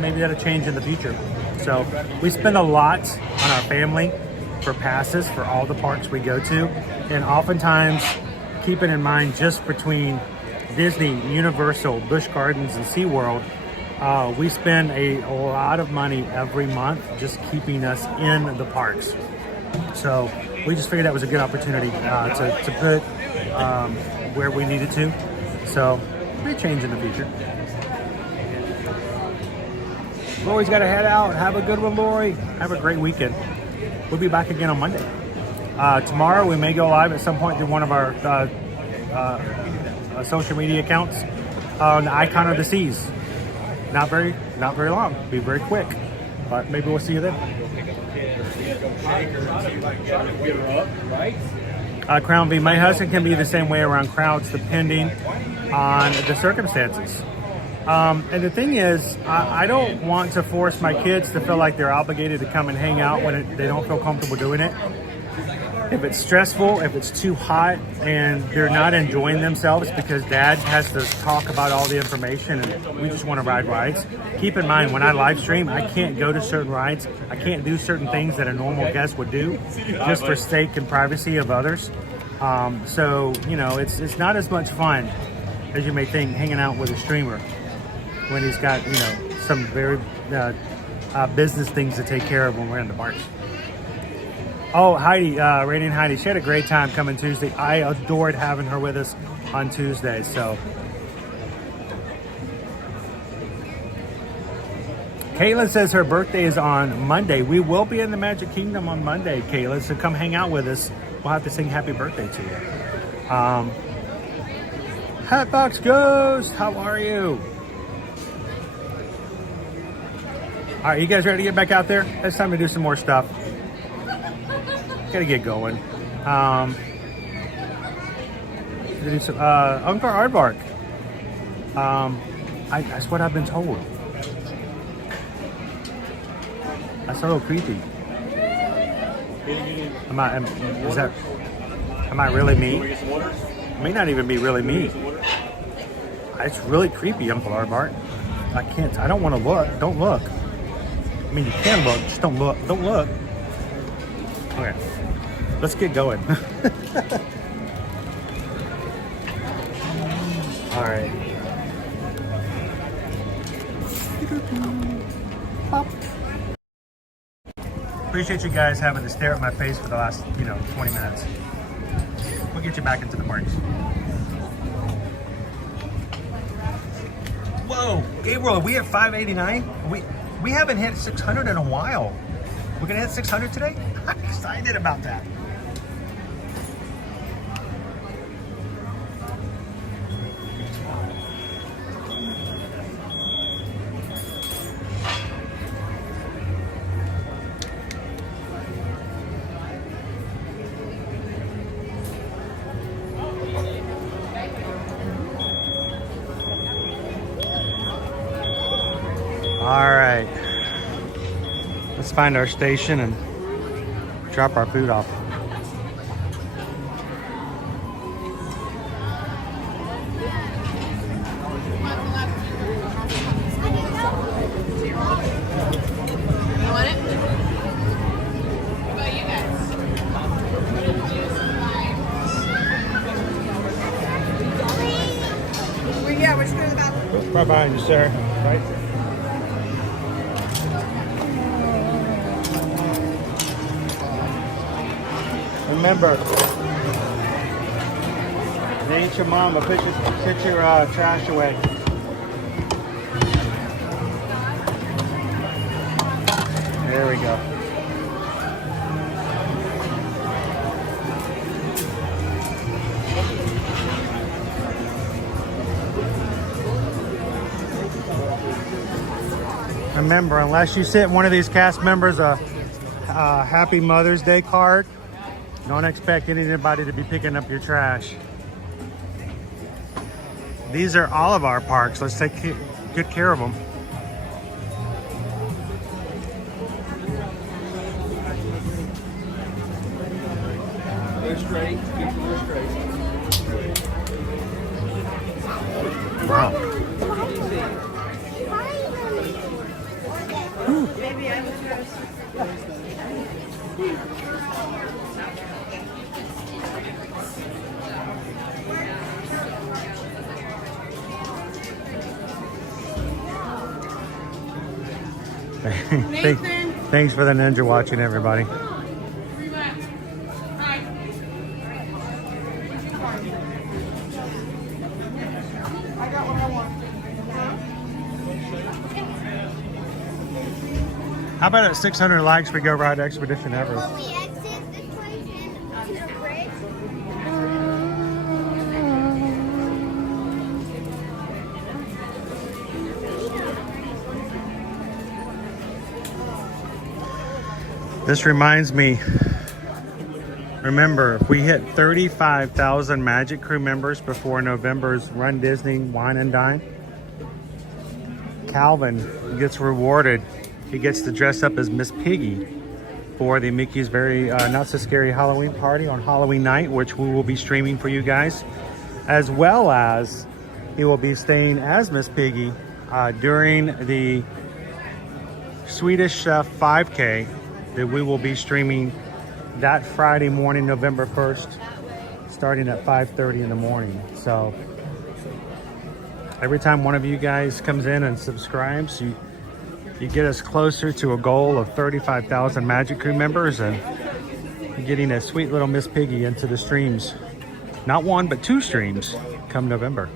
maybe that'll change in the future. So we spend a lot on our family for passes for all the parks we go to. And oftentimes, keeping in mind just between Disney, Universal, Busch Gardens, and SeaWorld, we spend a lot of money every month just keeping us in the parks. So we just figured that was a good opportunity to put where we needed to. So it may change in the future. Lori's got to head out. Have a good one, Lori. Have a great weekend. We'll be back again on Monday. Tomorrow we may go live at some point through one of our social media accounts on the Icon of the Seas. Not very long. Be very quick. But maybe we'll see you then. Crown V. My husband can be the same way around crowds depending on the circumstances. And the thing is, I don't want to force my kids to feel like they're obligated to come and hang out when they don't feel comfortable doing it. If it's stressful, if it's too hot, and they're not enjoying themselves because dad has to talk about all the information and we just want to ride rides. Keep in mind, when I live stream, I can't go to certain rides. I can't do certain things that a normal guest would do just for sake and privacy of others. So, you know, it's not as much fun as you may think hanging out with a streamer when he's got, you know, some very business things to take care of when we're in the parks. Oh, Heidi, Radiant Heidi, she had a great time coming Tuesday. I adored having her with us on Tuesday, so. Caitlin says her birthday is on Monday. We will be in the Magic Kingdom on Monday, Caitlin, so come hang out with us. We'll have to sing happy birthday to you. Hatbox Ghost, how are you? All right, you guys ready to get back out there? It's time to do some more stuff. Gotta get going. Uncle Aardvark. That's what I've been told. That's a little creepy. Am I really me? It may not even be really me. It's really creepy, Uncle Aardvark. I don't want to look. Don't look. I mean, you can look, just don't look. Don't look. Okay. Let's get going. All right. Appreciate you guys having to stare at my face for the last, 20 minutes. We'll get you back into the parks. Whoa, Gabriel, are we at 589? We haven't hit 600 in a while. We're gonna hit 600 today? I'm excited about that. All right, let's find our station and drop our food off. You want it? What about you guys? Yeah, we're just going to the bathroom. Right behind you, sir. Right. Remember, it ain't your mama. Put your trash away. There we go. Remember, unless you sent one of these cast members a Happy Mother's Day card, don't expect anybody to be picking up your trash. These are all of our parks. Let's take good care of them. Go straight. Keep going straight. Wow. Maybe I was Thanks for the ninja watching, everybody. How about at 600 likes we go ride Expedition Everest? Will we exit this place into the bridge? This reminds me, remember, if we hit 35,000 Magic Crew members before November's Run Disney Wine and Dine, Calvin gets rewarded. He gets to dress up as Miss Piggy for the Mickey's Very Not So Scary Halloween party on Halloween night, which we will be streaming for you guys, as well as he will be staying as Miss Piggy during the Swedish Chef 5K that we will be streaming that Friday morning, November 1st, starting at 5:30 in the morning. So every time one of you guys comes in and subscribes, you get us closer to a goal of 35,000 Magic Crew members and getting a sweet little Miss Piggy into the streams. Not one, but 2 streams come November.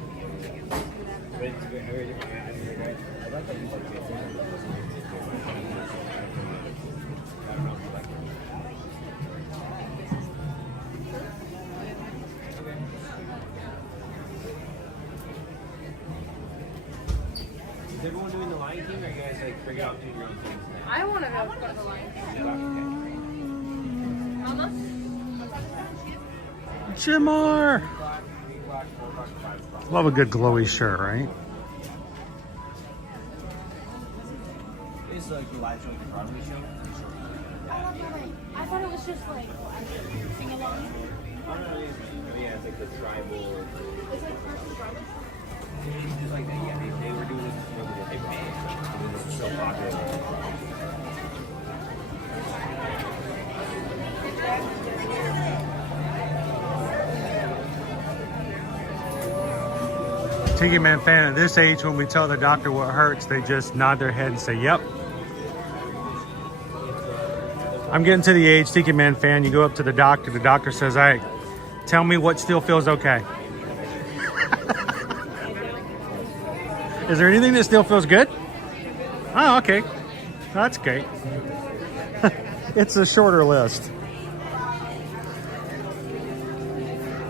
Is everyone doing the Lion King, or are you guys like bring it out and do your own things? I want to go for the Lion King. Mama? Jimar! Love a good glowy shirt, right? It's like the live show, the Broadway show. I thought it was just like sing along. Oh no, yeah, it's like the tribal. It's like versus tribal. Just like that, yeah. They were doing this before they banned it. This was so popular. Tiki Man fan, at this age, when we tell the doctor what hurts, they just nod their head and say, yep. I'm getting to the age, Tiki Man fan, you go up to the doctor says, all right, tell me what still feels okay. Is there anything that still feels good? Oh, okay. That's great. It's a shorter list.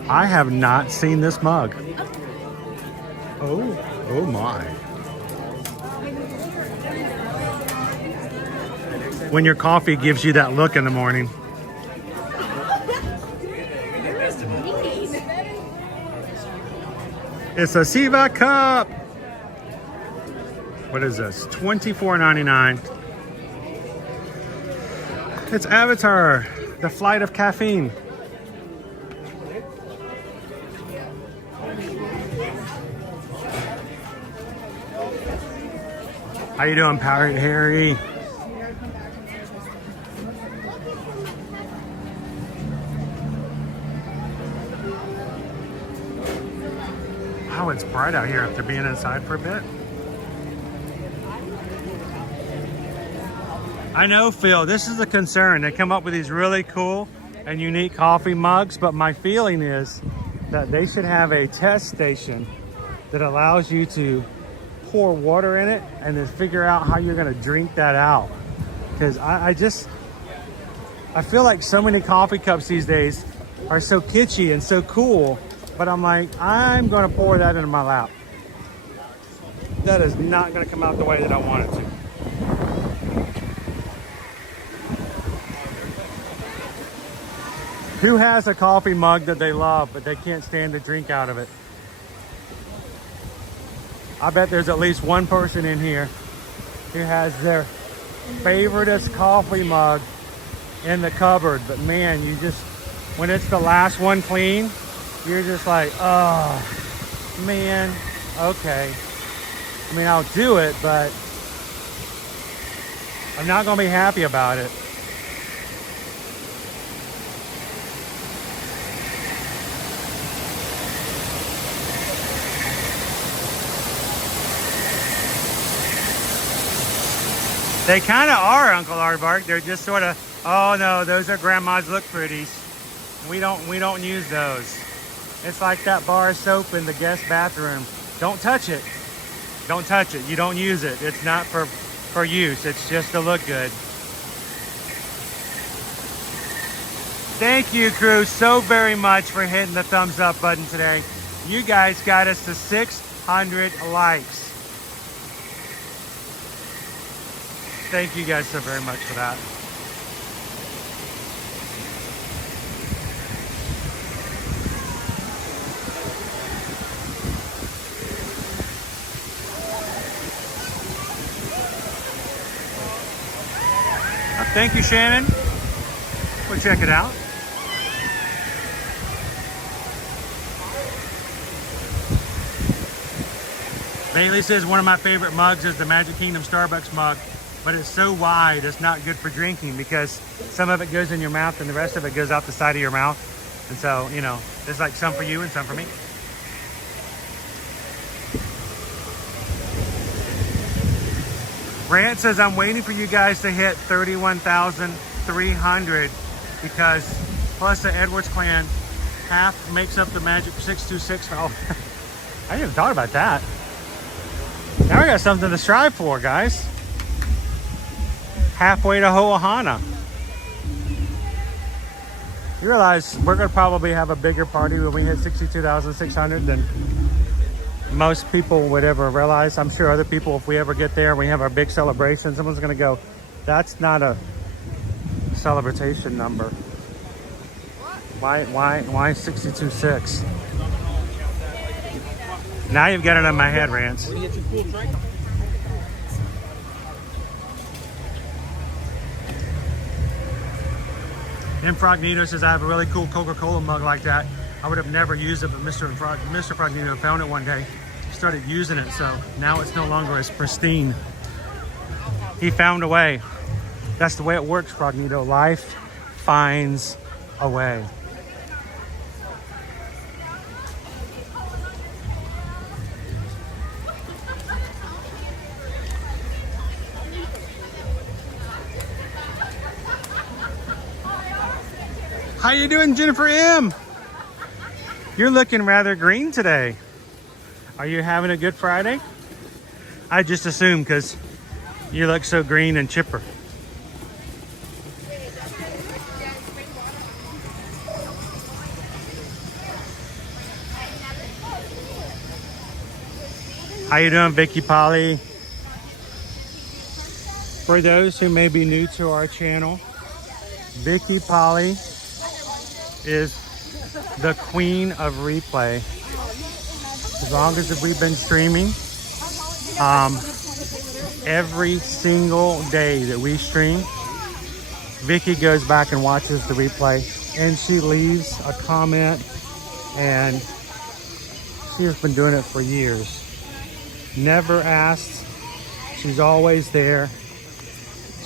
I have not seen this mug. Oh my. When your coffee gives you that look in the morning. It's a Siva cup. What is this? $24.99. It's Avatar, the Flight of Caffeine. How you doing, Pirate Harry? Oh, it's bright out here after being inside for a bit. I know, Phil, this is a concern. They come up with these really cool and unique coffee mugs, but my feeling is that they should have a test station that allows you to pour water in it and then figure out how you're going to drink that out. Because I feel like so many coffee cups these days are so kitschy and so cool, but I'm like, I'm going to pour that into my lap. That is not going to come out the way that I want it to. Who has a coffee mug that they love, but they can't stand to drink out of it? I bet there's at least one person in here who has their favoriteest coffee mug in the cupboard. But man, you just, when it's the last one clean, you're just like, oh, man, okay. I mean, I'll do it, but I'm not gonna be happy about it. They kind of are, Uncle Aardvark. They're just sort of, oh no, those are Grandma's look pretties. We don't use those. It's like that bar of soap in the guest bathroom. Don't touch it. Don't touch it. You don't use it. It's not for use. It's just to look good. Thank you, crew, so very much for hitting the thumbs up button today. You guys got us to 600 likes. Thank you guys so very much for that. Thank you, Shannon. We'll check it out. Bailey says one of my favorite mugs is the Magic Kingdom Starbucks mug, but it's so wide it's not good for drinking because some of it goes in your mouth and the rest of it goes out the side of your mouth. And so, you know, there's like some for you and some for me. Rant says, I'm waiting for you guys to hit 31,300 because plus the Edwards clan half makes up the magic 626. Oh, I didn't even thought about that. Now we got something to strive for, guys. Halfway to Ho'ohana. You realize we're going to probably have a bigger party when we hit 62,600 than most people would ever realize. I'm sure other people, if we ever get there and we have our big celebration, someone's going to go, that's not a celebration number. Why 62.6? Now you've got it in my head, Rance. Incognito says, I have a really cool Coca-Cola mug like that. I would have never used it, but Mr. Incognito found it one day, started using it, so now it's no longer as pristine. He found a way. That's the way it works, Incognito. Life finds a way. How you doing, Jennifer M? You're looking rather green today. Are you having a good Friday? I just assumed because you look so green and chipper. How you doing, Vicky Polly? For those who may be new to our channel, Vicky Polly is the queen of replay. As long as we've been streaming, every single day that we stream, Vicky goes back and watches the replay and she leaves a comment, and she has been doing it for years. Never asked, she's always there.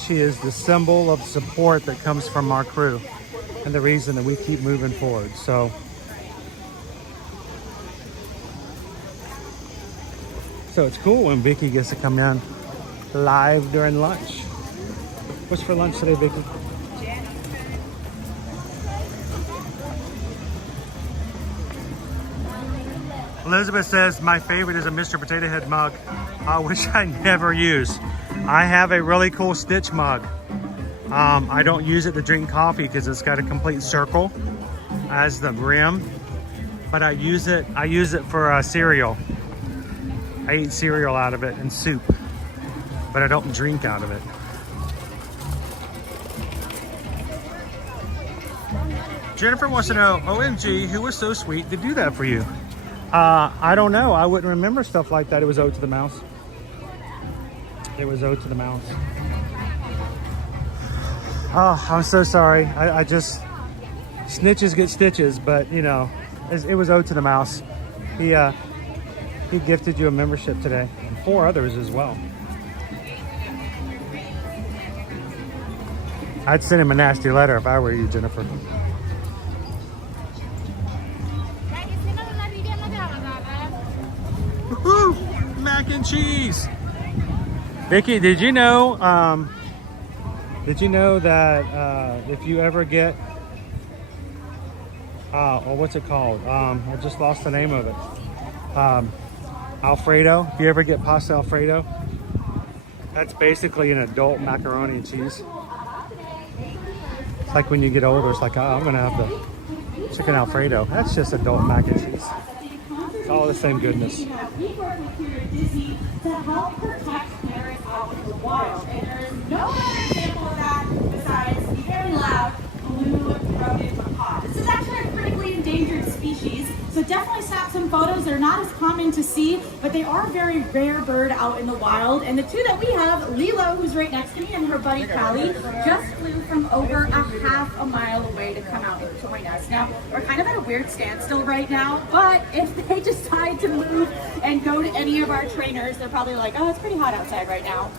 She is the symbol of support that comes from our crew and the reason that we keep moving forward. So it's cool when Vicky gets to come in live during lunch. What's for lunch today, Vicky? Elizabeth says, my favorite is a Mr. Potato Head mug, which I never use. I have a really cool Stitch mug. I don't use it to drink coffee because it's got a complete circle as the rim, but I use it for cereal. I eat cereal out of it and soup, but I don't drink out of it. Jennifer wants to know, OMG, who was so sweet to do that for you? I don't know. I wouldn't remember stuff like that. It was owed to the mouse. It was owed to the mouse. Oh, I'm so sorry. I just, snitches get stitches, but you know, it was owed to the mouse. He gifted you a membership today, and 4 others as well. I'd send him a nasty letter if I were you, Jennifer. Woo-hoo! Mac and cheese. Vicky, did you know that if you ever get, or what's it called? I just lost the name of it. Alfredo. If you ever get pasta Alfredo, that's basically an adult macaroni and cheese. It's like when you get older, it's like, oh, I'm gonna have the chicken Alfredo. That's just adult mac and cheese. It's all the same goodness. We work with here at Disney to help protect parrots out in the wild, and there is no other example of that besides the very loud blue-throated macaw. This is actually a critically endangered species, so definitely snap some photos. They're not as common to see, but they are a very rare bird out in the wild. And the two that we have, Lilo, who's right next to me, and her buddy Callie, just flew from over a half a mile away to come out and join us. Now, we're kind of at a weird standstill right now, but if they decide to move and go to any of our trainers, they're probably like, oh, it's pretty hot outside right now.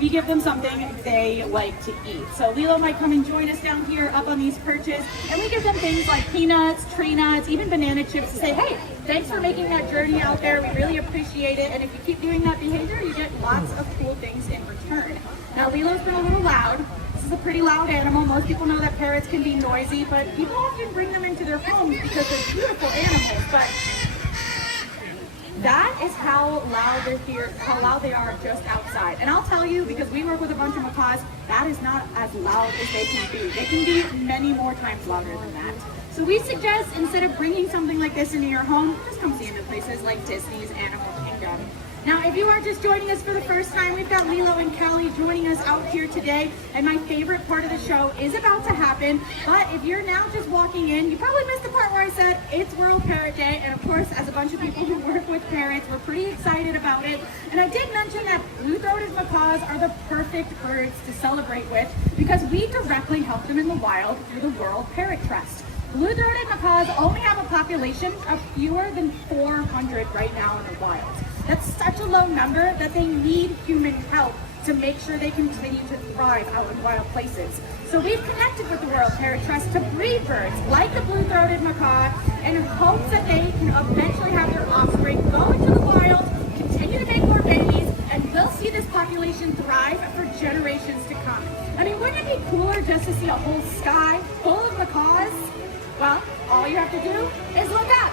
We give them something they like to eat. So Lilo might come and join us down here up on these perches, and we give them things like peanuts, tree nuts, even banana chips to say, hey, thanks for making that journey out there. We really appreciate it. And if you keep doing that behavior, you get lots of cool things in return. Now, Lilo's been a little loud. This is a pretty loud animal. Most people know that parrots can be noisy, but people often bring them into their homes because they're beautiful animals. But that is how loud they're here, how loud they are just outside. And I'll tell you, because we work with a bunch of macaws, that is not as loud as they can be. They can be many more times louder than that. So we suggest, instead of bringing something like this into your home, just come see them in places like Disney's Animal Kingdom. Now, if you are just joining us for the first time, we've got Lilo and Callie joining us out here today, and my favorite part of the show is about to happen. But if you're now just walking in, you probably missed the part where I said it's World Parrot Day, and of course, as a bunch of people who work with parrots, we're pretty excited about it. And I did mention that blue-throated macaws are the perfect birds to celebrate with because we directly help them in the wild through the World Parrot Trust. Blue-throated macaws only have a population of fewer than 400 right now in the wild. That's such a low number that they need human help to make sure they continue to thrive out in wild places. So we've connected with the World Parrot Trust to breed birds like the blue-throated macaw in hopes that they can eventually have their offspring go into the wild, continue to make more babies, and we'll see this population thrive for generations to come. I mean, wouldn't it be cooler just to see a whole sky full of macaws? Well, all you have to do is look out.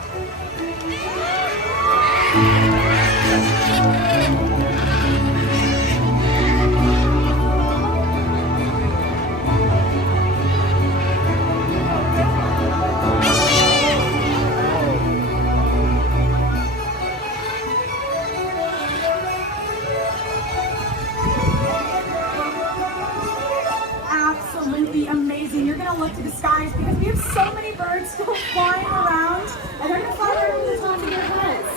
Absolutely amazing. You're going to look to the skies because we have so many birds still flying around, and they're going to fly right over the top of your heads.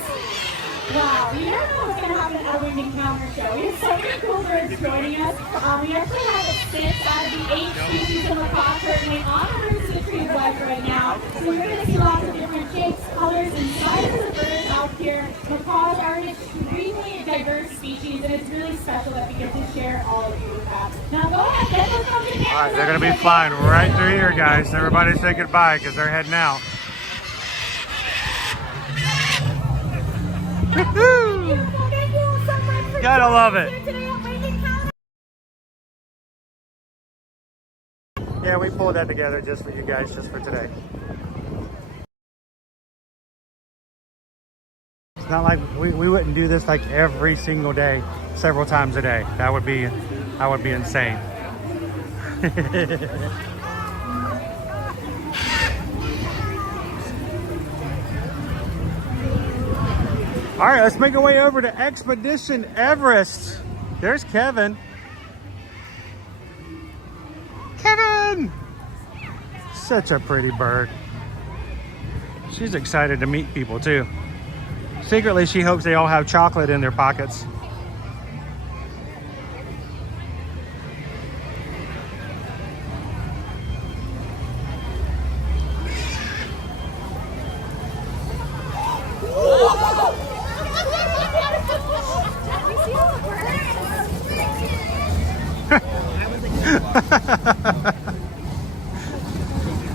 Wow, you never know what's going to happen at a Winged Encounter show. We have so many cool birds joining us. We actually have 6 out of the 8 species of macaw currently on the routes to the tree web right now. So you're going to see lots of different shapes, colors, and sizes of birds out here. Macaws are an extremely diverse species, and it's really special that we get to share all of you with that. Now go ahead, get those pumpkin cameras. All right, they're going to be flying right through here, guys. Everybody say goodbye because they're heading out. Gotta love it. Yeah, we pulled that together just for you guys, just for today. It's not like we wouldn't do this like every single day, several times a day. That would be insane. All right, let's make our way over to Expedition Everest. There's Kevin. Kevin! Such a pretty bird. She's excited to meet people too. Secretly, she hopes they all have chocolate in their pockets.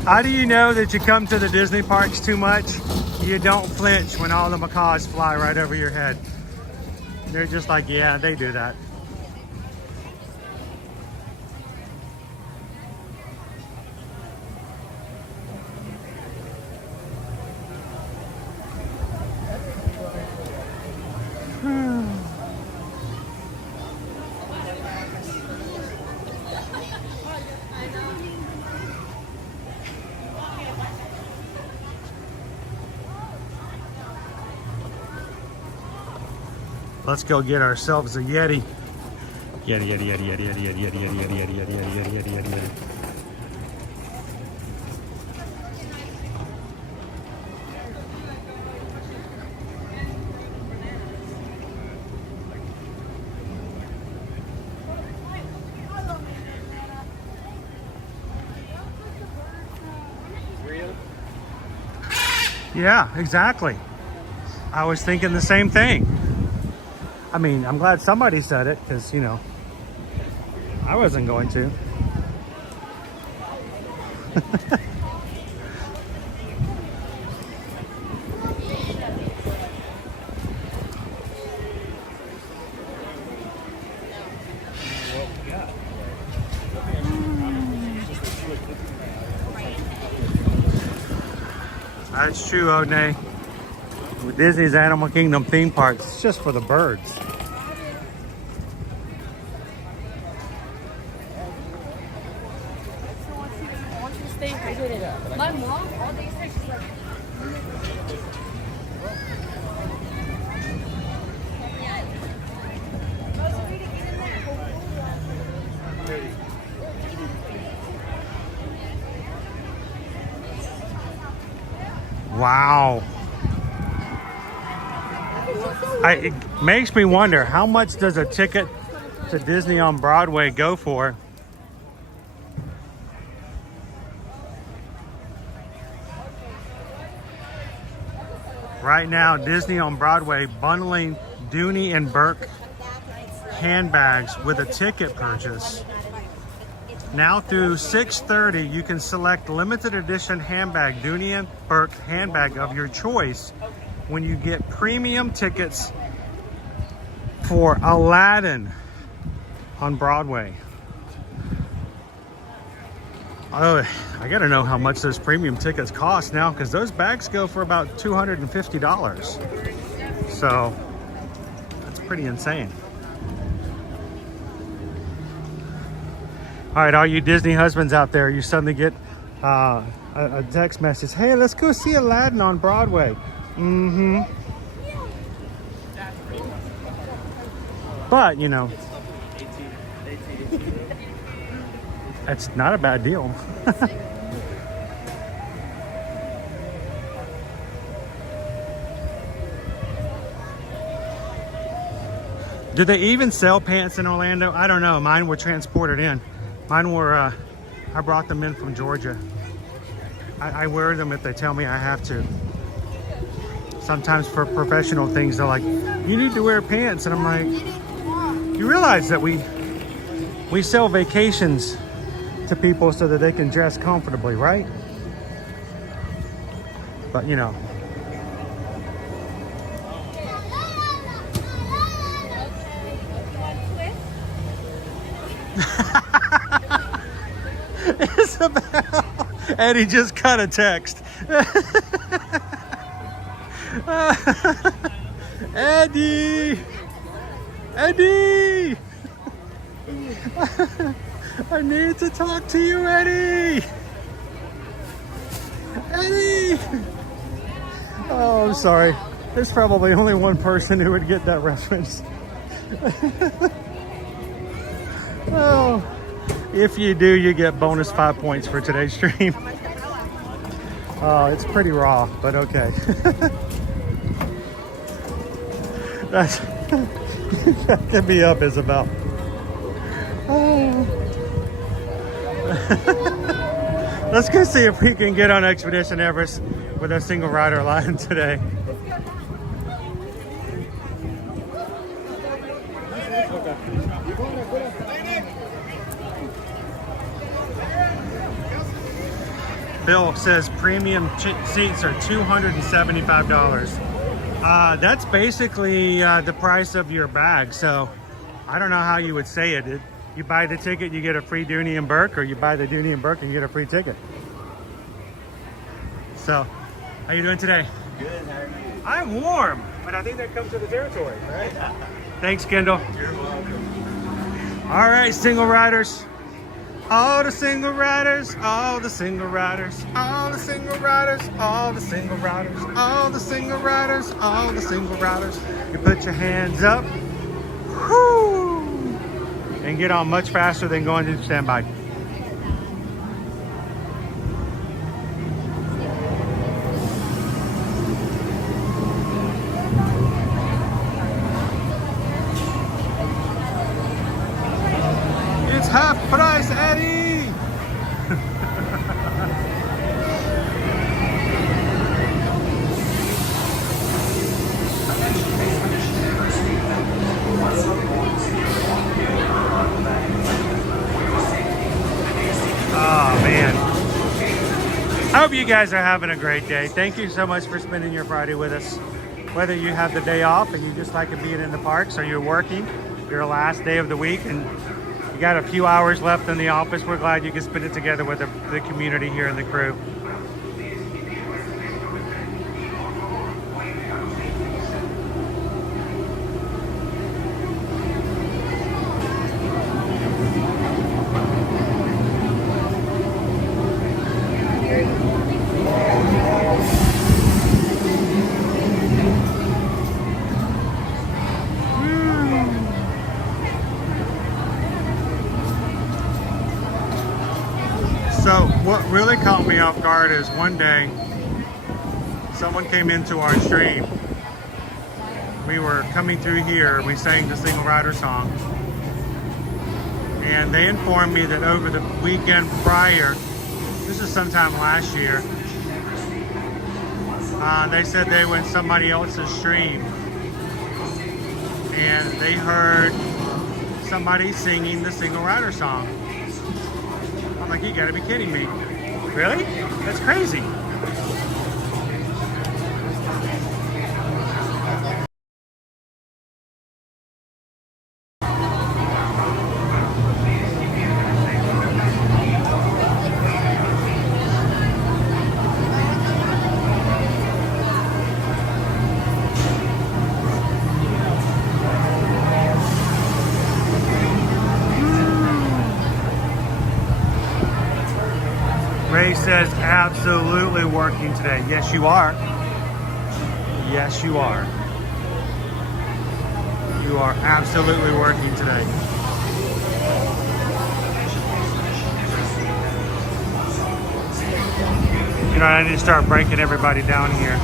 How do you know that you come to the Disney parks too much? You don't flinch when all the macaws fly right over your head. They're just like, yeah, they do that. Let's go get ourselves a Yeti. Yeti, Yeti, Yeti, Yeti, Yeti, Yeti, Yeti, Yeti, Yeti, Yeti, Yeti, Yeti, Yeti, Yeti, Yeti. Yeah, exactly. I was thinking the same thing. I mean, I'm glad somebody said it because, you know, I wasn't going to. That's true, Odnay. With Disney's Animal Kingdom theme parks, it's just for the birds. Wow. It makes me wonder, how much does a ticket to Disney on Broadway go for? Right now, Disney on Broadway bundling Dooney and Burke handbags with a ticket purchase. Now through 6:30, you can select limited edition handbag, Dooney and Burke handbag of your choice when you get premium tickets for Aladdin on Broadway. Oh, I gotta know how much those premium tickets cost now, because those bags go for about $250. So that's pretty insane. All right, all you Disney husbands out there, you suddenly get a text message, hey, let's go see Aladdin on Broadway. Mm-hmm. But, you know, that's not a bad deal. Do they even sell pants in Orlando? I don't know. Mine were transported in. Mine were, I brought them in from Georgia. I wear them if they tell me I have to. Sometimes for professional things, they're like, you need to wear pants. And I'm like, you realize that we sell vacations to people so that they can dress comfortably, right? But, you know. Isabel, Eddie just got a text. Eddie, I need to talk to you, Eddie. Oh, I'm sorry. There's probably only one person who would get that reference. Oh. If you do, you get bonus 5 points for today's stream. Oh, it's pretty raw, but okay. That can be up, Isabel. Oh. Let's go see if we can get on Expedition Everest with a single rider line today. Bill says premium seats are $275. That's basically the price of your bag. So I don't know how you would say it. You buy the ticket, you get a free Dooney and Burke, or you buy the Dooney and Burke and you get a free ticket. So, how you doing today? Good, how are you? I'm warm, but I think that comes to the territory, right? Thanks, Kendall. You're welcome. All right, single riders. All the single riders, all the single riders, all the single riders, all the single riders, all the single riders, all the single riders. You put your hands up, whoo, and get on much faster than going to standby. It's half price, Eddie! hope you guys are having a great day. Thank you so much for spending your Friday with us. Whether you have the day off and you just like being in the parks, or you're working your last day of the week and you got a few hours left in the office, we're glad you can spend it together with the community here and the crew. So what really caught me off guard is one day someone came into our stream. We were coming through here, we sang the single rider song, and they informed me that over the weekend prior, this is sometime last year, they said they were in somebody else's stream and they heard somebody singing the single rider song. I'm like, you gotta be kidding me. Really? That's crazy. Ray says, absolutely working today. Yes, you are. Yes, you are. You are absolutely working today. You know, I need to start breaking everybody down here.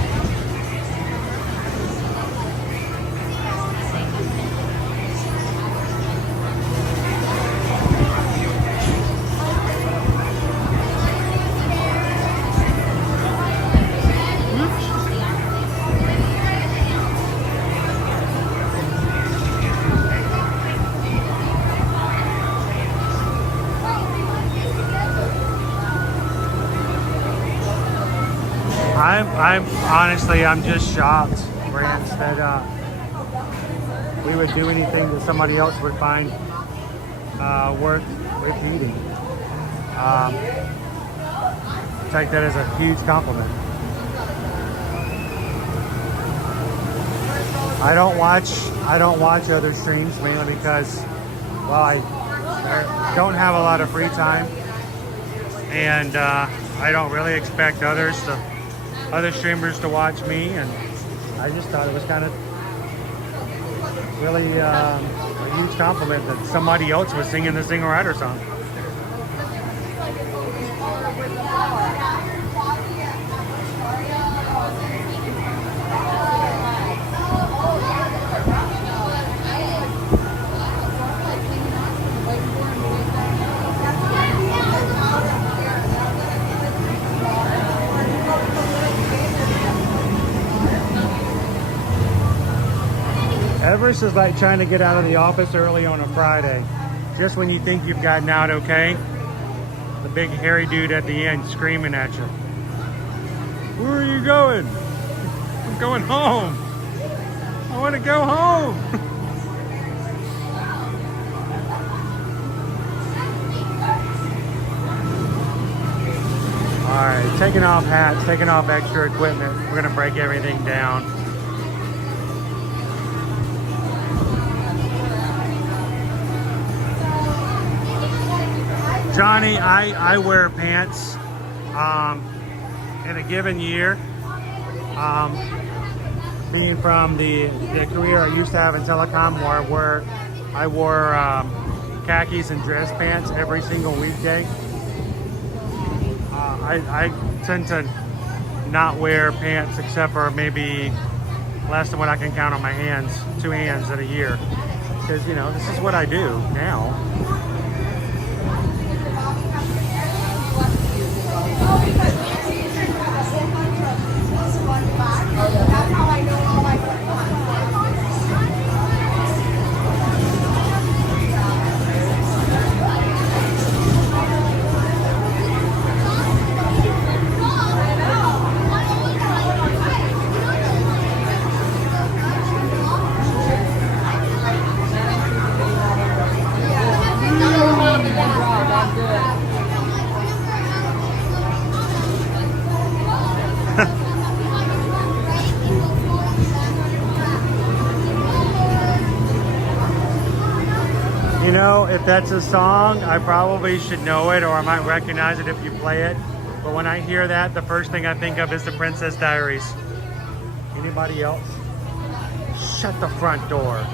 I'm just shocked, Rance, that we would do anything that somebody else would find worth repeating. Take that as a huge compliment. I don't watch other streams mainly because, well, I don't have a lot of free time, and I don't really expect other streamers to watch me, and I just thought it was kind of really a huge compliment that somebody else was singing the single rider song. Everest is like trying to get out of the office early on a Friday. Just when you think you've gotten out okay, the big hairy dude at the end screaming at you. Where are you going? I'm going home. I want to go home. All right, taking off hats, taking off extra equipment. We're gonna break everything down. Johnny, I wear pants in a given year. Being from the career I used to have in telecom, where I wore khakis and dress pants every single weekday. I tend to not wear pants except for maybe less than what I can count on my hands, 2 hands in a year. Because, you know, this is what I do now. if that's a song, I probably should know it, or I might recognize it if you play it. But when I hear that, the first thing I think of is the Princess Diaries. Anybody else? Shut the front door.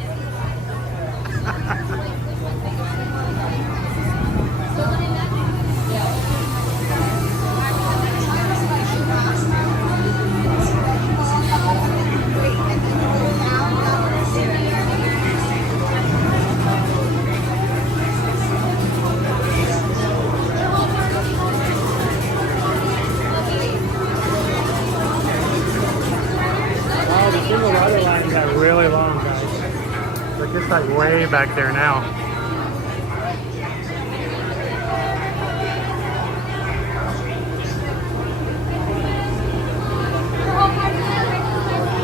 Really long, guys. They're just like way back there now.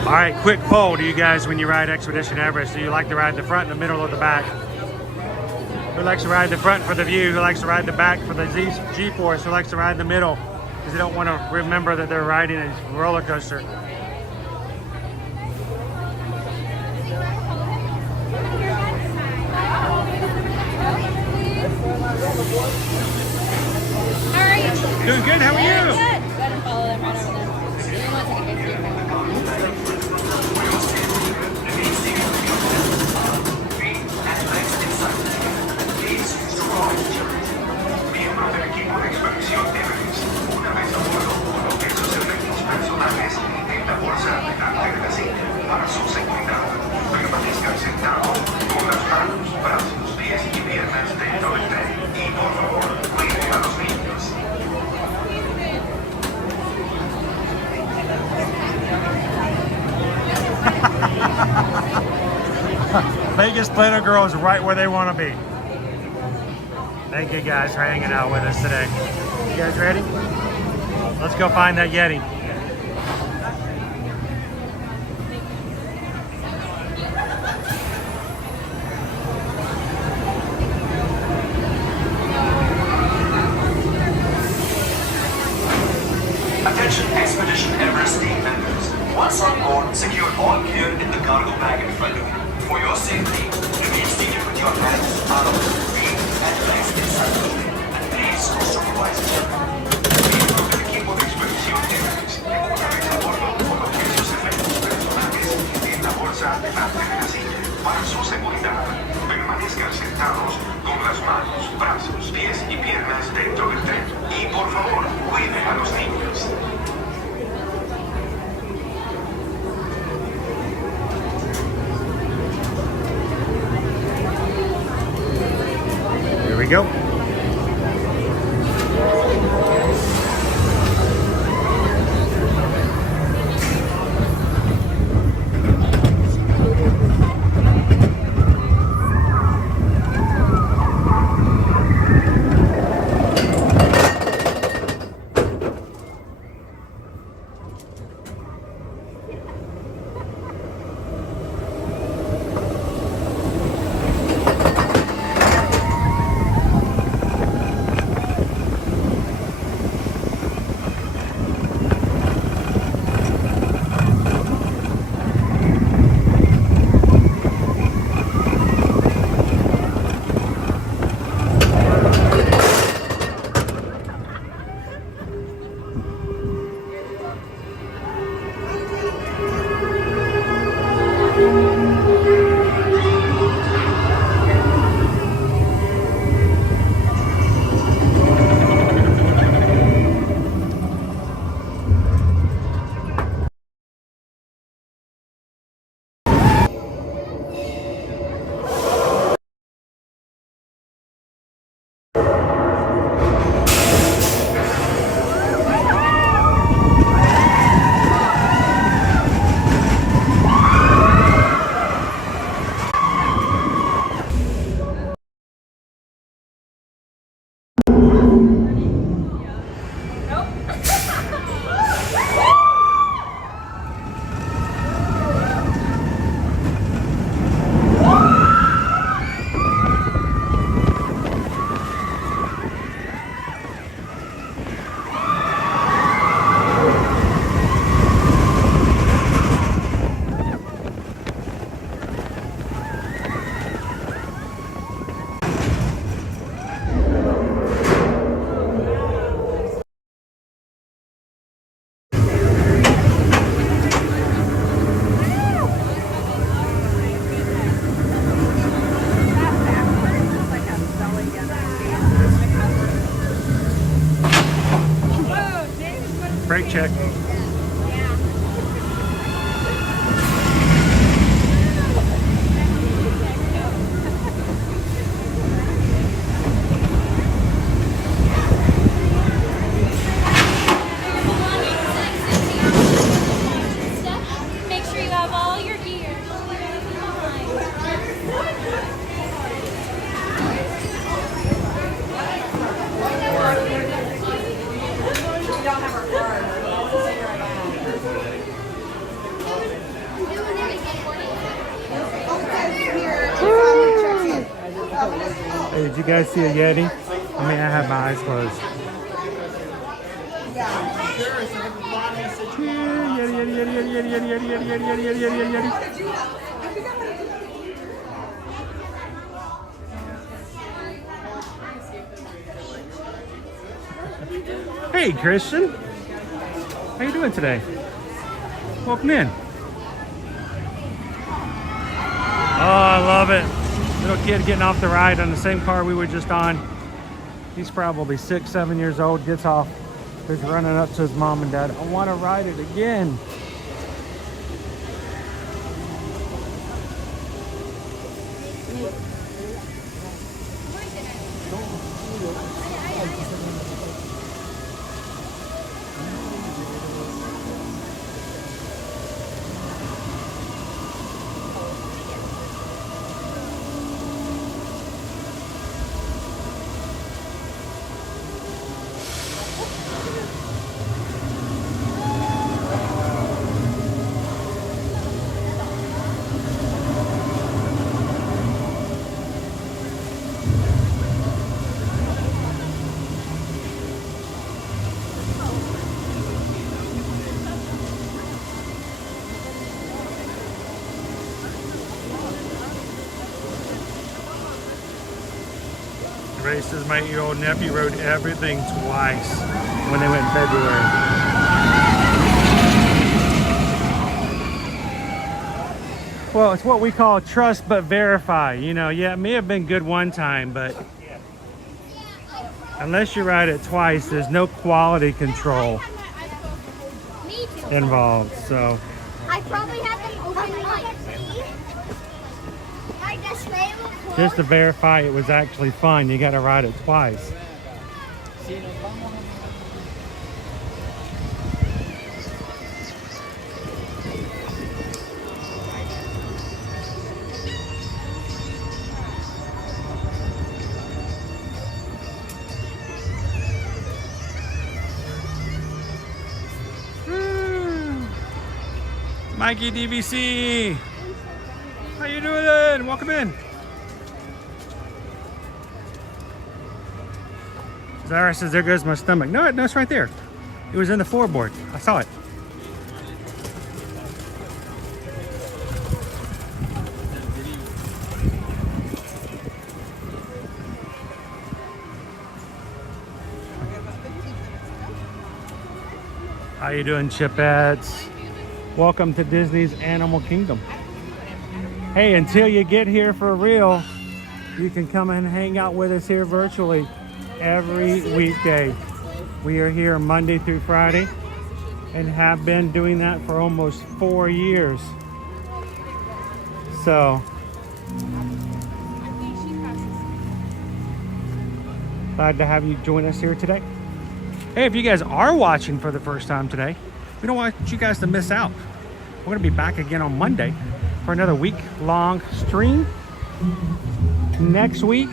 All right, quick poll. Do you guys, when you ride Expedition Everest, do you like to ride the front, the middle, or the back? Who likes to ride the front for the view? Who likes to ride the back for the G-force? Who likes to ride the middle? Because they don't want to remember that they're riding a roller coaster. Doing good, how are you? Good. Go ahead and follow them right over there. You want to take a picture of Miembros del equipo de expedición Everest, una vez a bordo, coloquen sus efectos personales en la bolsa delante de la silla para su seguridad. Permanezcan sentados con las manos, brazos, pies y piernas dentro del tren y por favor, cuiden a los niños. Vegas Planner Girl is right where they want to be. Thank you guys for hanging out with us today. You guys ready? Let's go find that Yeti. Attention Expedition Everest team members. Once on board, secure all gear in the cargo bag in front of you. For your safety, remain seated with your hands, arms, feet, and legs inside the plane. And please go supervise Miembros del equipo de expedición Everest, una vez a bordo, coloquen sus efectos personales en la bolsa delante de la silla para su seguridad. Permanezcan sentados con las manos, brazos, pies y piernas dentro del tren. Y por favor, cuiden a los niños. Here we go. chick. Make sure you have all your gear. Hey, did you guys see a Yeti? I mean, I have my eyes closed. Yeti, Yeti, Yeti, Yeti, Yeti, Yeti, Yeti, Yeti, Yeti, Yeti, Yeti, Yeti, Yeti. Hey, Christian. How you doing today? Welcome in. Oh, I love it. Little kid getting off the ride on the same car we were just on. He's probably 6, 7 years old, gets off. He's running up to his mom and dad. I want to ride it again. Races, my 8-year-old nephew rode everything twice when they went in February. Well, it's what we call trust but verify. You know, yeah, it may have been good one time, but unless you ride it twice, there's no quality control involved. So I probably have them open like display will just to verify it was actually fun, you got to ride it twice. Mikey DVC, how you doing? Welcome in. Zara says, there goes my stomach. No, it's right there. It was in the floorboard. I saw it. How you doing, Chipettes? Welcome to Disney's Animal Kingdom. Hey, until you get here for real, you can come and hang out with us here virtually every weekday. We are here Monday through Friday and have been doing that for almost 4 years. So, glad to have you join us here today. Hey, if you guys are watching for the first time today, we don't want you guys to miss out. We're going to be back again on Monday for another week-long stream. Next week,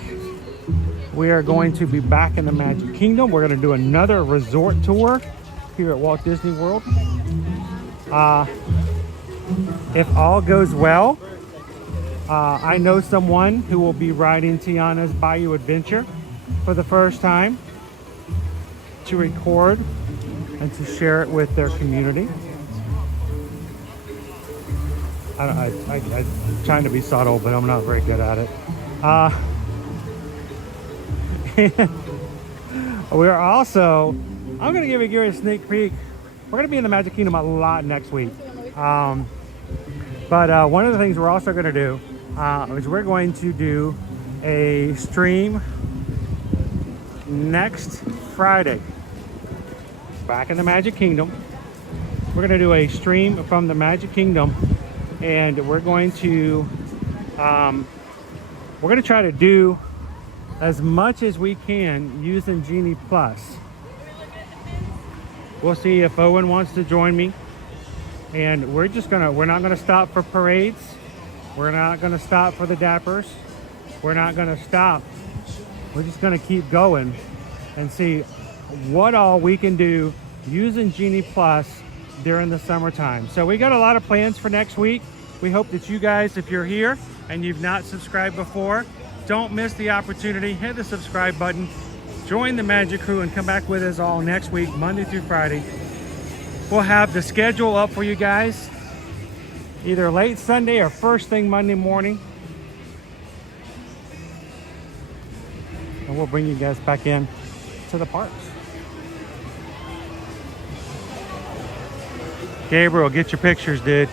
we are going to be back in the Magic Kingdom. We're going to do another resort tour here at Walt Disney World. If all goes well, I know someone who will be riding Tiana's Bayou Adventure for the first time to record and to share it with their community. I'm trying to be subtle, but I'm not very good at it. We're also, I'm going to give you a sneak peek. We're going to be in the Magic Kingdom a lot next week. But one of the things we're also going to do is we're going to do a stream next Friday. back in the Magic Kingdom. We're gonna do a stream from the Magic Kingdom, and we're going to try to do as much as we can using Genie Plus. We'll see if Owen wants to join me, and we're not gonna stop for parades. We're not gonna stop for the Dappers. We're not gonna stop. We're just gonna keep going and see what all we can do using Genie Plus during the summertime. So we got a lot of plans for next week. We hope that you guys, if you're here and you've not subscribed before, don't miss the opportunity. Hit the subscribe button, join the Magic Crew, and come back with us all next week, Monday through Friday. We'll have the schedule up for you guys either late Sunday or first thing Monday morning. And we'll bring you guys back in to the parks. Gabriel, get your pictures, dude.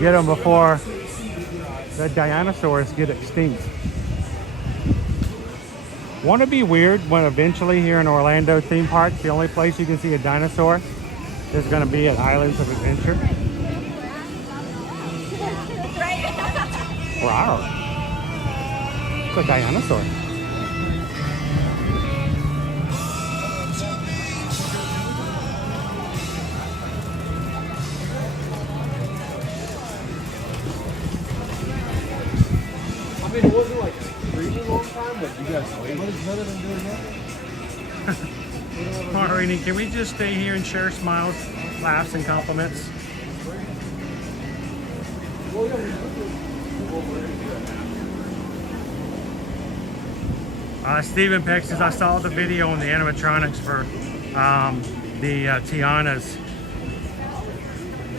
Get them before the dinosaurs get extinct. Want to be weird when eventually here in Orlando theme park, the only place you can see a dinosaur is going to be at Islands of Adventure. Wow. It's a dinosaur. I mean, it wasn't like extremely long time, but you guys waited. What is better than doing that? All right, Rainey, can we just stay here and share smiles, laughs, and compliments? Stephen Peck says, I saw the video on the animatronics for the Tianas.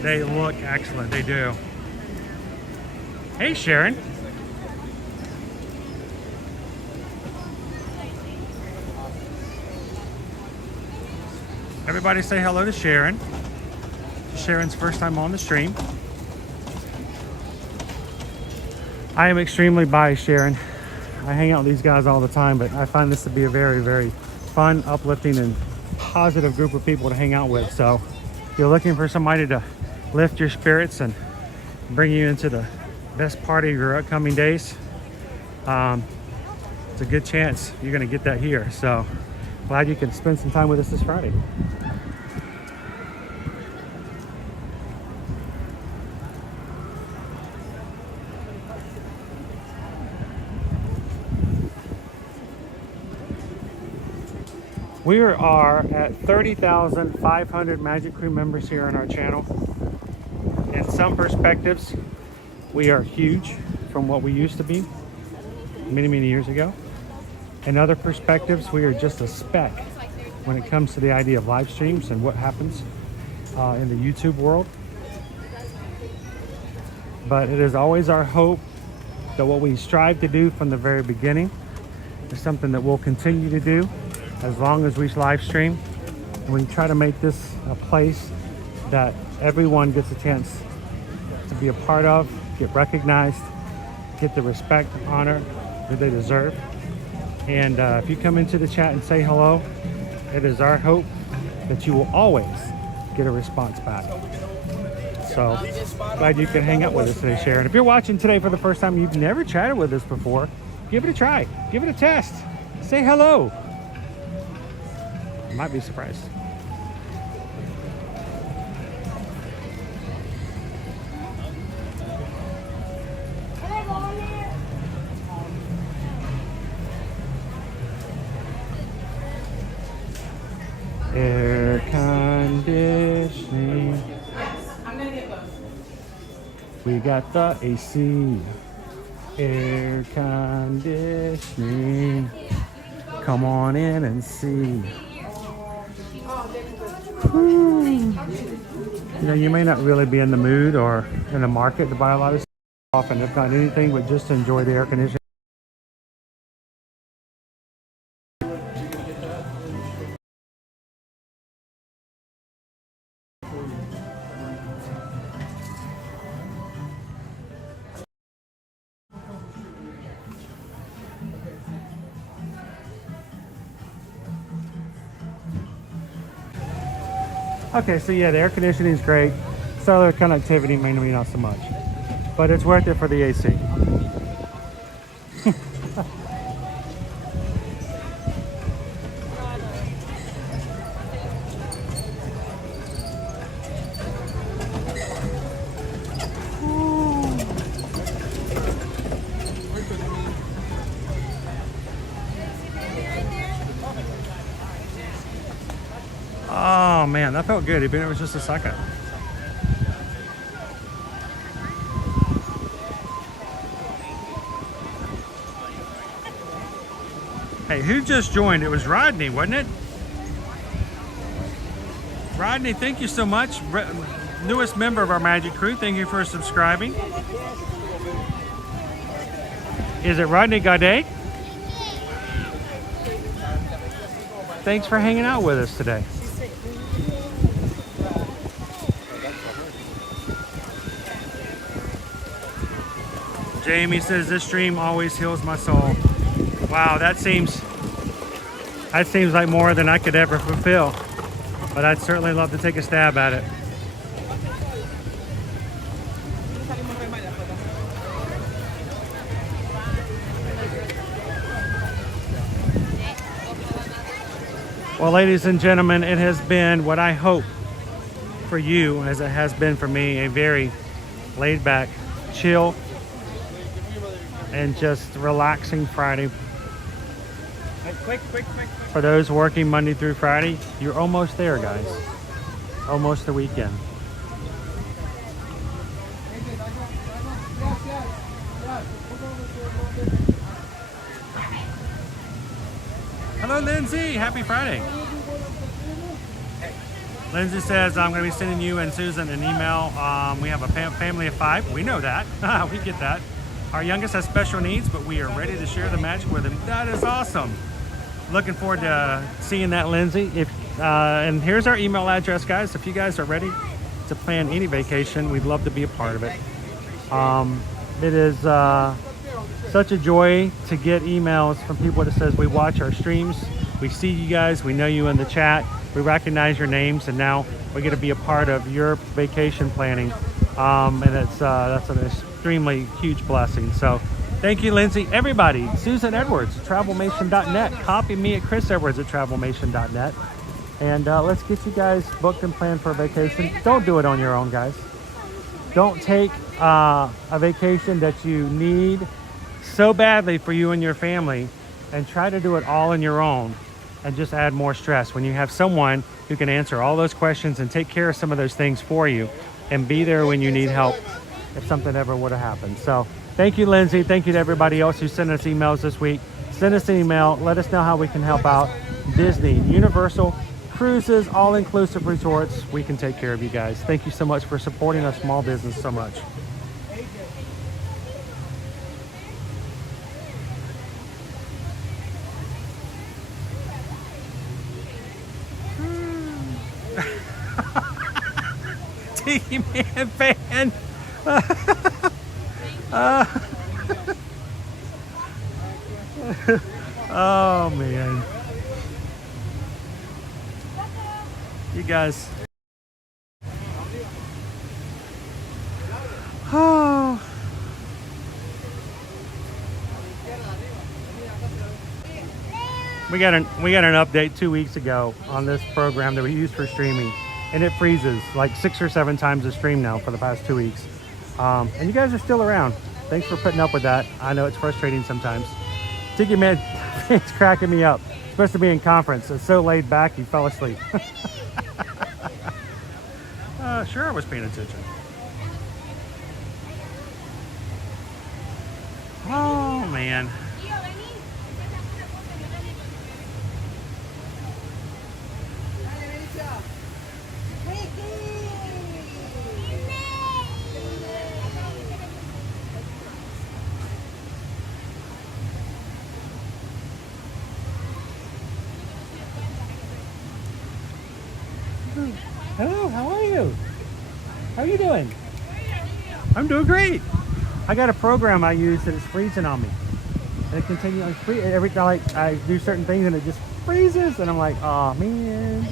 They look excellent, they do. Hey, Sharon. Everybody say hello to Sharon. Sharon's first time on the stream. I am extremely biased, Sharon. I hang out with these guys all the time, but I find this to be a very, very fun, uplifting, and positive group of people to hang out with. So if you're looking for somebody to lift your spirits and bring you into the best part of your upcoming days, it's a good chance you're going to get that here. So glad you can spend some time with us this Friday. We are at 30,500 Magic Crew members here on our channel. In some perspectives, we are huge from what we used to be many, many years ago. In other perspectives, we are just a speck when it comes to the idea of live streams and what happens in the YouTube world. But it is always our hope that what we strive to do from the very beginning is something that we'll continue to do as long as we live stream. And we try to make this a place that everyone gets a chance to be a part of, get recognized, get the respect, honor that they deserve. And if you come into the chat and say hello, it is our hope that you will always get a response back. So glad you can hang out with us today, Sharon. If you're watching today for the first time, you've never chatted with us before, give it a try, give it a test, say hello. You might be surprised. Air conditioning. I'm gonna get both. We got the AC. Air conditioning. Come on in and see. You know, you may not really be in the mood or in the market to buy a lot of stuff often, if not anything, but just to enjoy the air conditioning. Okay, so yeah, the air conditioning is great. Cellular connectivity maybe not so much, but it's worth it for the AC. Oh man, that felt good, even if it was just a second. Hey, who just joined? It was Rodney, wasn't it? Rodney, thank you so much. Newest member of our Magic Crew, thank you for subscribing. Is it Rodney Gaudet? Thanks for hanging out with us today. Jamie says this stream always heals my soul. Wow, that seems like more than I could ever fulfill, but I'd certainly love to take a stab at it. Well, ladies and gentlemen, it has been what I hope for you, as it has been for me, a very laid back, chill, and just relaxing Friday. Quick. For those working Monday through Friday, you're almost there, guys. Almost the weekend. Hello, Lindsay. Happy Friday. Lindsay says, I'm going to be sending you and Susan an email. We have a family of 5. We know that. We get that. Our youngest has special needs, but we are ready to share the magic with him. That is awesome. Looking forward to seeing that, Lindsay. And here's our email address, guys. If you guys are ready to plan any vacation, we'd love to be a part of it. It is such a joy to get emails from people that says we watch our streams, we see you guys, we know you in the chat, we recognize your names, and now we get to be a part of your vacation planning. And that's an extremely huge blessing. So thank you, Lindsay. Everybody, Susan Edwards, travelmation.net. Copy me at chrisedwards at travelmation.net. And let's get you guys booked and planned for a vacation. Don't do it on your own, guys. Don't take a vacation that you need so badly for you and your family and try to do it all on your own and just add more stress when you have someone who can answer all those questions and take care of some of those things for you and be there when you need help if something ever would have happened. So thank you, Lindsay. Thank you to everybody else who sent us emails this week. Send us an email. Let us know how we can help out. Disney, Universal, cruises, all-inclusive resorts. We can take care of you guys. Thank you so much for supporting our small business so much. Tiki Man fan. Oh man, you guys. Oh. We got an update 2 weeks ago on this program that we use for streaming, and it freezes like 6 or 7 times a stream now for the past 2 weeks. And you guys are still around. Thanks for putting up with that. I know it's frustrating sometimes. Tiki Man, it's cracking me up. It's supposed to be in conference. It's so laid back, you fell asleep. Sure, I was paying attention. Oh, man. Hello, how are you? How are you doing? I'm doing great. I got a program I use that is freezing on me. And it continually freezes. Every time like, I do certain things and it just freezes. And I'm like, oh man.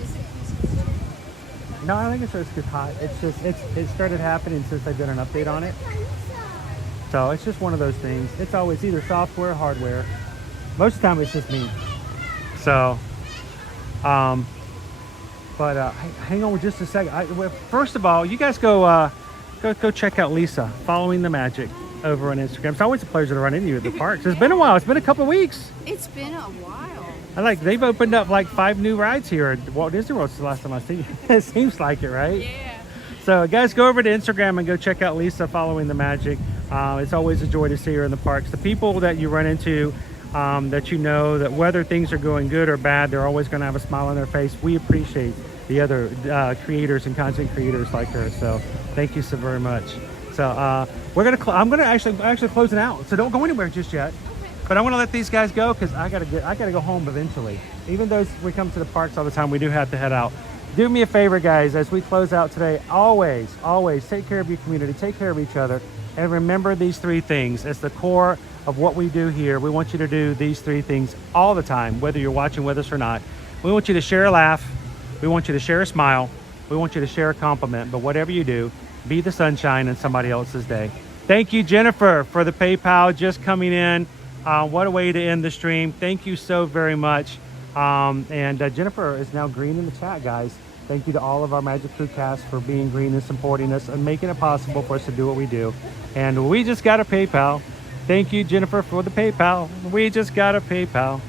No, I think it's just hot. It's just it started happening since I did an update on it. So it's just one of those things. It's always either software or hardware. Most of the time it's just me. So, hang on just a second. Well, first of all, you guys go check out Lisa, Following the Magic, over on Instagram. It's always a pleasure to run into you at the parks. It's been a while. It's been a couple of weeks. It's been a while. They've opened up like 5 new rides here at Walt Disney World since the last time I see you. It seems like it, right? Yeah. So guys, go over to Instagram and go check out Lisa, Following the Magic. It's always a joy to see her in the parks. The people that you run into, that you know that whether things are going good or bad, they're always going to have a smile on their face. We appreciate the other creators and content creators like her. So thank you so very much. So I'm gonna actually closing out. So don't go anywhere just yet. But I want to let these guys go because I gotta go home eventually. Even though we come to the parks all the time, we do have to head out. Do me a favor, guys, as we close out today. Always take care of your community, take care of each other, and remember these 3 things as the core of what we do here. We want you to do these 3 things all the time, whether you're watching with us or not. We want you to share a laugh. We want you to share a smile. We want you to share a compliment. But whatever you do, be the sunshine in somebody else's day. Thank you, Jennifer, for the PayPal just coming in. What a way to end the stream. Thank you so very much. And Jennifer is now green in the chat, guys. Thank you to all of our Magic Crew cast for being green and supporting us and making it possible for us to do what we do. And we just got a PayPal. Thank you, Jennifer, for the PayPal. We just got a PayPal.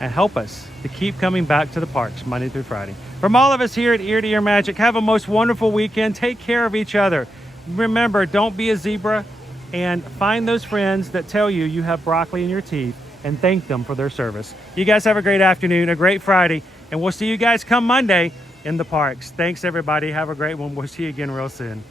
And help us to keep coming back to the parks Monday through Friday. From all of us here at Ear to Ear Magic, have a most wonderful weekend. Take care of each other. Remember, don't be a zebra, and find those friends that tell you you have broccoli in your teeth and thank them for their service. You guys have a great afternoon, a great Friday, and we'll see you guys come Monday in the parks. Thanks, everybody. Have a great one. We'll see you again real soon.